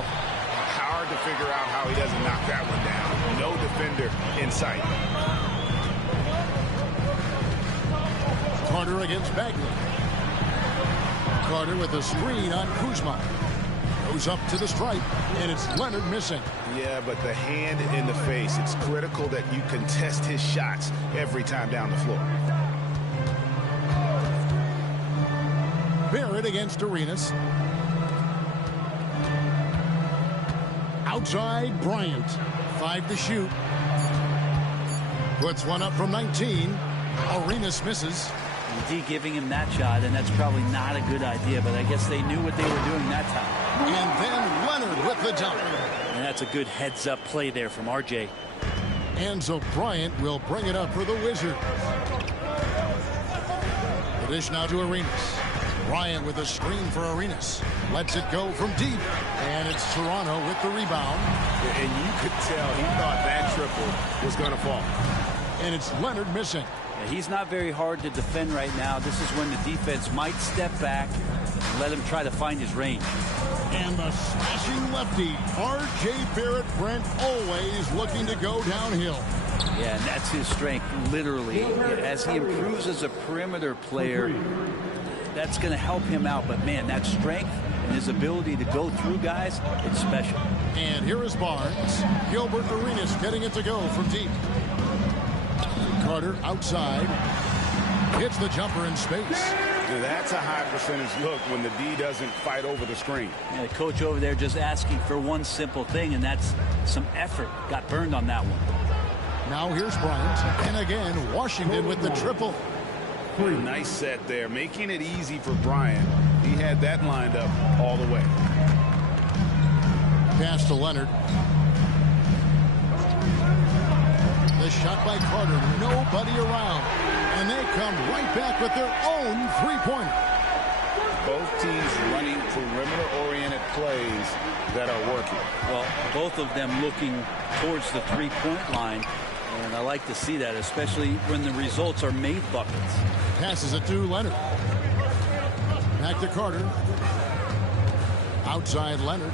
Hard to figure out how he doesn't knock that one down. No defender in sight. Carter against Bagley. Carter with a screen on Kuzma. Goes up to the stripe, and it's Leonard missing. Yeah, but the hand in the face, it's critical that you contest his shots every time down the floor. Barrett against Arenas. Outside Bryant. 5 to shoot. Puts one up from 19. Arenas misses. D giving him that shot, and that's probably not a good idea, but I guess they knew what they were doing that time. And then Leonard with the dunk. And that's a good heads-up play there from RJ. And so Bryant will bring it up for the Wizards. The dish now to Arenas. Bryant with a screen for Arenas. Lets it go from deep. And it's Toronto with the rebound. And you could tell he thought that triple was going to fall. And it's Leonard missing. Yeah, he's not very hard to defend right now. This is when the defense might step back and let him try to find his range. And the slashing lefty, R.J. Barrett. Brent always looking to go downhill. Yeah, and that's his strength, literally. As he improves as a perimeter player, that's going to help him out. But, man, that strength and his ability to go through guys, it's special. And here is Barnes. Gilbert Arenas getting it to go from deep. Carter outside. Hits the jumper in space. That's a high percentage look when the D doesn't fight over the screen. Yeah, the coach over there just asking for one simple thing, and that's some effort. Got burned on that one. Now here's Bryant. And again, Washington with the triple. Nice set there, making it easy for Bryant. He had that lined up all the way. Pass to Leonard. The shot by Carter, nobody around. And they come right back with their own three-pointer. Both teams running perimeter-oriented plays that are working. Well, both of them looking towards the three-point line. And I like to see that, especially when the results are made buckets. Passes it to Leonard. Back to Carter. Outside Leonard.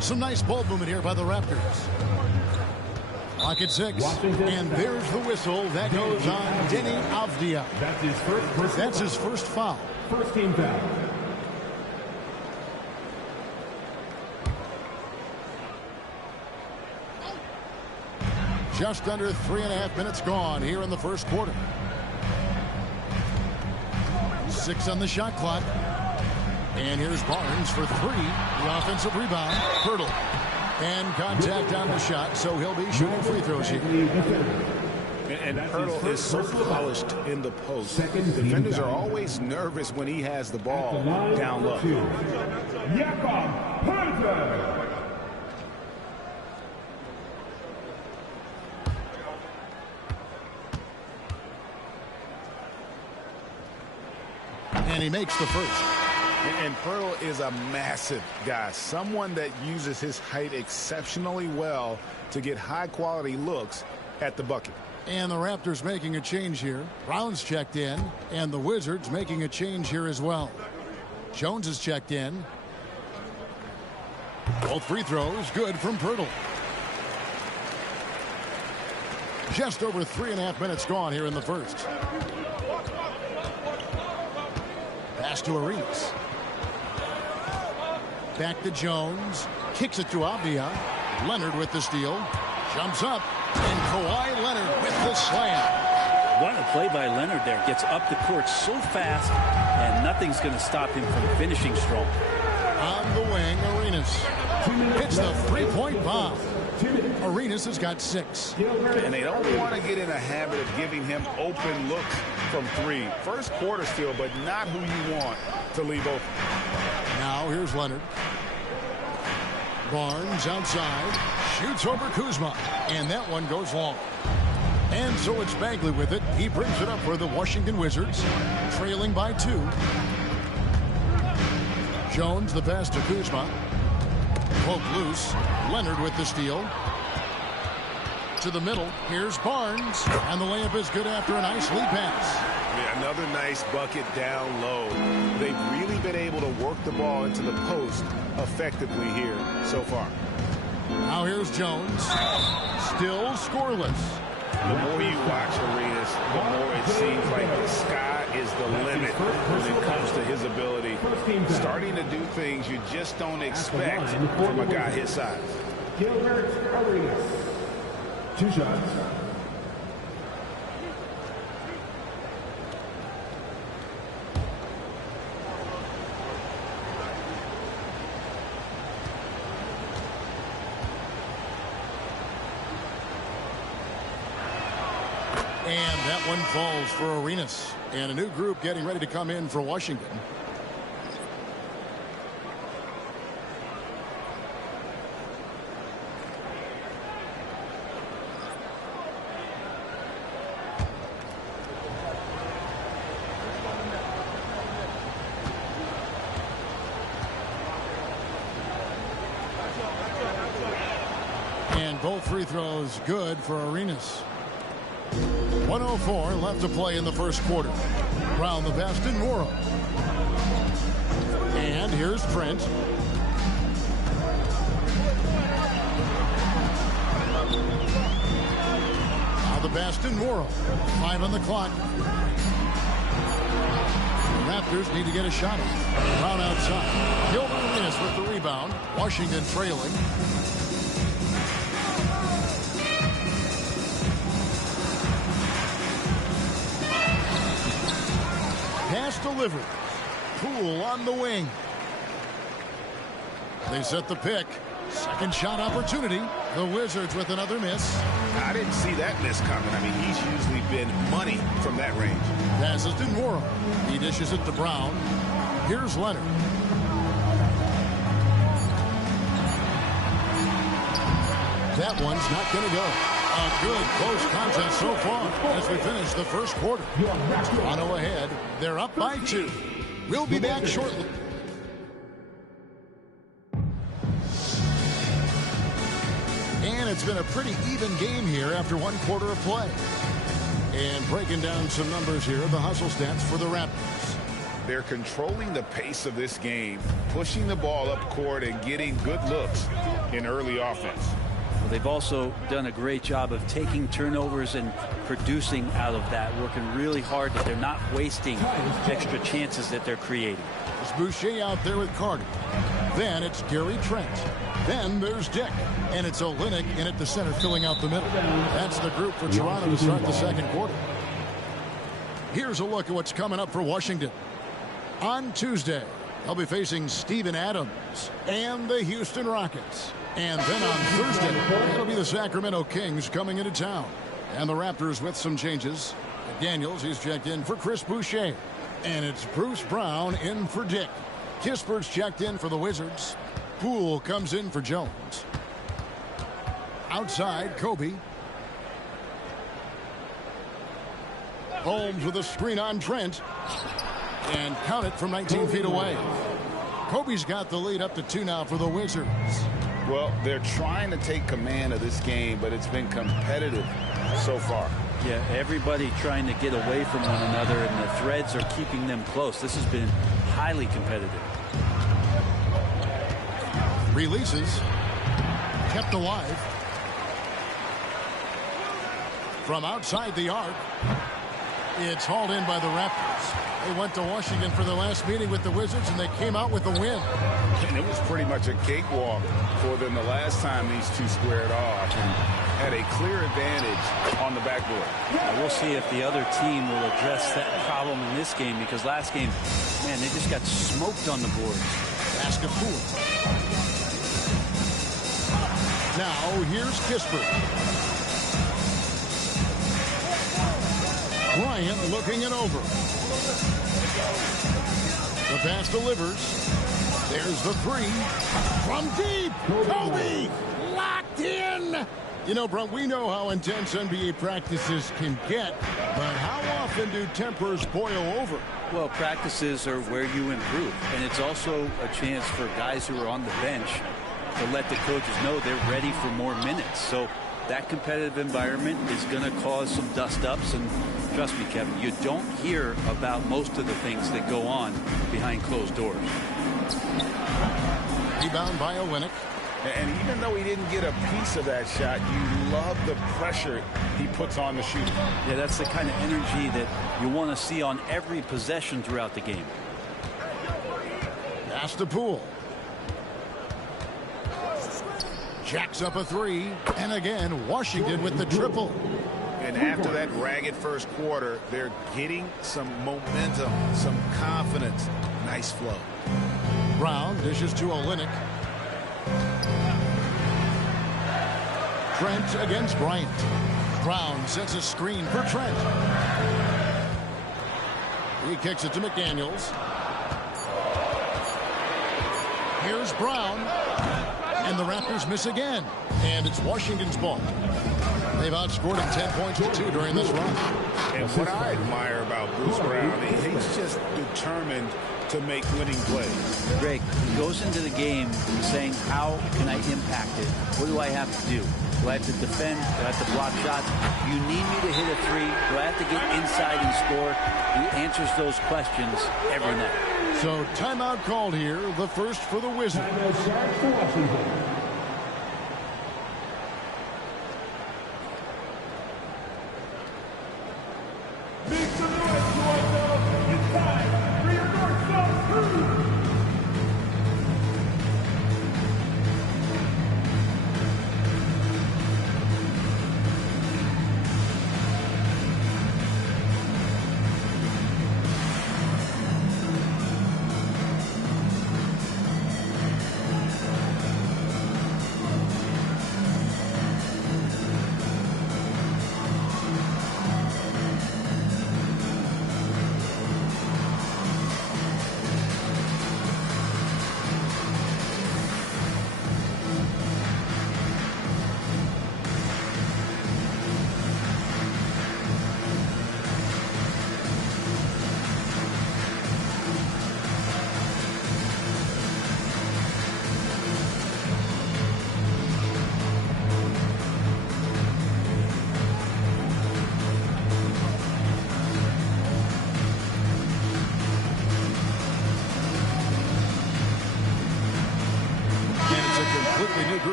Some nice ball movement here by the Raptors. Clock at 6. And there's the whistle. That goes on Denny Avdia. That's his first foul. First team foul. Just under 3.5 minutes gone here in the first quarter. 6 on the shot clock. And here's Barnes for 3. The offensive rebound. Hurdle. And contact on the shot, so he'll be shooting free throws here. And Hurdle is so polished in the post. Defenders are always nervous when he has the ball down low. And he makes the first. And Pearl is a massive guy, someone that uses his height exceptionally well to get high-quality looks at the bucket. And the Raptors making a change here. Brown's checked in, and the Wizards making a change here as well. Jones is checked in. Both free throws good from Pirtle. Just over 3.5 minutes gone here in the first. Pass to Arenas. Back to Jones. Kicks it to Avdia. Leonard with the steal. Jumps up. And Kawhi Leonard with the slam. What a play by Leonard there. Gets up the court so fast, and nothing's going to stop him from finishing strong. On the wing, Arenas. Hits the three-point bomb. Arenas has got 6. And they don't want to get in a habit of giving him open looks from 3. First quarter steal, but not who you want to leave open. Now here's Leonard. Barnes outside. Shoots over Kuzma. And that one goes long. And so it's Bagley with it. He brings it up for the Washington Wizards. Trailing by 2. Jones the pass to Kuzma. Poke loose. Leonard with the steal. To the middle. Here's Barnes. And the layup is good after a nice lead pass. Yeah, another nice bucket down low. They've really been able to work the ball into the post effectively here so far. Now here's Jones. Still scoreless. The more you watch Arenas, the more it seems like the sky is the limit when it comes to his ability. Starting to do things you just don't expect from a guy his size. Gilbert Arenas. 2 shots. And that one falls for Arenas. And a new group getting ready to come in for Washington. And both free throws good for Arenas. 1:04 left to play in the first quarter. Brown the best in world. And here's Trent. Now the best in world. 5 on the clock. The Raptors need to get a shot off. Brown outside. Gilbert Arenas with the rebound. Washington trailing. Pass delivered. Poole on the wing. They set the pick. Second shot opportunity. The Wizards with another miss. I didn't see that miss coming. I mean, he's usually been money from that range. Passes to Morrow. He dishes it to Brown. Here's Leonard. That one's not going to go. A good close contest so far as we finish the first quarter. Toronto ahead. They're up by 2. We'll be back shortly. And it's been a pretty even game here after 1 quarter of play. And breaking down some numbers here, the hustle stats for the Raptors. They're controlling the pace of this game, pushing the ball up court and getting good looks in early offense. Well, they've also done a great job of taking turnovers and producing out of that, working really hard that they're not wasting extra chances that they're creating. There's Boucher out there with Carter. Then it's Gary Trent. Then there's Dick. And it's Olynyk in at the center filling out the middle. That's the group for Toronto to start the second quarter. Here's a look at what's coming up for Washington. On Tuesday, they'll be facing Steven Adams and the Houston Rockets. And then on Thursday, it'll be the Sacramento Kings coming into town. And the Raptors with some changes. Daniels, he's checked in for Chris Boucher. And it's Bruce Brown in for Dick. Kispert's checked in for the Wizards. Poole comes in for Jones. Outside, Kobe. Holmes with a screen on Trent. And count it from 19 feet away. Kobe's got the lead up to 2 now for the Wizards. Well, they're trying to take command of this game, but it's been competitive so far. Yeah, everybody trying to get away from one another, and the threads are keeping them close. This has been highly competitive. Releases. Kept alive. From outside the arc. It's hauled in by the Raptors. They went to Washington for their last meeting with the Wizards, and they came out with a win. And it was pretty much a cakewalk for them the last time these two squared off and had a clear advantage on the backboard. Now we'll see if the other team will address that problem in this game, because last game, man, they just got smoked on the board. Ask a Poole. Now here's Kispert. Bryant looking it over. The pass delivers. There's the 3 from deep. Kobe locked in. You know, Brunt, we know how intense NBA practices can get, but how often do tempers boil over? Well, practices are where you improve, and it's also a chance for guys who are on the bench to let the coaches know they're ready for more minutes. So that competitive environment is going to cause some dust-ups, and trust me, Kevin, you don't hear about most of the things that go on behind closed doors. Rebound by Olynyk. And even though he didn't get a piece of that shot, you love the pressure he puts on the shooter. Yeah, that's the kind of energy that you want to see on every possession throughout the game. Pass to Poole. Jacks up a three. And again, Washington with the triple. And after that ragged first quarter, they're getting some momentum, some confidence. Nice flow. Brown dishes to Olynyk. Trent against Bryant. Brown sets a screen for Trent. He kicks it to McDaniels. Here's Brown. And the Raptors miss again. And it's Washington's ball. They've outscored him 10 points to 2 during this run. And what I admire about Bruce Brown, he's just determined to make winning plays. Greg, he goes into the game saying, how can I impact it? What do I have to do? Do I have to defend? Do I have to block shots? You need me to hit a three? Do I have to get inside and score? He answers those questions every night. So timeout called here, the first for the Wizards.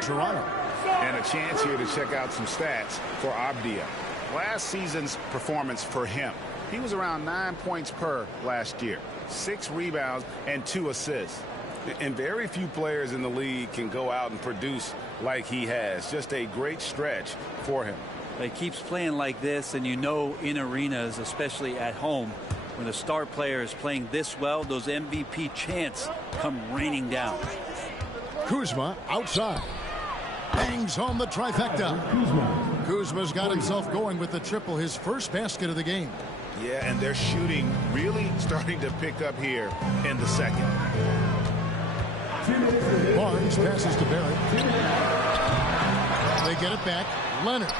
Toronto. And a chance here to check out some stats for Abdia. Last season's performance for him, he was around 9 points per last year, 6 rebounds and 2 assists. And very few players in the league can go out and produce like he has. Just a great stretch for him. He keeps playing like this, and you know, in arenas, especially at home, when a star player is playing this well, those MVP chants come raining down. Kuzma outside. Bangs home the trifecta. Kuzma's got himself going with the triple, his first basket of the game. Yeah, and their shooting really starting to pick up here in the second. Barnes passes to Barrett. They get it back. Leonard.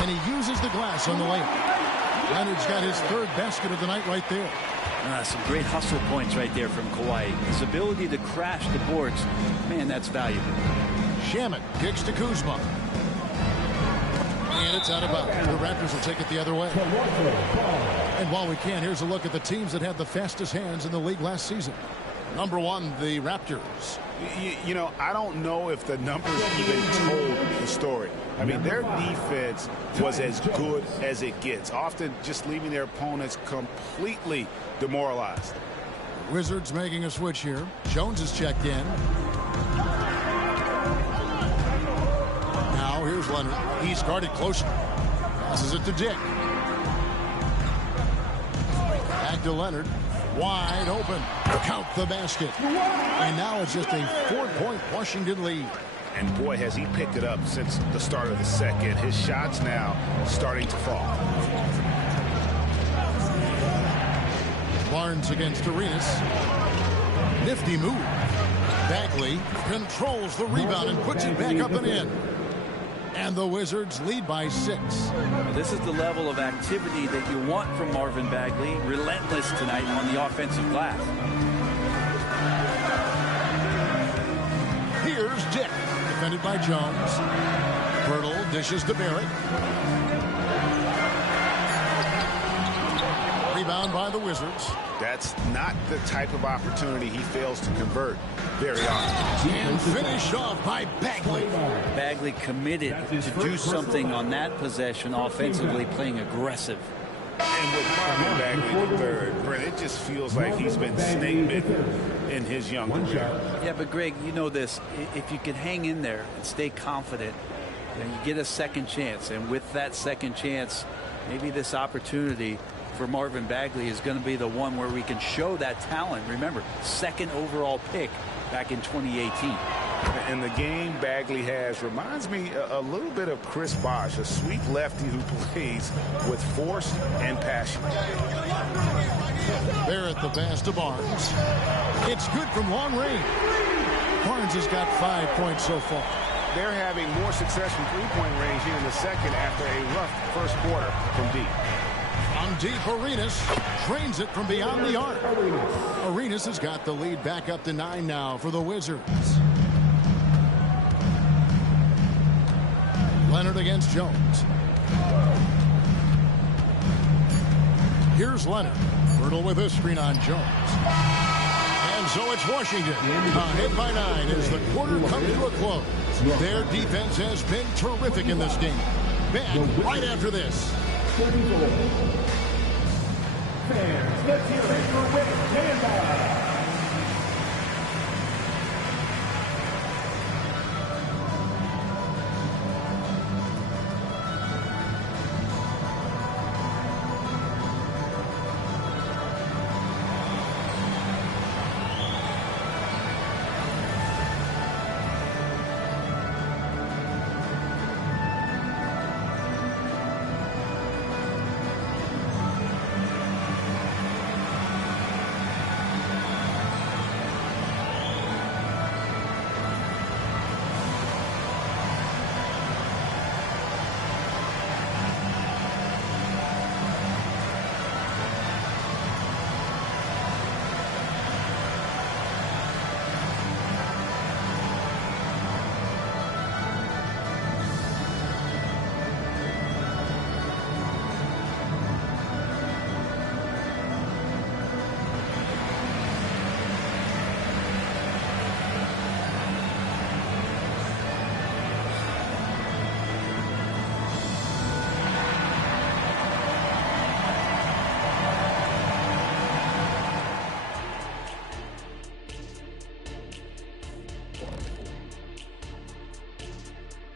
And he uses the glass on the layup. Leonard's got his third basket of the night right there. Some great hustle points right there from Kawhi. His ability to crash the boards, man, that's valuable. Shaman kicks to Kuzma. And it's out of bounds. The Raptors will take it the other way. And while we can, here's a look at the teams that had the fastest hands in the league last season. Number 1, the Raptors. You know, I don't know if the numbers even told the story. I mean, their defense was as good as it gets, often just leaving their opponents completely demoralized. Wizards making a switch here. Jones is checked in. Now here's Leonard. He's guarded closer. Passes it to Dick. Back to Leonard. Wide open. Count the basket. And now it's just a 4-point Washington lead. And boy, has he picked it up since the start of the second. His shots now starting to fall. Barnes against Arenas. Nifty move. Bagley controls the rebound and puts it back up and in. And the Wizards lead by 6. This is the level of activity that you want from Marvin Bagley. Relentless tonight on the offensive glass. Here's Dick. Defended by Jones. Bertle dishes to Barrett. rebound by the Wizards. That's not the type of opportunity he fails to convert very often. And finished off by Bagley. Bagley committed to do something on that possession offensively, playing aggressive. And with Marvin Bagley the third, Brent, it just feels like he's been snake bitten in his young career. Yeah, but Greg, you know this. If you can hang in there and stay confident, then you get a second chance. And with that second chance, maybe this opportunity for Marvin Bagley is going to be the one where we can show that talent. Remember, second overall pick back in 2018. And the game Bagley has reminds me a little bit of Chris Bosh, a sweet lefty who plays with force and passion. Barrett the pass to Barnes. It's good from long range. Barnes has got 5 points so far. They're having more success from three-point range here in the second after a rough first quarter from deep. From deep, Arenas drains it from beyond the arc. Arenas has got the lead back up to 9 now for the Wizards. Leonard against Jones. Here's Leonard. Myrtle with a screen on Jones. And so it's Washington. Ahead by 9 as the quarter comes to a close. Their defense has been terrific in this game. Back right after this. Fans, let's hear it for Rick Gamba.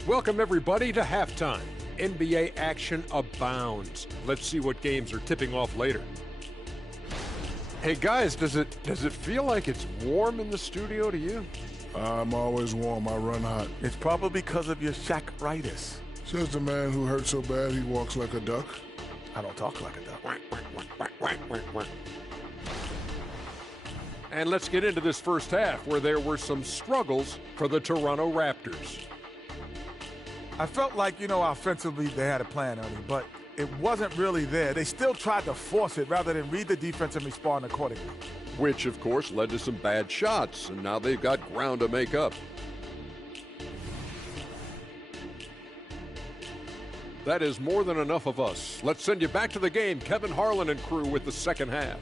Welcome, everybody, to halftime. NBA action abounds. Let's see what games are tipping off later. Hey, guys, does it feel like it's warm in the studio to you? I'm always warm. I run hot. It's probably because of your Shaq-ritis. Says the man who hurt so bad he walks like a duck. I don't talk like a duck. And let's get into this first half where there were some struggles for the Toronto Raptors. I felt like, offensively they had a plan, Ernie, but it wasn't really there. They still tried to force it rather than read the defense and respond accordingly. Which, of course, led to some bad shots, and now they've got ground to make up. That is more than enough of us. Let's send you back to the game. Kevin Harlan and crew with the second half.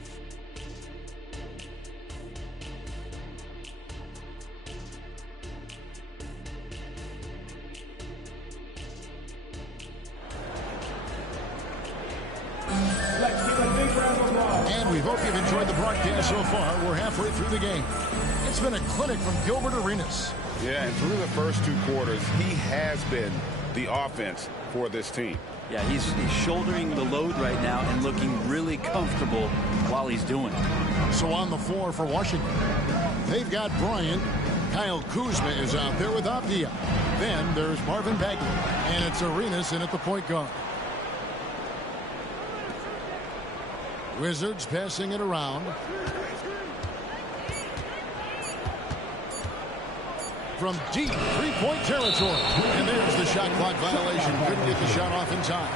And we hope you've enjoyed the broadcast so far. We're halfway through the game. It's been a clinic from Gilbert Arenas. Yeah, and through the first two quarters, he has been the offense for this team. Yeah, he's shouldering the load right now and looking really comfortable while he's doing it. So on the floor for Washington, they've got Bryant. Kyle Kuzma is out there with Avdia. Then there's Marvin Bagley, and it's Arenas in at the point guard. Wizards passing it around. From deep three-point territory. And there's the shot clock violation. Couldn't get the shot off in time.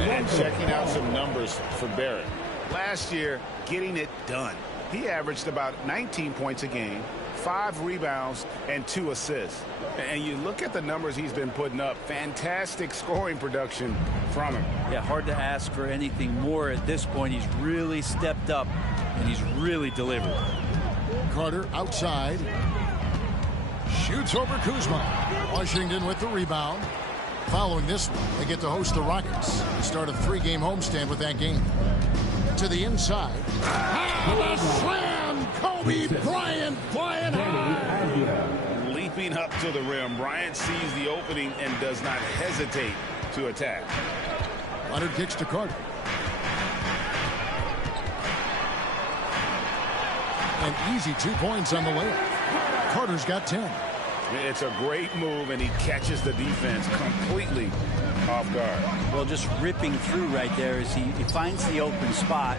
And checking out some numbers for Barrett. Last year, getting it done. He averaged about 19 points a game, 5 rebounds and 2 assists. And you look at the numbers he's been putting up, fantastic scoring production from him. Yeah, hard to ask for anything more at this point. He's really stepped up, and he's really delivered. Carter outside. Shoots over Kuzma. Washington with the rebound. Following this one, they get to host the Rockets. The start of 3-game homestand with that game. To the inside. The slam! Kobe Bryant flying high! Leaping up to the rim, Bryant sees the opening and does not hesitate to attack. Leonard kicks to Carter. An easy 2 points on the layup. Carter's got 10. It's a great move, and he catches the defense completely off guard. Well, just ripping through right there as he finds the open spot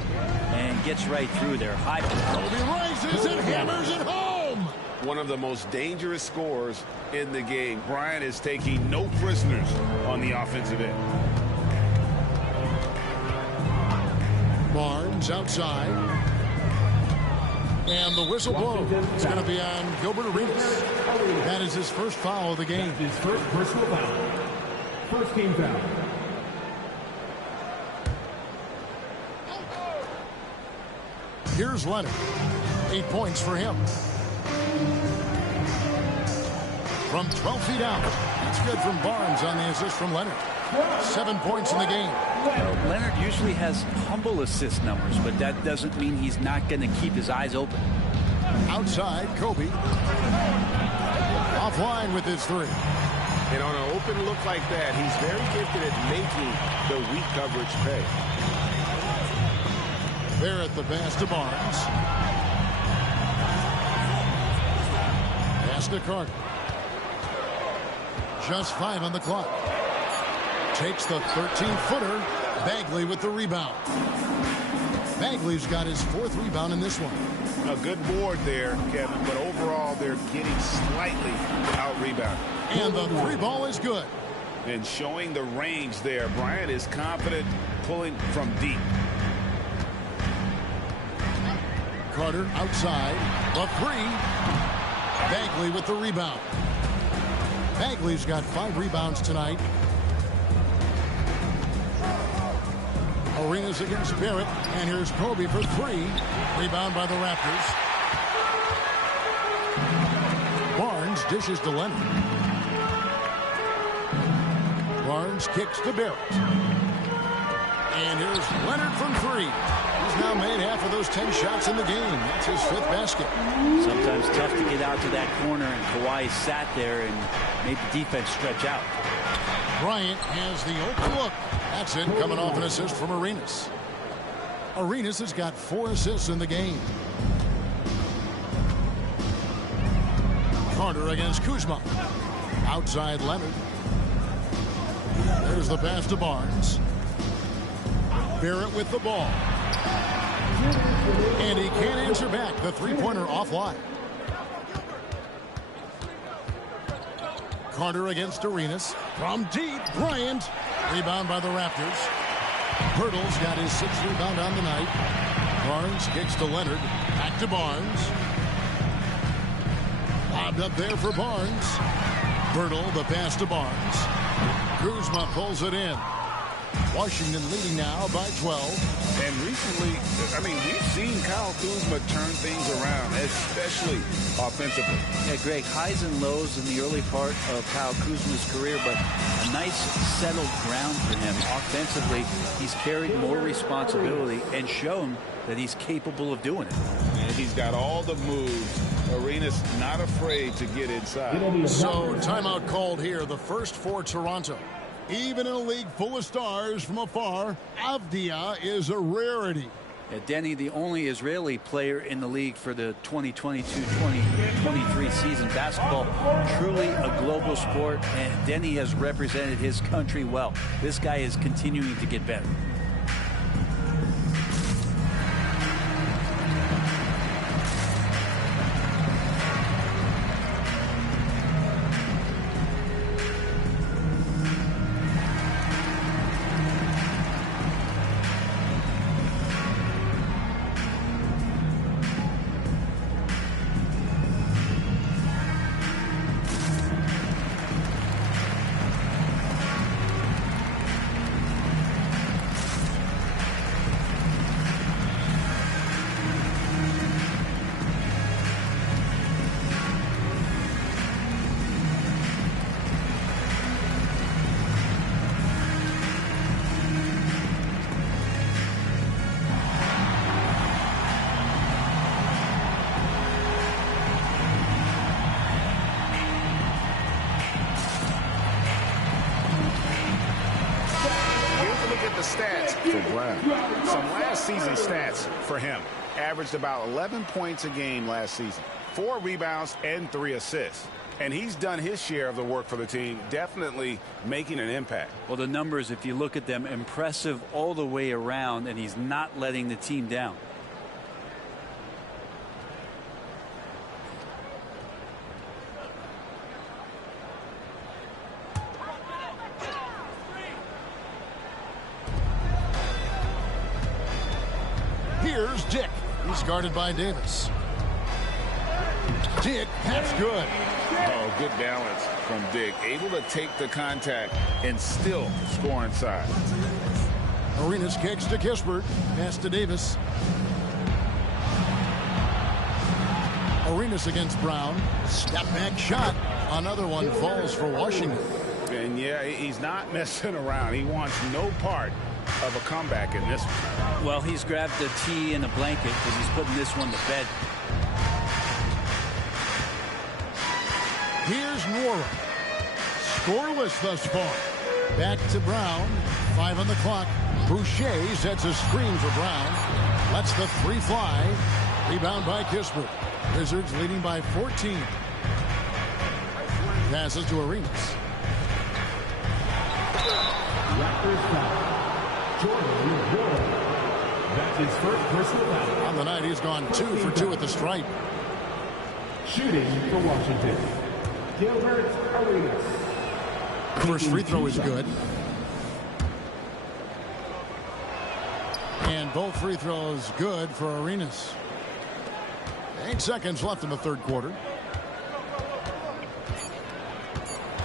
and gets right through there. High. Kobe rises and hammers it home. One of the most dangerous scorers in the game. Bryant is taking no prisoners on the offensive end. Barnes outside. And the whistle blows. It's going to be on Gilbert Arenas. That is his first foul of the game. His first personal foul. First team foul. Here's Leonard. 8 points for him. From 12 feet out. That's good from Barnes on the assist from Leonard. 7 points in the game. Well, Leonard usually has humble assist numbers, but that doesn't mean he's not going to keep his eyes open. Outside, Kobe. Offline with his 3. And on an open look like that, he's very gifted at making the weak coverage pay. Barrett the pass to Barnes. Pass to Carter. Just 5 on the clock. Takes the 13-footer. Bagley with the rebound. Bagley's got his 4th rebound in this one. A good board there, Kevin, but overall they're getting slightly out-rebounded. And the 3 ball is good. And showing the range there, Bryant is confident pulling from deep. Carter outside. The 3. Bagley with the rebound. Bagley's got 5 rebounds tonight. Arenas against Barrett. And here's Kobe for 3. Rebound by the Raptors. Barnes dishes to Leonard. Barnes kicks to Barrett. And here's Leonard from 3. He's now made half of those 10 shots in the game. That's his 5th basket. Sometimes tough to get out to that corner, and Kawhi sat there and made the defense stretch out. Bryant has the open look. That's it, coming off an assist from Arenas. Arenas has got 4 assists in the game. Carter against Kuzma. Outside Leonard. There's the pass to Barnes. Barrett with the ball. And he can't answer back. The 3-pointer offline. Carter against Arenas. From deep, Bryant. Rebound by the Raptors. Pirtle's got his 6th rebound on the night. Barnes kicks to Leonard. Back to Barnes. Lobbed up there for Barnes. Pirtle, the pass to Barnes. Kuzma pulls it in. Washington leading now by 12. And recently, I mean, we've seen Kyle Kuzma turn things around, especially offensively. Yeah, Greg, highs and lows in the early part of Kyle Kuzma's career, but a nice settled ground for him. Offensively, he's carried more responsibility and shown that he's capable of doing it. And he's got all the moves. Arenas not afraid to get inside. So timeout called here, the first for Toronto. Even in a league full of stars from afar, Avdia is a rarity. Yeah, Denny, the only Israeli player in the league for the 2022-2023 season. Basketball, truly a global sport, and Denny has represented his country well. This guy is continuing to get better. Wow. Some last season stats for him. Averaged about 11 points a game last season. 4 rebounds and 3 assists. And he's done his share of the work for the team, definitely making an impact. Well, the numbers, if you look at them, impressive all the way around, and he's not letting the team down. Here's Dick. He's guarded by Davis. Dick, that's good. Oh, good balance from Dick. Able to take the contact and still score inside. Arenas kicks to Kispert. Pass to Davis. Arenas against Brown. Step back shot. Another one falls for Washington. And yeah, he's not messing around. He wants no part of a comeback in this one. Well, he's grabbed a tee and a blanket because he's putting this one to bed. Here's Nora. Scoreless thus far. Back to Brown. 5 on the clock. Boucher sets a screen for Brown. Lets the 3 fly. Rebound by Kispert. Wizards leading by 14. Passes to Arenas. That's his first personal foul. On the night, he's gone 2 for 2 at the stripe. Shooting for Washington, Gilbert Arenas. First free throw is good. And both free throws good for Arenas. 8 seconds left in the third quarter.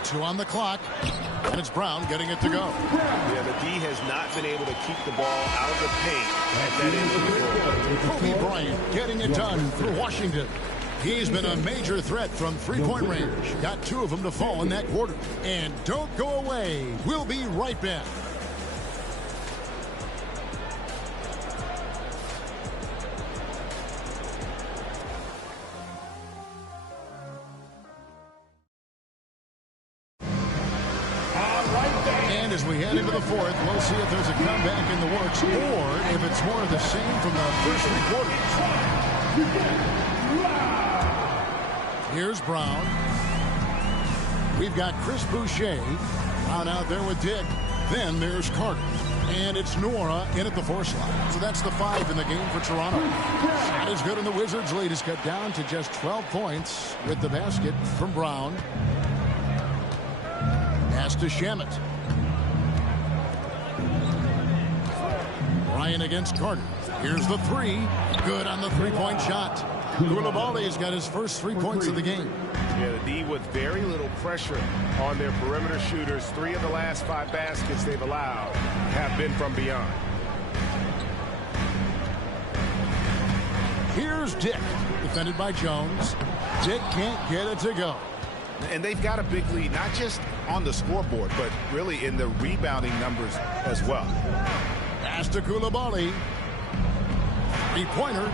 2 on the clock. And it's Brown getting it to go. Yeah, the D has not been able to keep the ball out of the paint at that end of the floor. Kobe Bryant getting it done for Washington. He's been a major threat from three-point range. Got 2 of them to fall in that quarter. And don't go away. We'll be right back. And as we head into the fourth, we'll see if there's a comeback in the works or if it's more of the same from the first 3 quarters. Here's Brown. We've got Chris Boucher out there with Dick. Then there's Carter. And it's Nora in at the 4 slot. So that's the 5 in the game for Toronto. Shot is good, and the Wizards' lead is cut down to just 12 points with the basket from Brown. Pass to Shamet. Ryan against Carter. Here's the 3. Good on the 3-point shot. Koulibaly's got his first 3 points of the game. Yeah, the D with very little pressure on their perimeter shooters. 3 of the last 5 baskets they've allowed have been from beyond. Here's Dick, defended by Jones. Dick can't get it to go. And they've got a big lead, not just on the scoreboard, but really in the rebounding numbers as well. Pass to Koulibaly. 3-pointer.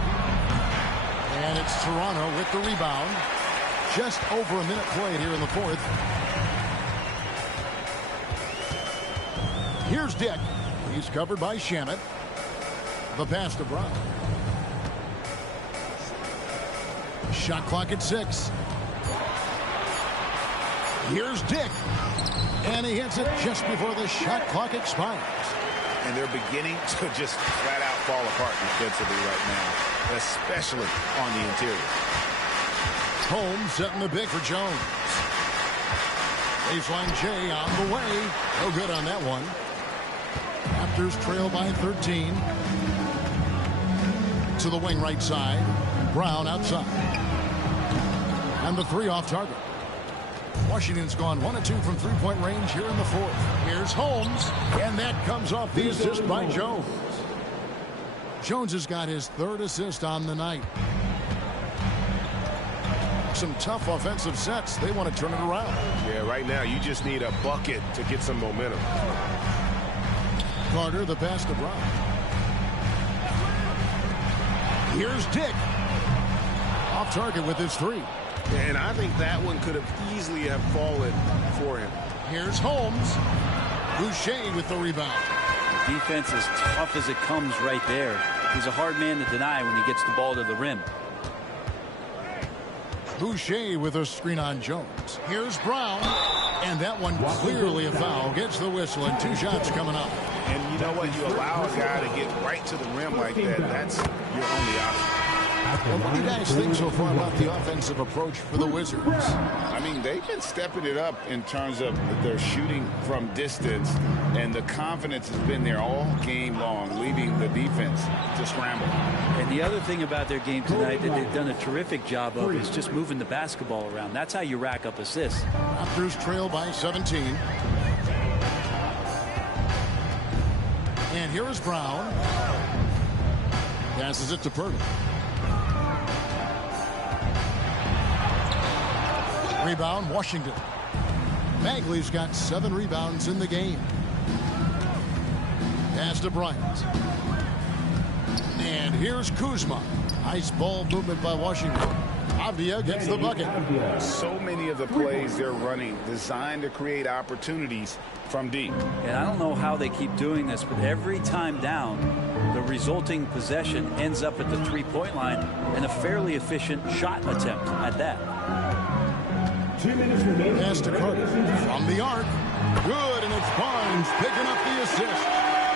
And it's Toronto with the rebound. Just over a minute played here in the fourth. Here's Dick. He's covered by Shamet. The pass to Brown. Shot clock at 6. Here's Dick. And he hits it just before the shot clock expires. And they're beginning to just flat out fall apart defensively right now, especially on the interior. Holmes setting the pick for Jones. Baseline J on the way. No good on that one. Raptors trail by 13. To the wing right side. Brown outside. And the 3 off target. Washington's gone 1 of 2 from 3-point range here in the fourth. Here's Holmes. And that comes off the assist by Jones. Jones has got his 3rd assist on the night. Some tough offensive sets. They want to turn it around. Yeah, right now you just need a bucket to get some momentum. Carter, the pass to Brown. Here's Dick. Off target with his 3. And I think that one could have easily have fallen for him. Here's Holmes. Boucher with the rebound. Defense as tough as it comes right there. He's a hard man to deny when he gets the ball to the rim. Boucher with a screen on Jones. Here's Brown. And that one clearly a foul. Gets the whistle and 2 shots coming up. And you know what? You allow a guy to get right to the rim like that. That's your only option. Well, what do you guys think so far about the offensive approach for the Wizards? I mean, they've been stepping it up in terms of their shooting from distance, and the confidence has been there all game long, leaving the defense to scramble. And the other thing about their game tonight that they've done a terrific job of is just moving the basketball around. That's how you rack up assists. Raptors trail by 17. And here is Brown. Passes it to Purdy. Rebound, Washington. Bagley's got 7 rebounds in the game. Pass to Bryant. And here's Kuzma. Nice ball movement by Washington. Avdia gets the bucket. So many of the plays they're running designed to create opportunities from deep. And I don't know how they keep doing this, but every time down, the resulting possession ends up at the 3-point line and a fairly efficient shot attempt at that. 2 minutes remaining. Pass to Carter from the arc. Good, and it's Barnes picking up the assist.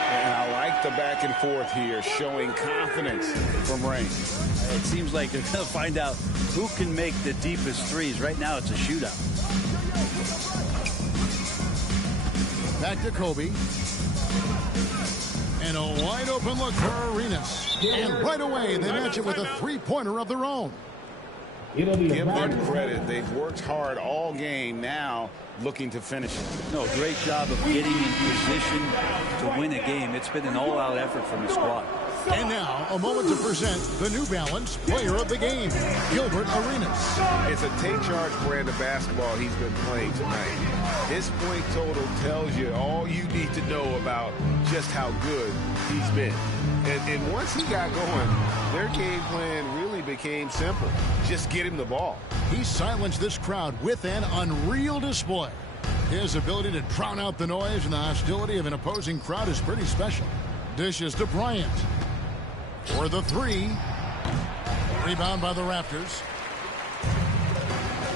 And I like the back and forth here, showing confidence from Rain. It seems like they're going to find out who can make the deepest threes. Right now, it's a shootout. Back to Kobe. And a wide open look for Arenas. And right away, they match it with a 3-pointer of their own. Give them credit. They've worked hard all game, now looking to finish it. No, great job of getting in position to win a game. It's been an all-out effort from the squad. And now, a moment to present the New Balance Player of the Game, Gilbert Arenas. It's a take-charge brand of basketball he's been playing tonight. His point total tells you all you need to know about just how good he's been. And once he got going, their game plan really became simple. Just get him the ball. He silenced this crowd with an unreal display. His ability to drown out the noise and the hostility of an opposing crowd is pretty special. Dishes to Bryant. For the 3. Rebound by the Raptors.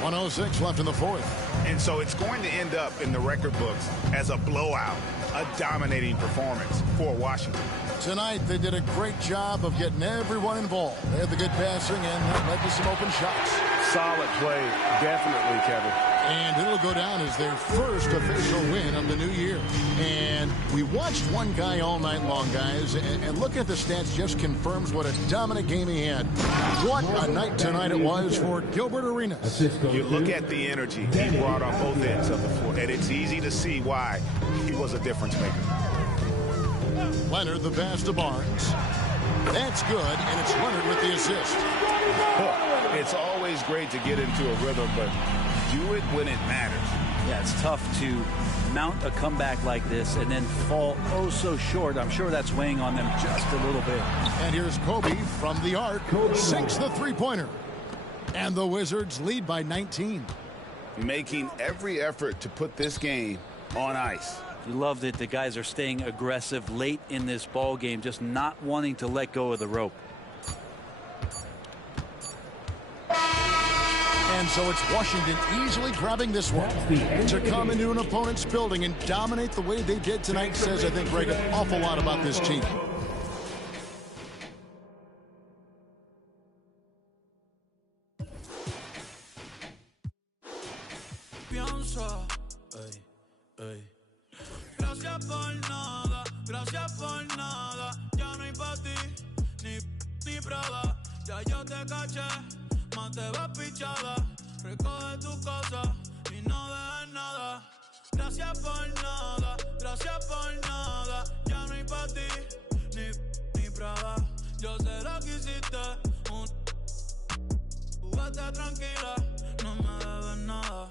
1:06 left in the 4th. And so it's going to end up in the record books as a blowout, a dominating performance for Washington. Tonight, they did a great job of getting everyone involved. They had the good passing, and that led to some open shots. Solid play, definitely, Kevin. And it'll go down as their first official win of the new year. And we watched one guy all night long, guys, and looking at the stats just confirms what a dominant game he had. What a night tonight it was for Gilbert Arenas. You look at the energy he brought on both ends of the floor, and it's easy to see why he was a difference maker. Leonard, the pass to Barnes. That's good, and it's Leonard with the assist. It's always great to get into a rhythm, but do it when it matters. Yeah, it's tough to mount a comeback like this and then fall oh so short. I'm sure that's weighing on them just a little bit. And here's Kobe from the arc. Sinks the 3-pointer. And the Wizards lead by 19. Making every effort to put this game on ice. You love that the guys are staying aggressive late in this ball game, just not wanting to let go of the rope. And so it's Washington easily grabbing this one. To come into an opponent's building and dominate the way they did tonight says, I think, Greg, an awful lot about this team. Gracias por nada, ya no hay pa' ti, ni Prada. Ya yo te caché, más te vas pichada. Recoge tu cosa y no dejes nada. Gracias por nada, ya no hay pa' ti, ni Prada. Yo sé lo que hiciste, vete tranquila, no me debes nada.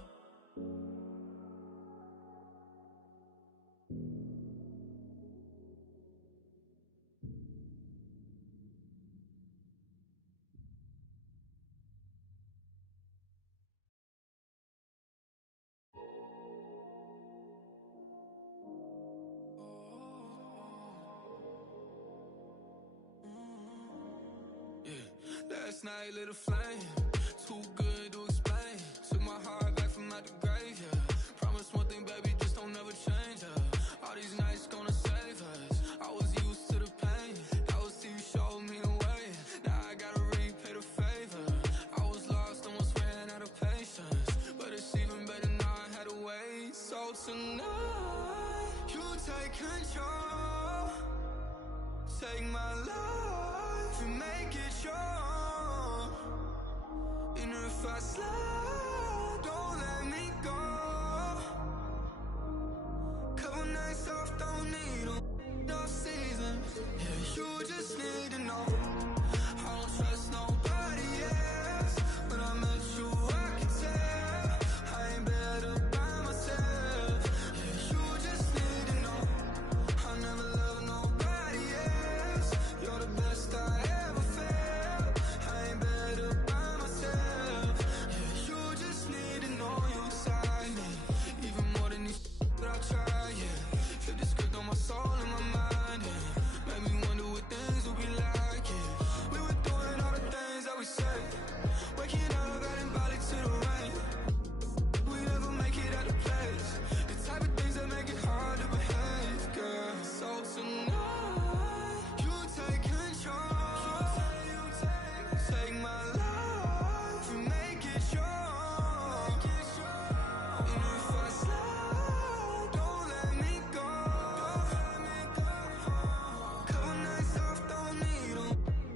last night lit a flame. Too good to explain. Took my heart back from out the grave, yeah. Promise one thing, baby, just don't ever change, yeah. All these nights gonna save us. I was used to the pain. That was till you showed me the way. Now I gotta repay the favor. I was lost, almost ran out of patience. But it's even better now I had to wait. So tonight, you take control. Take my life and make it yours. And if I slide, don't let me go. Couple nights off, don't need no seasons. Yeah, you just need to know I don't trust nobody else. When I met you, I could tell I ain't better by myself. Yeah, you just need to know I never loved nobody else. You're the best I ever felt. I ain't better by myself. Yeah, you just need to know you inside me. Even more than these that I try, yeah. Flip the script on my soul and my mind, yeah. Made me wonder what things would be like, yeah. We were doing all the things that we say. Waking up, adding body to the rain. We never make it out of place. The type of things that make it hard to behave, girl. So tonight, you take control. Take my life and make it yours. And if I slide, don't let me go. Couple nights off, don't need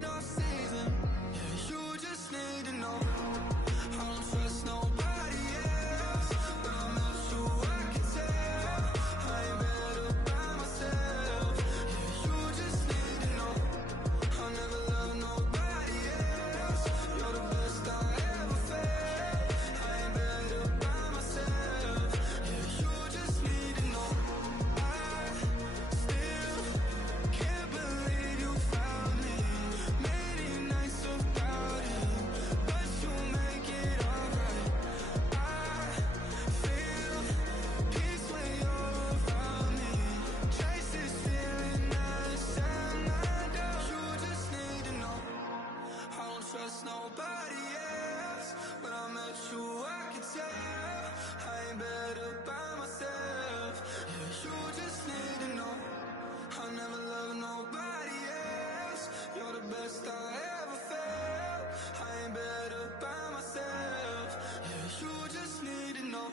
no season. Yeah, you just need to know I don't trust nobody else. When I met you, I could tell I ain't better by myself. Yeah, you just need to know I'll never love nobody else. You're the best I ever felt. I ain't better by myself. Yeah, you just need to know I still can't believe you found me. Many nights without you, but you make it alright. I feel peace when you're around me. Chase this feeling outside my door. You just need to know I don't trust nobody else. When I met you, I could tell I ain't better by myself. Yeah, you just need to know I'll never love nobody else. You're the best I ever felt. I ain't better by myself. Yeah, you just need to know.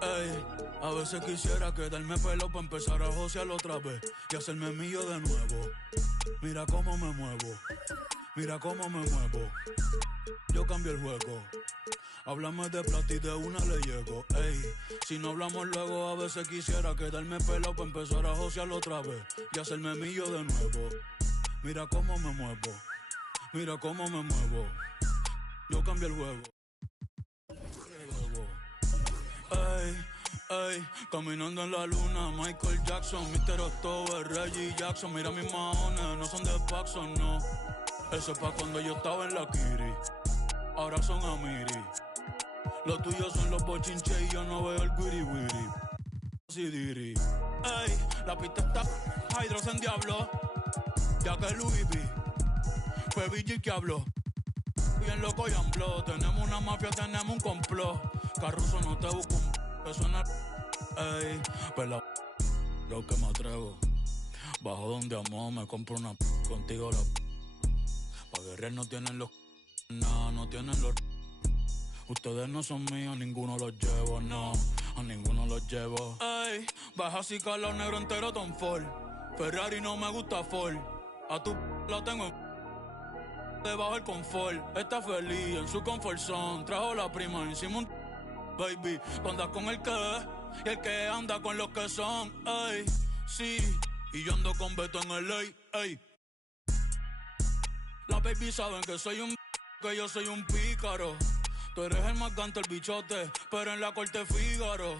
Ey, a veces quisiera quedarme pelo para empezar a josear otra vez y hacerme mío de nuevo. Mira cómo me muevo, mira cómo me muevo. Yo cambio el juego. Háblame de plata y de una le llego. Ey, si no hablamos luego, a veces quisiera quedarme pelado para empezar a josear otra vez y hacerme mío de nuevo. Mira cómo me muevo, mira cómo me muevo. Yo cambio el juego. Ey, ey, caminando en la luna, Michael Jackson, Mr. October, Reggie Jackson. Mira mis maones, no son de Paxson, no. Eso es pa' cuando yo estaba en la Kiri, ahora son Amiri. Los tuyos son los bochinches y yo no veo el wiri wiri. Si diri. Ey, la pista está Hydros en diablo, ya que Louis V fue Vigil que habló. Bien loco y ambló, tenemos una mafia, tenemos un complot. Carruso no te busco un suena. Ey, pero lo que me atrevo. Bajo donde amo, me compro una contigo la. Pa' guerrear no tienen los. Nada, no tienen los. Ustedes no son míos, ninguno los llevo, no. A ninguno los llevo. Ey, baja así calor negro entero Tom Ford. Ferrari no me gusta Ford. A tu la tengo en. Debajo el confort, está feliz en su comfort zone. Trajo la prima encima un baby. Tú andas con el que y el que anda con los que son. Ey, sí, y yo ando con Beto en el ey. Las baby saben que soy un que yo soy un pícaro. Tú eres el más gante, el bichote, pero en la corte Fígaro.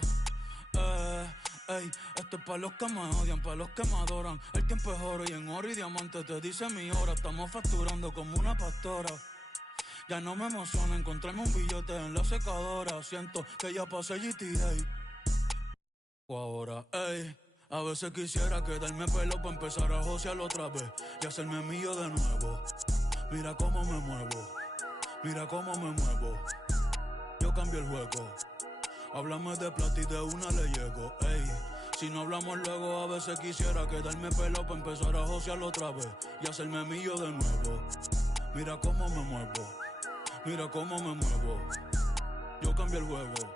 Ey, esto es pa' los que me odian, pa' los que me adoran. El tiempo es oro y en oro y diamante te dice mi hora. Estamos facturando como una pastora. Ya no me emociona encontrarme un billete en la secadora. Siento que ya pasé GTA. O ahora, ey, a veces quisiera quedarme pelo pa' empezar a josearlo otra vez y hacerme mío de nuevo. Mira cómo me muevo, mira cómo me muevo. Yo cambio el juego. Háblame de plata y de una le llego, ey. Si no hablamos luego, a veces quisiera quedarme pelo pa' empezar a josearlo otra vez y hacerme mío de nuevo. Mira cómo me muevo, mira cómo me muevo. Yo cambio el juego,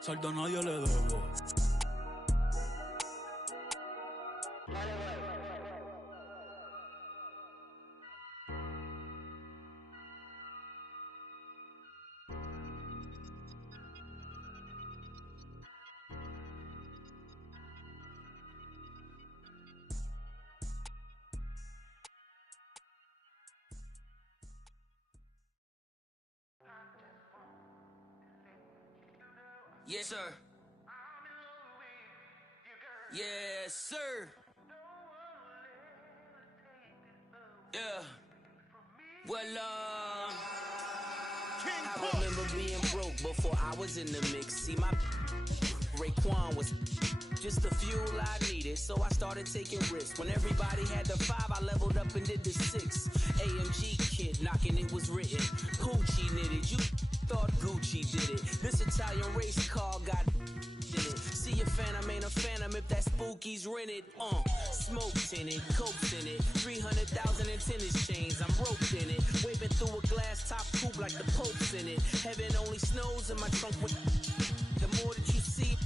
saldo a nadie le debo. Yes, sir. Yes, sir. Yeah. Well, I remember being broke before I was in the mix. See, my Raekwon was just the fuel I needed, so I started taking risks. When everybody had the 5, I leveled up and did the 6. AMG kid knocking, it was written. Gucci knitted, you thought Gucci did it. This Italian race car got in it. See a phantom ain't a phantom if that spooky's rented. Smoked in it, cokes in it, 300,000 in tennis chains. I'm roped in it, waving through a glass top coupe like the Pope's in it. Heaven only snows in my trunk with. The more that you see,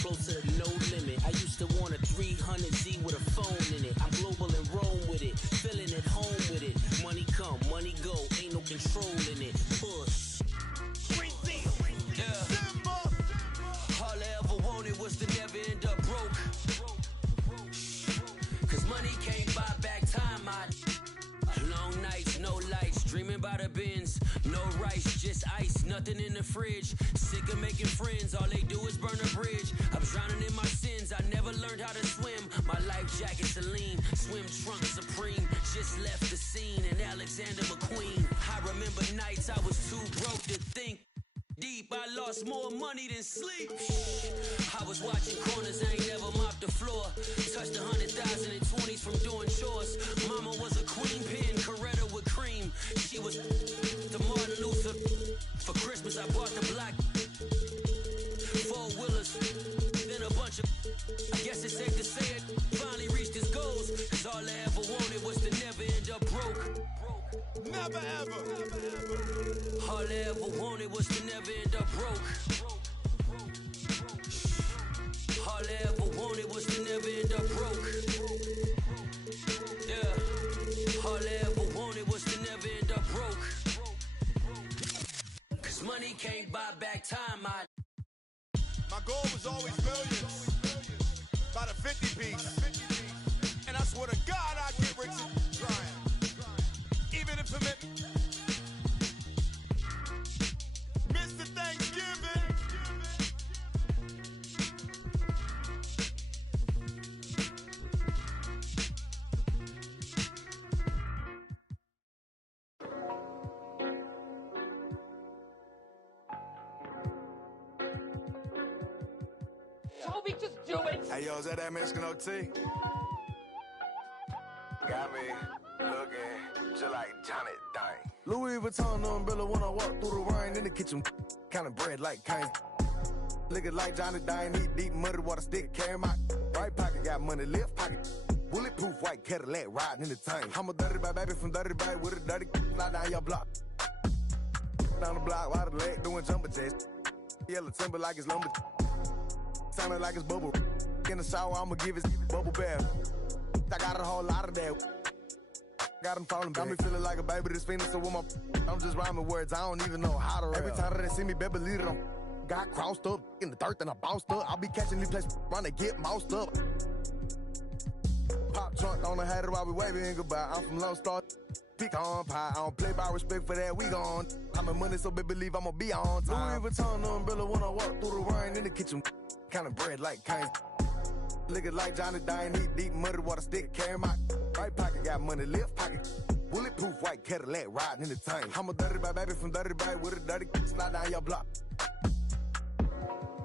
closer to no limit. I used to want a 300Z with a phone in it. I'm global and Rome with it, feeling at home with it. Money come, money go, ain't no control in it. Push. Yeah. All I ever wanted was to never end up broke. Cause money can't buy back time. Long nights, no lights, dreaming about a Benz. No rice, just ice, nothing in the fridge. Sick of making friends, all they do is burn a bridge. I'm drowning in my sins, I never learned how to swim. My life jacket Celine, swim trunk Supreme. Just left the scene in Alexander McQueen. I remember nights I was too broke to think deep. I lost more money than sleep. I was watching corners, I ain't never mopped the floor. Touched 100,000 in 20s from doing chores. Mama was a queen pin, Coretta with cream. She was the Martin Luther. For Christmas I bought the black 4-wheelers. Then a bunch of, I guess it's safe to say it, finally reached his goals. Cause all I ever wanted was to never end up broke. Never ever. All I ever wanted was to never end up broke. All I ever wanted was to never end up broke. Yeah. All I ever wanted was to never end up broke. Cause money can't buy back time. My goal was always millions. By the 50 piece. And I swear to God I'd get rich and trying. Even if it meant Mr. Thanksgiving. Toby, just do it! Hey, yo, is that Mexican OT? Got me looking just like Johnny Dang. Louis Vuitton umbrella when I walk through the rain in the kitchen. Kind of bread like Kane. Lick it like Johnny Dang. Eat deep muddy water stick. Carry my right pocket. Got money left pocket. Bulletproof white Cadillac riding in the tank. I'm a dirty bad baby from dirty bag with a dirty fly down your block. Down the block, wide the leg doing jumper jacks. Yellow timber like it's lumber. Sounding like it's bubble. In the shower, I'ma give his bubble bath. I got a whole lot of that. Got him falling, got me feeling like a baby that's fiending. So with my, I'm just rhyming words, I don't even know how to rap. Every time that they see me, better believe it, I'm got crossed up in the dirt and I bounced up. I'll be catching these places, run to get moused up. Pop trunk on the hat while we waving goodbye. I'm from Lone Star. Pick on pie. I don't play by respect for that. We gone. I'm in money, so baby, believe I'ma be on time. Louis Vuitton, the umbrella when I walk through the rain in the kitchen. Kind of bread like Kane. Looking like Johnny Dine, eat deep muddy water stick. Carry my right pocket, got money, left pocket. Bulletproof white Cadillac riding in the tank. I'm a dirty bag baby from dirty bag with a dirty slide down your block.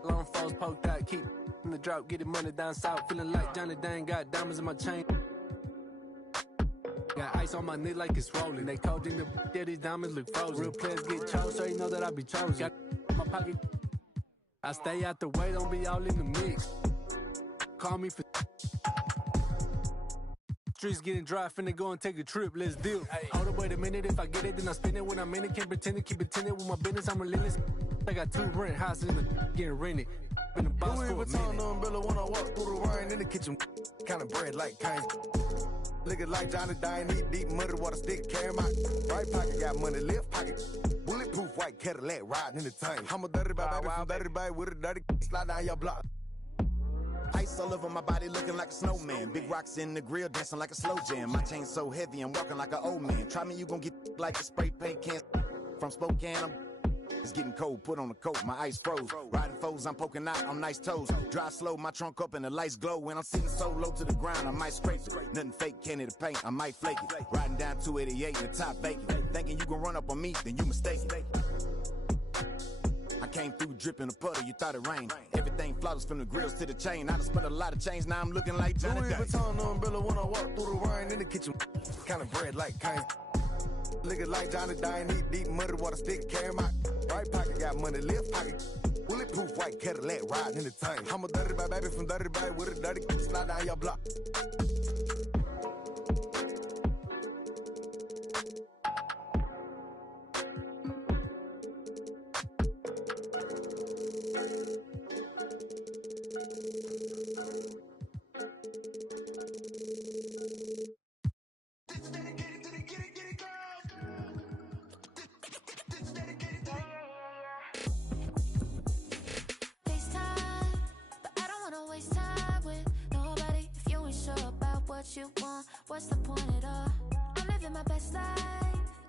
Long foes poked out, keep in the drop, get the money down south. Feeling like Johnny Dane, got diamonds in my chain. Got ice on my knee like it's rolling. They cold in the yeah, these diamonds look frozen. Real players get chose, so you know that I be chosen. Got my pocket. I stay out the way, don't be all in the mix. Call me for streets getting dry, finna go and take a trip, let's deal. Hold up, wait a minute, if I get it, then I spend it. When I'm in it, can't pretend it, keep pretending with my business, I'm relentless. I got 2 rent houses in the getting rented. Been a boss Louis for a Vuitton, minute. the umbrella when I walk through the rain in the kitchen. Kind of bread like Kane. Looking like Johnny Dine, eat deep muddy water stick. Carry my right pocket, got money, left pocket. Bulletproof white Cadillac riding in the tank. I'm a dirty bag baby from dirty bag with a dirty slide down your block. Ice all over my body looking like a snowman. Big rocks in the grill dancing like a slow jam. My chain so heavy I'm walking like an old man. Try me, you gon' get like a spray paint can. From Spokane, it's getting cold, put on a coat, my ice froze. Riding foes, I'm poking out on nice toes. Drive slow, my trunk up and the lights glow. When I'm sitting so low to the ground, I might scrape it. Nothing fake, candy to paint, I might flake it. Riding down 288 in the top vacant. Thinking you gon' run up on me, then you mistaken. I came through dripping a puddle, you thought it rained. Everything flawless from the grills to the chain. I done spent a lot of change, now I'm looking like Johnny Louis Dane. Vuitton, the umbrella when I walk through the rain in the kitchen. Kind of bread like Kane. Looking like Johnny Dine, eat deep muddy water stick. Carry my right pocket, got money, left pocket. Bulletproof white Cadillac riding in the tank. I'm a dirty bag baby from dirty bag with a dirty slide down your block. FaceTime, but I don't wanna waste time with nobody if you ain't sure about what you want. What's the point at all? I'm living my best life,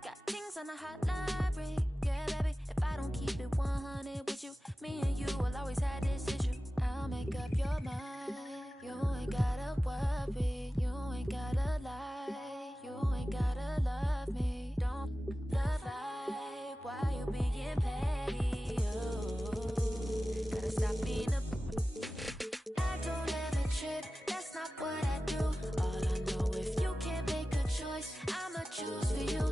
got things on the hotline. Yeah, baby, if I don't keep it 100 with you, me and you will always have this issue. I'll make up your mind. You ain't gotta worry, you ain't gotta lie, you ain't gotta love me. Don't the vibe, why you being petty? Gotta stop being a. I don't ever trip, that's not what I do. All I know, if you can't make a choice, I'ma choose for you.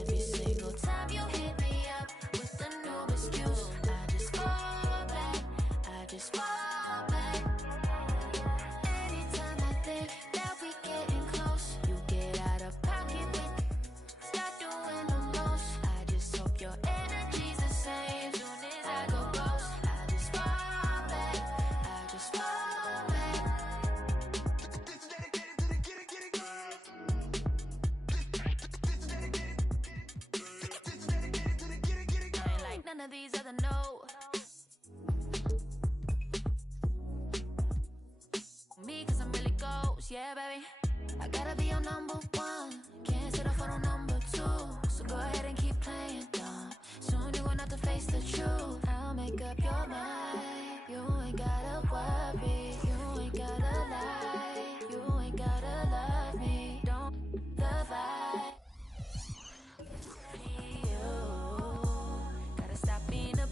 Every single time you hit me up with a new excuse, I just fall back, I just fall back. Anytime I think that we getting close, you get out of pocket with, start doing the most. I just hope your energy's the same. Soon as I go ghost, I just fall back, I just fall back. I ain't like none of these other no. Me, cause I'm really ghost, yeah, baby. I gotta be your number one. Can't settle for no number two. So go ahead and keep playing dumb. Soon you're gonna have to face the truth. I'll make up your mind. You ain't gotta worry. You ain't gotta lie. You ain't gotta love me. Don't the vibe. Gotta stop being a.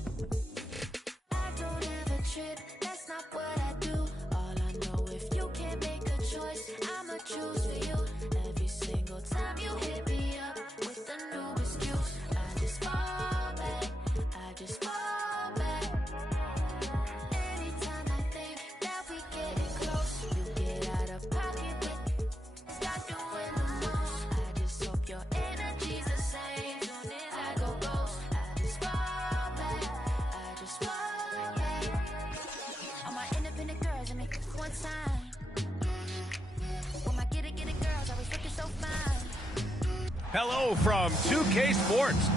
I don't ever trip. That's not what I do. All I know, if you can't make a choice, I'ma choose for you. Every single time you hit me up with a new excuse, I just fall back, I just fall back. Anytime I think that we getting close, you get out of pocket with, stop doing the most. I just hope your energy's the same. Soon as I go ghost, I just fall back, I just fall back. All my independent girls, I make one time. All my get it girls, always looking so fine. Hello from 2K Sports.